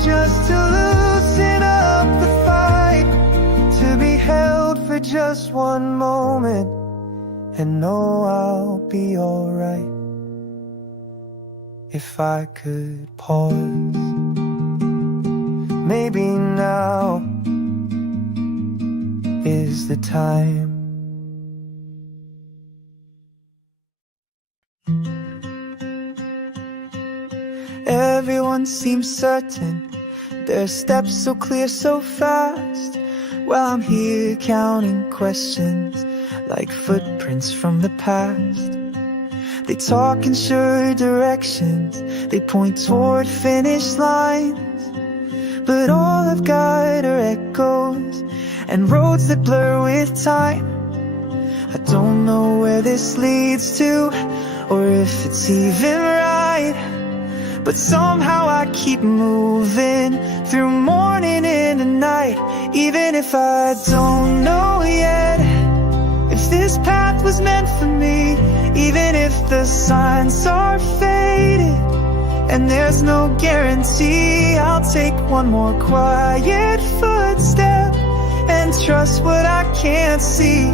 just to loosen up the fight, to be held for just one moment and know I'll be alright. If I could pause, maybe now is the time. Everyone seems certain, their steps so clear so fast, while I'm here counting questions like footprints from the past. They talk in sure directions, they point toward finish lines, but all I've got are echoes and roads that blur with time. I don't know where this leads to, or if it's even right. But somehow I keep moving through morning into night. Even if I don't know yet if this path was meant for me, even if the signs are faded and there's no guarantee, I'll take one more quiet footstep and trust what I can't see.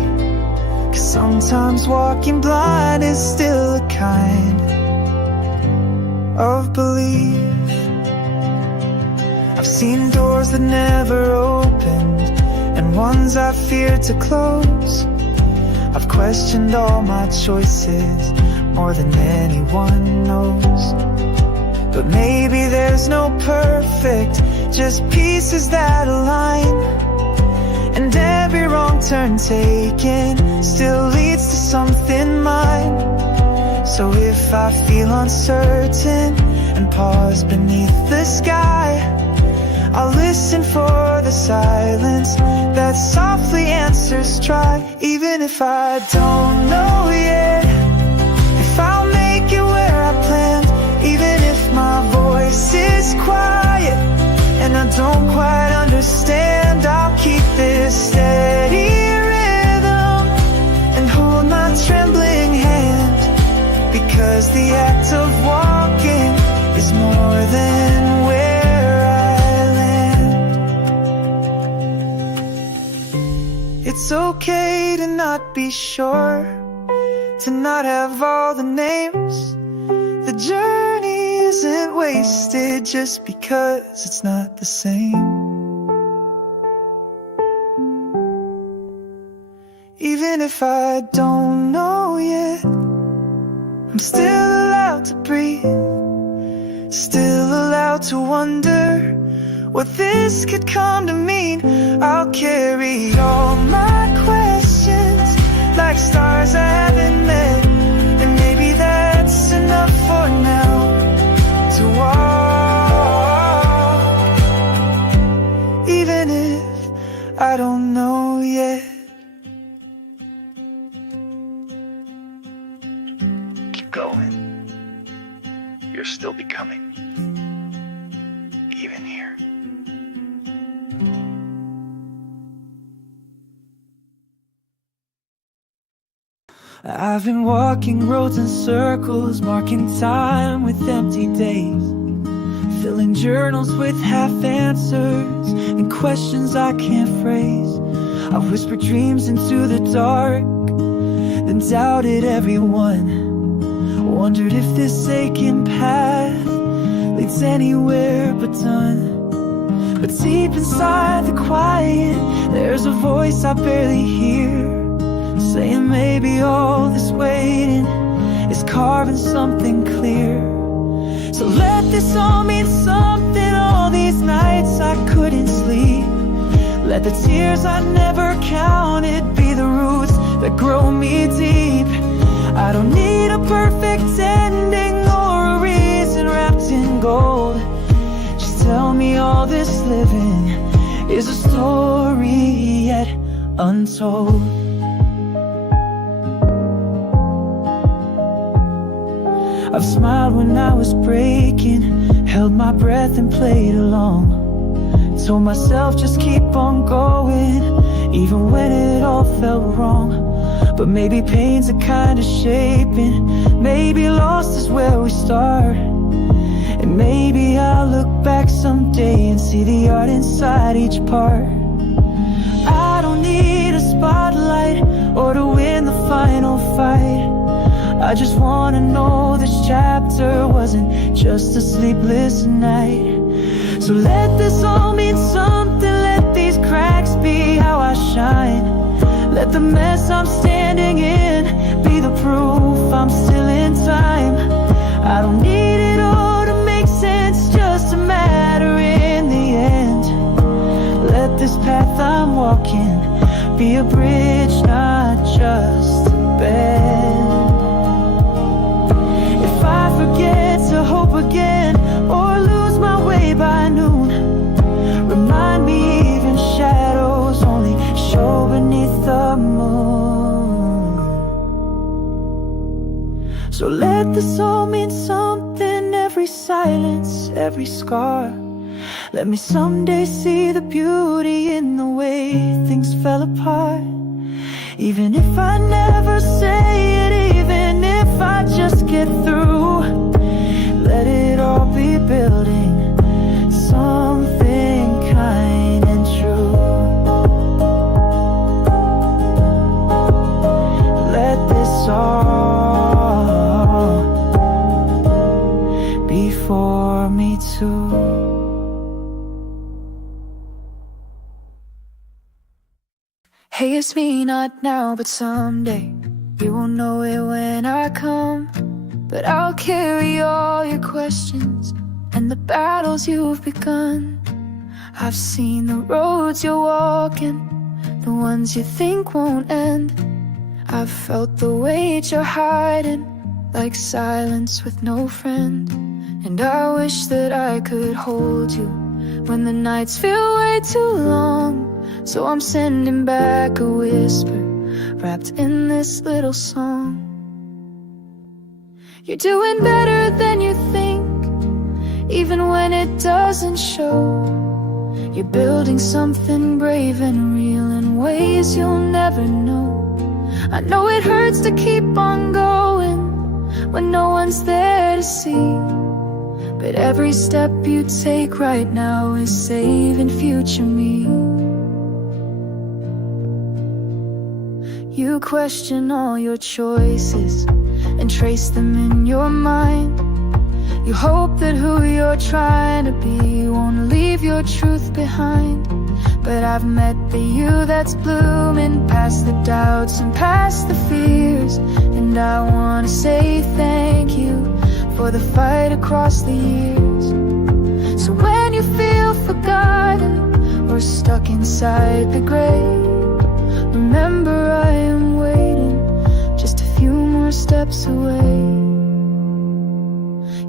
'Cause sometimes walking blind is still a kind of belief. I've seen doors that never opened and ones I feared to close. I've questioned all my choices more than anyone knows. But maybe there's no perfect, just pieces that align. And every wrong turn taken still leads to something mine. So if I feel uncertain and pause beneath the sky, I'll listen for the silence that softly answers try. Even if I don't know yet if I'll make it where I planned, even if my voice is quiet and I don't quite understand, I'll keep this steady rhythm and hold my trembling hand. Because the act of walking is more than where I land. It's okay to not be sure, to not have all the names. The journey isn't wasted just because it's not the same. Even if I don't know yet, I'm still allowed to breathe, still allowed to wonder what this could come to mean. I'll carry all my questions like stars I haven't met, and maybe that's enough for now to walk. Even if I don't know yet. Going. You're still becoming, even here. I've been walking roads in circles, marking time with empty days, filling journals with half answers and questions I can't phrase. I whispered dreams into the dark, then doubted everyone. Wondered if this aching path leads anywhere but done. But deep inside the quiet, there's a voice I barely hear, saying maybe all this waiting is carving something clear. So let this all mean something. All these nights I couldn't sleep, let the tears I never counted be the roots that grow me deep. I don't need a perfect ending or a reason wrapped in gold. Just tell me all this living is a story yet untold. I've smiled when I was breaking, held my breath and played along. Told myself just keep on going, even when it all felt wrong. But maybe pain's a kind of shaping, maybe lost is where we start. And maybe I'll look back someday and see the art inside each part. I don't need a spotlight or to win the final fight. I just wanna know this chapter wasn't just a sleepless night. So let this all mean something, let these cracks be how I shine. Let the mess I'm standing in be the proof I'm still in time. I don't need it all to make sense, just to matter in the end. Let this path I'm walking be a bridge, not just a bend. If I forget to hope again or lose my way by noon, remind me even shadows only show beneath the moon. So let the soul mean something, every silence, every scar. Let me someday see the beauty in the way things fell apart. Even if I never say it, even if I just get through, let it all be building something kind and true. Let this all be for me too. Hey, it's me, not now, but someday. You won't know it when I come, but I'll carry all your questions and the battles you've begun. I've seen the roads you're walking, the ones you think won't end. I've felt the weight you're hiding, like silence with no friend. And I wish that I could hold you when the nights feel way too long. So I'm sending back a whisper wrapped in this little song. You're doing better than you think, even when it doesn't show. You're building something brave and real in ways you'll never know. I know it hurts to keep on going when no one's there to see, but every step you take right now is saving future me. You question all your choices and trace them in your mind. You hope that who you're trying to be won't leave your truth behind. But I've met the you that's blooming past the doubts and past the fears. And I wanna say thank you for the fight across the years. So when you feel forgotten or stuck inside the grave, remember I am waiting, just a few more steps away.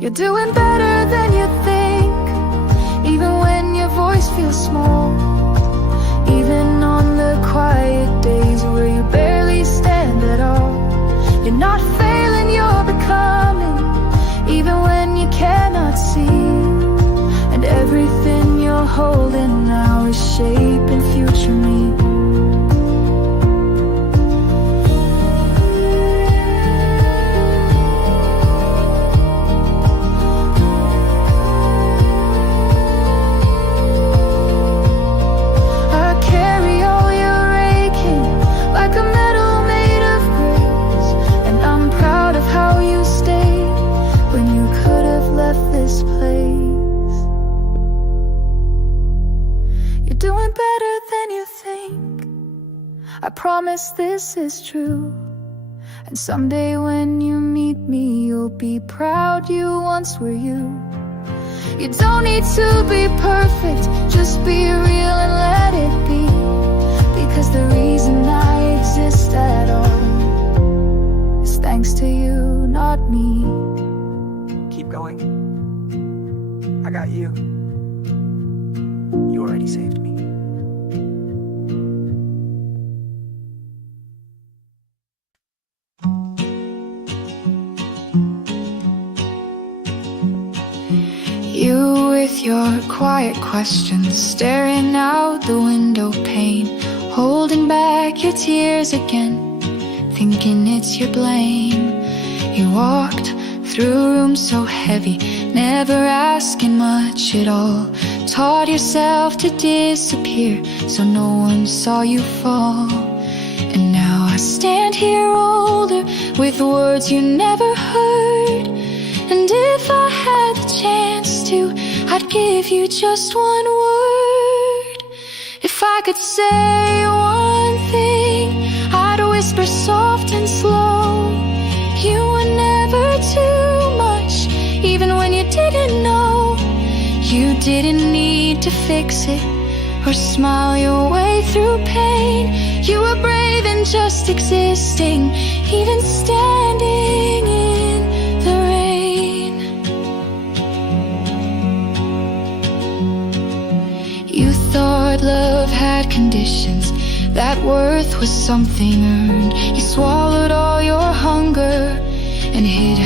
You're doing better than you think, even when your voice feels small. Even on the quiet days where you barely stand at all. You're not failing, you're becoming, even when you cannot see. And everything you're holding now is shaping future me. I promise this is true. And someday when you meet me, you'll be proud you once were you. You don't need to be perfect, just be real and let it be. Because the reason I exist at all is thanks to you, not me. Keep going. I got you. You already saved me. You with your quiet questions, staring out the window pane, holding back your tears again, thinking it's your blame. You walked through a room so heavy, never asking much at all. Taught yourself to disappear so no one saw you fall. And now I stand here older with words you never heard. And if I had the chance to, I'd give you just one word. If I could say one thing, I'd whisper soft and slow. You were never too much, even when you didn't know. You didn't need to fix it or smile your way through pain. You were brave in just existing, even standing in the rain. You thought love had conditions, that worth was something earned. You swallowed all your hunger and hid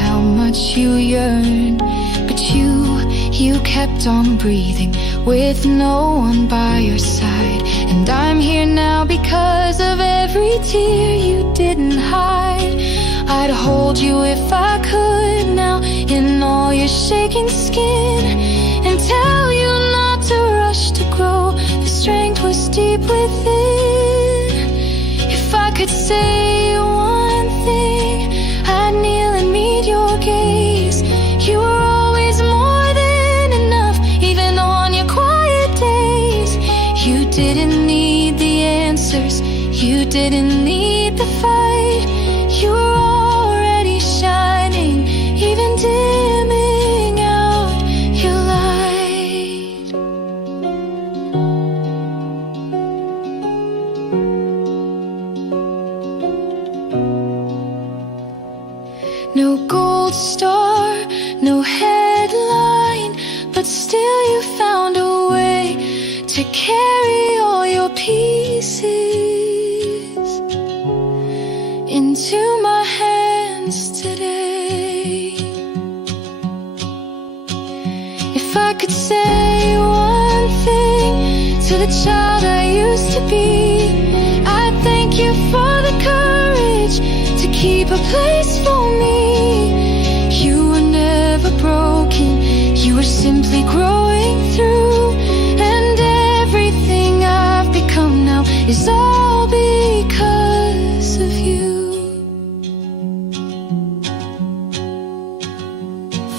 you yearn. But you kept on breathing with no one by your side. And I'm here now because of every tear you didn't hide. I'd hold you if I could now in all your shaking skin, and tell you not to rush to grow. The strength was deep within. If I could say one thing, I'd kneel and meet your gaze. You were always more than enough, even on your quiet days. You didn't need the answers, you didn't need the fight. You were already shining, even dimming out your light. No gold star, no headline, but still you found a way to carry all your pieces into my hands today. If I could say one thing to the child I used to be, I'd thank you for the courage to keep a place for me. You were never broken, you were simply growing through, and everything I've become now is all because of you.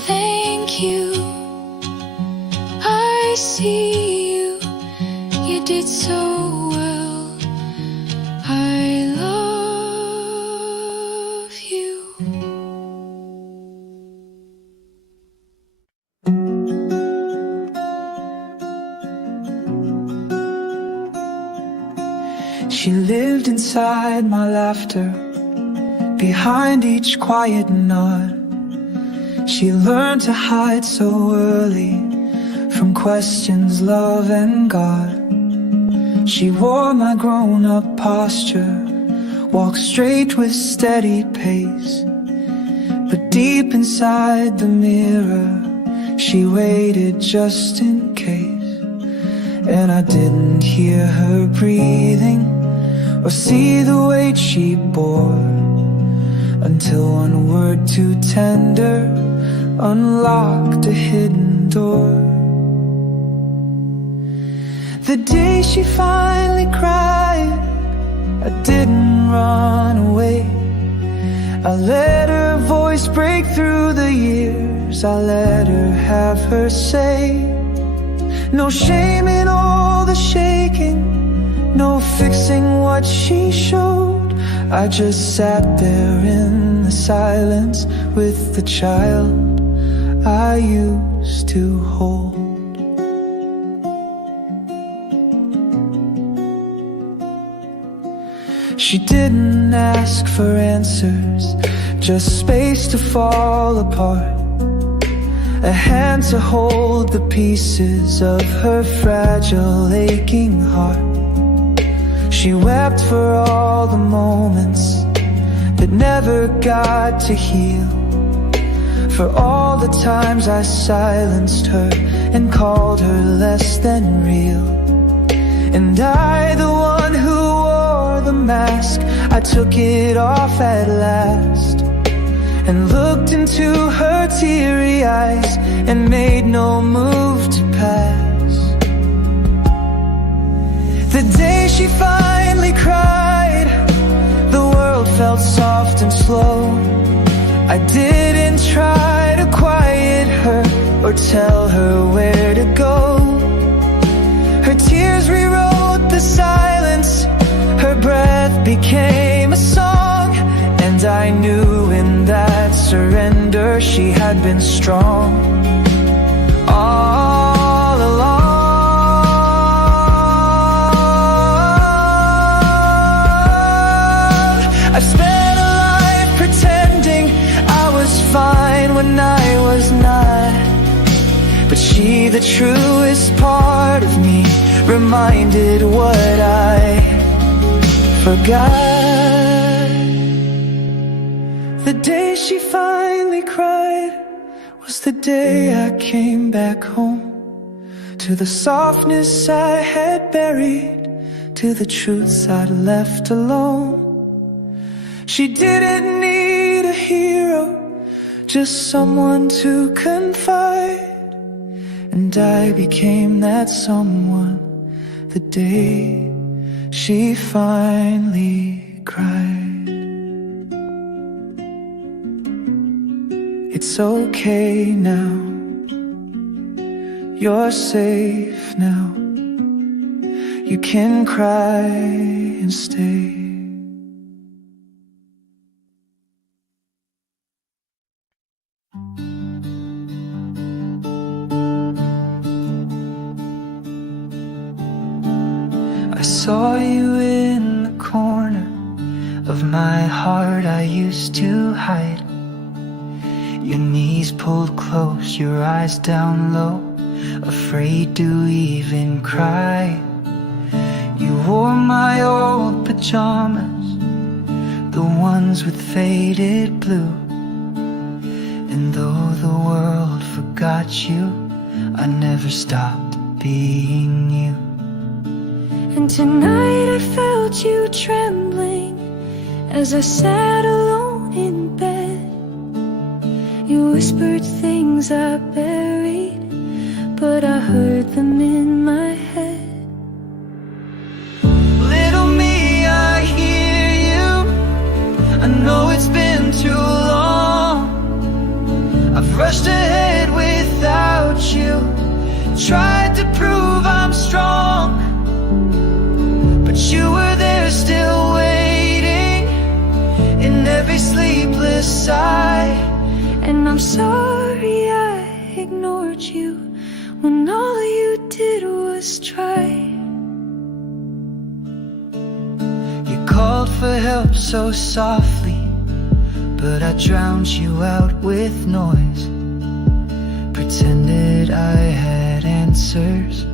Thank you, I see you, you did so well. I love you. She lived inside my laughter, behind each quiet nod. She learned to hide so early from questions, love, and God. She wore my grown-up posture, walked straight with steady pace. But deep inside the mirror, she waited just in case. And I didn't hear her breathing or see the weight she bore, until one word too tender unlocked a hidden door. The day she finally cried, I didn't run away. I let her voice break through the years, I let her have her say. No shame in all the shaking, no fixing what she showed. I just sat there in the silence with the child I used to hold. She didn't ask for answers, just space to fall apart, a hand to hold the pieces of her fragile, aching heart. She wept for all the moments that never got to heal, for all the times I silenced her and called her less than real. And I, the one who wore the mask, I took it off at last, and looked into her teary eyes and made no move to pass. The day she finally cried, the world felt soft and slow. I didn't try to quiet her or tell her where to go. Her tears rewrote the silence, her breath became a song, and I knew in that surrender she had been strong all along. I've spent a life pretending I was fine when I was not, but she, the truest part of me, reminded what I forgot. The day she finally cried, was the day I came back home, to the softness I had buried, to the truths I'd left alone. She didn't need a hero, just someone to confide, and I became that someone the day she finally cried. It's okay now, you're safe now, you can cry and stay. I saw you in the corner of my heart I used to hide. Your knees pulled close, your eyes down low, afraid to even cry. You wore my old pajamas, the ones with faded blue. And though the world forgot you, I never stopped being you. And tonight I felt you trembling as I sat alone in bed. You whispered things I buried, but I heard them in my head. Little me, I hear you, I know it's been too long. I've rushed ahead without you, tried to prove I'm strong, but you were there still waiting in every sleepless sigh. And I'm sorry I ignored you when all you did was try. You called for help so softly, but I drowned you out with noise. Pretended I had answers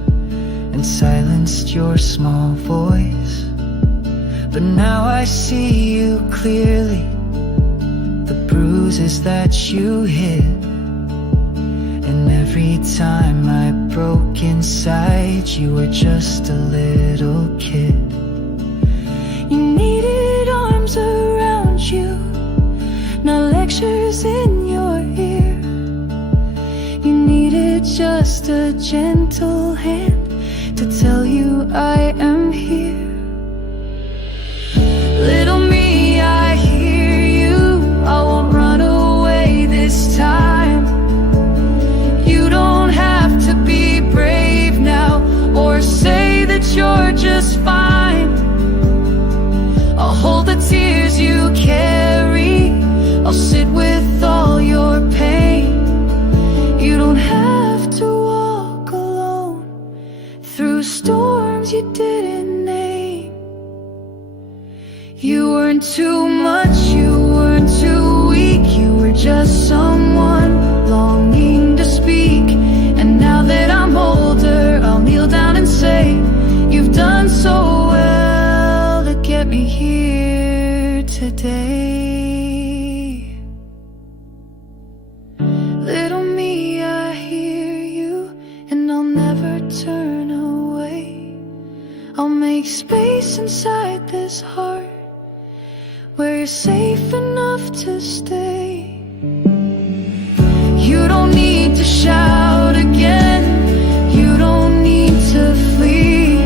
and silenced your small voice. But now I see you clearly, the bruises that you hid. And every time I broke inside, you were just a little kid. You needed arms around you, not lectures in your ear. You needed just a gentle hand to tell you I am here. Little me, I hear you, I won't run away this time. You don't have to be brave now, or say that you're just fine. I'll hold the tears you carry, I'll sit with all your pain. You don't have to walk alone through storms you didn't name. You weren't too much, you weren't too weak, you were just someone longing to speak. And now that I'm older, I'll kneel down and say, you've done so well to get me here today. Little me, I hear you, and I'll never turn away. I'll make space inside this heart where you're safe enough to stay. You don't need to shout again, you don't need to flee.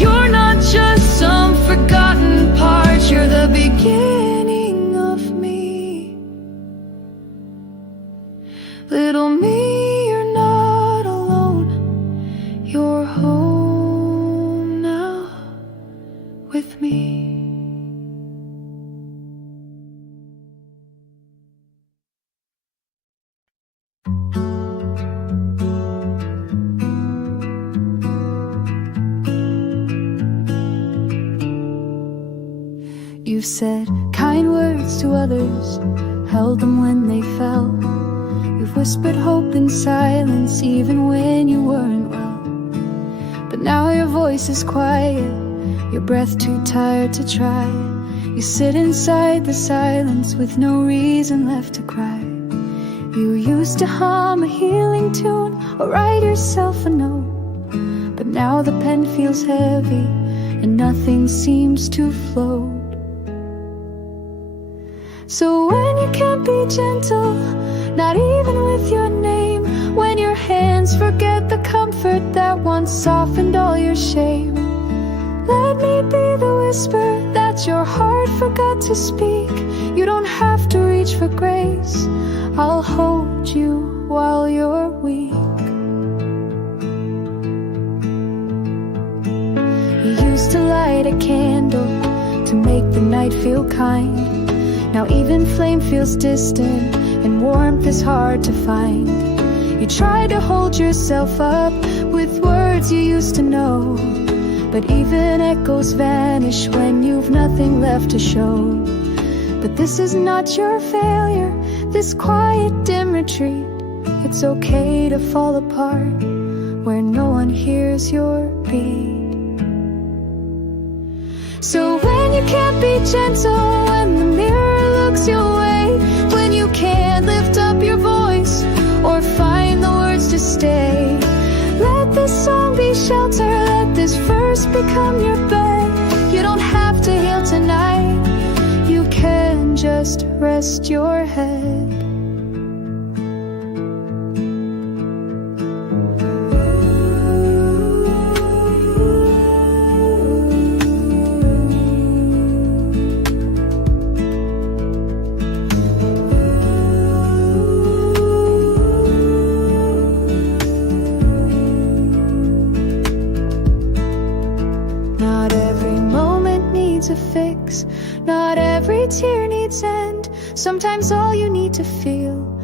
You're not just some forgotten part, you're the beginning of me. Little me, you're not alone, you're home now with me. You've said kind words to others, held them when they fell. You've whispered hope in silence even when you weren't well. But now your voice is quiet, your breath too tired to try. You sit inside the silence with no reason left to cry. You used to hum a healing tune or write yourself a note, but now the pen feels heavy and nothing seems to float. So when you can't be gentle, not even with your name, when your hands forget the comfort that once softened all your shame, let me be the whisper that your heart forgot to speak. You don't have to reach for grace, I'll hold you while you're weak. You used to light a candle to make the night feel kind. Now even flame feels distant and warmth is hard to find. You try to hold yourself up with words you used to know, but even echoes vanish when you've nothing left to show. But this is not your failure, this quiet dim retreat. It's okay to fall apart where no one hears your beat. So when you can't be gentle, when the mirror looks your way, when you can't lift up your voice or find the words to stay, let this song be shelter, let this verse become your bed. You don't have to heal tonight, you can just rest your head. A fix, not every tear needs end. Sometimes all you need to feel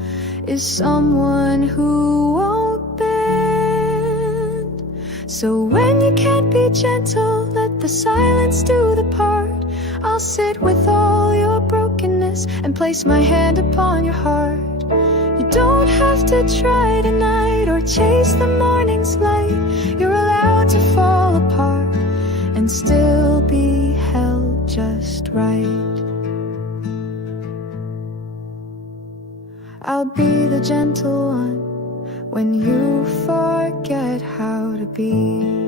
is someone who won't bend. So when you can't be gentle, let the silence do the part. I'll sit with all your brokenness and place my hand upon your heart. You don't have to try tonight or chase the morning's light. You're allowed to fall apart and still be held just right. I'll be the gentle one when you forget how to be.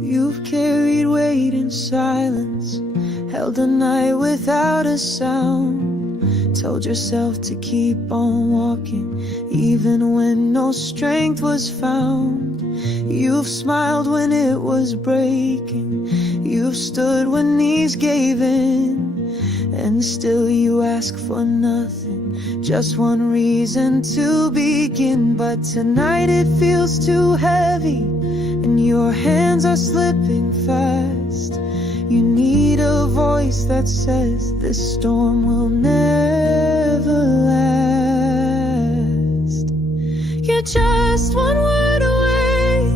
You've carried weight in silence, held a night without a sound, told yourself to keep on walking even when no strength was found. You've smiled when it was breaking, you've stood when knees gave in, and still you ask for nothing, just one reason to begin. But tonight it feels too heavy and your hands are slipping fast. You need a voice that says this storm will never last. You're just one word away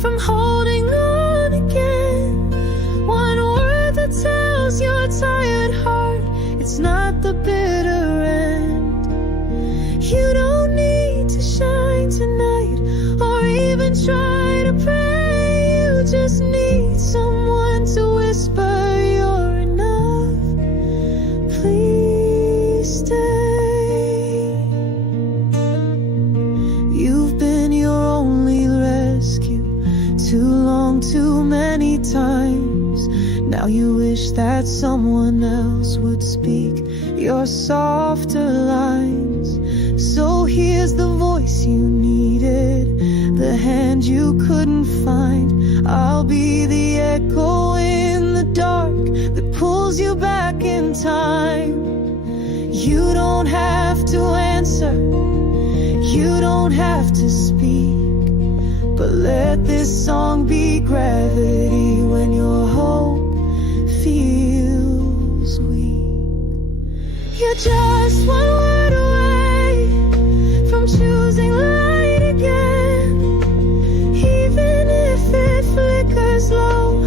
from holding on again, one word that tells your tired heart it's not the bitter end. You don't need to shine tonight or even try to pray. You just need someone to whisper you're enough. Please stay. You've been your only rescue too long, too many times. Now you wish that someone else would speak your softer lines. So here's the voice you needed, the hand you couldn't find. I'll be the echo in the dark that pulls you back in time. You don't have to answer, you don't have to speak, but let this song be gravity when your hope feels weak. You're just one word away from choosing light again, even if it flickers low,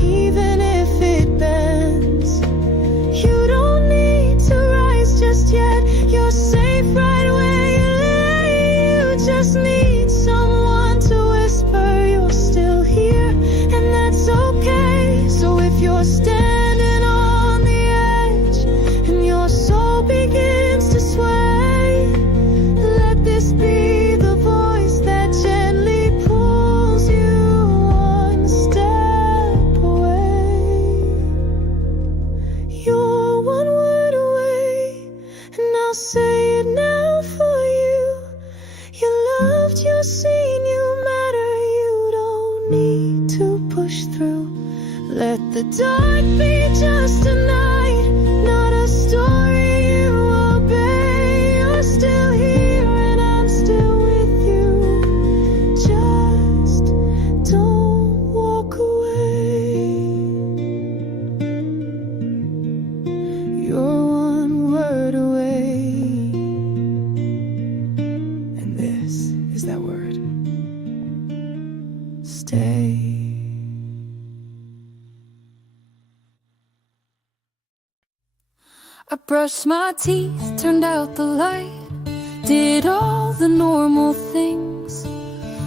even if it bends. I brushed my teeth, turned out the light, did all the normal things.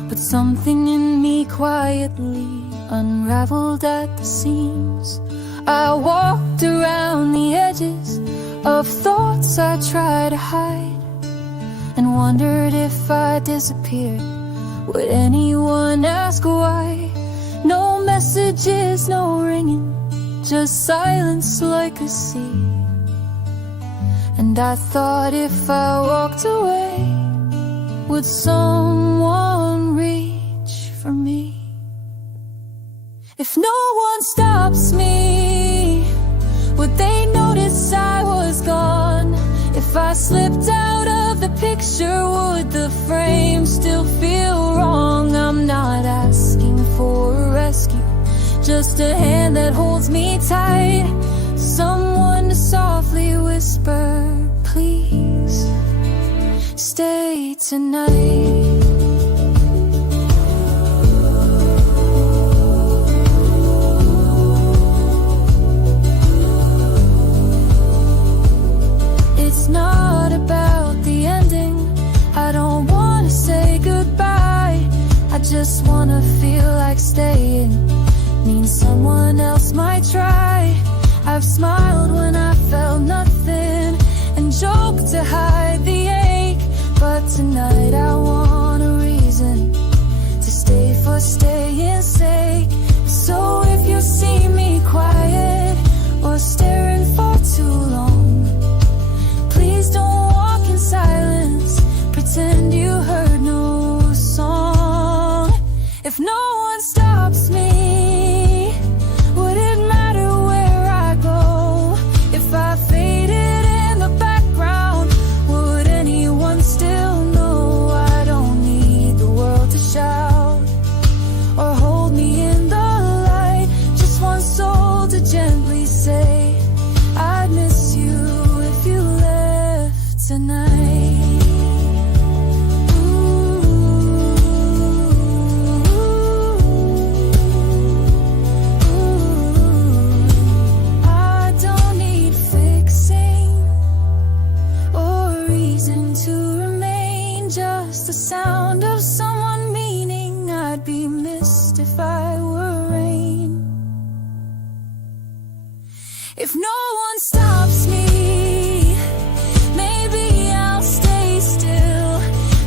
But something in me quietly unraveled at the seams. I walked around the edges of thoughts I tried to hide, and wondered if I disappeared, would anyone ask why? No messages, no ringing, just silence like a sea. And I thought if I walked away, would someone reach for me? If no one stops me, would they notice I was gone? If I slipped out of the picture, would the frame still feel wrong? I'm not asking for a rescue, just a hand that holds me tight, someone to softly whisper, please stay tonight. It's not about the ending, I don't wanna say goodbye, I just wanna feel like staying means someone else might try. I've smiled when I felt nothing and joked to hide the ache, but tonight I want a reason to stay for staying's sake. So if you see me quiet or staring for too long, please don't walk in silence, pretend you heard no song. If no one stops me, would it matter where I go? If I faded in the background, would anyone still know? I don't need the world to shout or hold me in the light, just one soul to gently say, I'd miss you if you left tonight. The sound of someone meaning I'd be missed if I were rain. If no one stops me, maybe I'll stay still,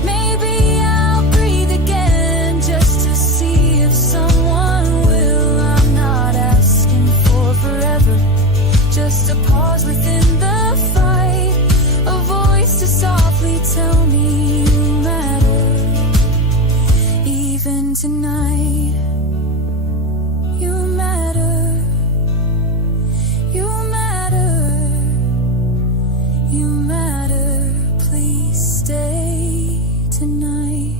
maybe I'll breathe again just to see if someone will. I'm not asking for forever, just a pause within the fight, a voice to softly tell me tonight, you matter, you matter, you matter, please stay tonight.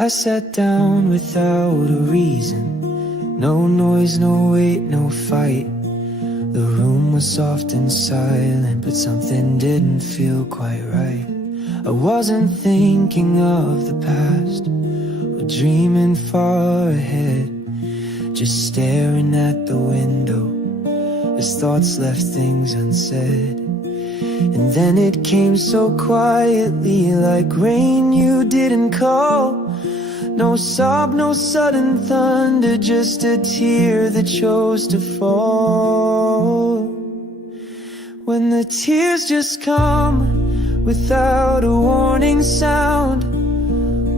I sat down without a reason, no noise, no wait, no fight. The room was soft and silent, but something didn't feel quite right. I wasn't thinking of the past or dreaming far ahead, just staring at the window as thoughts left things unsaid. And then it came so quietly, like rain you didn't call. No sob, no sudden thunder, just a tear that chose to fall. When the tears just come without a warning sound,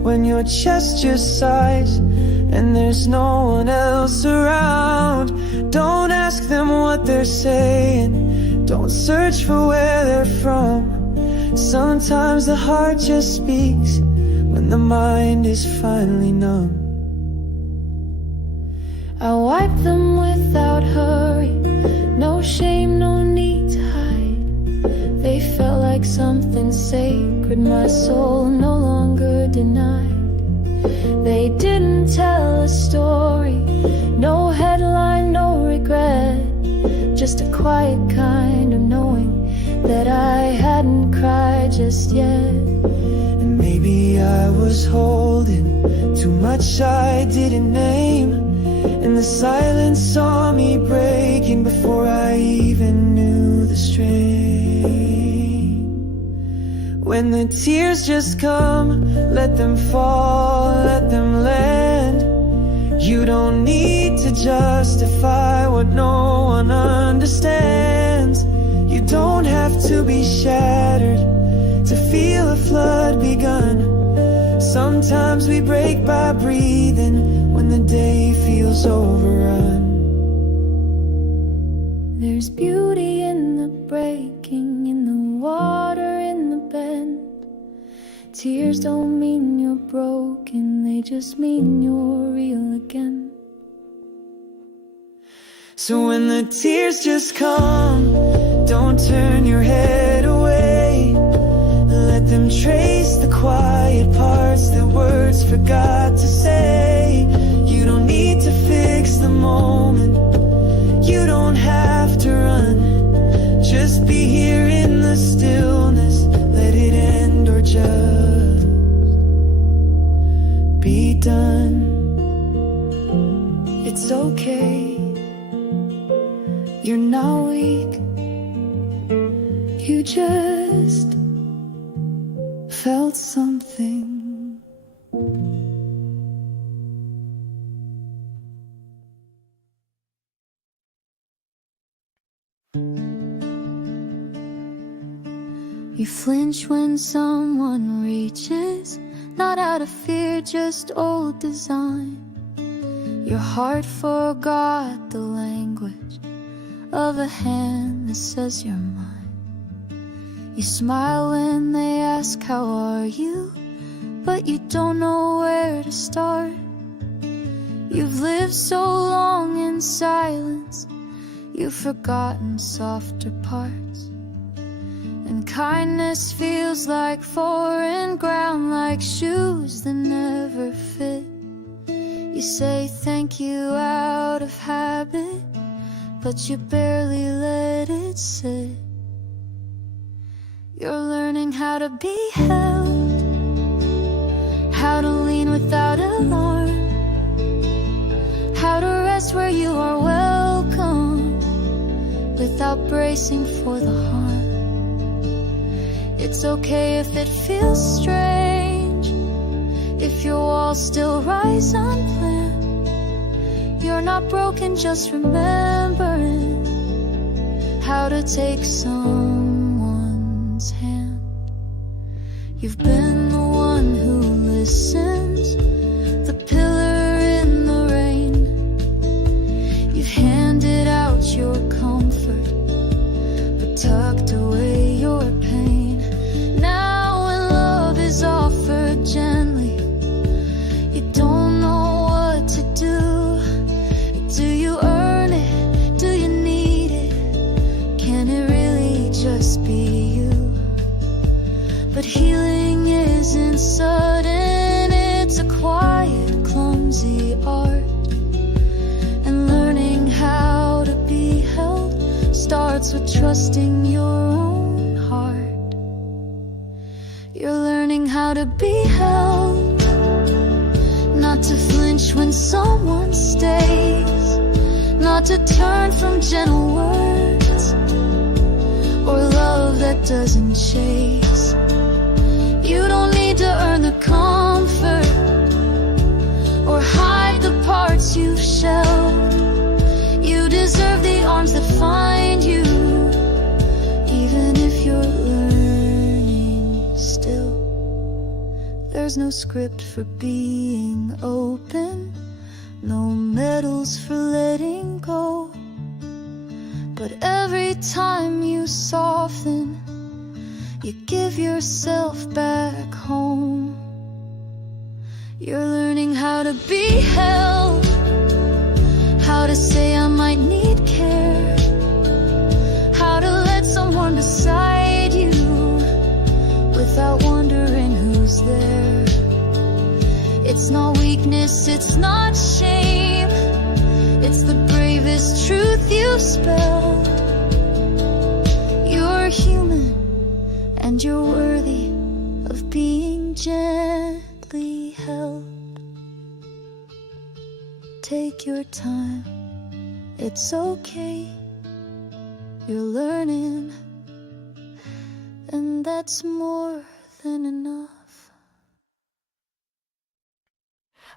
when your chest just sighs and there's no one else around, don't ask them what they're saying, don't search for where they're from. Sometimes the heart just speaks when the mind is finally numb. I wipe them without hurry, no shame, no need to hide. They felt like something sacred, my soul no longer denied. They didn't tell a story, no headline quiet kind of knowing that I hadn't cried just yet. And maybe I was holding too much I didn't name, and the silence saw me breaking before I even knew the strain. When the tears just come, let them fall, let them land. You don't need to justify what no one understands. You don't have to be shattered to feel a flood begun. Sometimes we break by breathing when the day feels overrun. There's beauty in the breaking, in the water, in the bend. Tears don't mean you're broken, they just mean you're real again. So when the tears just come, don't turn your head away. Let them trace the quiet parts that words forgot to say. You don't need to fix the moment, you don't have to run. Just be here in the stillness, let it end or just be done. It's okay, you're not weak, you just felt something. You flinch when someone reaches, not out of fear, just old design. Your heart forgot the language of a hand that says you're mine. You smile when they ask how are you, but you don't know where to start. You've lived so long in silence, you've forgotten softer parts. And kindness feels like foreign ground, like shoes that never fit. You say thank you out of habit, but you barely let it sit. You're learning how to be held, how to lean without alarm, how to rest where you are welcome, without bracing for the harm. It's okay if it feels strange, if your walls still rise unplanned. You're not broken, just remembering how to take someone's hand. You've been the one who listens, the pillar in the rain. You've handed out your comfort, but tucked away your pain. Now when love is offered gently, you don't know what to do. Do you earn it? Do you need it? Can it really just be you? But healing isn't sudden, it's a quiet, clumsy art. And learning how to be held starts with trusting your own heart. You're learning how to be held, not to flinch when someone stays, not to turn from gentle words or love that doesn't chase. You don't need to earn the comfort or hide the parts you've shelled. You deserve the arms that find you, even if you're learning still. There's no script for being open, no medals for letting go. But every time you soften, you give yourself back home. You're learning how to be held, how to say I might need care, how to let someone beside you without wondering who's there. It's not weakness, it's not shame, it's the bravest truth you've spelled. and you're worthy of being gently held. Take your time, it's okay. You're learning, and that's more than enough.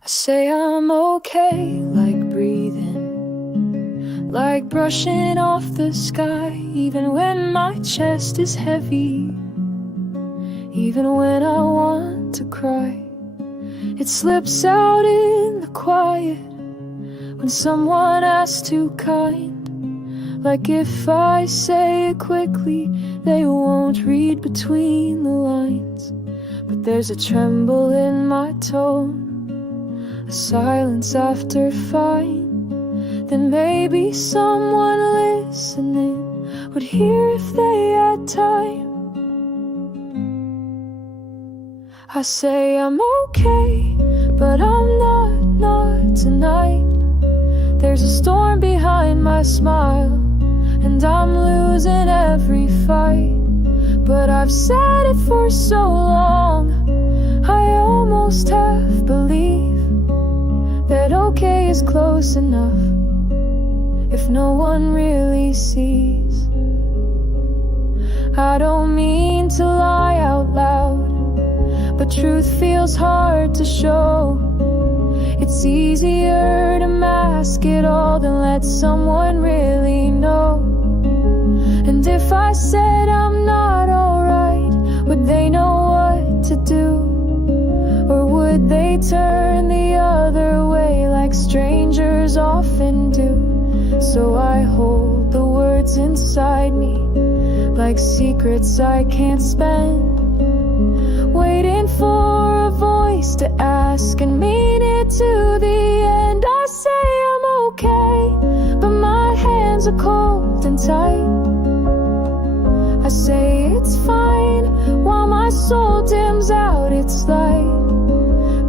I say I'm okay, like breathing, like brushing off the sky, even when my chest is heavy, even when I want to cry. It slips out in the quiet when someone asks too kind. Like if I say it quickly, they won't read between the lines. But there's a tremble in my tone, a silence after fine. Then maybe someone listening would hear if they had time. I say I'm okay, but I'm not tonight. There's a storm behind my smile, and I'm losing every fight. But I've said it for so long, I almost half believe that okay is close enough if no one really sees. I don't mean to lie out loud, but truth feels hard to show. It's easier to mask it all than let someone really know. And if I said I'm not alright, would they know what to do? Or would they turn the other way like strangers often do? So I hold the words inside me like secrets I can't spend, waiting for a voice to ask and mean it to the end. I say I'm okay, but my hands are cold and tight. I say it's fine while my soul dims out its light.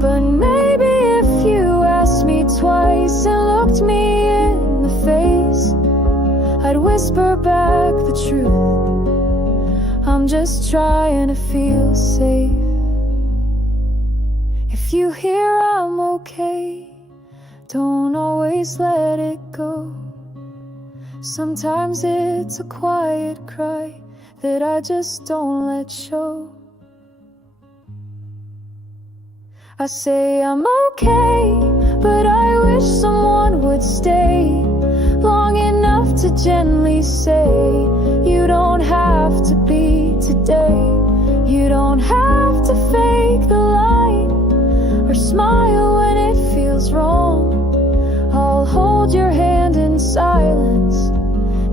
But maybe if you asked me twice and looked me in the face, I'd whisper back the truth. I'm just trying to feel safe. If you hear I'm okay, don't always let it go. Sometimes it's a quiet cry that I just don't let show. I say I'm okay, but I wish someone would stay long enough to gently say, you don't have to be today. You don't have to fake the light or smile when it feels wrong. I'll hold your hand in silence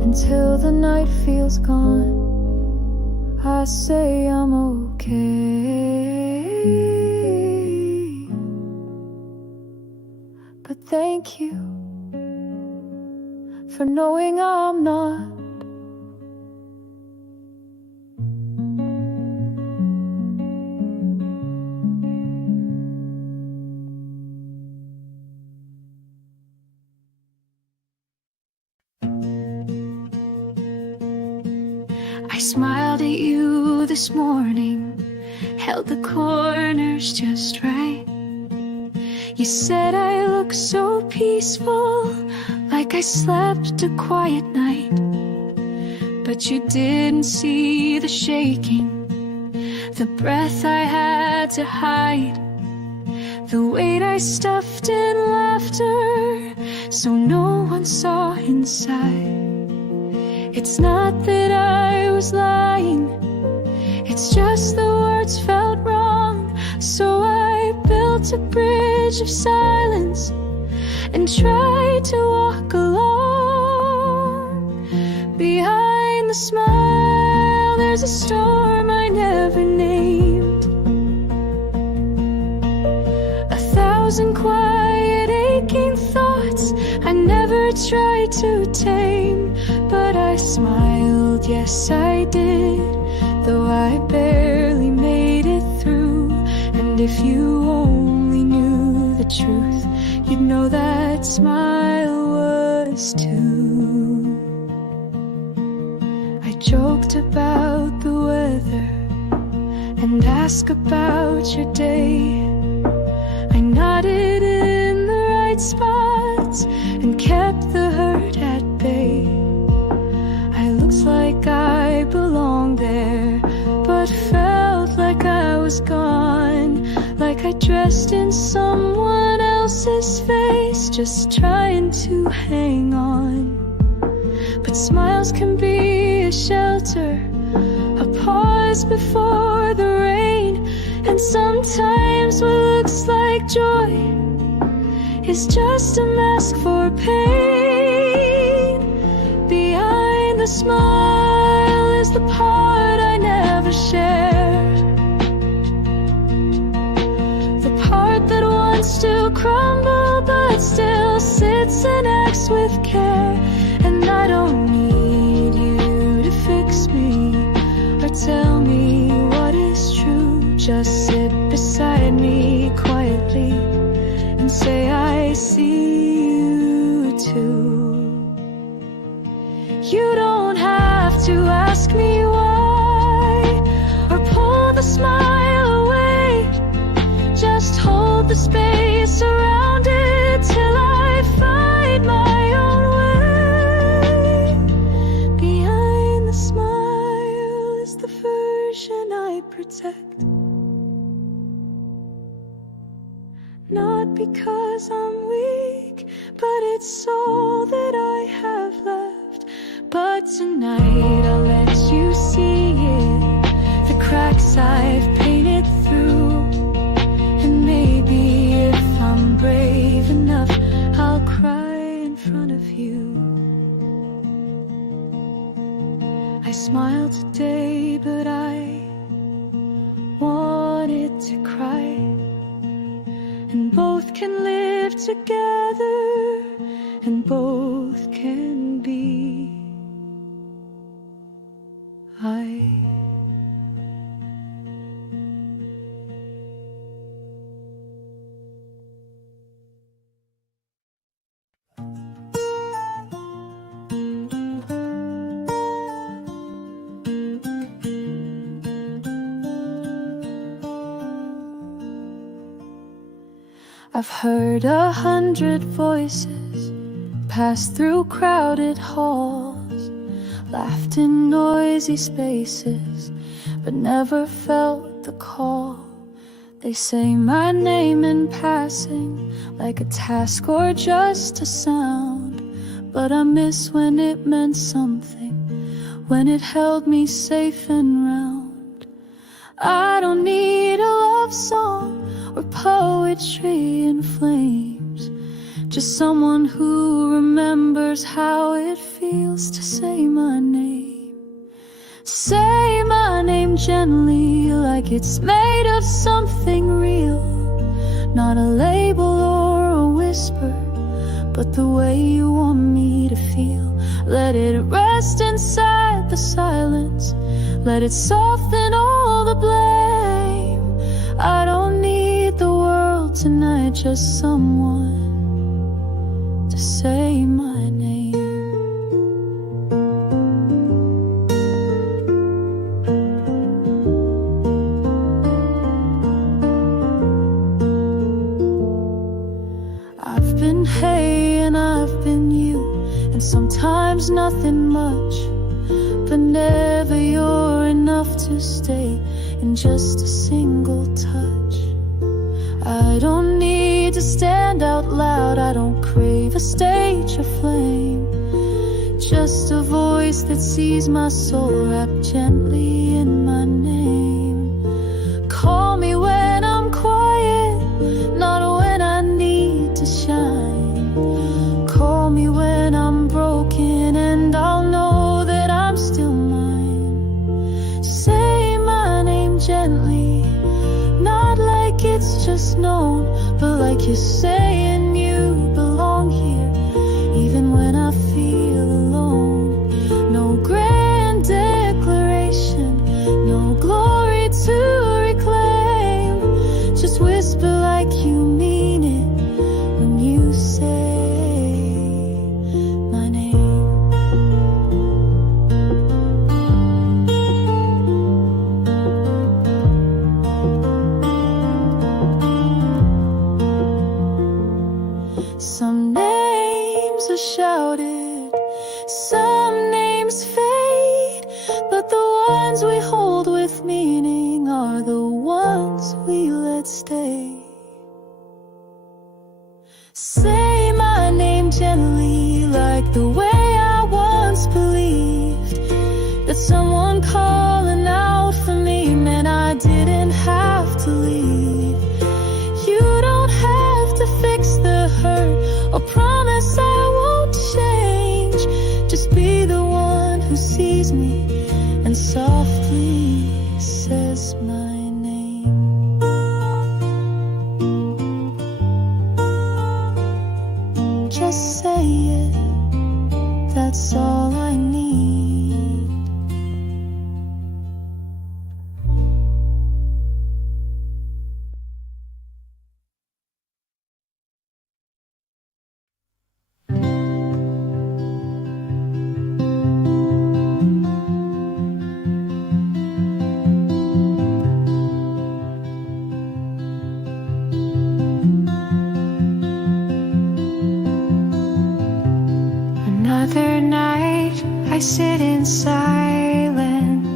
until the night feels gone. I say I'm okay, but thank you for knowing I'm not. I smiled at you this morning, held the corners just right. You said I look so peaceful, like I slept a quiet night. But you didn't see the shaking, the breath I had to hide, the weight I stuffed in laughter so no one saw inside. It's not that I was lying, it's just the words felt wrong. So I built a bridge of silence and tried to walk along. Behind the smile, there's a storm I never named, 1,000 quiet aching thoughts I never tried to tame. But I smiled, yes I did, though I barely made it through. And if you only knew the truth, you'd know that smile was too. I joked about the weather and ask about your day. I nodded in the right spots and kept the hurt at bay. I looked like I belonged there, but felt like I was gone, like I dressed in someone else's face, just trying to hang on. But smiles can be a shelter, a pause before the rain. And sometimes what looks like joy is just a mask for pain. Behind the smile is the part I never shared, the part that wants to crumble but still sits and acts with care. And I don't need you to fix me or tell me what is true. Just sit beside me quietly and say I see you too. You don't have to ask me why or pull the smile away. Just hold the space around it till I find my own way. Behind the smile is the version I protect. Not because I'm weak, but it's all that I have left. But tonight I'll let you see it, the cracks I've painted through. And maybe if I'm brave enough, I'll cry in front of you. I smiled today, but I wanted to cry. And both can live together, and both can be. I've heard 100 voices pass through crowded halls, laughed in noisy spaces, but never felt the call. They say my name in passing, like a task or just a sound, but I miss when it meant something, when it held me safe and round. I don't need a love song or poetry in flames, just someone who remembers how it feels to say my name. Say my name gently, like it's made of something real, not a label or a whisper, but the way you want me to feel. Let it rest inside the silence, let it soften all the blame. I don't need the world tonight, just someone to say my name. I've been hey and I've been you, and sometimes nothing much, but never you're enough to stay in just a single touch. I don't need to stand out loud, I don't crave a stage or flame, just a voice that sees my soul wrapped gently in my name. Call me when I'm quiet, not when I need to shine. Call me when I'm broken and I'll know that I'm still mine. Say my name gently, not like it's just known, but like you're saying you belong here, even when I feel alone. No grand declaration, no glory to reclaim, just whisper like you mean it when you say my name. names are shouted, some names fade, but the ones we hold with meaning are the ones we let stay. Say my name gently, like the way I once believed, that someone calling out for me meant I didn't have to leave. You don't have to fix the hurt or promise I won't change. Just be the one who sees me and softly says my name. Just say it, that's all I need. Another night I sit in silence,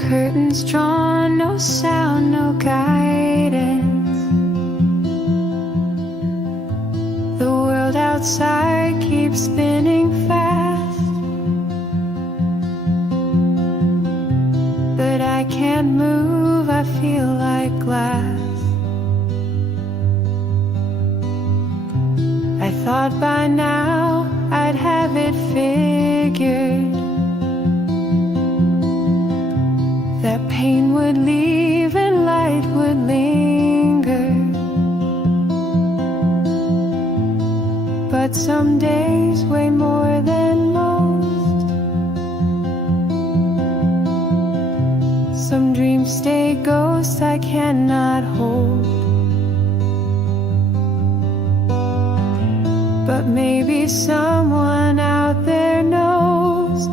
curtains drawn, no sound, no guidance. The world outside keeps spinning fast, but I can't move, I feel like glass. I thought by now I'd have it figured, that pain would leave and light would linger. But some days weigh more than most. Some dreams stay ghosts I cannot hold. But maybe someone out there knows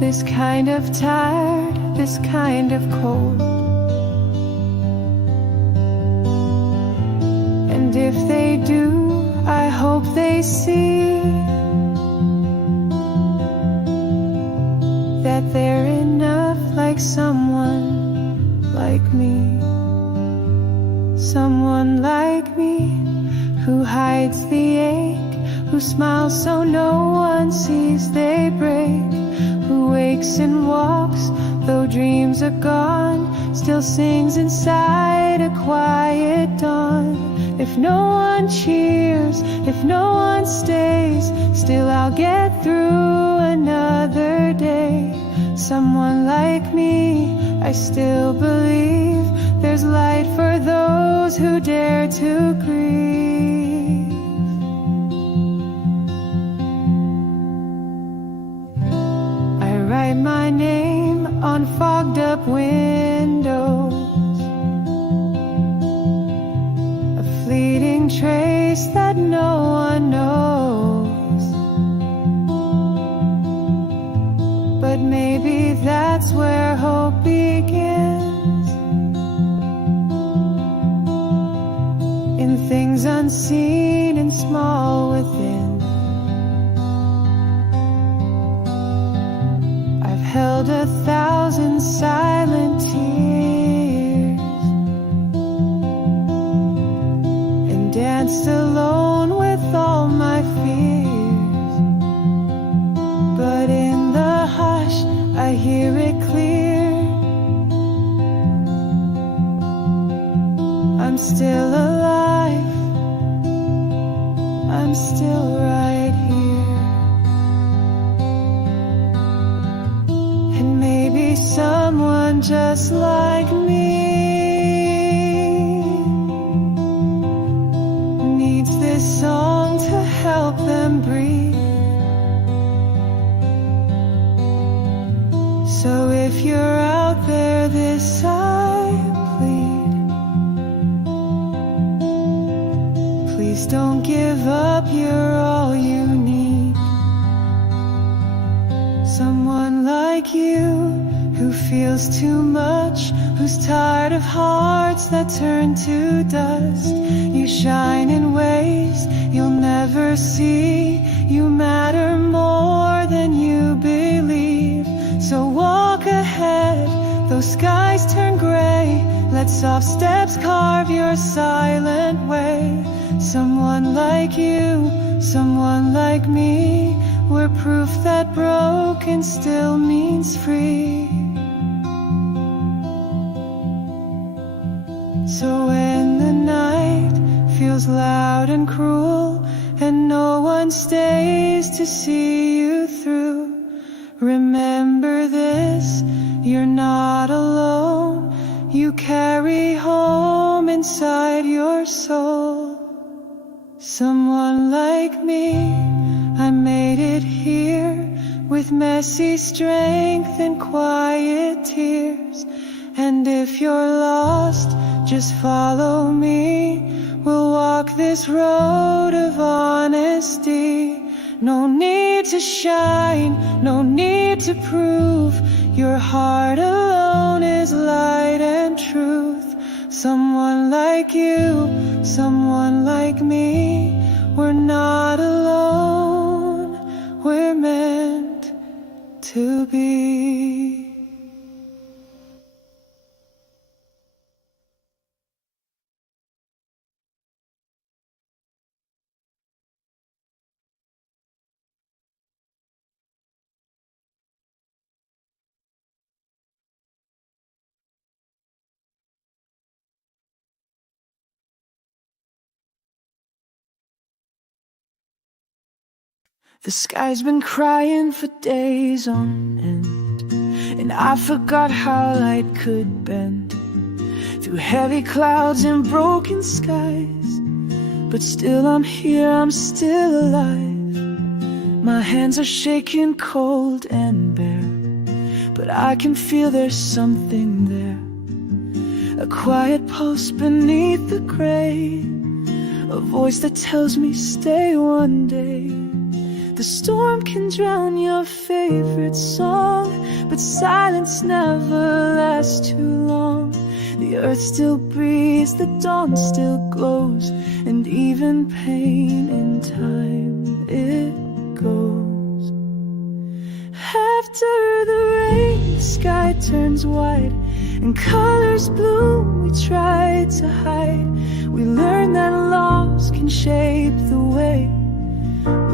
this kind of tired, this kind of cold. And if they do, I hope they see that they're enough, like someone like me. Someone like me, who hides the ache, who smiles so no one sees they break, who wakes and walks though dreams are gone, still sings inside a quiet dawn. If no one cheers, if no one stays, still I'll get through another day. Someone like me, I still believe there's light for those who dare to grieve. I write my name on fogged up windows, a fleeting trace that no one knows. But maybe that's where hope begins, in things unseen and small within. I've held 1,000 silent tears and danced alone with all my fears. But in the hush, I hear it clear. I'm still alive, I'm still right here. And maybe someone just like me needs this song to help them breathe. So if you're out there, this I plead, please don't give up, you're all you need. Someone like you, who feels too much, who Who's tired of hearts that turn to dust? You shine in ways you'll never see. You matter more than you believe. So walk ahead, those skies turn gray. Let soft steps carve your silent way. Someone like you, someone like me, we're proof that broken still means free. So when the night feels loud and cruel, and no one stays to see you through, remember this, you're not alone. You carry home inside your soul. Someone like me, I made it here, with messy strength and quiet tears. And if you're lost, just follow me. We'll walk this road of honesty. No need to shine, no need to prove. Your heart alone is light and truth. Someone like you, someone like me, we're not alone, we're meant to be. The sky's been crying for days on end, and I forgot how light could bend through heavy clouds and broken skies. But still I'm here, I'm still alive. My hands are shaking cold and bare, but I can feel there's something there. A quiet pulse beneath the gray, a voice that tells me stay one day. The storm can drown your favorite song, but silence never lasts too long. The earth still breathes, the dawn still glows, and even pain in time it goes. After the rain, the sky turns white, and colors bloom we tried to hide. We learn that loss can shape the way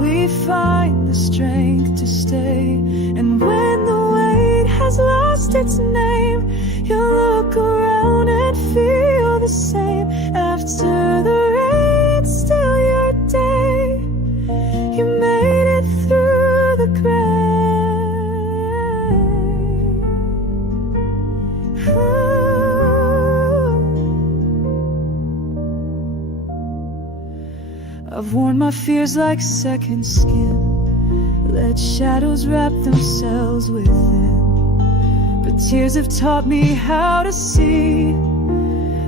we find the strength to stay. And when the weight has lost its name, you'll look around and feel the same. After the rain, it's still your day. You made it through the gray. I've worn my fears like second skin, let shadows wrap themselves within. But tears have taught me how to see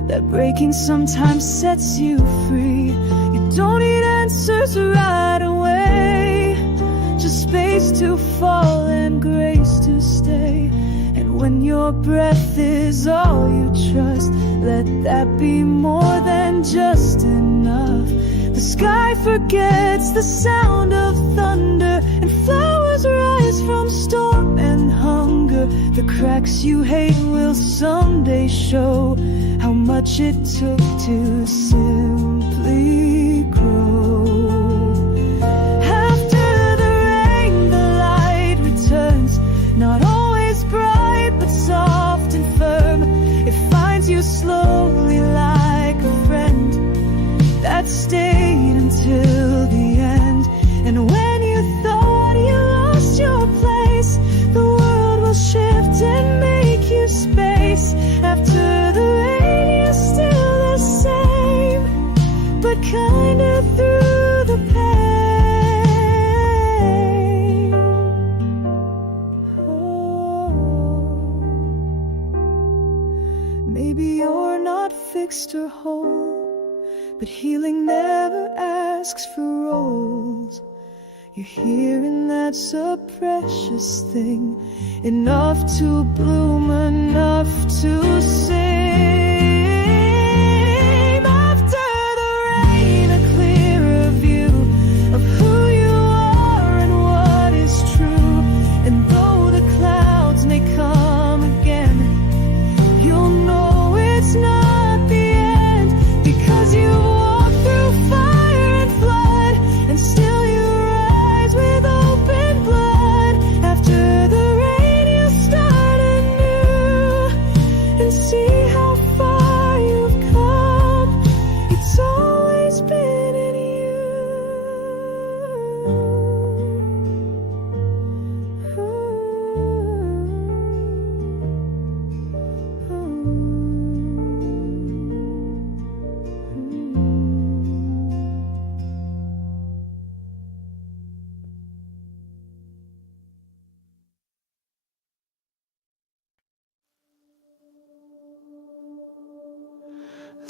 that breaking sometimes sets you free. You don't need answers right away, just space to fall and grace to stay. And when your breath is all you trust, let that be more than just enough. The sky forgets the sound of thunder, and flowers rise from storm and hunger. The cracks you hate will someday show how much it took to simply grow. After the rain, the light returns, not always bright, but soft and firm. It finds you slowly like a friend that stayed until the end. And when you thought you lost your place, the world will shift and make you space. After the rain, you're still the same, but kinder through the pain. Oh, maybe you're not fixed or whole, but healing never asks for roles. You're here and that's a precious thing, enough to bloom enough to sing. After the rain, a clearer view of who you are and what is true. And though the clouds may come again, you'll know it's not the end, because you walk through fire and flood, and still you rise with open blood. After the rain, you'll start anew and see how far you've come. It's always been in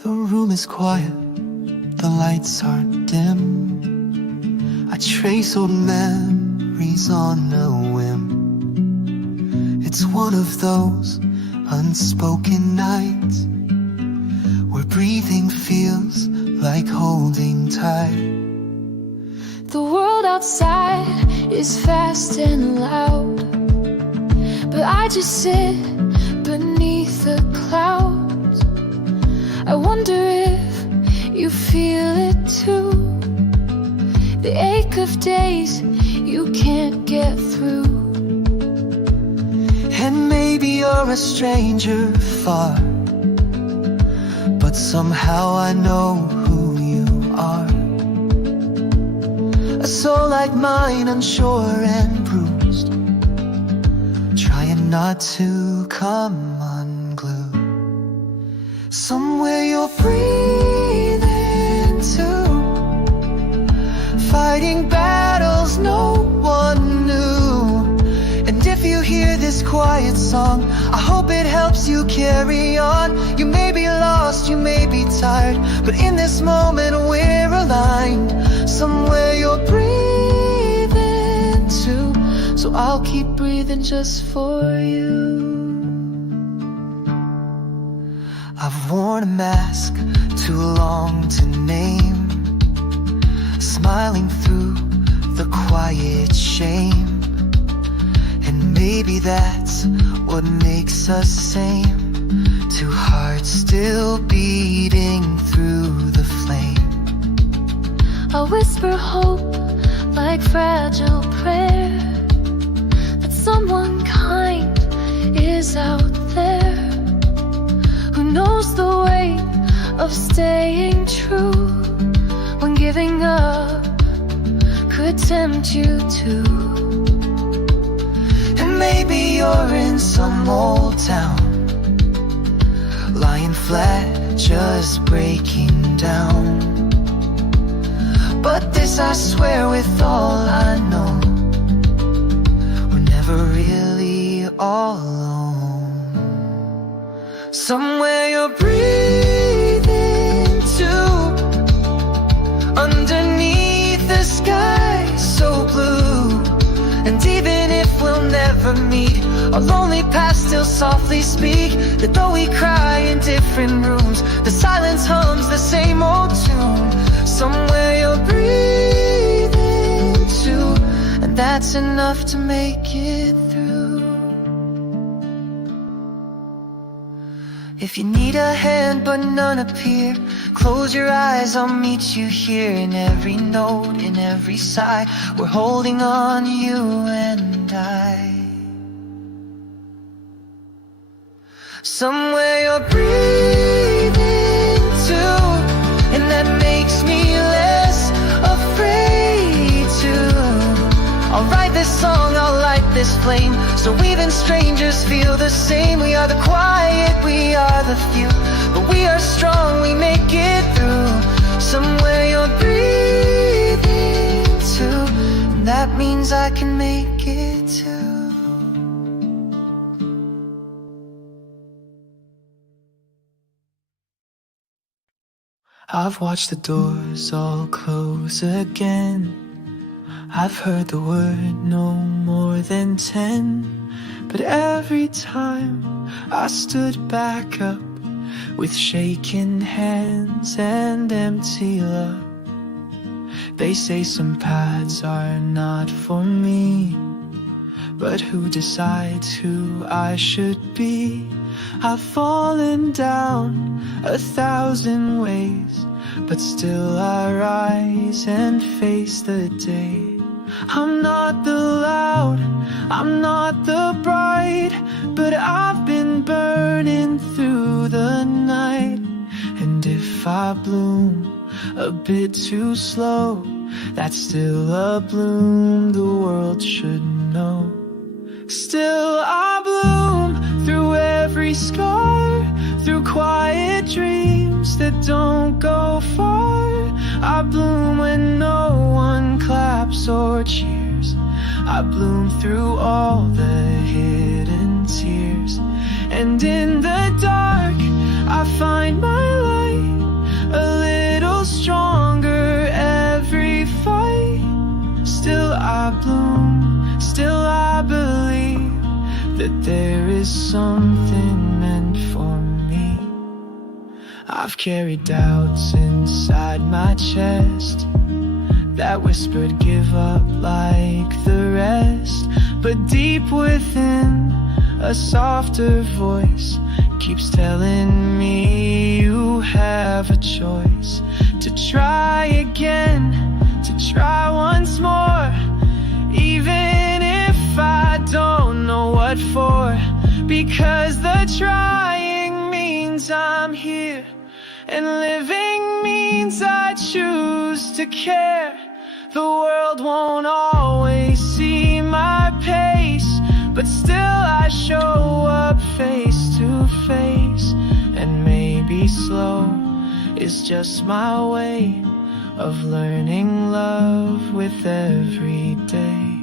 The room is quiet, the lights are dim. I trace old memories on a whim. It's one of those unspoken nights where breathing feels like holding tight. The world outside is fast and loud, but I just sit beneath the clouds. I wonder if you feel it too, the ache of days you can't get through. And maybe you're a stranger far, but somehow I know who you are. A soul like mine, unsure and bruised, trying not to come unglued. Somewhere you'll breathe into, fighting battles no one knew. And if you hear this quiet song, I hope it helps you carry on. You may be lost, you may be tired, but in this moment we're aligned. Somewhere you'll breathe into, so I'll keep breathing just for you. I've worn a mask too long to name, smiling through the quiet shame. And maybe that's what makes us sane, two hearts still beating through the flame. I whisper hope like fragile prayer, that someone kind is out there who knows the weight of staying true when giving up could tempt you to. And maybe you're in some old town, lying flat, just breaking down. But this I swear with all I know, we're never really all alone. Somewhere you're breathing to, underneath the sky so blue. And even if we'll never meet, our lonely past still softly speak, that though we cry in different rooms, the silence hums the same old tune. Somewhere you're breathing to, and that's enough to make it through. If you need a hand but none appear, close your eyes, I'll meet you here. In every note, in every sigh, we're holding on, you and I. Somewhere you're breathing to, and that makes me less afraid to. I'll write this song, I'll light this flame, so even strangers feel the same. We are the quiet, we are the few, but we are strong, we make it through. Somewhere you're breathing to, and that means I can make it too. I've watched the doors all close again. I've heard the word no more than 10. But every time I stood back up with shaking hands and empty love. They say some paths are not for me, but who decides who I should be? I've fallen down 1,000 ways, but still I rise and face the day. I'm not the loud, I'm not the bright, but I've been burning through the night. And if I bloom a bit too slow, that's still a bloom the world should know. Still I bloom through every scar, through quiet dreams that don't go far. I bloom when no one claps or cheers. I bloom through all the hidden tears. And in the dark I find my light, a little stronger every fight. Still I bloom, still I believe that there is something meant for me. I've carried doubts inside my chest that whispered give up like the rest. But deep within, a softer voice keeps telling me you have a choice. To try again, to try once more, even if I don't know what for. Because the trying means I'm here, and living means I choose to care. The world won't always see my pace, but still I show up face to face. And maybe slow is just my way of learning love with every day.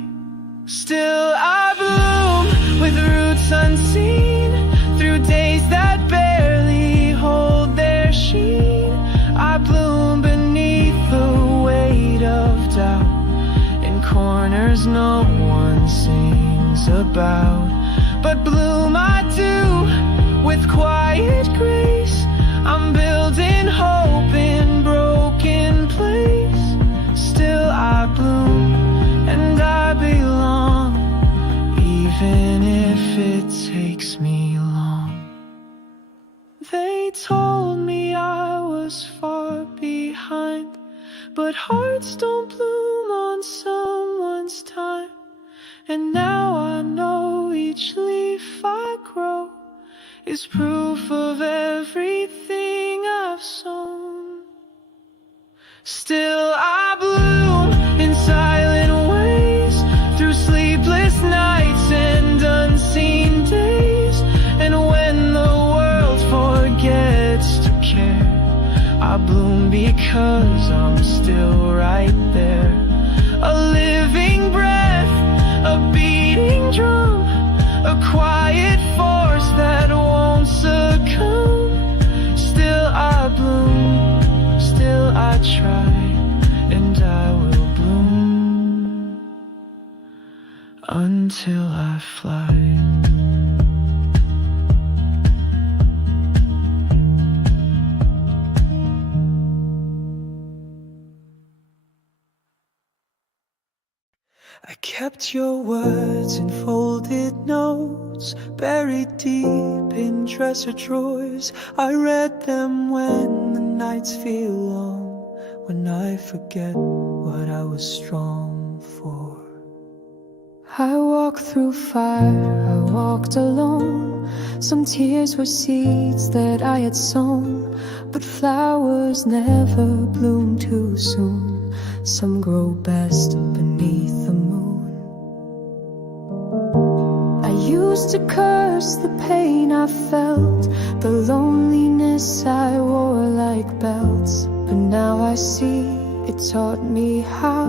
Still I bloom with roots unseen, through days that barely hold their sheen. I bloom beneath the weight of doubt, in corners no one sings about. But bloom I do with quiet grace. I'm building hope in broken place. Still I bloom and I belong, even if it takes me long. They told me I was far behind, but hearts don't bloom on someone's time. And now I know each leaf I grow is proof of everything I've sown. Still I bloom in silent ways, through sleepless nights and unseen days. And when the world forgets to care, I bloom because I'm still right there. A living breath, a beating drum, a quiet force that won't succumb. Still I bloom, still I try, and I will bloom until I fly. I kept your words in folded notes, buried deep in dresser drawers. I read them when the nights feel long, when I forget what I was strong for. I walked through fire, I walked alone. Some tears were seeds that I had sown, but flowers never bloom too soon. Some grow best beneath the moon. I used to curse the pain I felt, the loneliness I wore like belts. But now I see it taught me how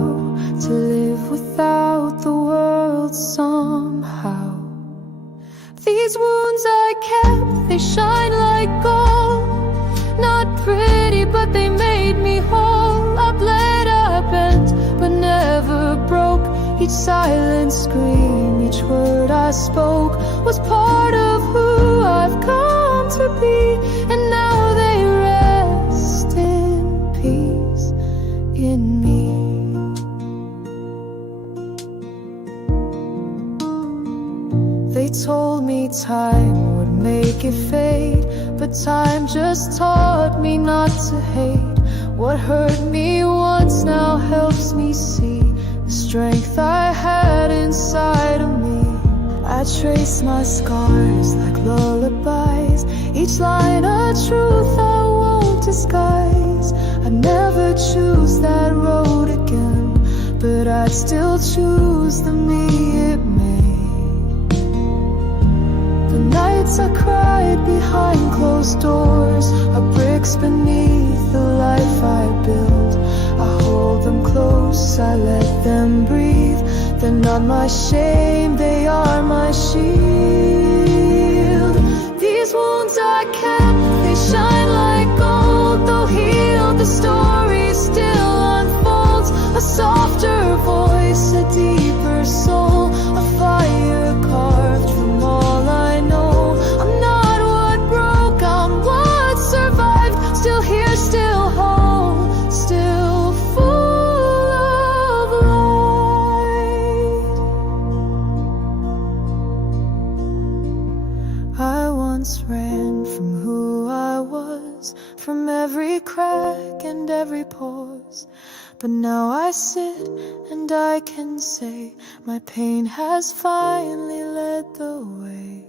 to live without the world somehow. These wounds I kept, they shine like gold. Not pretty, but they made me whole. I bled, I bent, but never broke. Each silent scream, each word I spoke was part of who I've come to be, and now they rest in peace in me. They told me time would make it fade, but time just taught me not to hate. What hurt me once now helps me see the strength I had inside of me. I trace my scars like lullabies, each line a truth I won't disguise. I never choose that road again, but I still choose the me it made. The nights I cried behind closed doors are bricks beneath the life I built. I hold them close, I let them breathe. They're not my shame, they are my shield. These wounds I kept, they shine like gold. Though healed, the story still unfolds. A softer voice, a deeper soul, a fire carved from all I know. I'm not what broke, I'm what survived. Still here, still whole, still full of light. I once ran from who I was, from every crack and every pause. But now I sit and I can say my pain has finally led the way.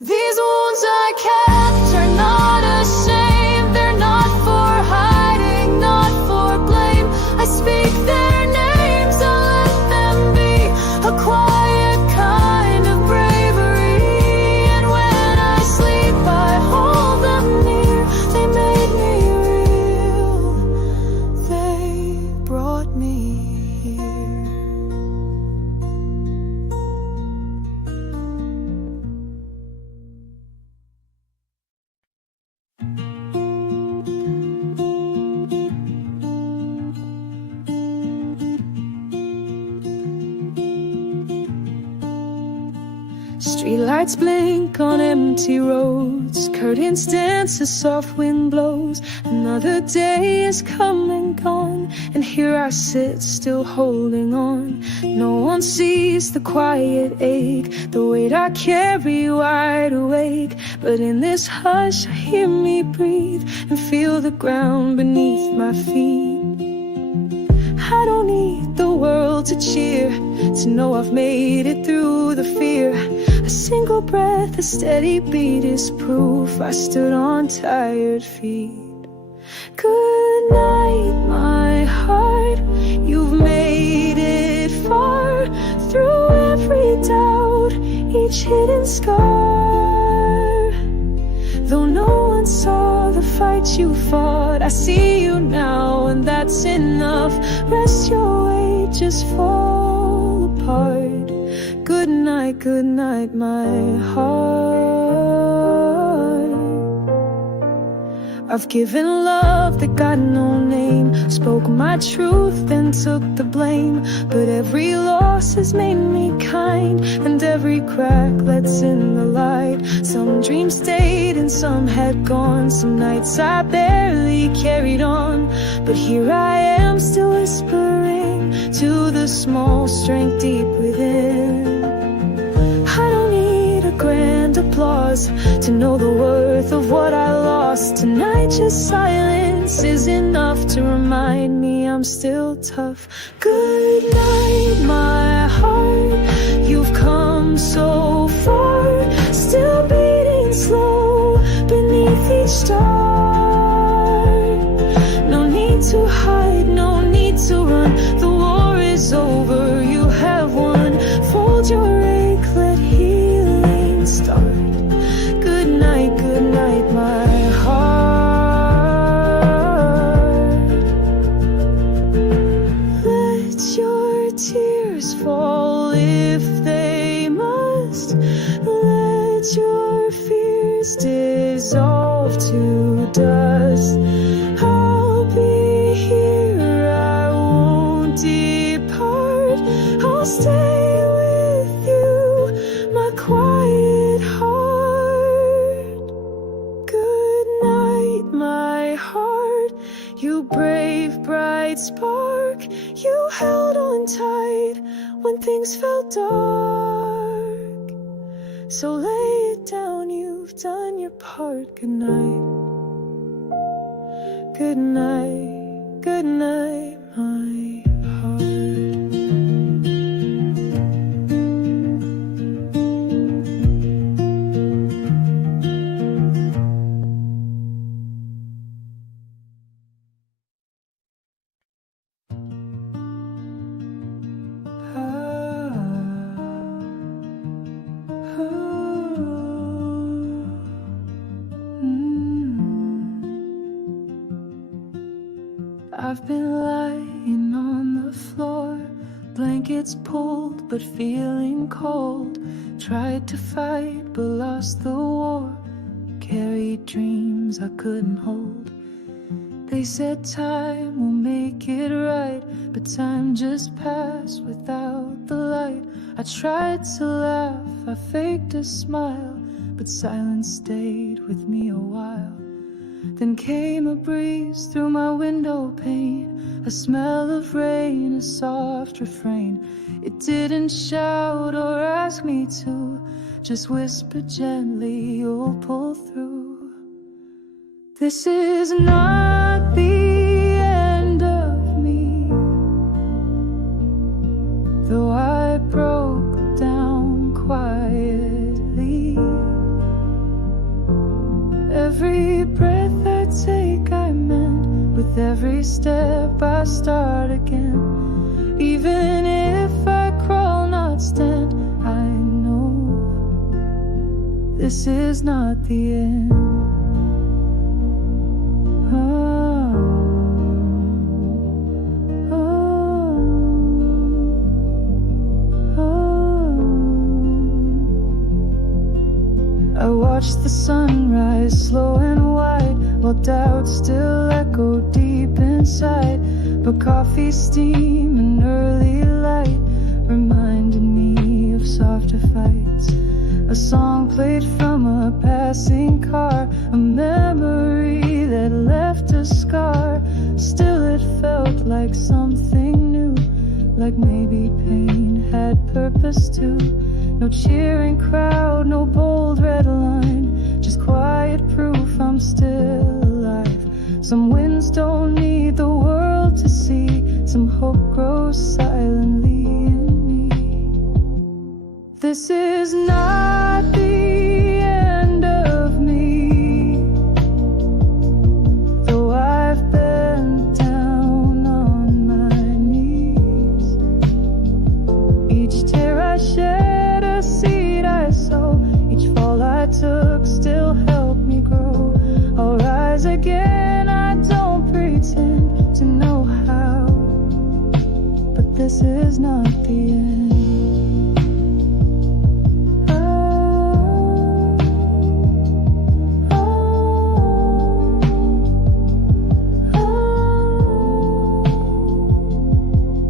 These wounds I kept are not a shame. They're not for hiding, not for blame. I speak their names, I let them be. A quiet kind of bravery. And when I sleep I hold them near. They made me real, they brought me here. Streetlights blink on empty roads, curtains dance as soft wind blows. Another day is come and gone, and here I sit still holding on. No one sees the quiet ache, the weight I carry wide awake. But in this hush I hear me breathe and feel the ground beneath my feet. I don't need the world to cheer to know I've made it through the fear. A single breath, a steady beat is proof I stood on tired feet. Good night, my heart, you've made it far. Through every doubt, each hidden scar. Though no one saw the fight you fought, I see you now and that's enough. Rest your weight, just fall apart. Good night, my heart. I've given love that got no name, spoke my truth then took the blame. But every loss has made me kind, and every crack lets in the light. Some dreams stayed and some had gone, some nights I barely carried on. But here I am still whispering to the small strength deep within. I don't need a grand applause to know the worth of what I lost. Tonight just silence is enough to remind me I'm still tough. Good night, my heart, you've come so far. Still beating slow beneath each star. No need to hide, no need to run. The war is over, you have won. Fold your ache, let healing start. Good night, my heart. Let your tears fall if they must. Let your fears dissolve to dust. I'll be here, I won't depart. I'll stay brave, bright spark. You held on tight when things felt dark. So lay it down, you've done your part. Good night. Good night. Good night, my heart. I've been lying on the floor, blankets pulled but feeling cold. Tried to fight but lost the war, carried dreams I couldn't hold. They said time will make it right, but time just passed without the light. I tried to laugh, I faked a smile, but silence stayed with me a while. Then came a breeze through my window pane, a smell of rain, a soft refrain. It didn't shout or ask me to, just whisper gently, you'll pull through. This is not the end of me, though I broke down quietly. Every breath I take I mend, with every step I start again. Even if I crawl, not stand, I know this is not the end. I watched the sunrise slow and wide, while doubts still echo deep inside. But coffee, steam, and early light reminded me of softer fights. A song played from a passing car, a memory that left a scar. Still it felt like something new, like maybe pain had purpose too. No cheering crowd, no bold red line, just quiet proof I'm still alive. Some winds don't need the world to see, some hope grows silently in me. This is not the end of me, though I've been down on my knees. Each tear I shed, a seed I sow, each fall I took still helped me grow. I'll rise again, I don't pretend to know how, but this is not the end.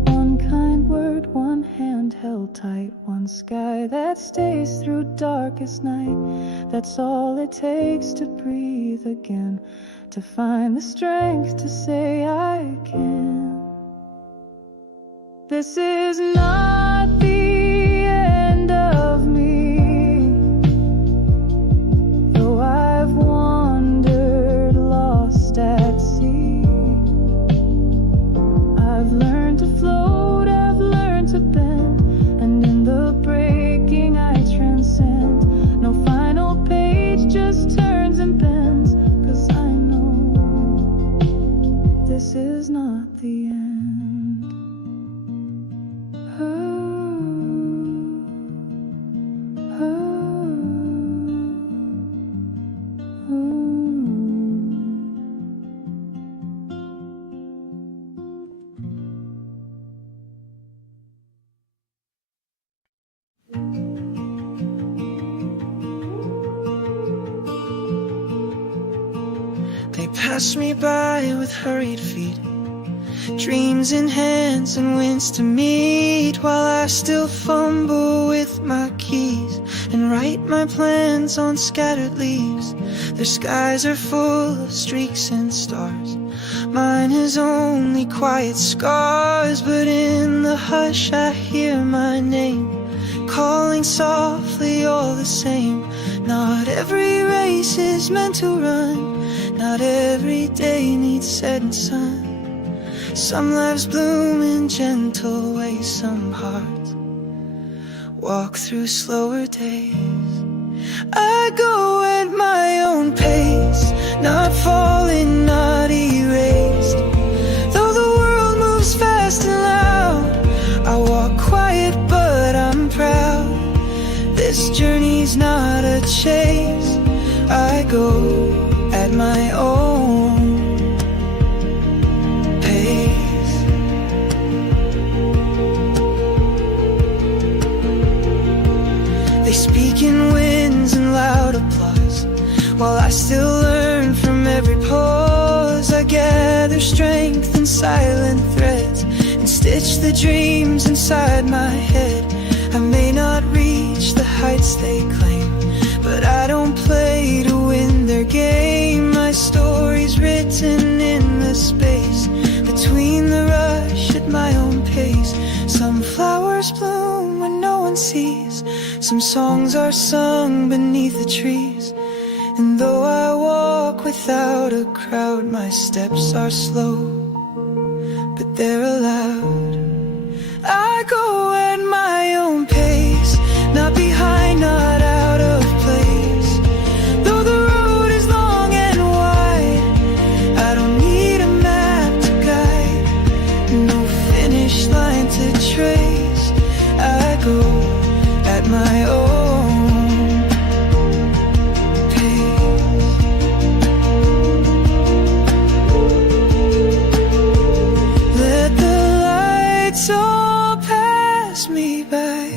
One kind word, one hand held tight, one sky that stays through darkest night. That's all it takes to breathe again, to find the strength to say I can. This is not the end of me, though I've wandered lost at sea. I've learned to float, I've learned to bend, and in the breaking I transcend. No final page, just turns and bends, 'cause I know this is not the end. They pass me by with hurried feet, dreams in hands and winds to meet, while I still fumble with my keys and write my plans on scattered leaves. Their skies are full of streaks and stars, Mine is only quiet scars, but in the hush I hear my name, calling softly all the same. Not every race is meant to run, not every day needs setting sun. Some lives bloom in gentle ways, some hearts walk through slower days. I go at my own pace, not falling, not erased. Though the world moves fast and loud, I walk quiet but I'm proud. This journey's not a chase, I go at my own pace. They speak in winds and loud applause, while I still learn from every pause. I gather strength in silent threads and stitch the dreams inside my head. I may not reach the heights they claim, but I don't play to win their game. My story's written in the space between the rush at my own pace. Some flowers bloom when no one sees, some songs are sung beneath the trees. And though I walk without a crowd, my steps are slow, but they're allowed. I go at my own pace, not behind, not out of place. Though the road is long and wide, I don't need a map to guide, no finish line to trace. I go at my own pace. Let the lights all pass me by,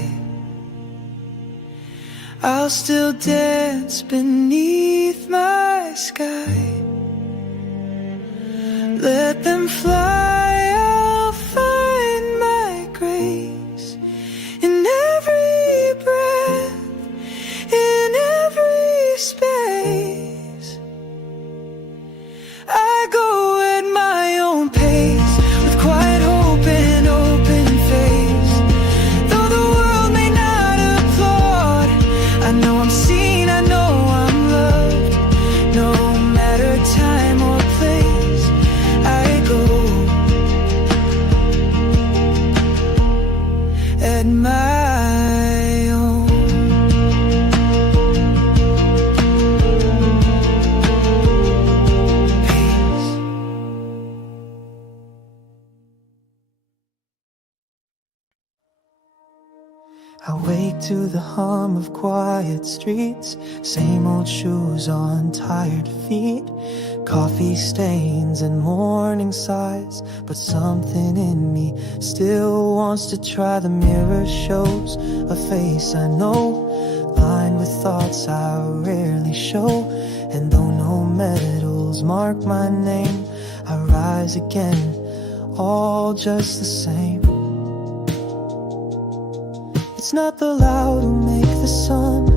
I'll still dance beneath my sky. Let them fly, I'll find my grace in every breath, in every space. I go at my own pace, with quiet hope and open face. Though the world may not applaud, I know I'm seen, I know I'm loved. No matter time or place, I go at my own pace. I wake to the hum of quiet streets, same old shoes on tired feet, coffee stains and morning sighs, but something in me still wants to try. The mirror shows a face I know, lined with thoughts I rarely show, and though no medals mark my name, I rise again, all just the same. It's not the loud who make the sun,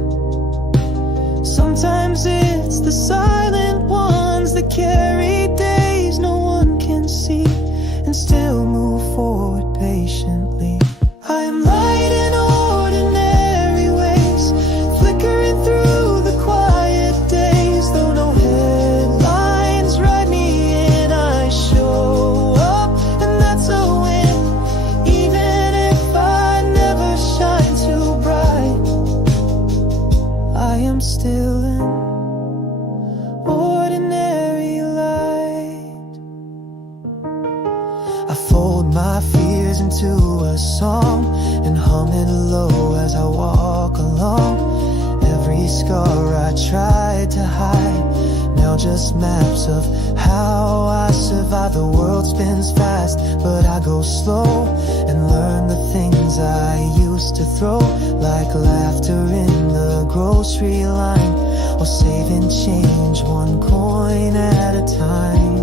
sometimes it's the silent ones that carry days no one can see and still move forward patiently. I am light in ordinary ways, flickering through the quiet days. Though no headlines write me in, I show up, and that's a win. Even if I never shine too bright, I am still in ordinary light. I fold my fears into a song and hum it low as I walk along. Every scar I tried to hide, now just maps of how I survive. The world spins fast, but I go slow and learn the things I used to throw, like laughter in the grocery line, or saving change one coin at a time.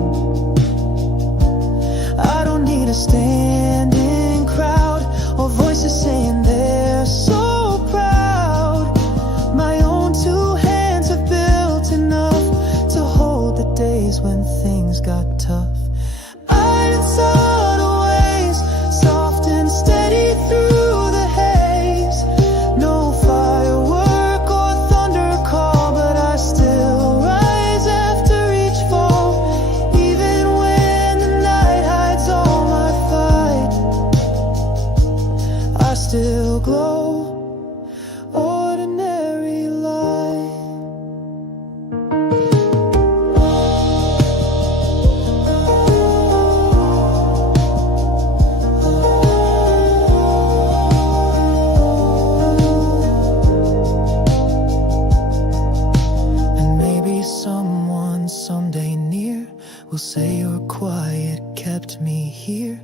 I don't need a standing crowd or voices saying they're so proud. My own two hands have built enough to hold the days when things got tough. subtle ways, soft and steady through the haze. No firework or thunder call, but I still rise after each fall. Even when the night hides all my fight, I still glow. Ordinary light. And maybe someone someday near will say your quiet kept me here.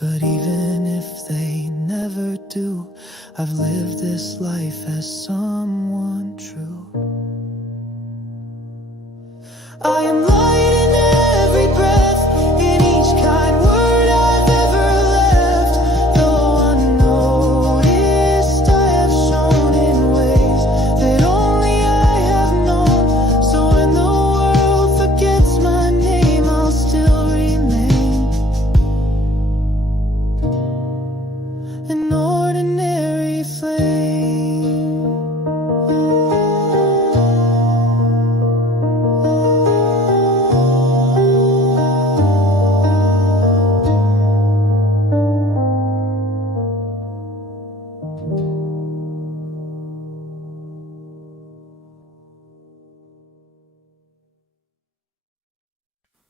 But even if they never do, I've lived this life as someone true. I am light in every breath, in each kind word I've ever left. Though unnoticed, I have shown in ways that only I have known. So when the world forgets my name, I'll still remain an ordinary flame.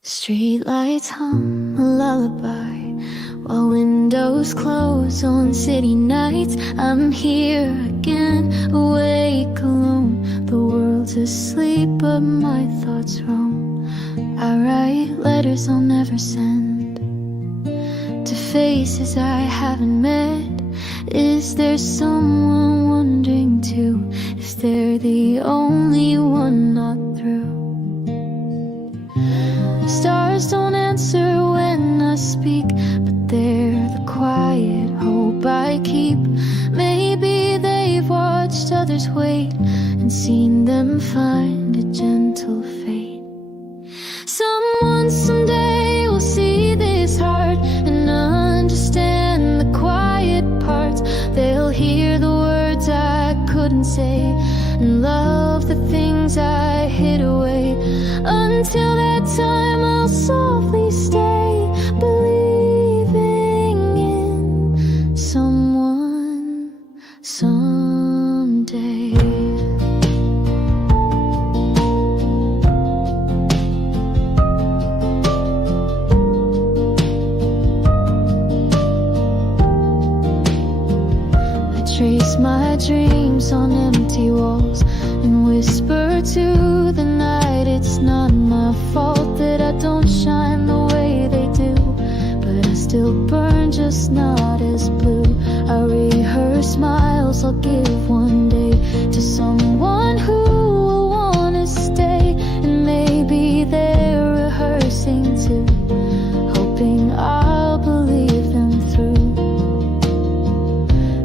Streetlights hum a lullaby while windows close on city nights. I'm here again, awake alone. The world's asleep, but my thoughts roam. I write letters I'll never send to faces I haven't met. Is there someone wondering too if they're the only one not through? Stars don't answer when I speak, but they're the quiet hope I keep. Maybe they've watched others wait and seen them find a gentle fate. Someone someday will see this heart and understand the quiet parts. They'll hear the words I couldn't say and love the things I hid away. Until that time, I'll softly stay, believing in someone someday. I trace my dreams on empty walls and whisper to the night, it's not my fault that I don't shine the way they do, but I still burn, just not as blue. I rehearse smiles I'll give one day to someone who will wanna stay, and maybe they're rehearsing too, hoping I'll believe them through.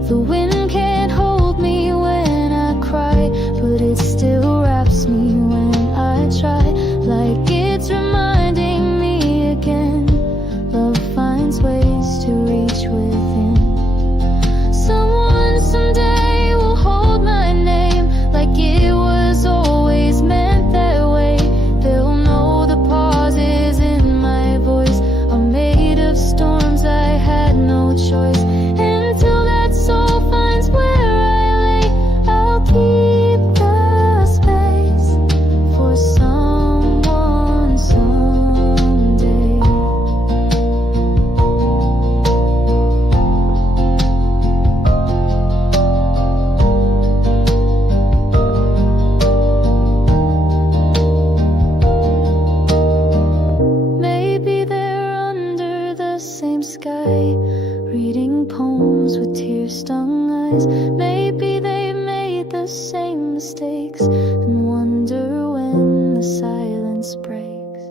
The wind can't hold me when I cry, but it still wraps me when I try, like it's reminding me again, love finds ways to reach within. Someone someday will hold my name like it was always meant that way. They'll know the pauses in my voice are made of storms I had no choice. Until that soul finds where I lay, I'll keep the space for someone someday. Maybe they're under the same sky, reading poems with tear-stung eyes. Maybe they made the same mistakes and wonder when the silence breaks.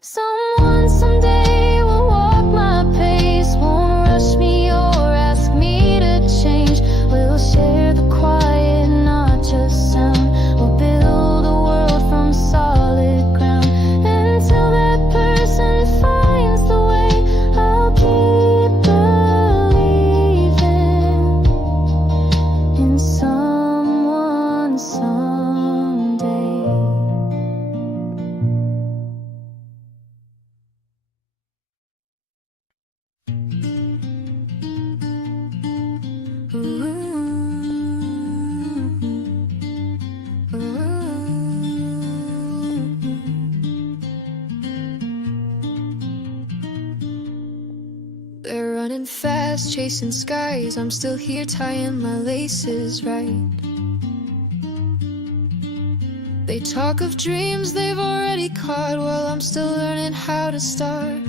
Someone someday will walk my pace, won't rush me or ask me to change. We'll share the quiet, not just sound. We'll build a world from solid ground. Until that person Running fast, chasing skies, I'm still here tying my laces right. They talk of dreams they've already caught, while I'm still learning how to start.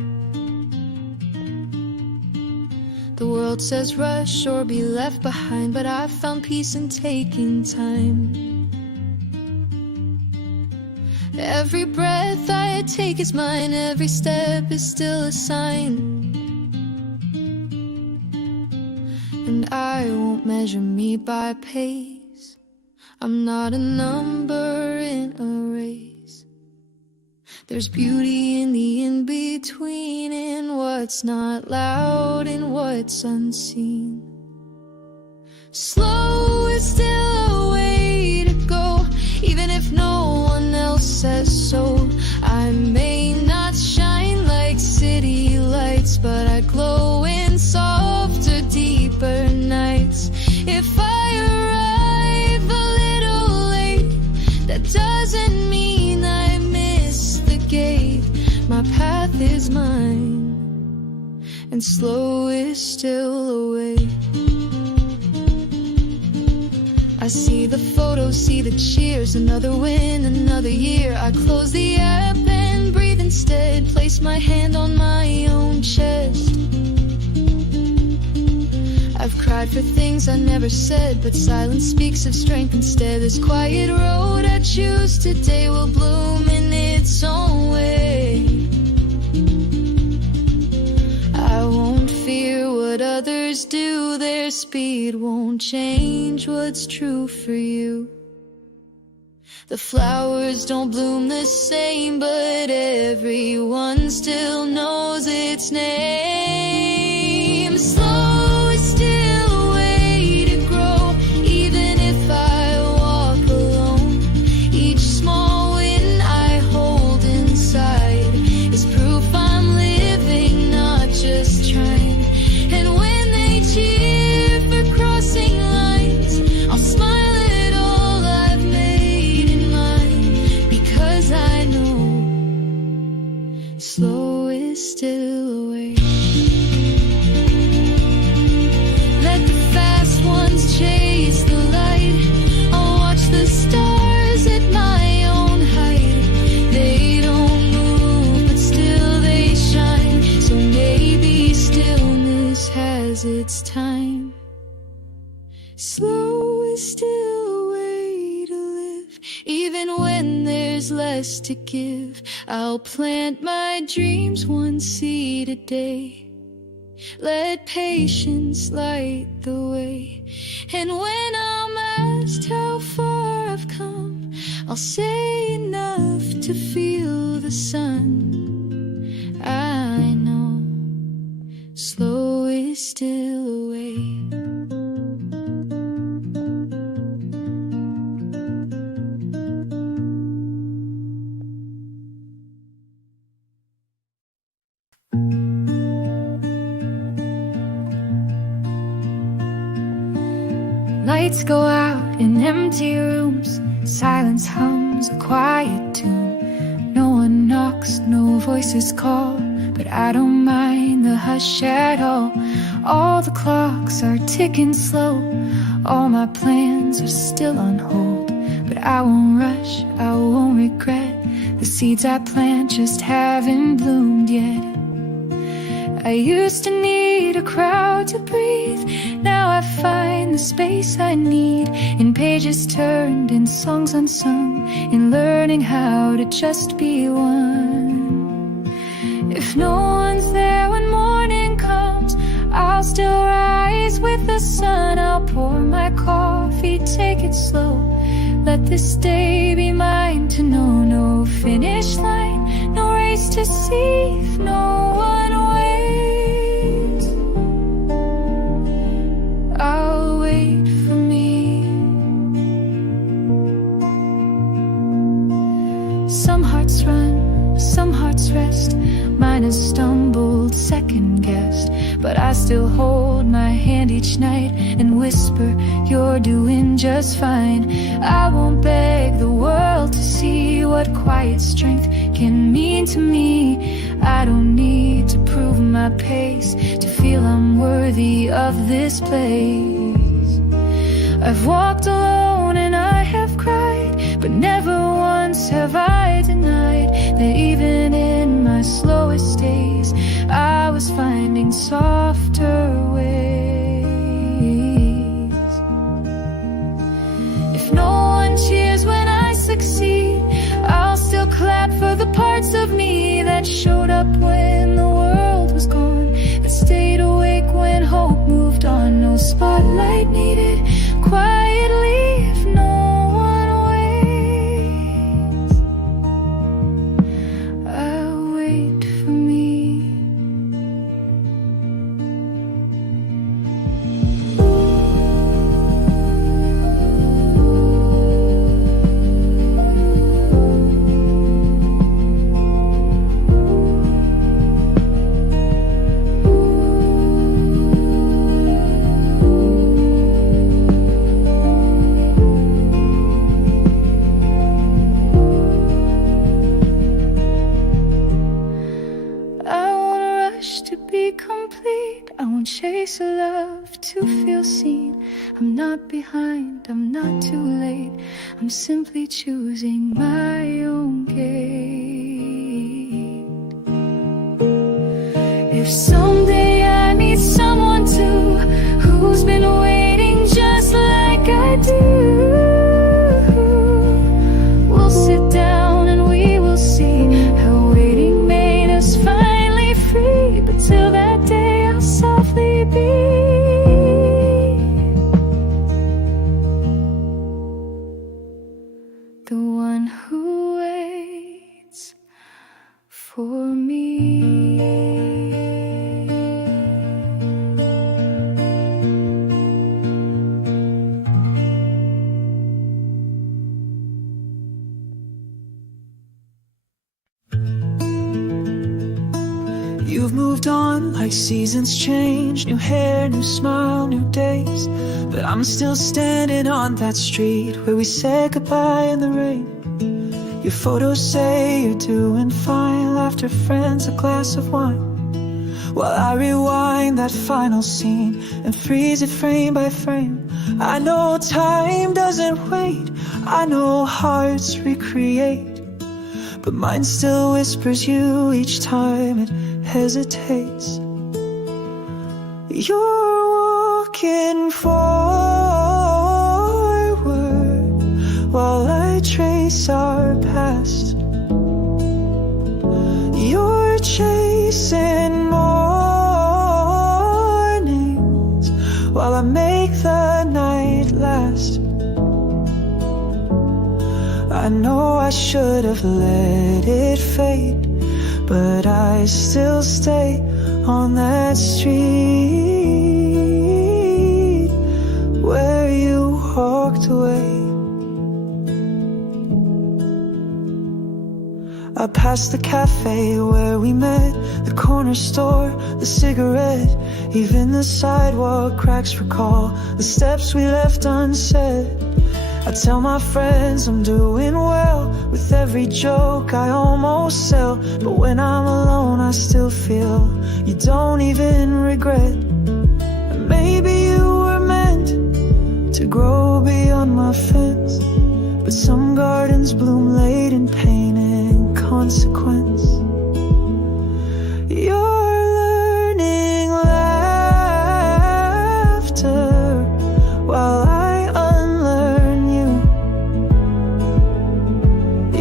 The world says rush or be left behind, but I've found peace in taking time. Every breath I take is mine, every step is still a sign. And I won't measure me by pace, I'm not a number in a race. There's beauty in the in-between, in what's not loud and what's unseen. Slow is still a way to go, even if no one else says so. I may not shine like city lights, but I glow in softer, deeper nights. If I arrive a little late, that doesn't mean I miss the gate. My path is mine, and slow is still a way. I see the photos, see the cheers, another win, another year. I close the app and breathe instead, place my hand on my own chest. I've cried for things I never said, but silence speaks of strength instead. This quiet road I choose today will bloom in its own way. I won't fear what others do, their speed won't change what's true for you. The flowers don't bloom the same, but everyone still knows its name. Slow is still a way to grow, even if I walk alone. Each small win I hold inside is proof I'm living, not just trying. And when they cheer for crossing lines, I'll smile at all I've made in mind, because I know slow is still a way. Let the fast ones chase the light, I'll watch the stars at my own height. They don't move, but still they shine, so maybe stillness has its time. Slow is still a way to live, even when there's less to give. I'll plant my dreams one seed a day, let patience light the way. And when I'm asked how far I've come, I'll say enough to feel the sun. I know slow is still a way. Lights go out in empty rooms, silence hums a quiet tune. No one knocks, no voices call, but I don't mind the hush at all. All the clocks are ticking slow, all my plans are still on hold. But I won't rush, I won't regret, the seeds I plant just haven't bloomed yet. I used to need a crowd to breathe, now I find the space I need, in pages turned, in songs unsung, in learning how to just be one. If no one's there when morning comes, I'll still rise with the sun. I'll pour my coffee, take it slow, let this day be mine to know. No finish line, no race to see if no one waits. I'll wait for me. Some hearts run, some hearts rest, mine has stumbled, second guessed, but I still hold my hand each night and whisper, you're doing just fine. I won't beg the world to see what quiet strength can mean to me. I don't need to prove my pace to feel I'm worthy of this place. I've walked alone and I have cried, but never once have I denied that even in my slowest days I was finding softer ways. If no one cheers when I succeed, I'll still clap for the parts of me that showed up when the world was gone, that stayed awake when hope moved on. No spotlight needed, quietly if no one waits, I'll wait for me. Chase a love to feel seen. I'm not behind, I'm not too late. I'm simply choosing my own gate. If someday I meet someone too, who's been waiting just like I do, we'll sit down and we will see how waiting made us finally free. But till that day I'll softly be the one who waits for me. You've moved on like seasons change. New hair, new smile, new days. But I'm still standing on that street where we said goodbye in the rain. Your photos say you're doing fine. Laughter, friends, a glass of wine. While I rewind that final scene and freeze it frame by frame. I know time doesn't wait, I know hearts recreate, but mine still whispers you each time it hesitates. You're walking forward while I trace our past. You're chasing mornings while I make the night last. I know I should have let it fade, but I still stay on that street where you walked away. I passed the cafe where we met, the corner store, the cigarette, even the sidewalk cracks recall the steps we left unsaid. I tell my friends I'm doing well with every joke I almost sell, but when I'm alone I still feel you don't even regret. And maybe you were meant to grow beyond my fence, but some gardens bloom late in pain and consequence. You're learning laughter while I unlearn you.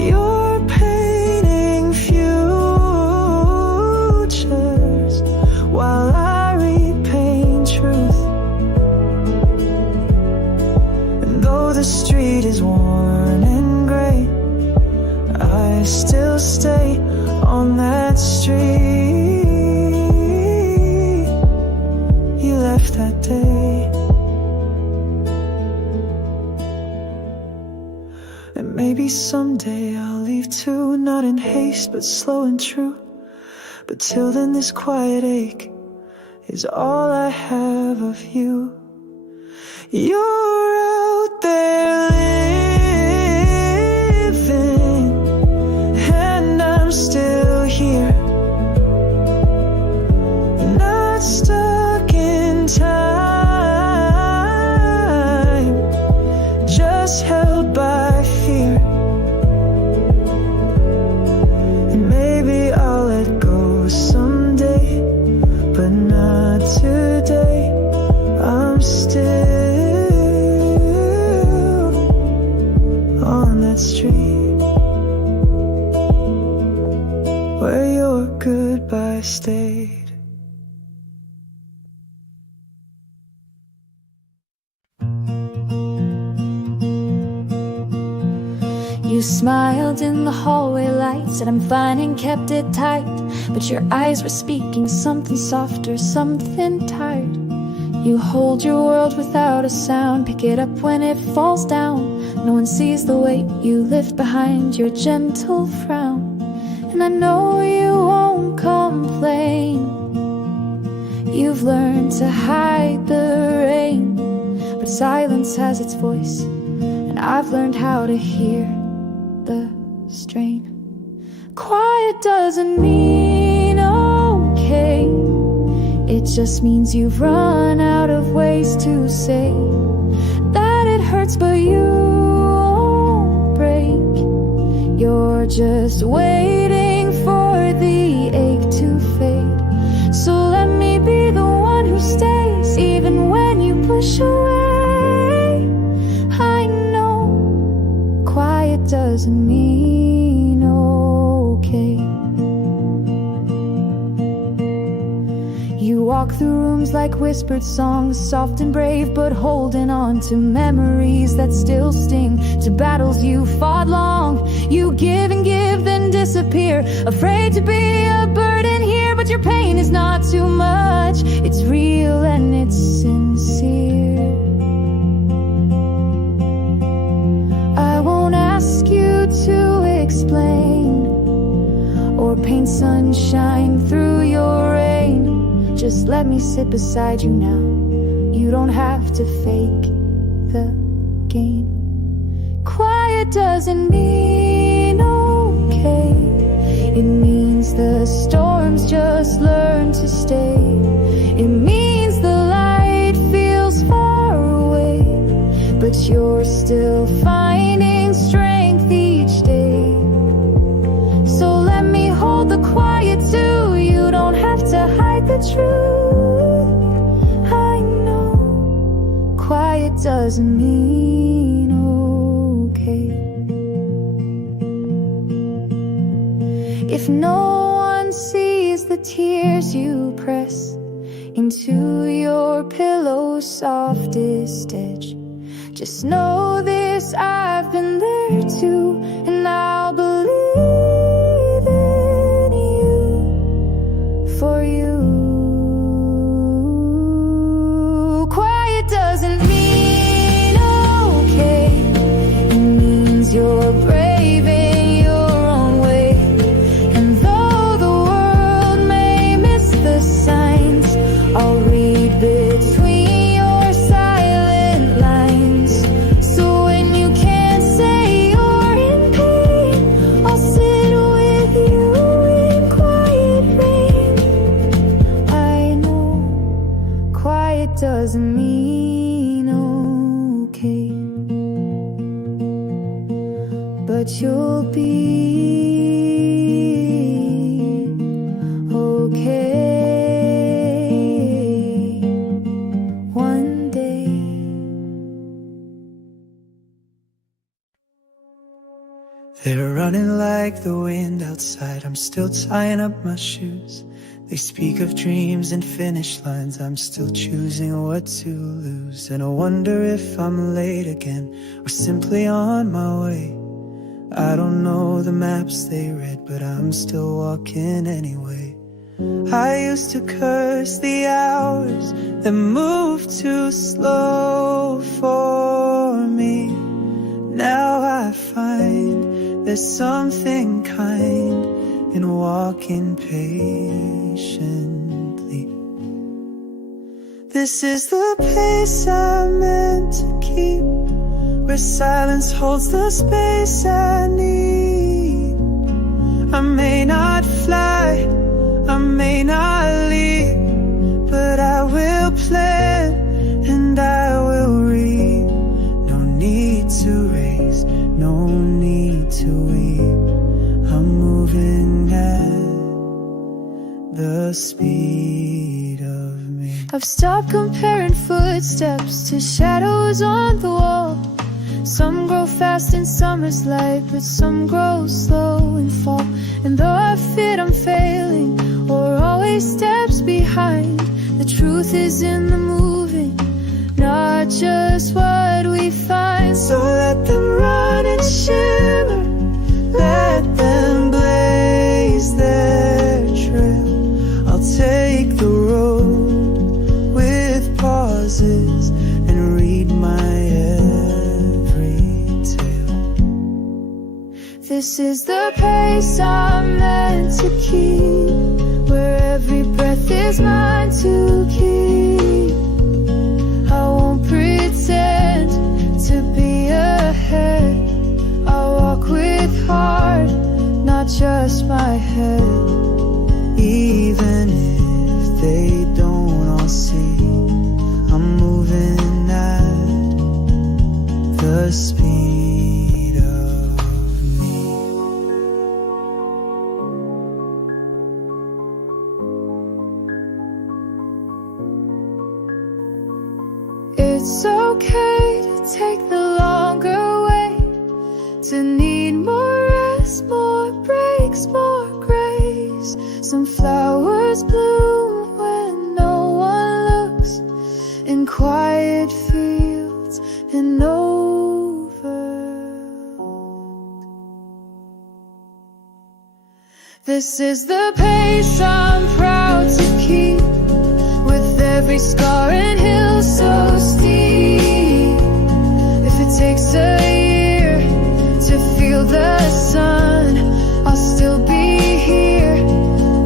You're painting futures while I repaint truth. And though the street is worn and gray, I still stay on that street you left that day. And maybe someday I'll leave too, not in haste but slow and true. But till then this quiet ache is all I have of you. You're out there living, and I'm still here, not stuck in time, just held by fear. And maybe I'll let go someday, but not today. I'm still on that street where your goodbye stayed. You smiled in the hallway light, said I'm fine and kept it tight, but your eyes were speaking something softer, something tired. You hold your world without a sound, pick it up when it falls down. No one sees the weight you lift behind your gentle frown. And I know you won't complain, you've learned to hide the rain, but silence has its voice, and I've learned how to hear the strain. Quiet doesn't mean okay, it just means you've run out of ways to say that it hurts but you won't break. You're just waiting for the ache to fade. So let me be the one who stays even when you push away. I know quiet doesn't mean okay. You walk through rooms like whispered songs, soft and brave but holding on to memories that still sting, to battles you fought long. You give and give then disappear, afraid to be a burden here, but your pain is not too much. It's real and it's sincere. I won't ask you to explain or paint sunshine through your rain. Just let me sit beside you now. You don't have to fake the game. Quiet doesn't mean okay, it means the storms just learn to stay. It means the light feels far away, but you're still finding strength each day. So let me hold the quiet too. You don't have to hide the truth. I know quiet doesn't mean okay. If no one sees the tears you press into your pillow's softest edge, just know this, I've been there too, and I'll believe in you, for you. Quiet doesn't mean okay, it means you're brave in your own way. And though the world may miss the signs, I'll read between your silent lines. So when you can't say you're in pain, I'll sit with you in quiet rain. I know quiet doesn't mean okay, but you'll be okay one day. They're running like the wind outside, I'm still tying up my shoes. They speak of dreams and finish lines, I'm still choosing what to lose. And I wonder if I'm late again, or simply on my way. I don't know the maps they read, but I'm still walking anyway. I used to curse the hours that move too slow for me. Now I find there's something kind in walking patiently. This is the pace I'm meant to keep, where silence holds the space I need. I may not fly, I may not leap, but I will plan and I will read. No need to race, no need to weep. I'm moving at the speed of me. I've stopped comparing footsteps to shadows on the wall. Some grow fast in summer's light, but some grow slow and fall. And though I fear I'm failing or always steps behind, the truth is in the moving, not just what we find. So let them run and shimmer, let them blaze their trail. I'll take the road with pauses and read my every tale. This is the pace I'm meant to keep, where every breath is mine to keep. I won't pretend to be ahead. I'll walk with heart, not just my head. Even if they don't all see, I'm moving at the speed of me. It's okay to take the longer way, to need more rest, more breaks, more grace. Some flowers bloom when no one looks, in quiet fields and overlooked. This is the pace I'm proud to keep, with every scar and hill so steep. If it takes a year to feel the sun, I'll still be here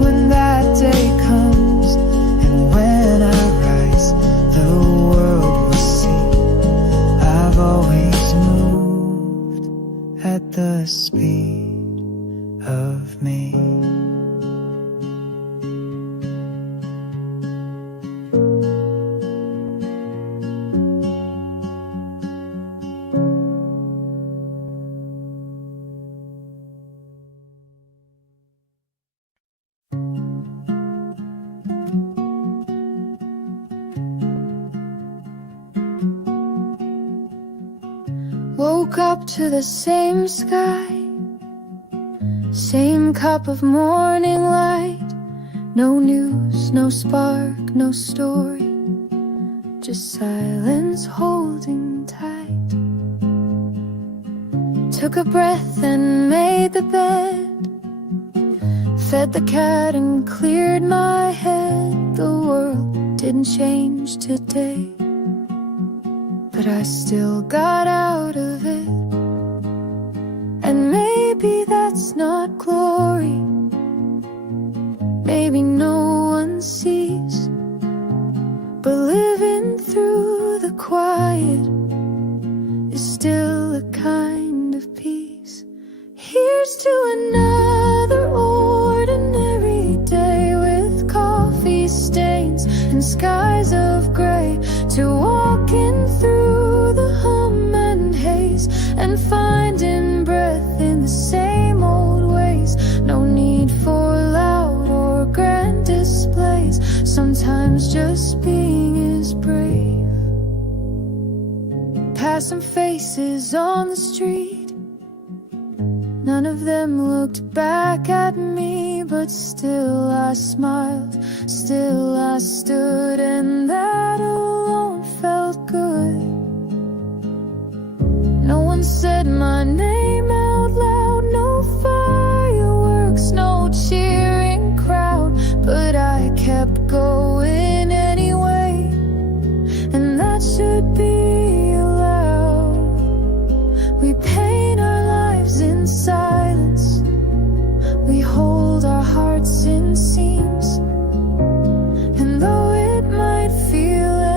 when that day comes. And when I rise, the world will see I've always moved at the speed of me. Woke up to the same sky, same cup of morning light. No news, no spark, no story, just silence holding tight. Took a breath and made the bed, fed the cat and cleared my head. The world didn't change today, but I still got out of it. And maybe that's not glory, maybe no one sees, but living through the quiet is still a kind of peace. Here's to another ordinary day, with coffee stains and skies of gray, to walking through the hum and haze and finding breath in the same old ways. No need for loud or grand displays, sometimes just being is brave. Past some faces on the street, none of them looked back at me, but still I smiled, still I stood, and that alone felt good. No one said my name out loud, no fireworks, no cheering crowd, but I kept going anyway, and that should be allowed. We paint our lives in silence, we hold our hearts in seams, and though it might feel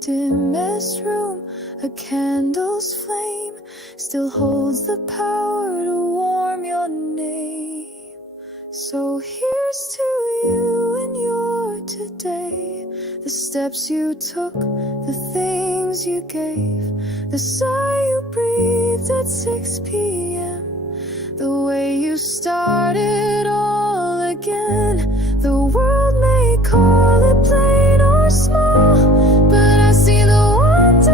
dimmest room, a candle's flame still holds the power to warm your name. So here's to you and your today, the steps you took, the things you gave, the sigh you breathed at 6 p.m., the way you started all again. The world may call it plain or small, but I see the wonder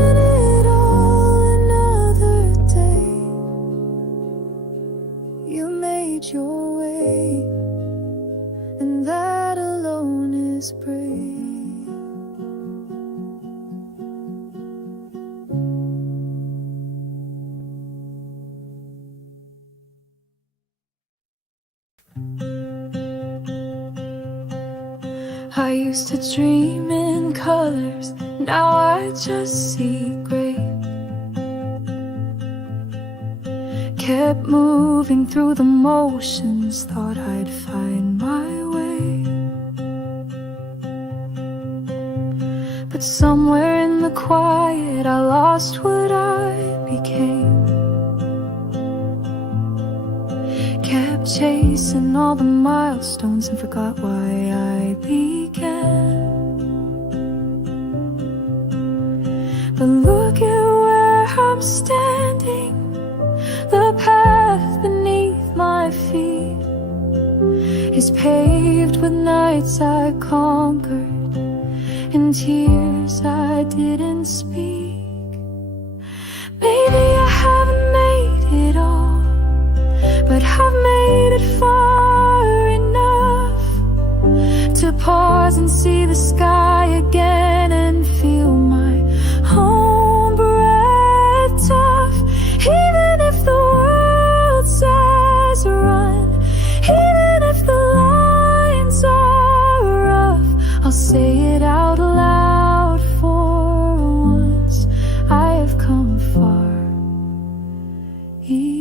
in it all. Another day, you made your way, and that alone is brave. I used to dream in colors, now I just see gray. Kept moving through the motions, thought I'd find my way. But somewhere in the quiet I lost what I became. Kept chasing all the milestones and forgot why I began. But look at where I'm standing, the path beneath my feet is paved with nights I conquered and tears I didn't speak. Maybe I haven't made it all, but I've made it far enough to pause and see the sky again and feel my own breath tough. Even if the world says run, even if the lines are rough, I'll say it out loud for once. I have come far enough.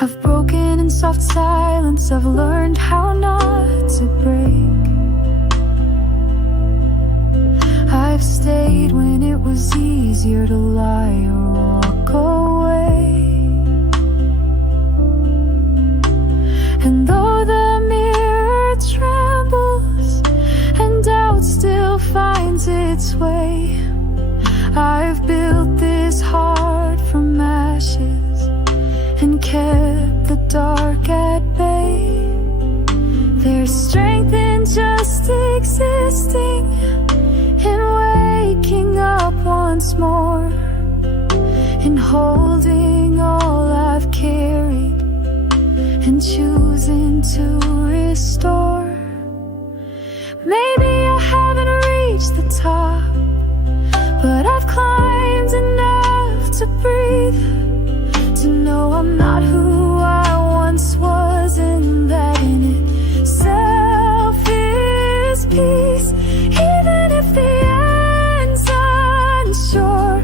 I've broken in soft silence, I've learned how not to break. I've stayed when it was easier to lie or walk away. And though the mirror trembles and doubt still finds its way, I've built this heart from ashes and kept the dark at bay. There's strength in just existing, in waking up once more, in holding all I've carried and choosing to restore. Maybe I haven't reached the top, but I've climbed enough to breathe, to know I'm not who I once was, and that in itself is peace. Even if the end's unsure,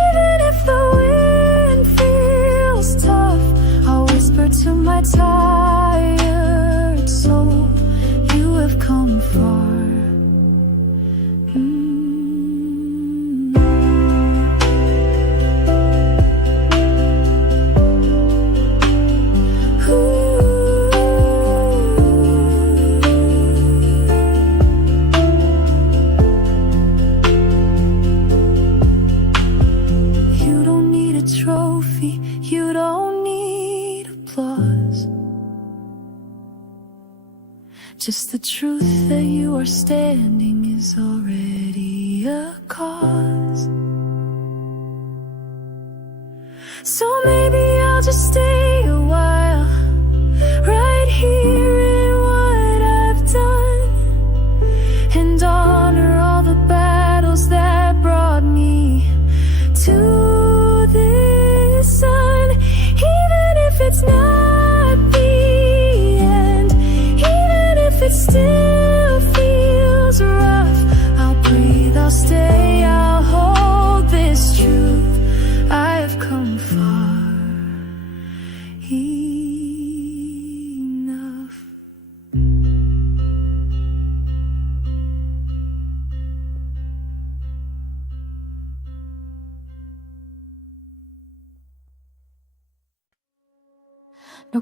even if the wind feels tough, I'll whisper to my tired soul, you have come far. You don't need applause, just the truth that you are standing is already a cause. So maybe I'll just stay a while, right here in what I've done, and honor all the battles that brought me to this sun. Even if it's not the end, even if it still feels rough, I'll breathe, I'll stay, I'll hold this truth. I have come far.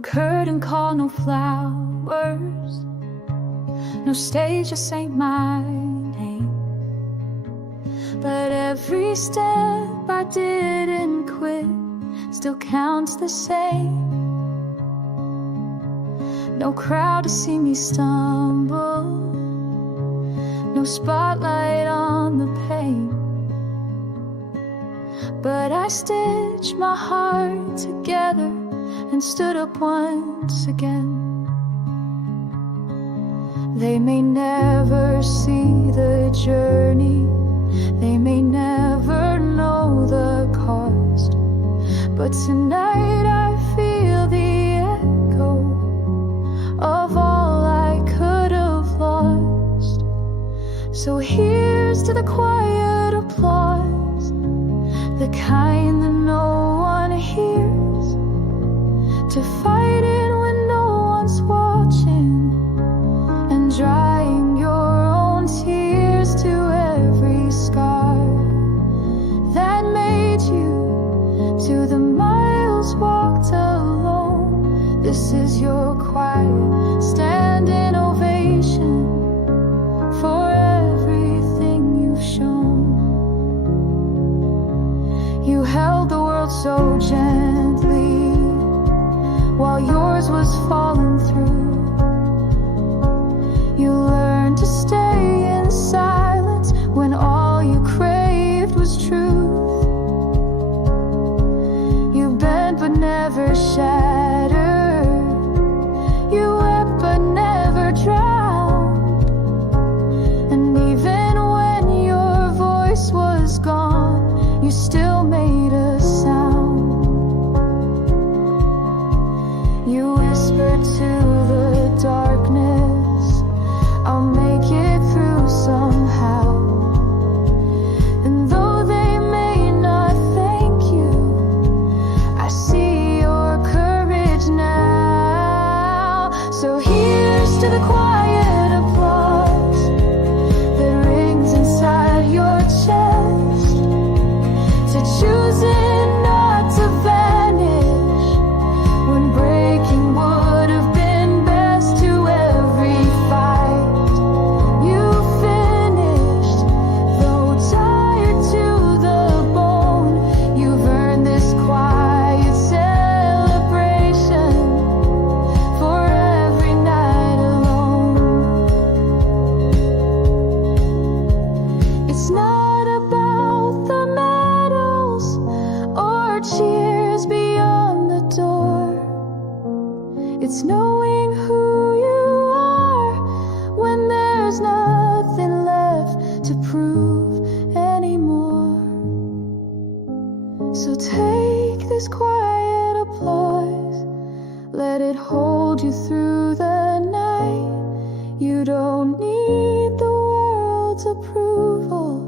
curtain call, no flowers, no stage to say my name. But every step I didn't quit still counts the same. No crowd to see me stumble, no spotlight on the pain. But I stitched my heart together and stood up once again. They may never see the journey, they may never know the cost, but tonight I feel the echo of all I could have lost. So here's to the quiet applause, the kind that no one hears, to fighting when no one's watching, and drying your own tears to every scar that made you, to the miles walked alone. This is your quiet standing ovation for everything you've shown. You held the world so gently while yours was falling through. You learned to stay in silence when all you craved was truth. You bent but never shattered, you wept but never drowned. And even when your voice was gone, you still made a sound. You whispered to the darkness, I'll make it through somehow. And though they may not thank you, I see your courage now. So here's to the quiet applause that rings inside your chest, to choosing not to vanish when breaking would have been best, to every fight you finished. Though tired to the bone, you've earned this quiet celebration for every night alone. It's not about the medals or cheers beyond the door. It's knowing who you are when there's nothing left to prove anymore. So take this quiet applause, let it hold you through the night. You don't need the world's approval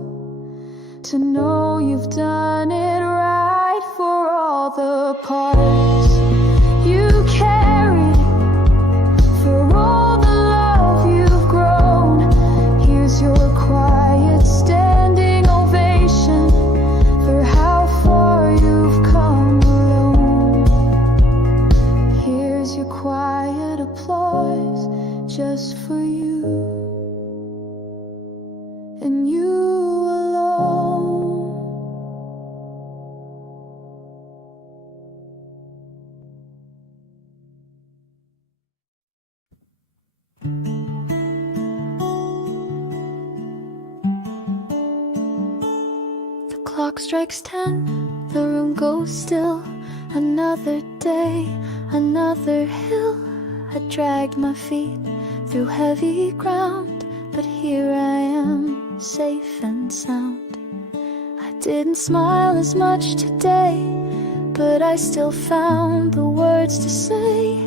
to know you've done it right. For all the parts you carried, for all the love you've grown, here's your quiet standing ovation for how far you've come alone. Here's your quiet applause just for you and you alone. The clock strikes 10, the room goes still. Another day, another hill. I dragged my feet through heavy ground, but here I am, safe and sound. I didn't smile as much today, but I still found the words to say,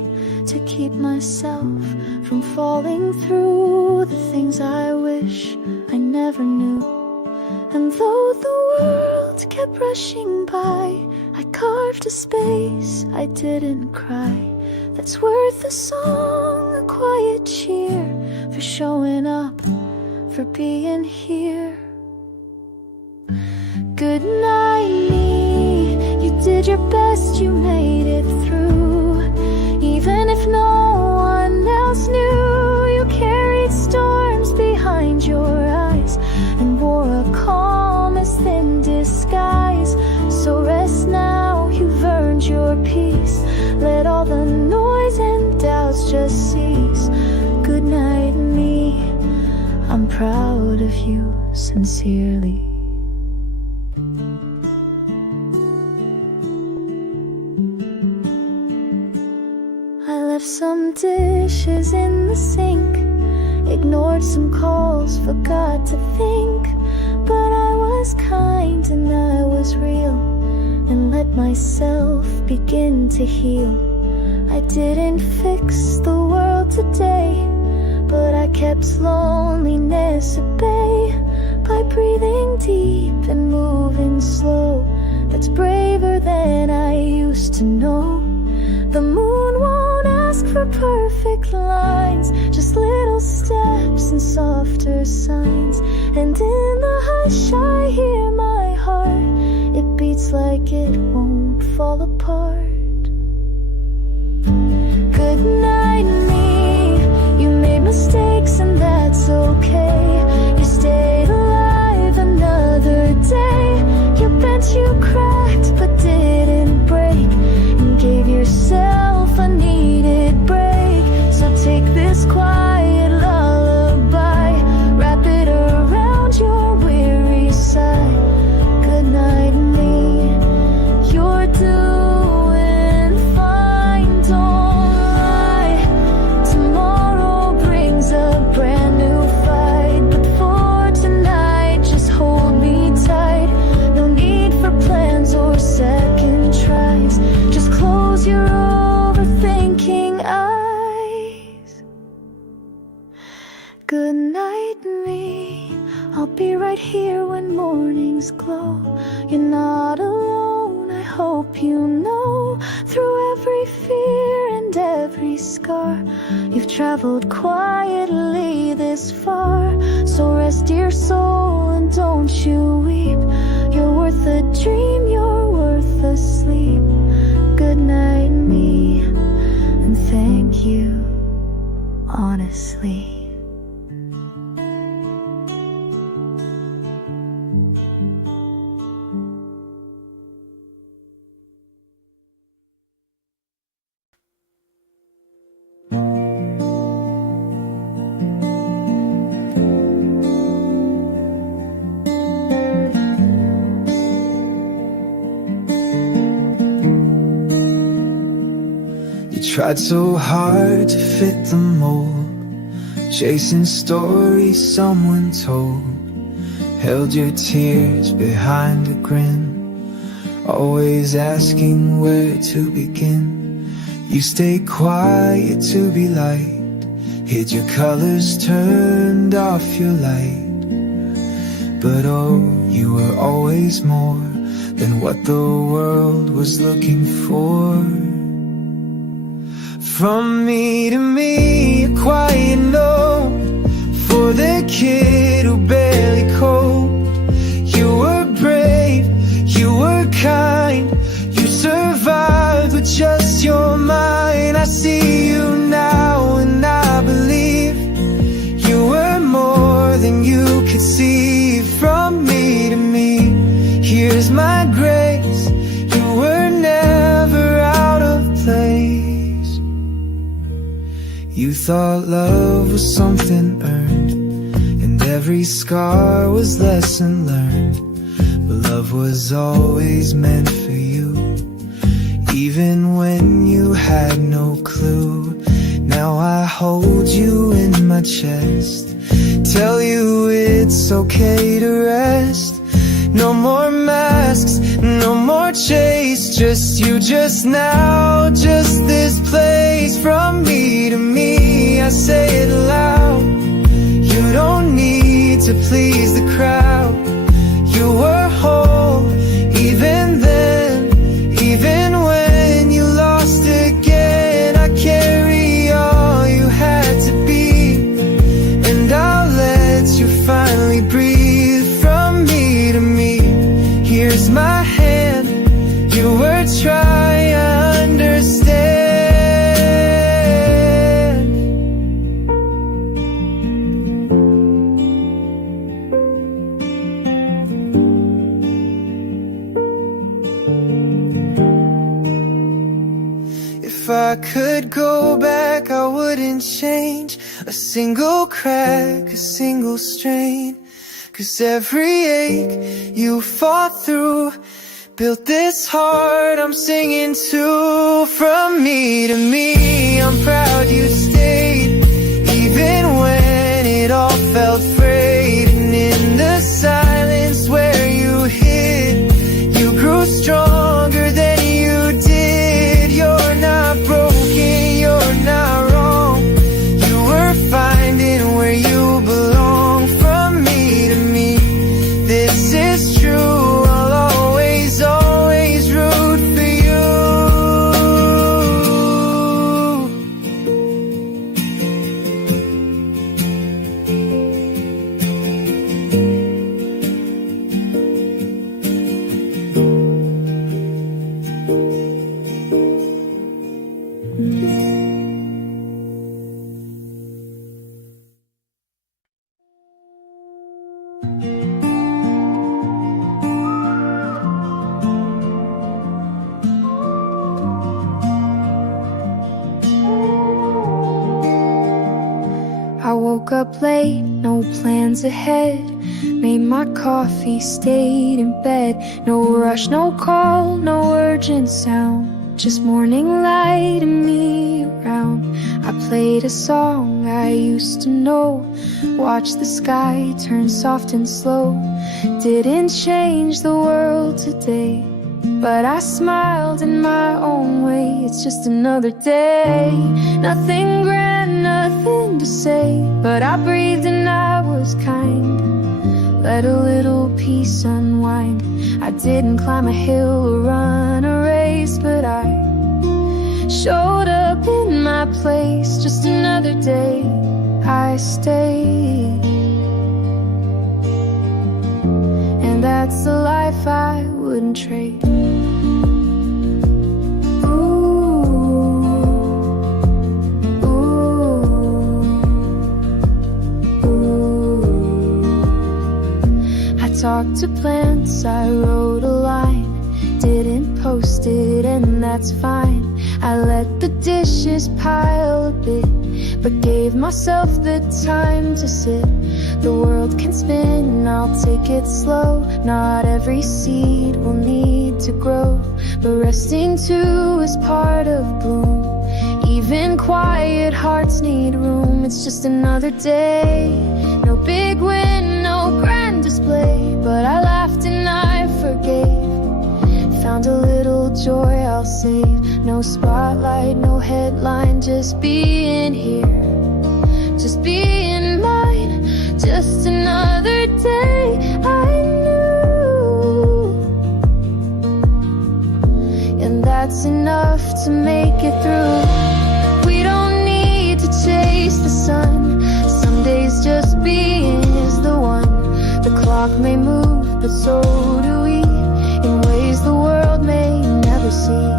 to keep myself from falling through the things I wish I never knew. And though the world kept rushing by, I carved a space, I didn't cry. That's worth a song, a quiet cheer, for showing up, for being here. Good night, me. You did your best, you made it through. Even Even if no one else knew, you carried storms behind your eyes and wore a calm as thin disguise. So rest now, you've earned your peace. Let all the noise and doubts just cease. Good night, me. I'm proud of you, sincerely. I left some dishes in the sink, ignored some calls, forgot to think. But I was kind and I was real, and let myself begin to heal. I didn't fix the world today, but I kept loneliness at bay by breathing deep and moving slow. That's braver than I used to know. The moon won't ask for perfect lines, just little steps and softer signs. And in the hush I hear my heart, it beats like it won't fall apart. Good night, me. You made mistakes and that's okay. You stayed alive another day. You bent, you cracked, but didn't break, and gave yourself a needed break. So take this quiet lullaby, wrap it around your weary side. Good night, me. You're doing fine, don't lie. Tomorrow brings a brand new fight, but for tonight, just hold me tight. No need for plans or second tries. Just close your overthinking eyes. Good night, me. I'll be right here when mornings glow. You're not alone, I hope you know. Through every fear and every scar, you've traveled quietly this far. So rest your soul and don't you weep. You're worth a dream, you're worth a sleep. Good night, me, and thank you, honestly. Tried so hard to fit the mold, chasing stories someone told. Held your tears behind a grin, always asking where to begin. You stayed quiet to be light, hid your colors, turned off your light. But oh, you were always more than what the world was looking for. From me to me, a quiet note for the kid who barely coped. You were brave, you were kind, you survived with just your mind. I see you now and I believe you were more than you could see. From me to me, here's my grace. You were never out of place. You thought love was something earned, and every scar was lesson learned. But love was always meant for you, even when you had no clue. Now I hold you in my chest, tell you it's okay to rest. No more masks, no more chase, just you, just now, just this place. From me to me, I say it loud. You don't need to please the crowd. You were whole, even then, even when you lost again. I carry all you had to be, and I'll let you finally breathe. From me to me, here's my hand. You were trying to understand. could go back, I wouldn't change a single crack, a single strain. 'Cause every ache you fought through built this heart I'm singing to. From me to me, I'm proud you stayed, even when it all felt frayed. And in the silence where you hid, you grew stronger than you did. You're not broken, you're not wrong. You were finding where you belong. From me to me, this is true. I'll always, always root for you. I woke up late, no plans ahead. Made my coffee, stayed in bed. No rush, no call, no urgent sound. Just morning light and me around. I played a song I used to know. Watched the sky turn soft and slow. Didn't change the world today, but I smiled in my own way. It's just another day. Nothing grand, nothing to say, but I breathed and I was kind. Let a little peace unwind. I didn't climb a hill or run a race, but I showed up in my place. Just another day, I stayed. And that's the life I wouldn't trade. Talked to plants, I wrote a line. Didn't post it, and that's fine. I let the dishes pile a bit, but gave myself the time to sit. The world can spin, I'll take it slow. Not every seed will need to grow, but resting too is part of bloom. Even quiet hearts need room. It's just another day. No big win, no grand display, but I laughed and I forgave. Found a little joy I'll save. No spotlight, no headline, just being here, just being mine. Just another day I knew, and that's enough to make it through. We don't need to chase the sun. Some days just being is the one. The clock may move, but so do we, in ways the world may never see.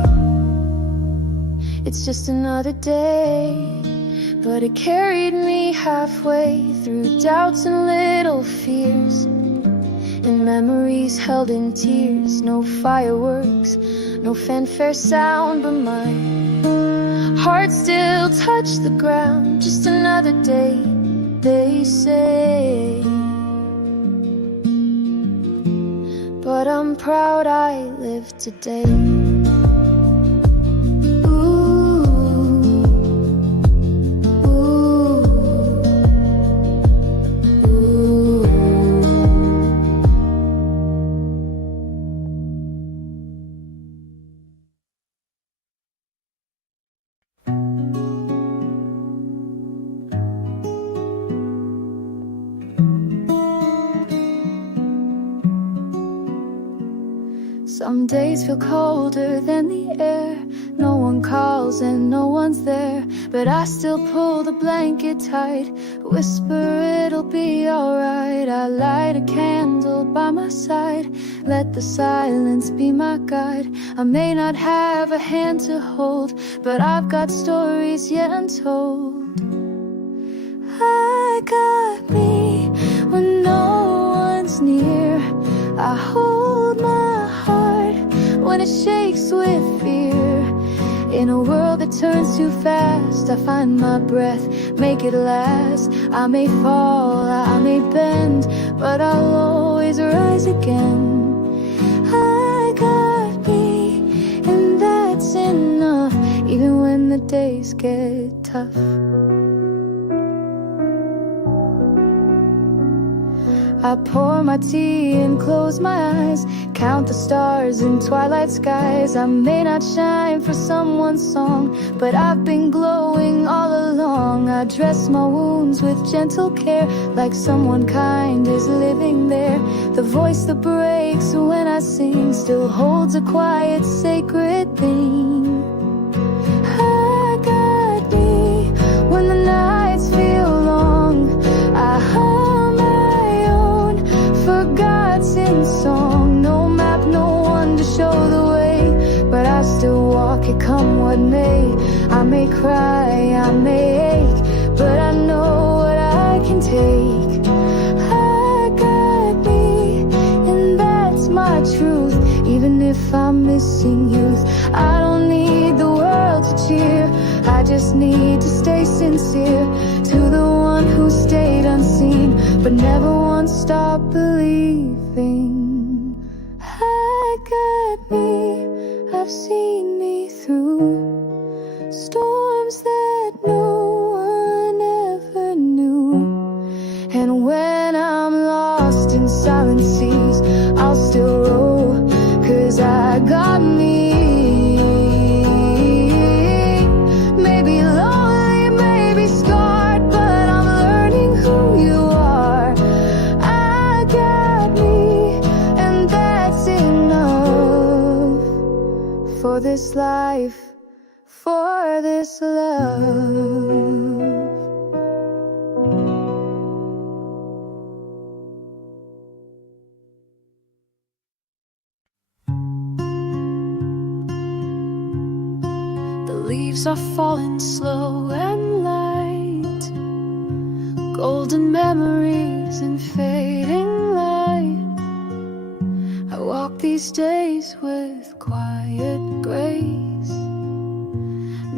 It's just another day, but it carried me halfway through doubts and little fears, and memories held in tears. No fireworks, no fanfare sound, but my heart still touched the ground. Just another day, they say. But I'm proud I lived today. Some days feel colder than the air. No one calls and no one's there, but I still pull the blanket tight, whisper it'll be alright. I light a candle by my side, let the silence be my guide. I may not have a hand to hold, but I've got stories yet untold. I got me when no one's near. I hold my heart when it shakes with fear. In a world that turns too fast, I find my breath, make it last. I may fall, I may bend, but I'll always rise again. I got me, and that's enough, even when the days get tough. I pour my tea and close my eyes, count the stars in twilight skies. I may not shine for someone's song, but I've been glowing all along. I dress my wounds with gentle care, like someone kind is living there. The voice that breaks when I sing still holds a quiet, sacred theme. I got me when the nights feel long. I hum my own forgotten song. No map, no one to show the way, but I still walk it come what may. I may cry, I may ache, but I know what I can take. I got me, and that's my truth, even if I'm missing youth. I don't need the world to cheer, I just need to stay sincere to the one who stayed unseen, but never once stopped believing. I got me, I've seen me through storms that no one ever knew. And when I'm lost in silent seas, I'll still row, 'cause I got me. Maybe lonely, maybe scarred, but I'm learning who you are. I got me, and that's enough for this life, for this love. The leaves are falling slow and light, golden memories and fading light. I walk these days with quiet grace.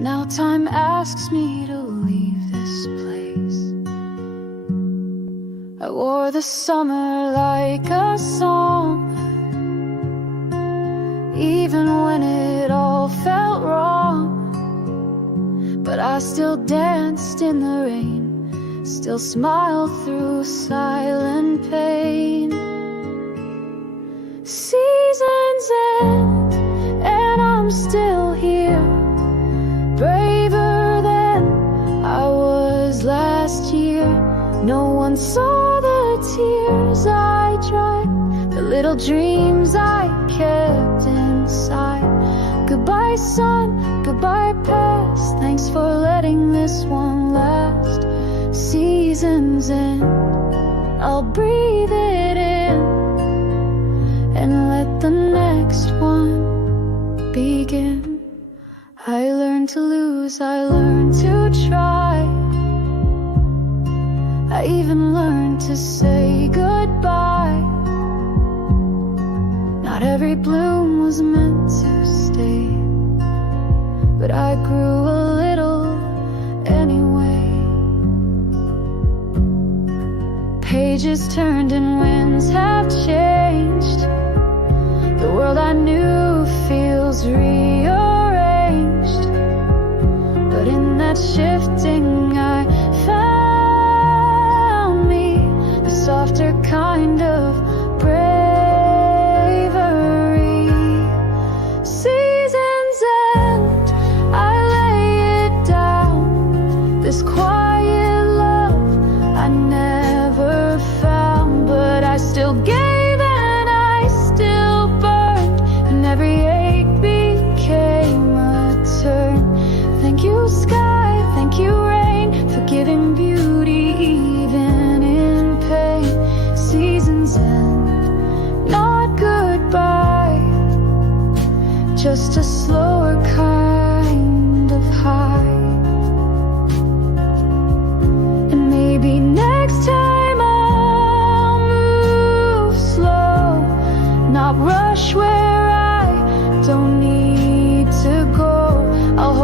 Now time asks me to leave this place. I wore the summer like a song, even when it all felt wrong. But I still danced in the rain, still smiled through silent pain. Seasons end, and I'm still here, braver than I was last year. No one saw the tears I dried, the little dreams I kept inside. Goodbye sun, goodbye past, thanks for letting this one last. Seasons end, I'll breathe it in, and let the next one begin. I learned to lose, I learned to try, I even learned to say goodbye. Not every bloom was meant to stay, but I grew a little anyway. Pages turned and winds have changed. The world I knew feels rearranged, but in that shifting I found me, a softer kind of bravery. Seasons end, I lay it down, this quiet love I never found, but I still gave and I still burned, and every ache became a turn. Thank you sky, thank you rain, for giving beauty even in pain. Seasons end, not goodbye, just a slower kind of high. And maybe next time I'll move slow, not rush where I don't need to go. I'll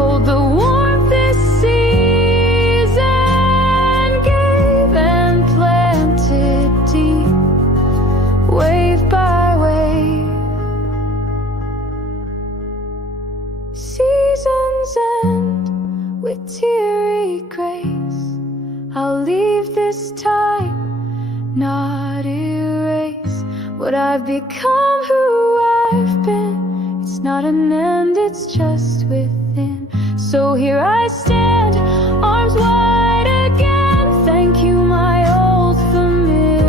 this time, not erase what I've become, who I've been. It's not an end, it's just within. So here I stand, arms wide again. Thank you, my old familiar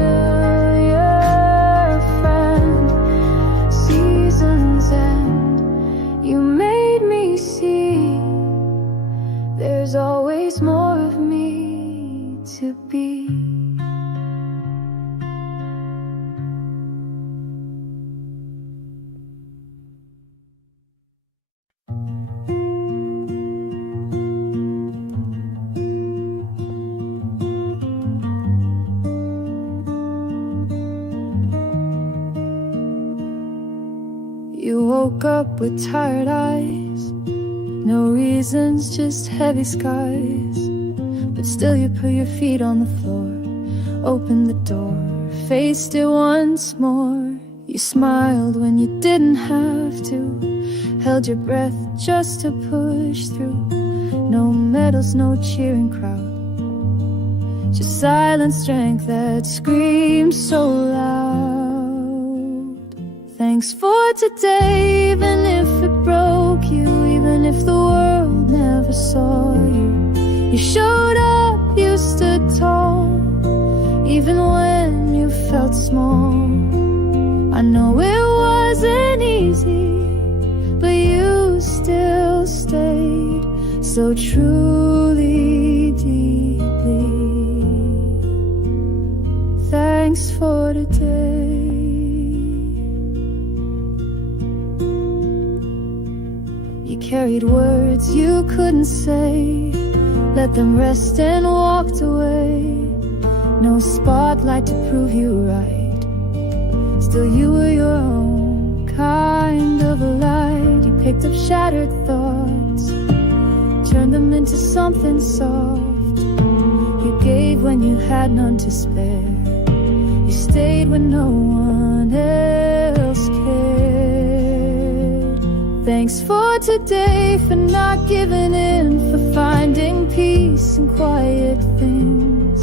friend. Seasons end, you made me see there's always more of me to be. You woke up with tired eyes, no reasons, just heavy skies. But still you put your feet on the floor, opened the door, faced it once more. You smiled when you didn't have to, held your breath just to push through. No medals, no cheering crowd, just silent strength that screams so loud. Thanks for today, even if it broke you, even if the world never saw you. You showed up, you stood tall, even when you felt small. I know it wasn't easy, but you still stayed so truly, deeply. Thanks for today. You carried words you couldn't say, let them rest and walked away. No spotlight to prove you right, still you were your own kind of a light. You picked up shattered thoughts, turned them into something soft. You gave when you had none to spare, you stayed when no one else cared. Thanks for today, for not giving in, for finding peace in quiet things.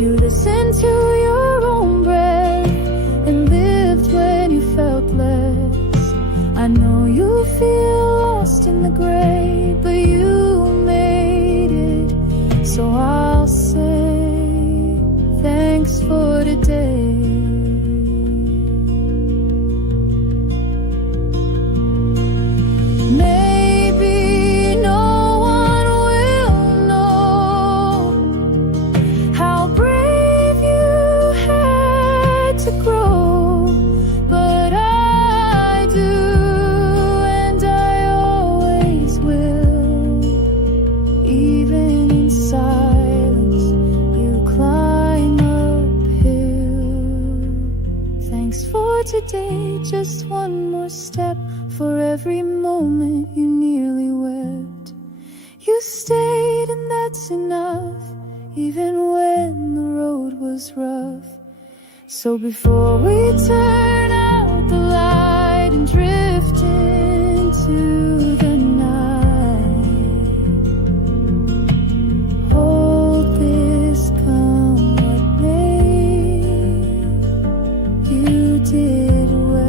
You listened to your own breath and lived when you felt less. I know you feel lost in the gray, but you made it. So I'll say thanks for today. Today, just one more step. For every moment you nearly wept, you stayed, and that's enough, even when the road was rough. So before we turn out the light and drift into the night, hold this, come what may. You did well.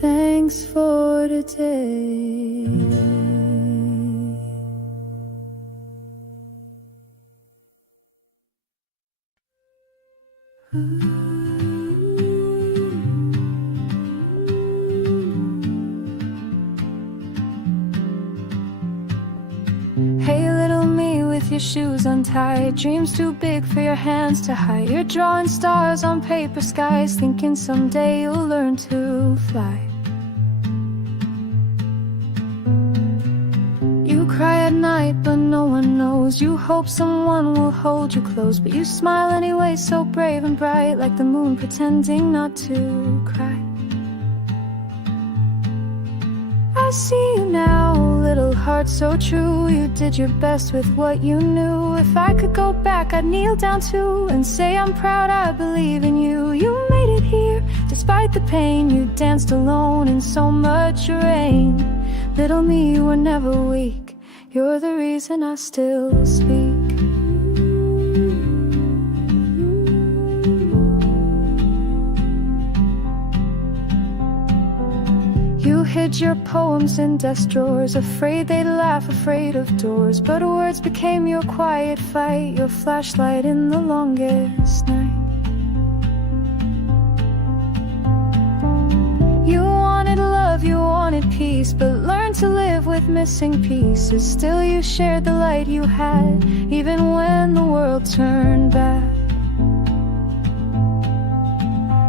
Thanks for today. Hey little me with your shoes untied, dreams too big for your hands to hide. You're drawing stars on paper skies, thinking someday you'll learn to fly. You cry at night but no one knows. You hope someone will hold you close, but you smile anyway, so brave and bright, like the moon pretending not to cry. I see you now, little heart so true. You did your best with what you knew. If I could go back, I'd kneel down too and say I'm proud, I believe in you. You made it here, despite the pain. You danced alone in so much rain. Little me, you were never weak. You're the reason I still speak. You hid your poems in desk drawers, afraid they'd laugh, afraid of doors. But words became your quiet fight, your flashlight in the longest night. You wanted love, you wanted peace, but learned to live with missing pieces. Still you shared the light you had, even when the world turned back.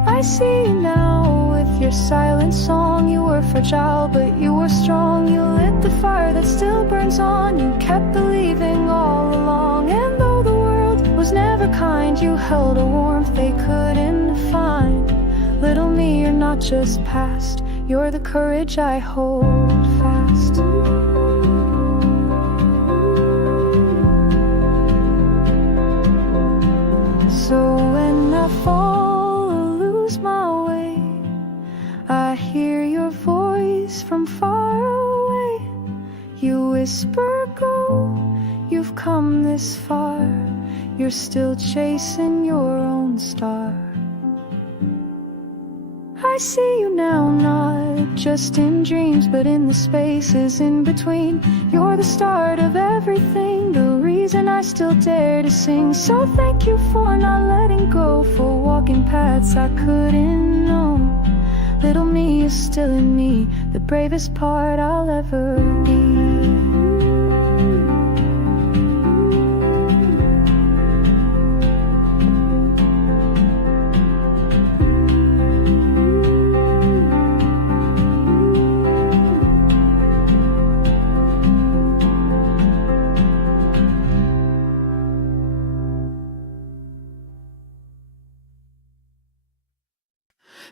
I see you now with your silent song. You were fragile, but you were strong. You lit the fire that still burns on. You kept believing all along. And though the world was never kind, you held a warmth they couldn't find. Little me, you're not just past, you're the courage I hold fast. So when I fall or lose my way, I hear your voice from far away. You whisper, go, you've come this far. You're still chasing your own star. I see you now, not just in dreams, but in the spaces in between. You're the start of everything, the reason I still dare to sing. So thank you for not letting go, for walking paths I couldn't know. Little me is still in me, the bravest part I'll ever be.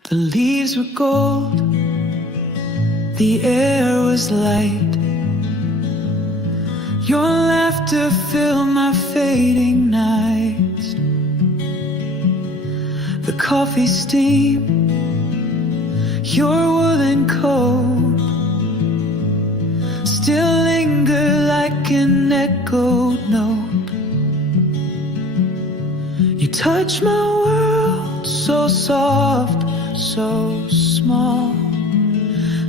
The leaves were gold, the air was light. Your laughter filled my fading nights. The coffee steam, your woolen coat still linger like an echoed note. You touch my world so soft, so small,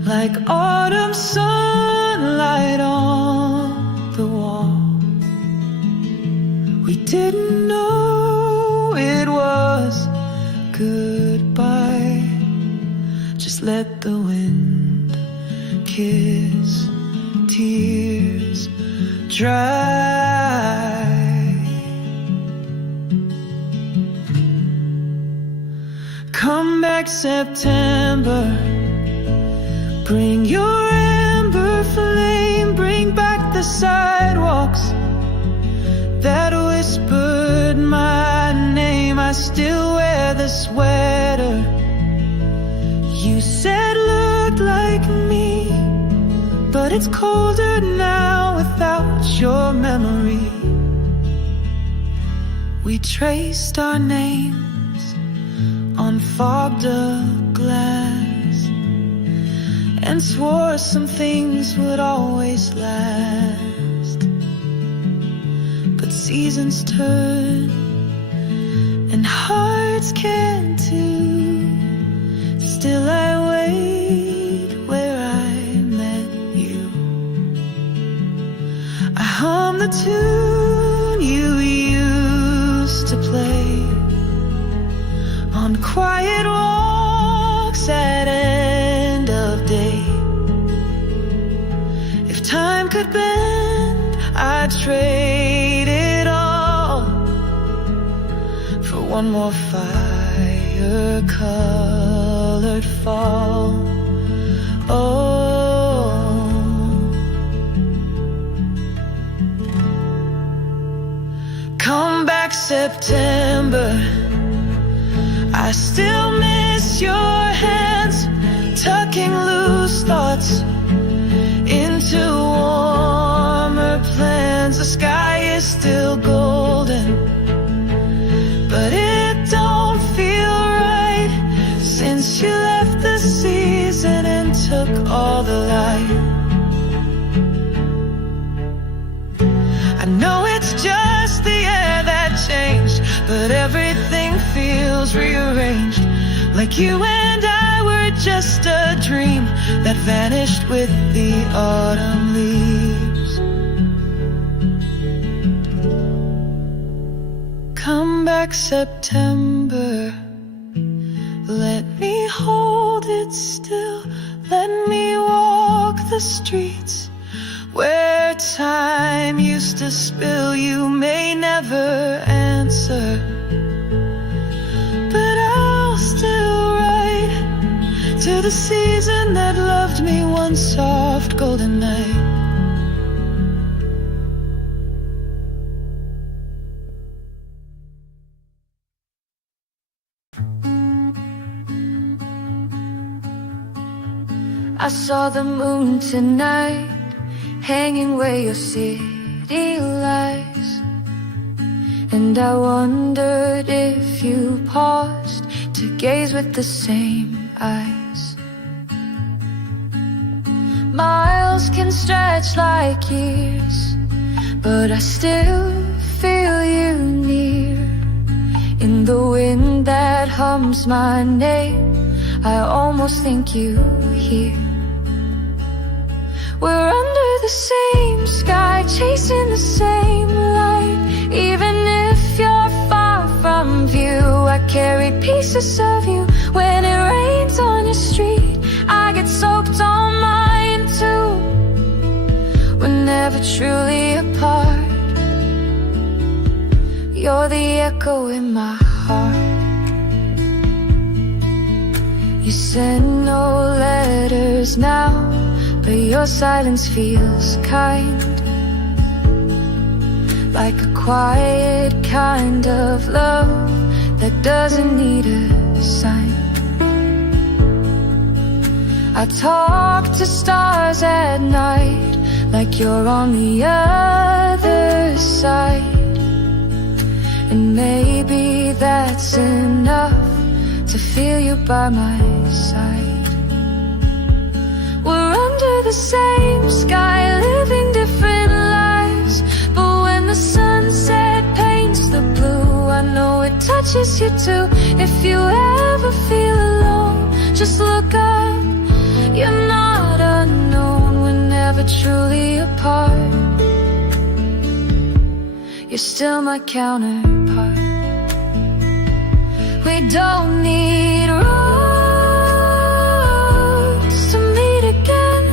like autumn sunlight on the wall. We didn't know it was goodbye. Just let the wind kiss tears dry. Come back September, bring your amber flame, bring back the sidewalks that whispered my name. I still wear the sweater you said looked like me, but it's colder now without your memory. We traced our names on fogged-up glass and swore some things would always last. But seasons turn and hearts can too. Still I wait where I met you. I hum the tune you used to play on quiet walks at end of day. If time could bend, I'd trade it all for one more fire-colored fall. Oh, come back September, I still miss your hands, tucking loose thoughts into warmer plans. The sky is still golden, but it don't feel right since you left the season and took all the light. I know it's just the air that changed, but everything feels rearranged. Like you and I were just a dream that vanished with the autumn leaves. Come back September, let me hold it still. Let me walk the streets where time used to spill. You may never answer, but I'll still write to the season that loved me one soft golden night. I saw the moon tonight, hanging where your city lies. And I wondered if you paused to gaze with the same eyes. Miles can stretch like years, but I still feel you near. In the wind that hums my name, I almost think you hear. We're under the same sky, chasing the same light. Even if you're far from view, I carry pieces of you. When it rains on your street, I get soaked on mine too. We're never truly apart. You're the echo in my heart. You send no letters now, but your silence feels kind, like a quiet kind of love that doesn't need a sign. I talk to stars at night, like you're on the other side. And maybe that's enough to feel you by my side. We're under the same sky, living different lives, but when the sunset paints the blue, I know it touches you too. If you ever feel alone, just look up. You're not unknown, we're never truly apart. You're still my counterpart. We don't need roads to meet again.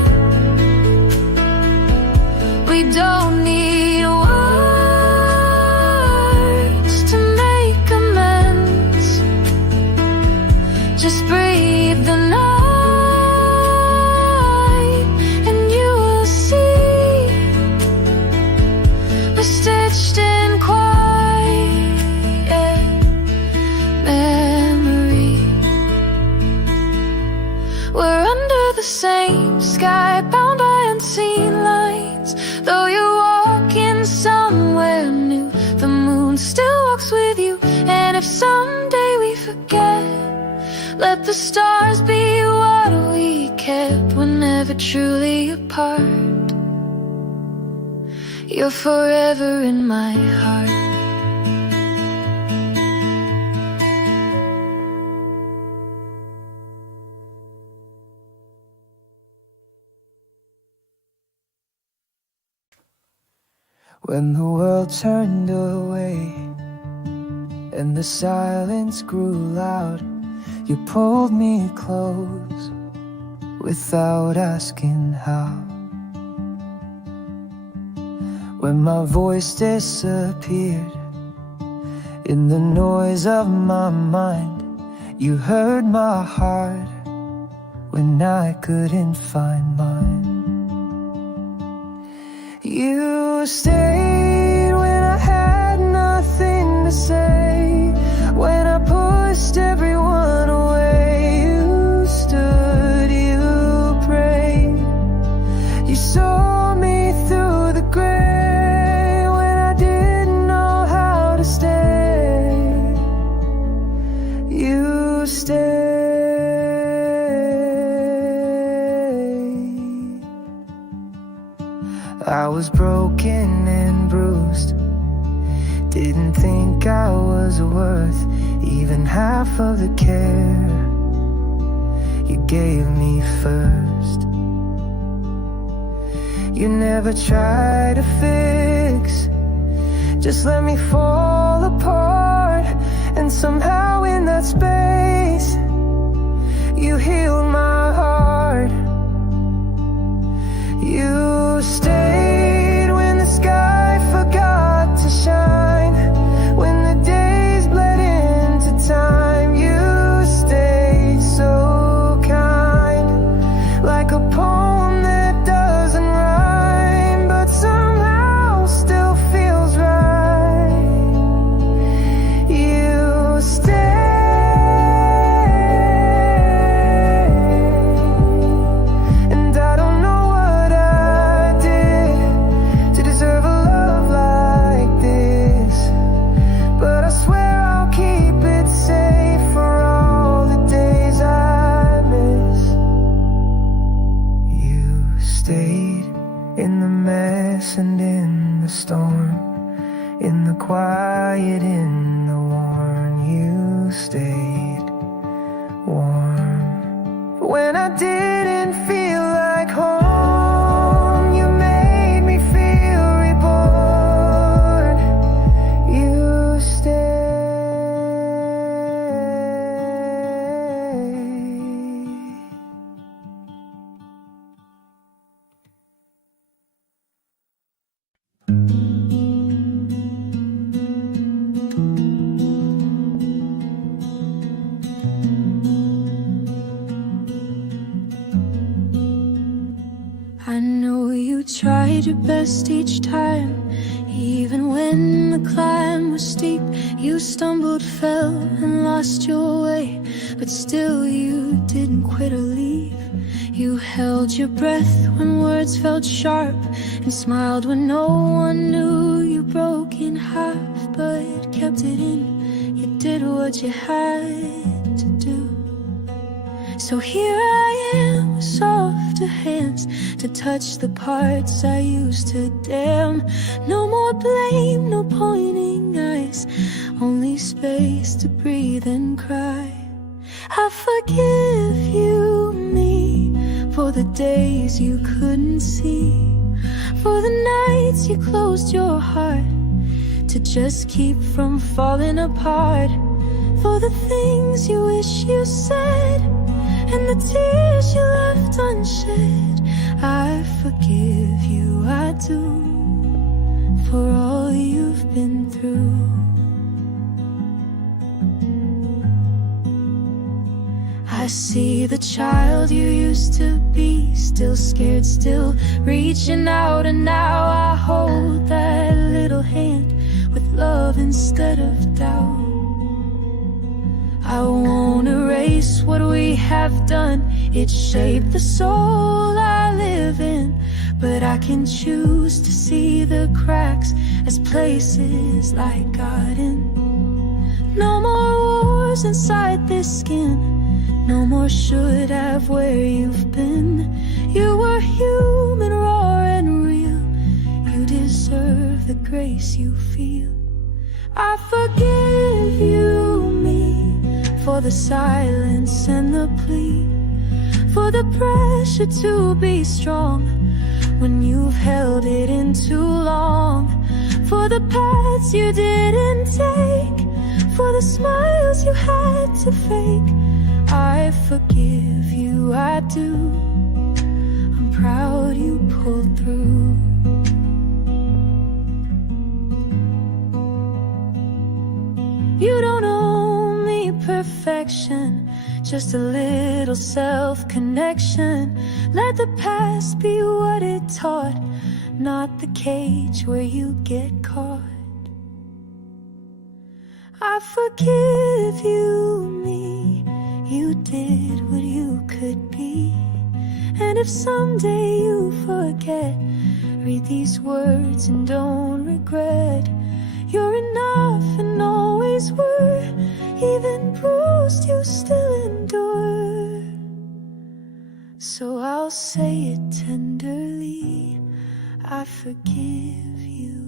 We don't need words to make amends. Just breathe the night and you will see we're stitched in quiet memory. We're under the same sky, bound by unseen lines. Though you're walking somewhere new, the moon still walks with you. And if someday we forget, let the stars be what we kept. We're never truly apart. You're forever in my heart. When the world turned away and the silence grew loud, you pulled me close without asking how. When my voice disappeared in the noise of my mind, you heard my heart when I couldn't find mine. You stayed when I had nothing to say, when I pushed everyone away. You stood, you prayed, you saw me through the gray when I didn't know how to stay. You stayed. I was broken and bruised. Didn't think I was worth even half of the care you gave me first. You never tried to fix, just let me fall apart. And somehow in that space, you healed my heart. You stayed when the sky forgot to shine, when the days bled into time. You stayed so kind, like a poem that doesn't rhyme, but somehow still feels right. You stayed, and I don't know what I did to deserve a love like this, but I swear I'll keep it safe for all the days I miss. You stayed in the mess and in the storm, in the quiet, in the warm. You stayed warm when I didn't feel like home. You made me feel reborn. You stayed. I know you tried your best each time, even when the climb was steep. You stumbled, fell, and lost your way, but still you didn't quit or leave. You held your breath when words felt sharp, and smiled when no one knew you broke in half, but kept it in. You did what you had to do. So here I am, with softer hands to touch the parts I used to damn. No more blame, no pointing eyes, only space to breathe and cry. I forgive you, me, for the days you couldn't see, for the nights you closed your heart to just keep from falling apart, for the things you wish you said and the tears you left unshed. I forgive you, I do, for all you've been through. I see the child you used to be, still scared, still reaching out, and now I hold that little hand with love instead of doubt. I won't erase what we have done, it shaped the soul I live in, but I can choose to see the cracks as places like garden. No more wars inside this skin, no more should have where you've been. You were human, raw and real, you deserve the grace you feel. I forgive you, me, for the silence and the plea, for the pressure to be strong when you've held it in too long, for the paths you didn't take, for the smiles you had to fake. I forgive you, I do, I'm proud you pulled through. You don't owe me perfection, just a little self-connection. Let the past be what it taught, not the cage where you get caught. I forgive you, me, you did what you could be. And if someday you forget, read these words and don't regret. You're enough and always were, even bruised you still endure. So I'll say it tenderly, I forgive you.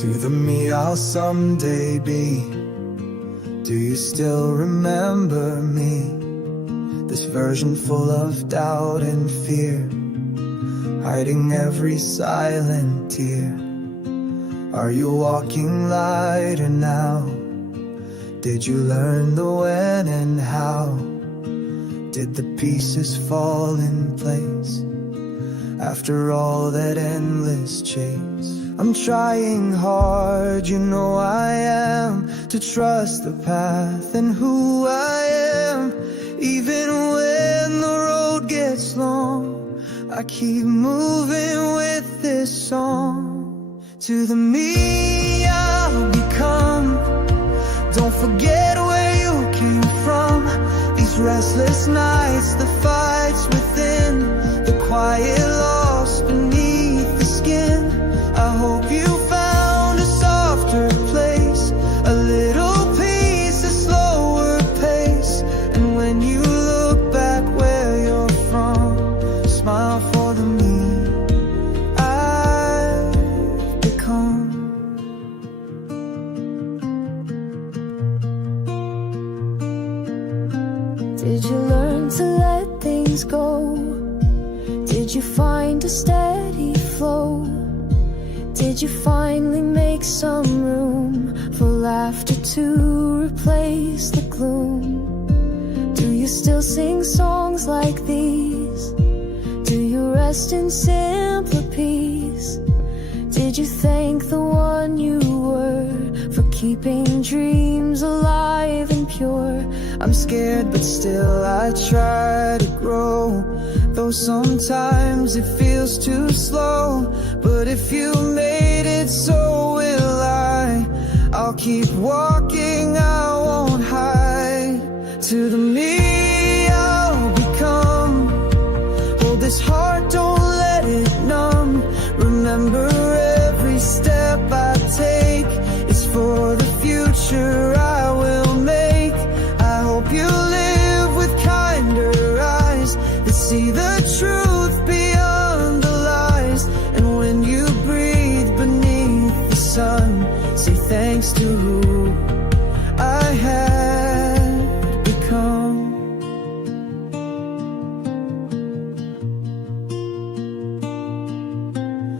To the me I'll someday be, do you still remember me? This version full of doubt and fear, hiding every silent tear. Are you walking lighter now? Did you learn the when and how? Did the pieces fall in place after all that endless chase? I'm trying hard, you know I am, to trust the path and who I am. Even when the road gets long, I keep moving with this song. To the me I'll become, don't forget where you came from. These restless nights, the fights within, the quiet lost beneath the skin. I hope you found a softer place, a little peace, a slower pace. And when you look back where you're from, smile for the me I've become. Did you learn to let things go? Did you find a steady flow? Did you finally make some room for laughter to replace the gloom? Do you still sing songs like these? Do you rest in simpler peace? Did you thank the one you were for keeping dreams alive and pure? I'm scared but still I try to grow, though sometimes it feels too slow. But if you made it, so will I. I'll keep walking, I won't hide. To the me I'll become, hold this heart, don't let it numb. Remember every step I take is for the future I will make. I hope you live with kinder eyes that see the truth beyond the lies. And when you breathe beneath the sun, say thanks to who I had become.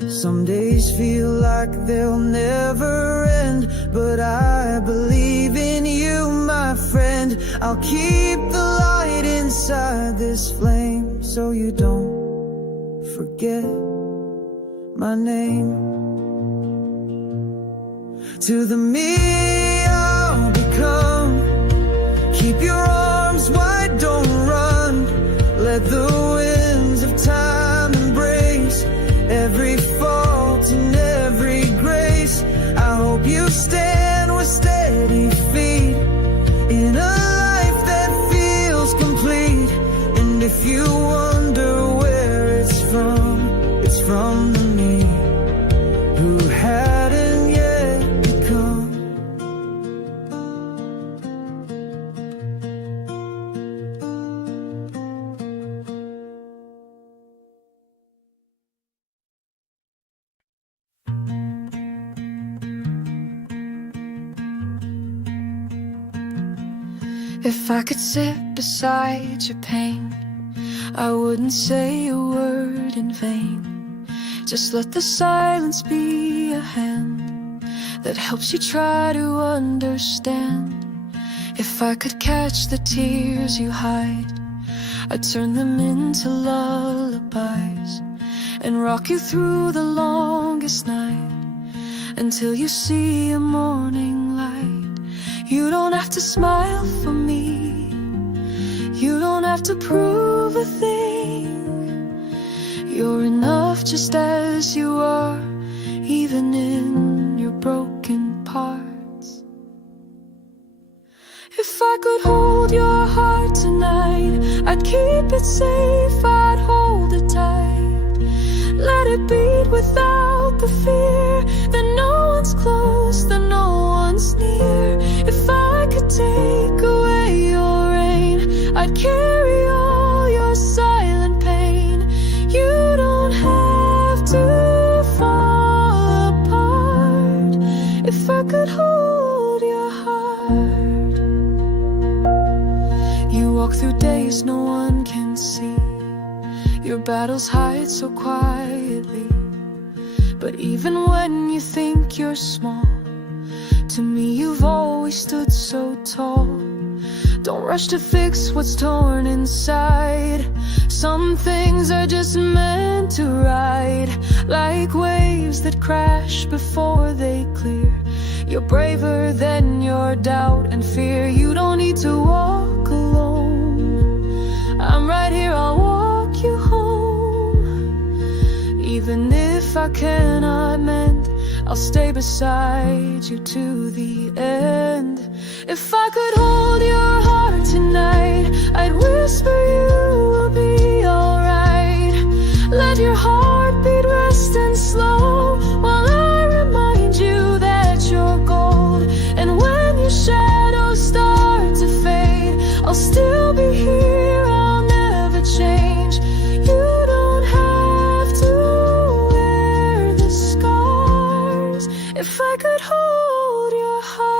Some days feel like they'll never end, but I believe in you, my friend. I'll keep the light inside this flame, so you don't forget my name. To the me I'll become, keep your arms wide, don't run. Let the winds of time embrace every fault and every grace. I hope you stand with steady feet in a life that feels complete. And if you wonder where it's from the me who hadn't yet become. If I could sit beside your pain, I wouldn't say a word in vain. Just let the silence be a hand that helps you try to understand. If I could catch the tears you hide, I'd turn them into lullabies and rock you through the longest night until you see a morning light. You don't have to smile for me, you don't have to prove a thing. You're enough just as you are, even in your broken parts. If I could hold your heart tonight, I'd keep it safe, I'd hold it tight. Let it beat without the fear that no one's close, that no one's near. If I could take away your rain, I'd carry all your silent pain. You don't have to fall apart. If I could hold your heart. You walk through days no one can see, your battles hide so quietly. But even when you think you're small, to me you've always stood so tall. Don't rush to fix what's torn inside. Some things are just meant to ride, like waves that crash before they clear. You're braver than your doubt and fear. You don't need to walk alone. I'm right here, I'll walk you home. Even if I cannot mend, I'll stay beside you to the end. If I could hold your heart tonight, I'd whisper you will be alright. Let your heartbeat rest and slow, while I remind you that you're gold. And when your shadows start to fade, I'll still be here, I'll never change. You don't have to wear the scars. If I could hold your heart.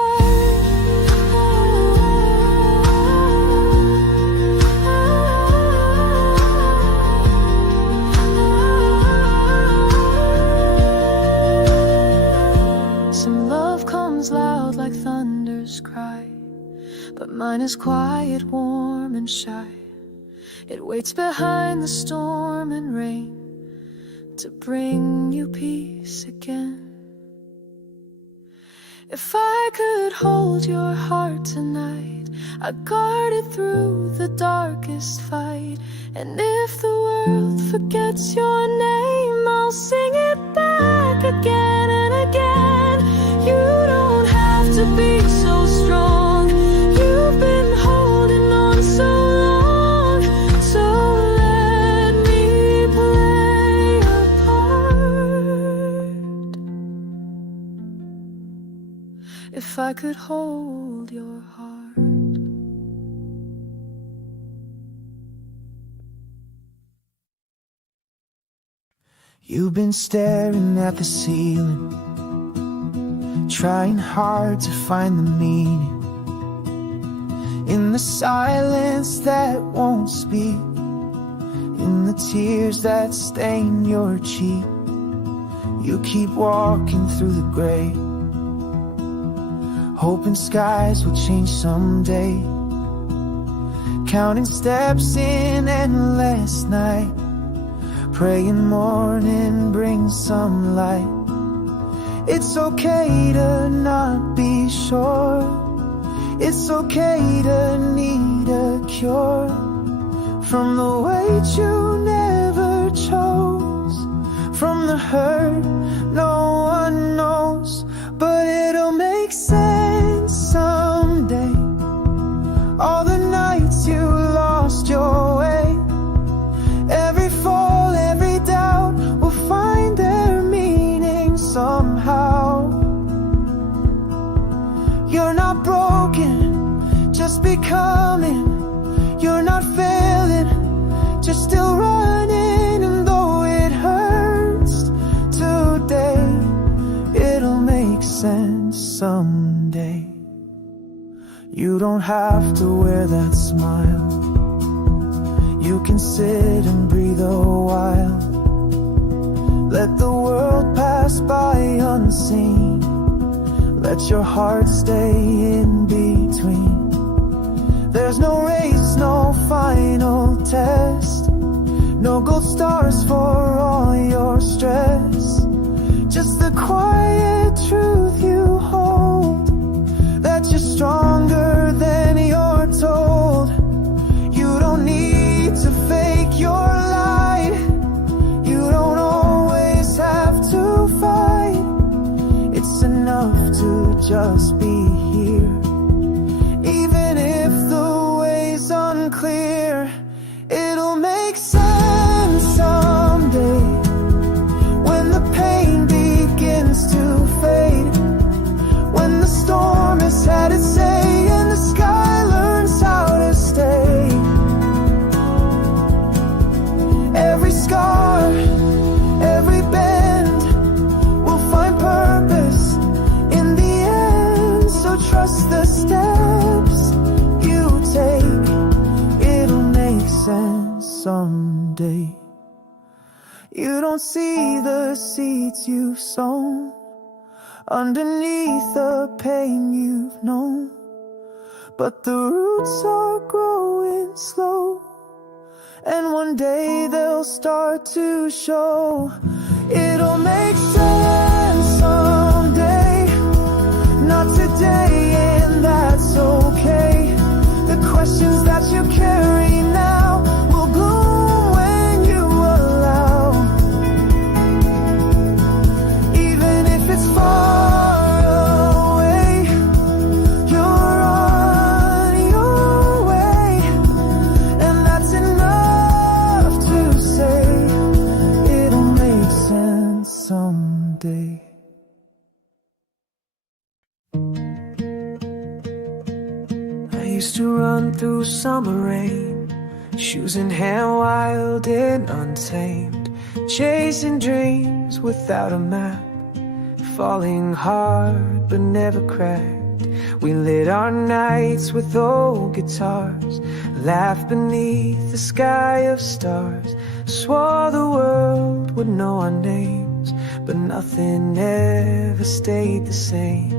Some love comes loud like thunder's cry, but mine is quiet, warm and shy. It waits behind the storm and rain to bring you peace again. If I could hold your heart tonight, I'd guard it through the darkest fight. And if the world forgets your name, I'll sing it back again and again. You don't have to be so strong. You've been holding on so long, so let me play a part. If I could hold your heart. You've been staring at the ceiling, trying hard to find the meaning in the silence that won't speak, in the tears that stain your cheek. You keep walking through the gray, hoping skies will change someday, counting steps in endless night, praying morning brings some light. It's okay to not be sure. It's okay to need a cure from the weight you never chose, from the hurt no one knows. But it'll make sense someday. All the nights you lost your way, every fall, every doubt will find their meaning somehow. You're not broken, just becoming. You're not failing, just still running. And though it hurts today, it'll make sense someday. You don't have to wear that smile. You can sit and breathe a while. Let the world pass by unseen. Let your heart stay in between. There's no race, no final test, no gold stars for all your stress. Just the quiet truth you hold, that you're stronger than you're told. You don't need to fake your light. You don't always have to fight. It's enough to just be here. Even someday. You don't see the seeds you've sown underneath the pain you've known, but the roots are growing slow, and one day they'll start to show. It'll make sense someday, not today, and that's okay. The questions that you carry now will bloom when you allow. Even if it's far away, you're on your way, and that's enough to say it'll make sense someday. I used to run through summer rain, shoes in hand, wild and untamed, chasing dreams without a map, falling hard but never cracked. We lit our nights with old guitars, laughed beneath the sky of stars, swore the world would know our names, but nothing ever stayed the same.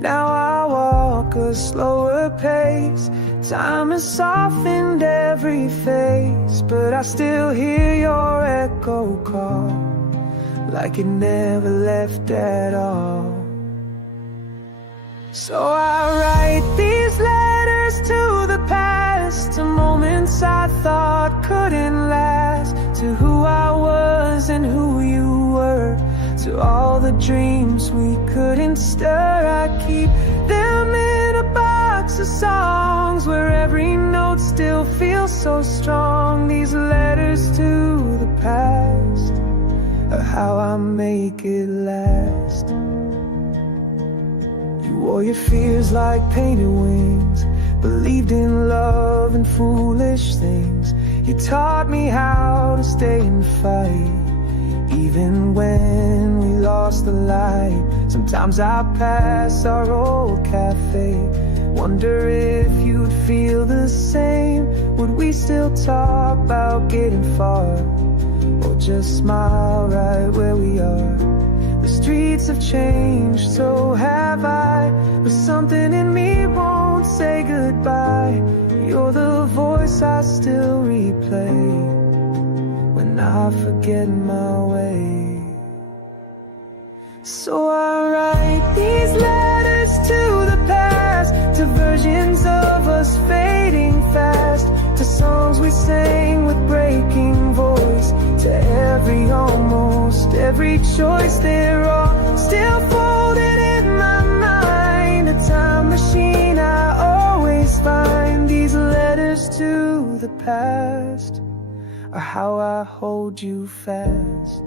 Now I walk a slower pace, time has softened every face, but I still hear your echo call, like it never left at all. So I write these letters to the past, to moments I thought couldn't last, to who I was and who you were, to all the dreams we couldn't stir. I keep them in a box of songs where every note still feels so strong. These letters to the past are how I make it last. You wore your fears like painted wings, believed in love and foolish things. You taught me how to stay and fight, even when we lost the light. Sometimes I pass our old cafe, wonder if you'd feel the same. Would we still talk about getting far, or just smile right where we are? The streets have changed, so have I, but something in me won't say goodbye. You're the voice I still replay when I forget my way. So I write these letters to the past, to versions of us fading fast, to songs we sang with breaking voice, to every almost, every choice. They're all still folded in my mind, a time machine I always find. These letters to the past are how I hold you fast.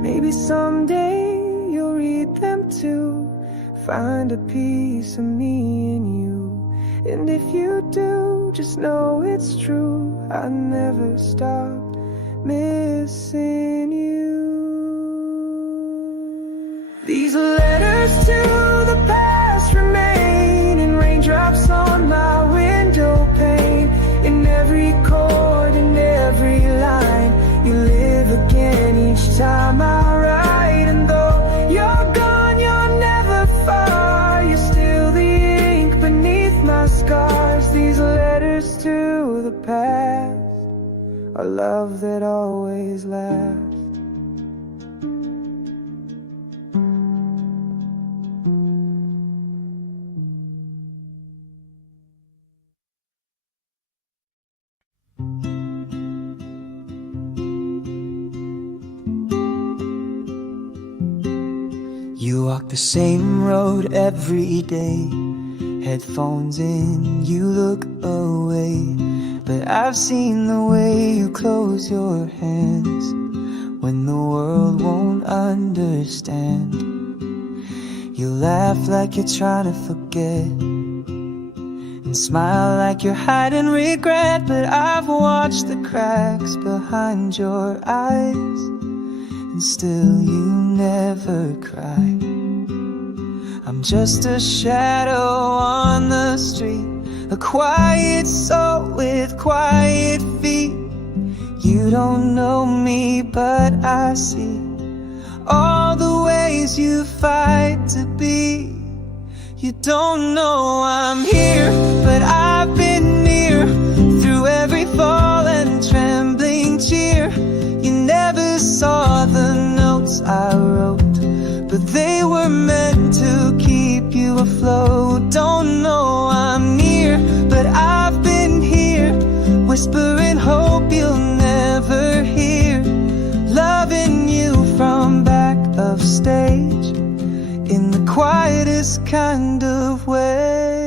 Maybe someday you'll read them too, find a piece of me in you. And if you do, just know it's true, I never stopped missing you. These letters to the past remain in raindrops on my window pane, in every chord, in every line. You live again each time I write, and though you're gone, you're never far. You're still the ink beneath my scars. These letters to the past are love that always lasts. You walk the same road every day, headphones in, you look away. But I've seen the way you close your hands when the world won't understand. You laugh like you're trying to forget, and smile like you're hiding regret. But I've watched the cracks behind your eyes, and still you never cry. I'm just a shadow on the street, a quiet soul with quiet feet. You don't know me, but I see all the ways you fight to be. You don't know I'm here, but I've been near through every fall and trembling cheer. You never saw the notes I wrote, but they were meant to keep you afloat. Don't know I'm near, but I've been here, whispering hope you'll never hear. Loving you from back of stage in the quietest kind of way.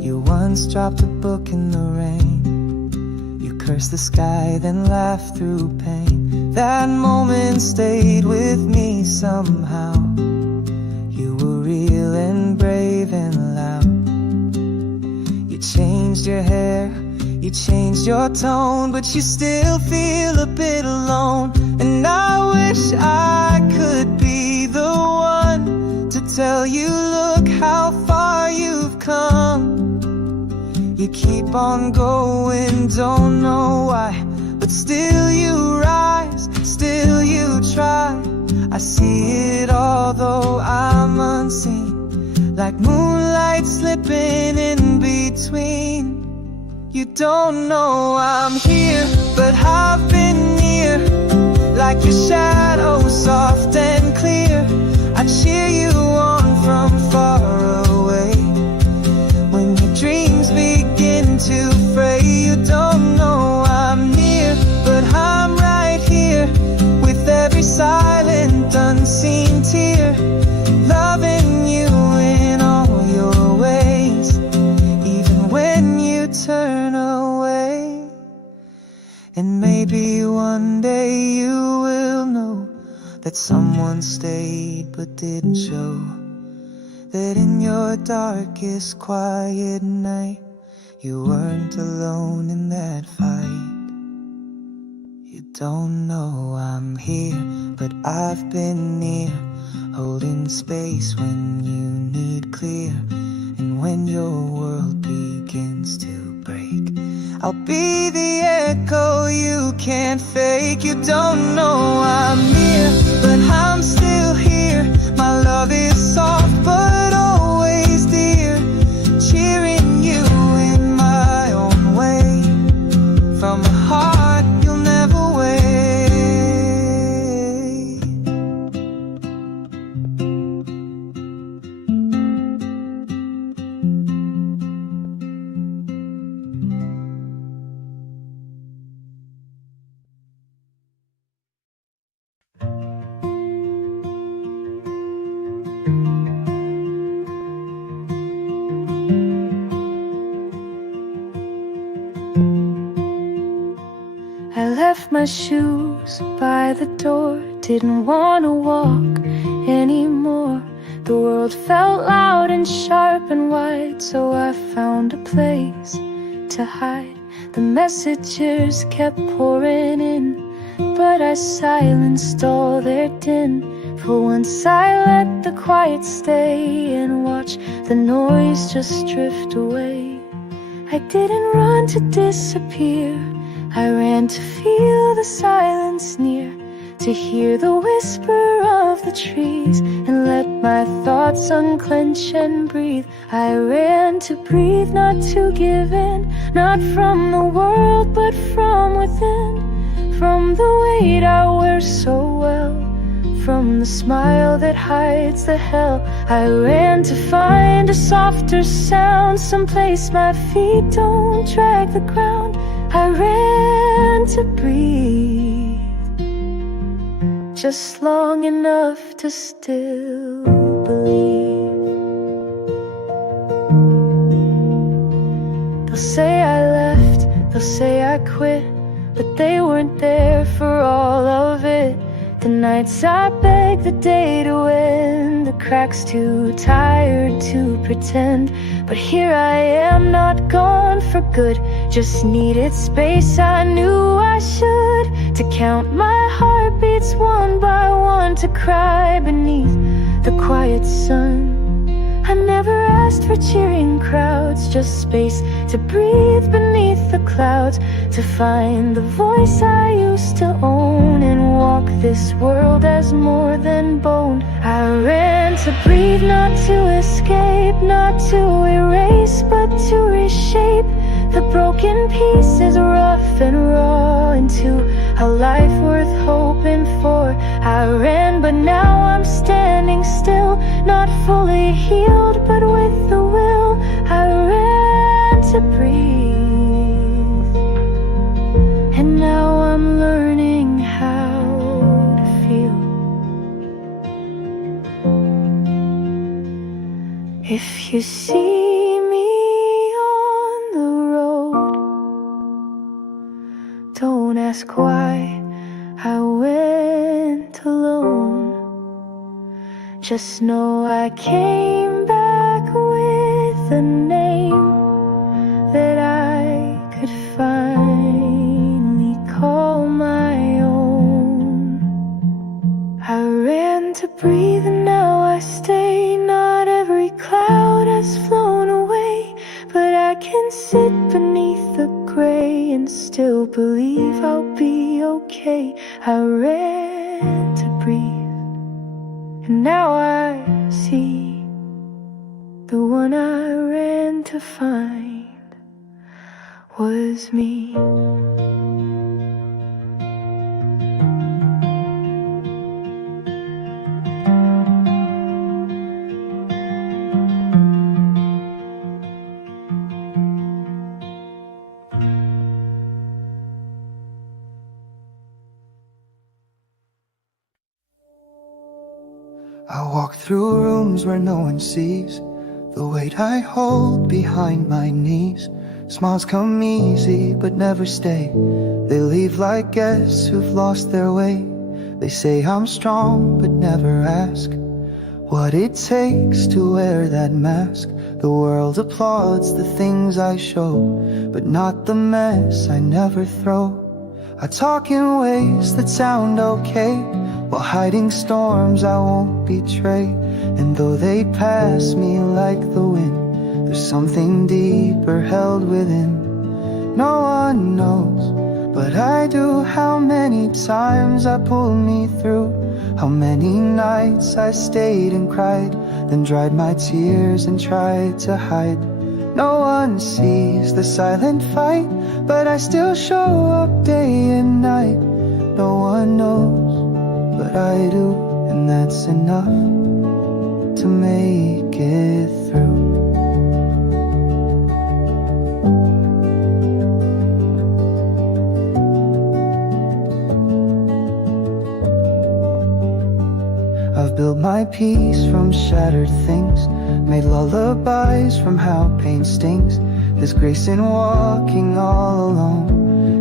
You once dropped a book in the rain. You cursed the sky, then laughed through pain. That moment stayed with me somehow. You were real and brave and loud. You changed your hair, you changed your tone, but you still feel a bit alone. And I wish I could be the one to tell you, look how far you've come. You keep on going, don't know why, but still you rise, still you try. I see it all though I'm unseen, like moonlight slipping in between. You don't know I'm here, but I've been near, like your shadow, soft and clear. I cheer you on from far away. When your dreams begin to fray, you don't know I'm near, but I'm right here, with every silent, unseen tear. Loving you in all your ways, even when you turn away. And maybe one day you will know that someone stayed but didn't show, that in your darkest quiet night you weren't alone in that fight. You don't know I'm here, but I've been near, holding space when you need clear. And when your world begins to break, I'll be the echo you can't fake. You don't know I'm near, but I'm still here. My love is soft but always dear, cheering you in my own way, from a heart you'll never wait. I left my shoes by the door, didn't want to walk anymore. The world felt loud and sharp and wide, so I found a place to hide. The messages kept pouring in, but I silenced all their din. For once I let the quiet stay and watch the noise just drift away. I didn't run to disappear, I ran to feel the silence near, to hear the whisper of the trees, and let my thoughts unclench and breathe. I ran to breathe, not to give in, not from the world but from within, from the weight I wear so well, from the smile that hides the hell. I ran to find a softer sound, someplace my feet don't drag the ground. I ran to breathe, just long enough to still believe. They'll say I left, they'll say I quit, but they weren't there for all of it. The nights I begged the day to end, the cracks too tired to pretend. But here I am, not gone for good, just needed space. I knew I should, to count my heartbeats streets one by one to cry beneath the quiet sun. I never asked for cheering crowds, just space to breathe beneath the clouds, to find the voice I used to own and walk this world as more than bone. I ran to breathe, not to escape, not to erase, but to reshape the broken pieces, rough and raw, into a life worth hoping for. I ran, but now I'm standing still, not fully healed, but with the will. I ran to breathe, and now I'm learning how to feel. If you see me on the road, don't ask why I went alone. Just know I came back with a name that I could finally call my own. I ran to breathe and now I stay. Not every cloud has flown away, but I can sit beneath the gray and still believe I'll be okay. I ran to breathe, and now I see the one I ran to find was me. I walk through rooms where no one sees the weight I hold behind my knees. Smiles come easy but never stay. They leave like guests who've lost their way. They say I'm strong but never ask what it takes to wear that mask. The world applauds the things I show, but not the mess I never throw. I talk in ways that sound okay, while hiding storms I won't betray. And though they pass me like the wind, there's something deeper held within. No one knows, but I do, how many times I pulled me through, how many nights I stayed and cried, then dried my tears and tried to hide. No one sees the silent fight, but I still show up day and night. No one knows, but I do, and that's enough to make it through. I've built my peace from shattered things, made lullabies from how pain stings. There's grace in walking all alone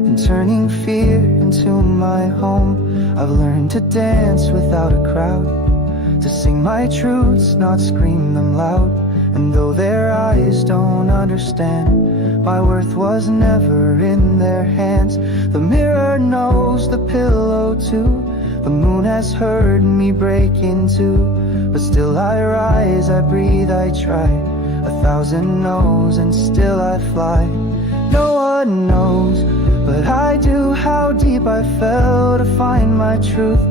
and turning fear into my home. I've learned to dance without a crowd, to sing my truths, not scream them loud. And though their eyes don't understand, my worth was never in their hands. The mirror knows, the pillow too. The moon has heard me break in two, but still I rise, I breathe, I try. 1,000 no's and still I fly. No one knows, but I do, how deep I fell to find my truth,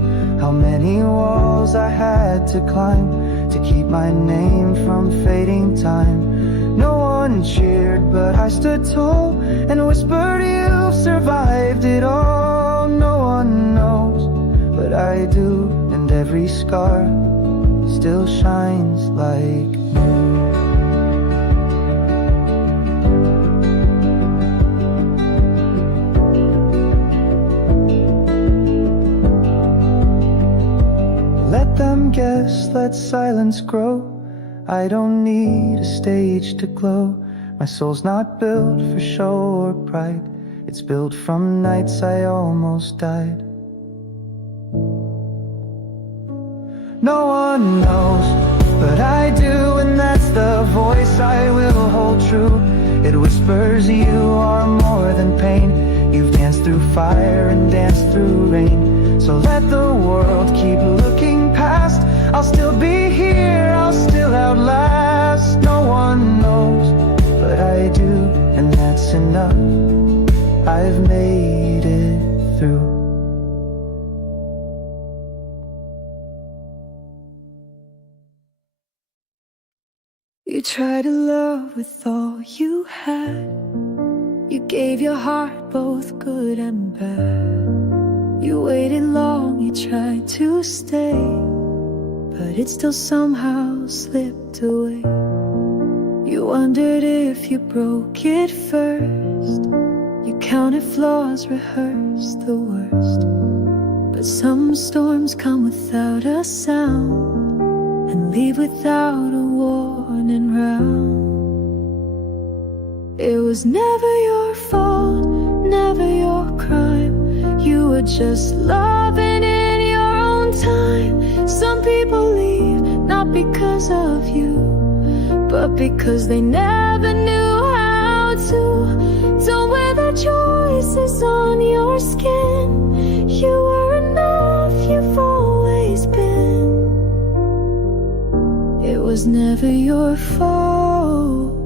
how many walls I had to climb to keep my name from fading time. No one cheered, but I stood tall and whispered, you've survived it all. No one knows, but I do, and every scar still shines like new. Let them guess, let silence grow. I don't need a stage to glow. My soul's not built for show or pride. It's built from nights I almost died. No one knows, but I do, and that's the voice I will hold true. It whispers you are more than pain. You've danced through fire and danced through rain. So let the world keep looking past. I'll still be here, I'll still outlast. No one knows, but I do, and that's enough. I've made it through. You tried to love with all you had. You gave your heart both good and bad. You waited long, you tried to stay, but it still somehow slipped away. You wondered if you broke it first. You counted flaws, rehearsed the worst. But some storms come without a sound and leave without a warning round. It was never your fault, never your crime. You were just loving in your own time. Some people leave not because of you, but because they never knew how to. Don't wear the choices on your skin. You were enough, you've always been. It was never your fault.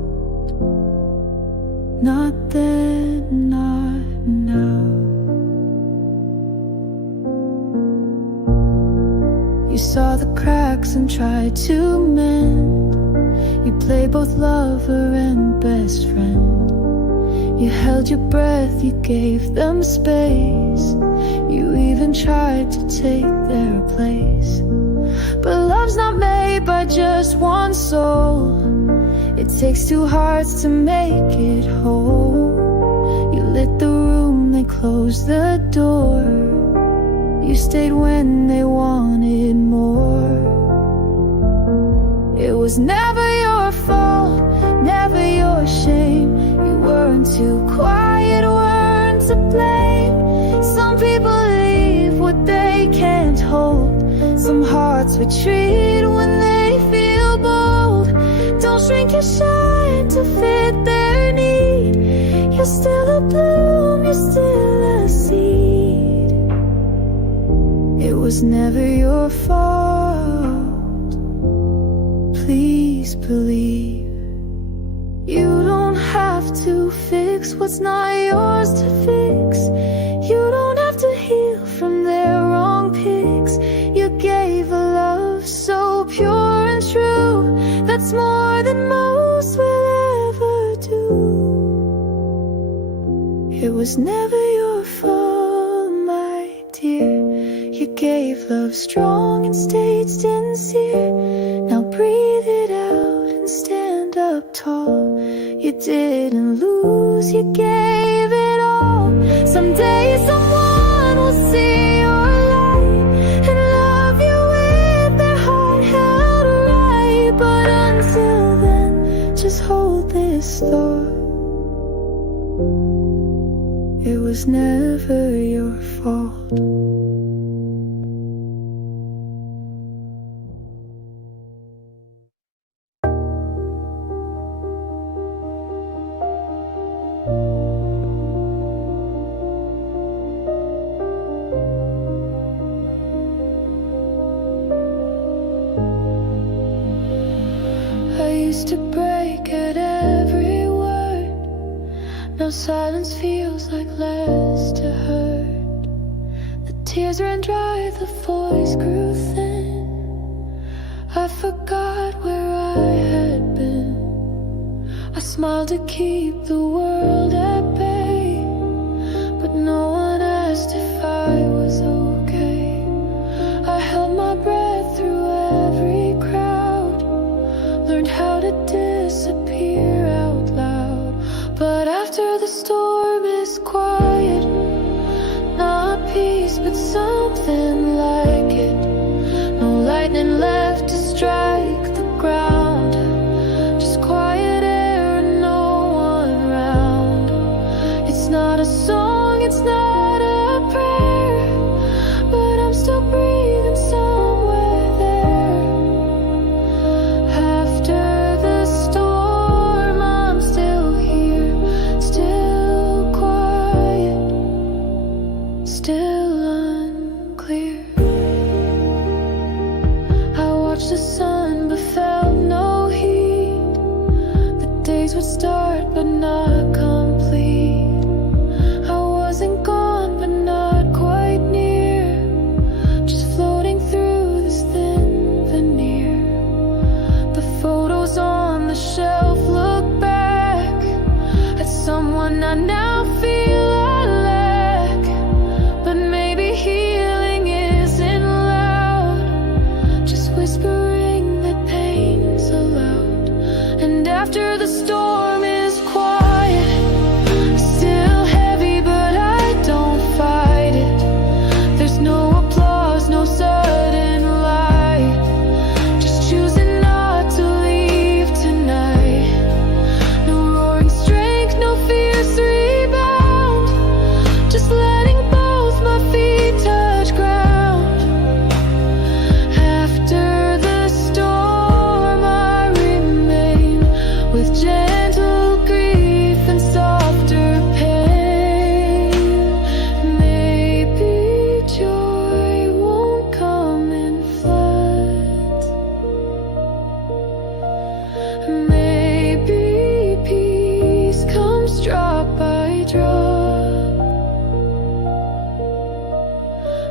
Not then, not now. You saw the cracks and tried to mend. You played both lover and best friend. You held your breath, you gave them space. You even tried to take their place. But love's not made by just one soul. It takes two hearts to make it whole. You lit the room, they closed the door. You stayed when they wanted more. It was never your fault, never your shame. You weren't too quiet, weren't to blame. Some people leave what they can't hold. Some hearts retreat when they feel bold. Don't shrink your shine to fit their need. You're still a bloom, you're still a seed. It was never your fault. Please believe. You don't have to fix what's not yours to fix. You don't have to heal from their wrong picks. You gave a love so pure and true. That's more than most will ever do. It was never your fault, my dear. You gave love strong and stayed sincere. Now breathe it out and stand up tall. You didn't lose, you gave it all. Someday someone will see your light and love you with their heart held right. But until then, just hold this thought. It was never your fault. I used to break at every word. Now silence feels like less to hurt. The tears ran dry, the voice grew thin. I forgot where I had been. I smiled to keep the world at bay, but no one asked if I was okay. I held my breath through every crowd, learned how to disappear out loud. But after the storm is quiet, not peace but something like it. No lightning left to strike the ground, just quiet air and no one around. It's not a song, it's not a prayer, but I'm still breathing somewhere there. After the storm, I'm still here, still quiet, still unclear. watched the sun but felt no heat. The days would start but not complete. I wasn't gone but not quite near, just floating through this thin veneer. The photos on the shelf look back at someone I now feel I lack. But maybe healing isn't loud, just whispering that pain's allowed. And after the storm is quiet, still heavy but I don't fight it. There's no applause, no sudden light, just choosing not to leave tonight. No roaring strength, no fierce rebound, just letting both my feet touch ground. After the storm I remain, with gentle grief and softer pain. Maybe joy won't come in floods, maybe peace comes drop by drop,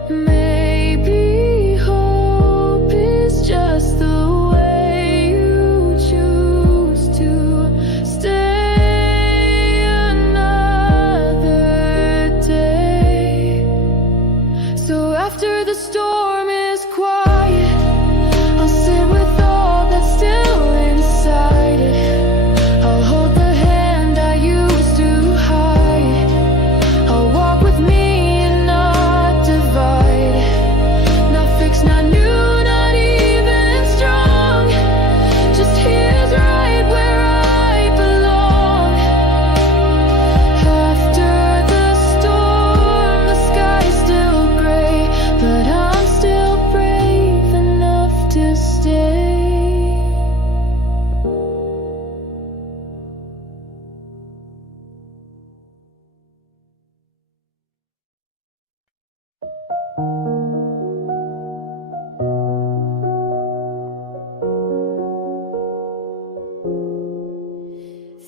maybe hope is just the way you choose to stay another day. So after the storm is quiet, I'll sit with all that's still inside it. I'll hold the hand I used to hide. I'll walk with me and not divide. Not fixed, not new, not even strong, just here's right where I belong. After the storm, the sky's still gray, but I'm still brave enough to stay.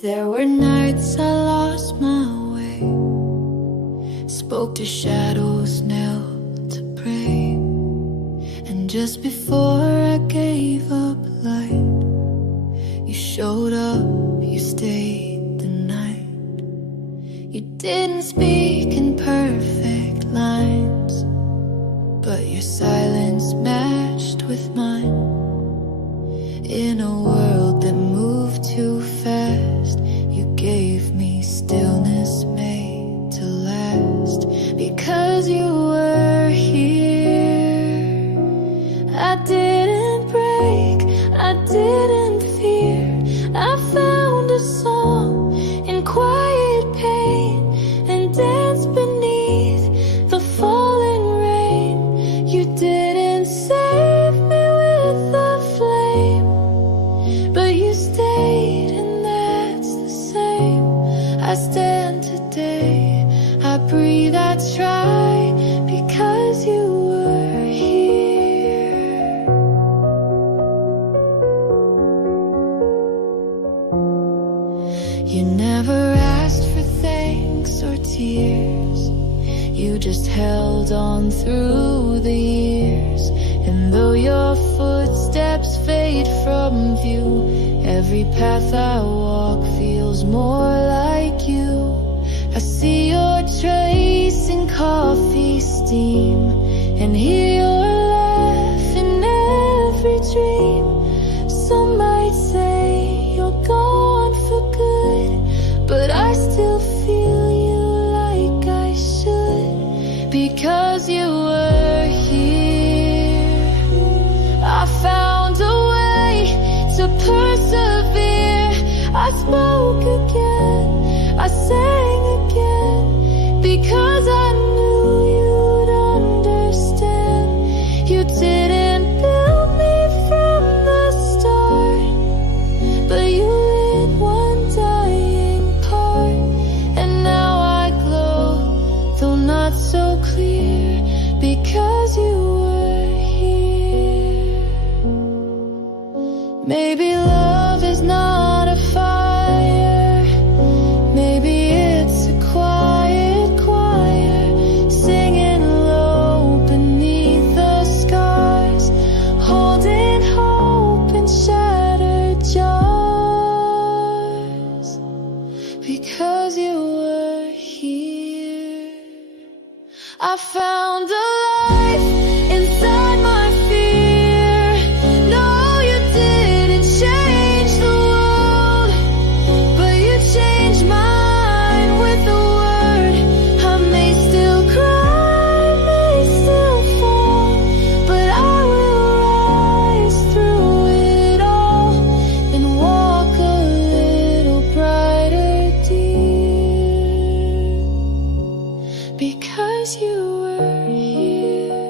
There were nights I lost my way, spoke to shadows, knelt to pray, and just before I gave up light, you showed up, you stayed the night. You didn't speak in perfect lines, but your silence matched with mine. In a world that moved too fast, you gave me stillness made to last. Because you were here, I didn't break, I didn't fear. I found a song in quiet pain and danced beneath the falling rain. You didn't save me with a flame, but you stayed, and that's the same. I stand today, I breathe, I try, because you were here. You never asked for thanks or tears, you just held on through the years. And though your footsteps fade from view, every path I walk feels more like you. I see your trace in coffee steam, and hear your laugh in every dream. Some might say you're gone for good, but I still feel you like I should, because you were here. I found a way to persevere. I spoke again, I sang again, because I knew you'd understand. You didn't build me from the start, but you lit one dying part. And now I glow, though not so clear, because you were here. life inside my fear. No, you didn't change the world, but you changed mine with a word. I may still cry, may still fall, but I will rise through it all and walk a little brighter, dear, because you were here.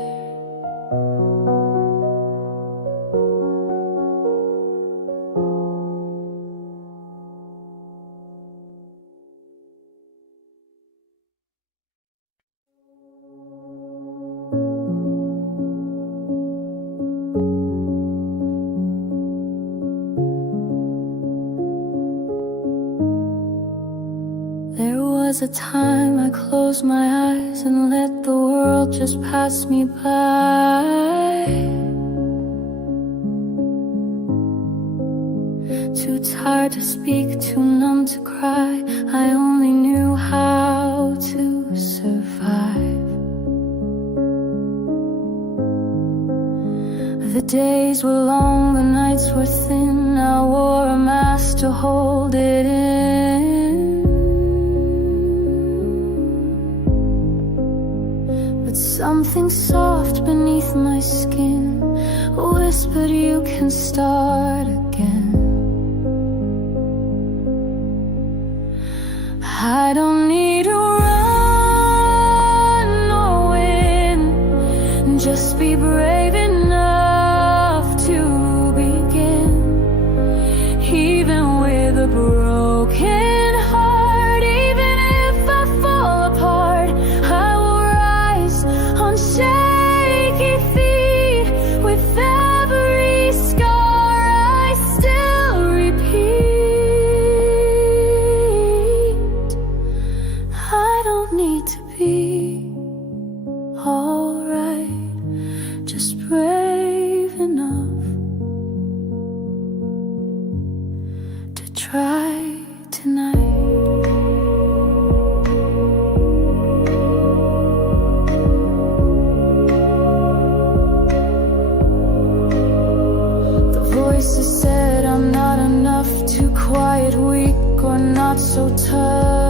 There was a time I closed my eyes and let the world just pass me by. Too tired to speak, too numb to cry. I only knew how to survive. The days were long, the nights were thin. I wore a mask to hold it in. But something soft beneath my skin whispered, you can start again. I don't need to run or win, just be brave enough to begin. Even with a broken heart, even if I fall apart, I will rise on shaky feet. With every scar I still repeat, I don't need to be alright, just brave enough to try tonight. The voices said I'm not enough, too quiet, weak, or not so tough.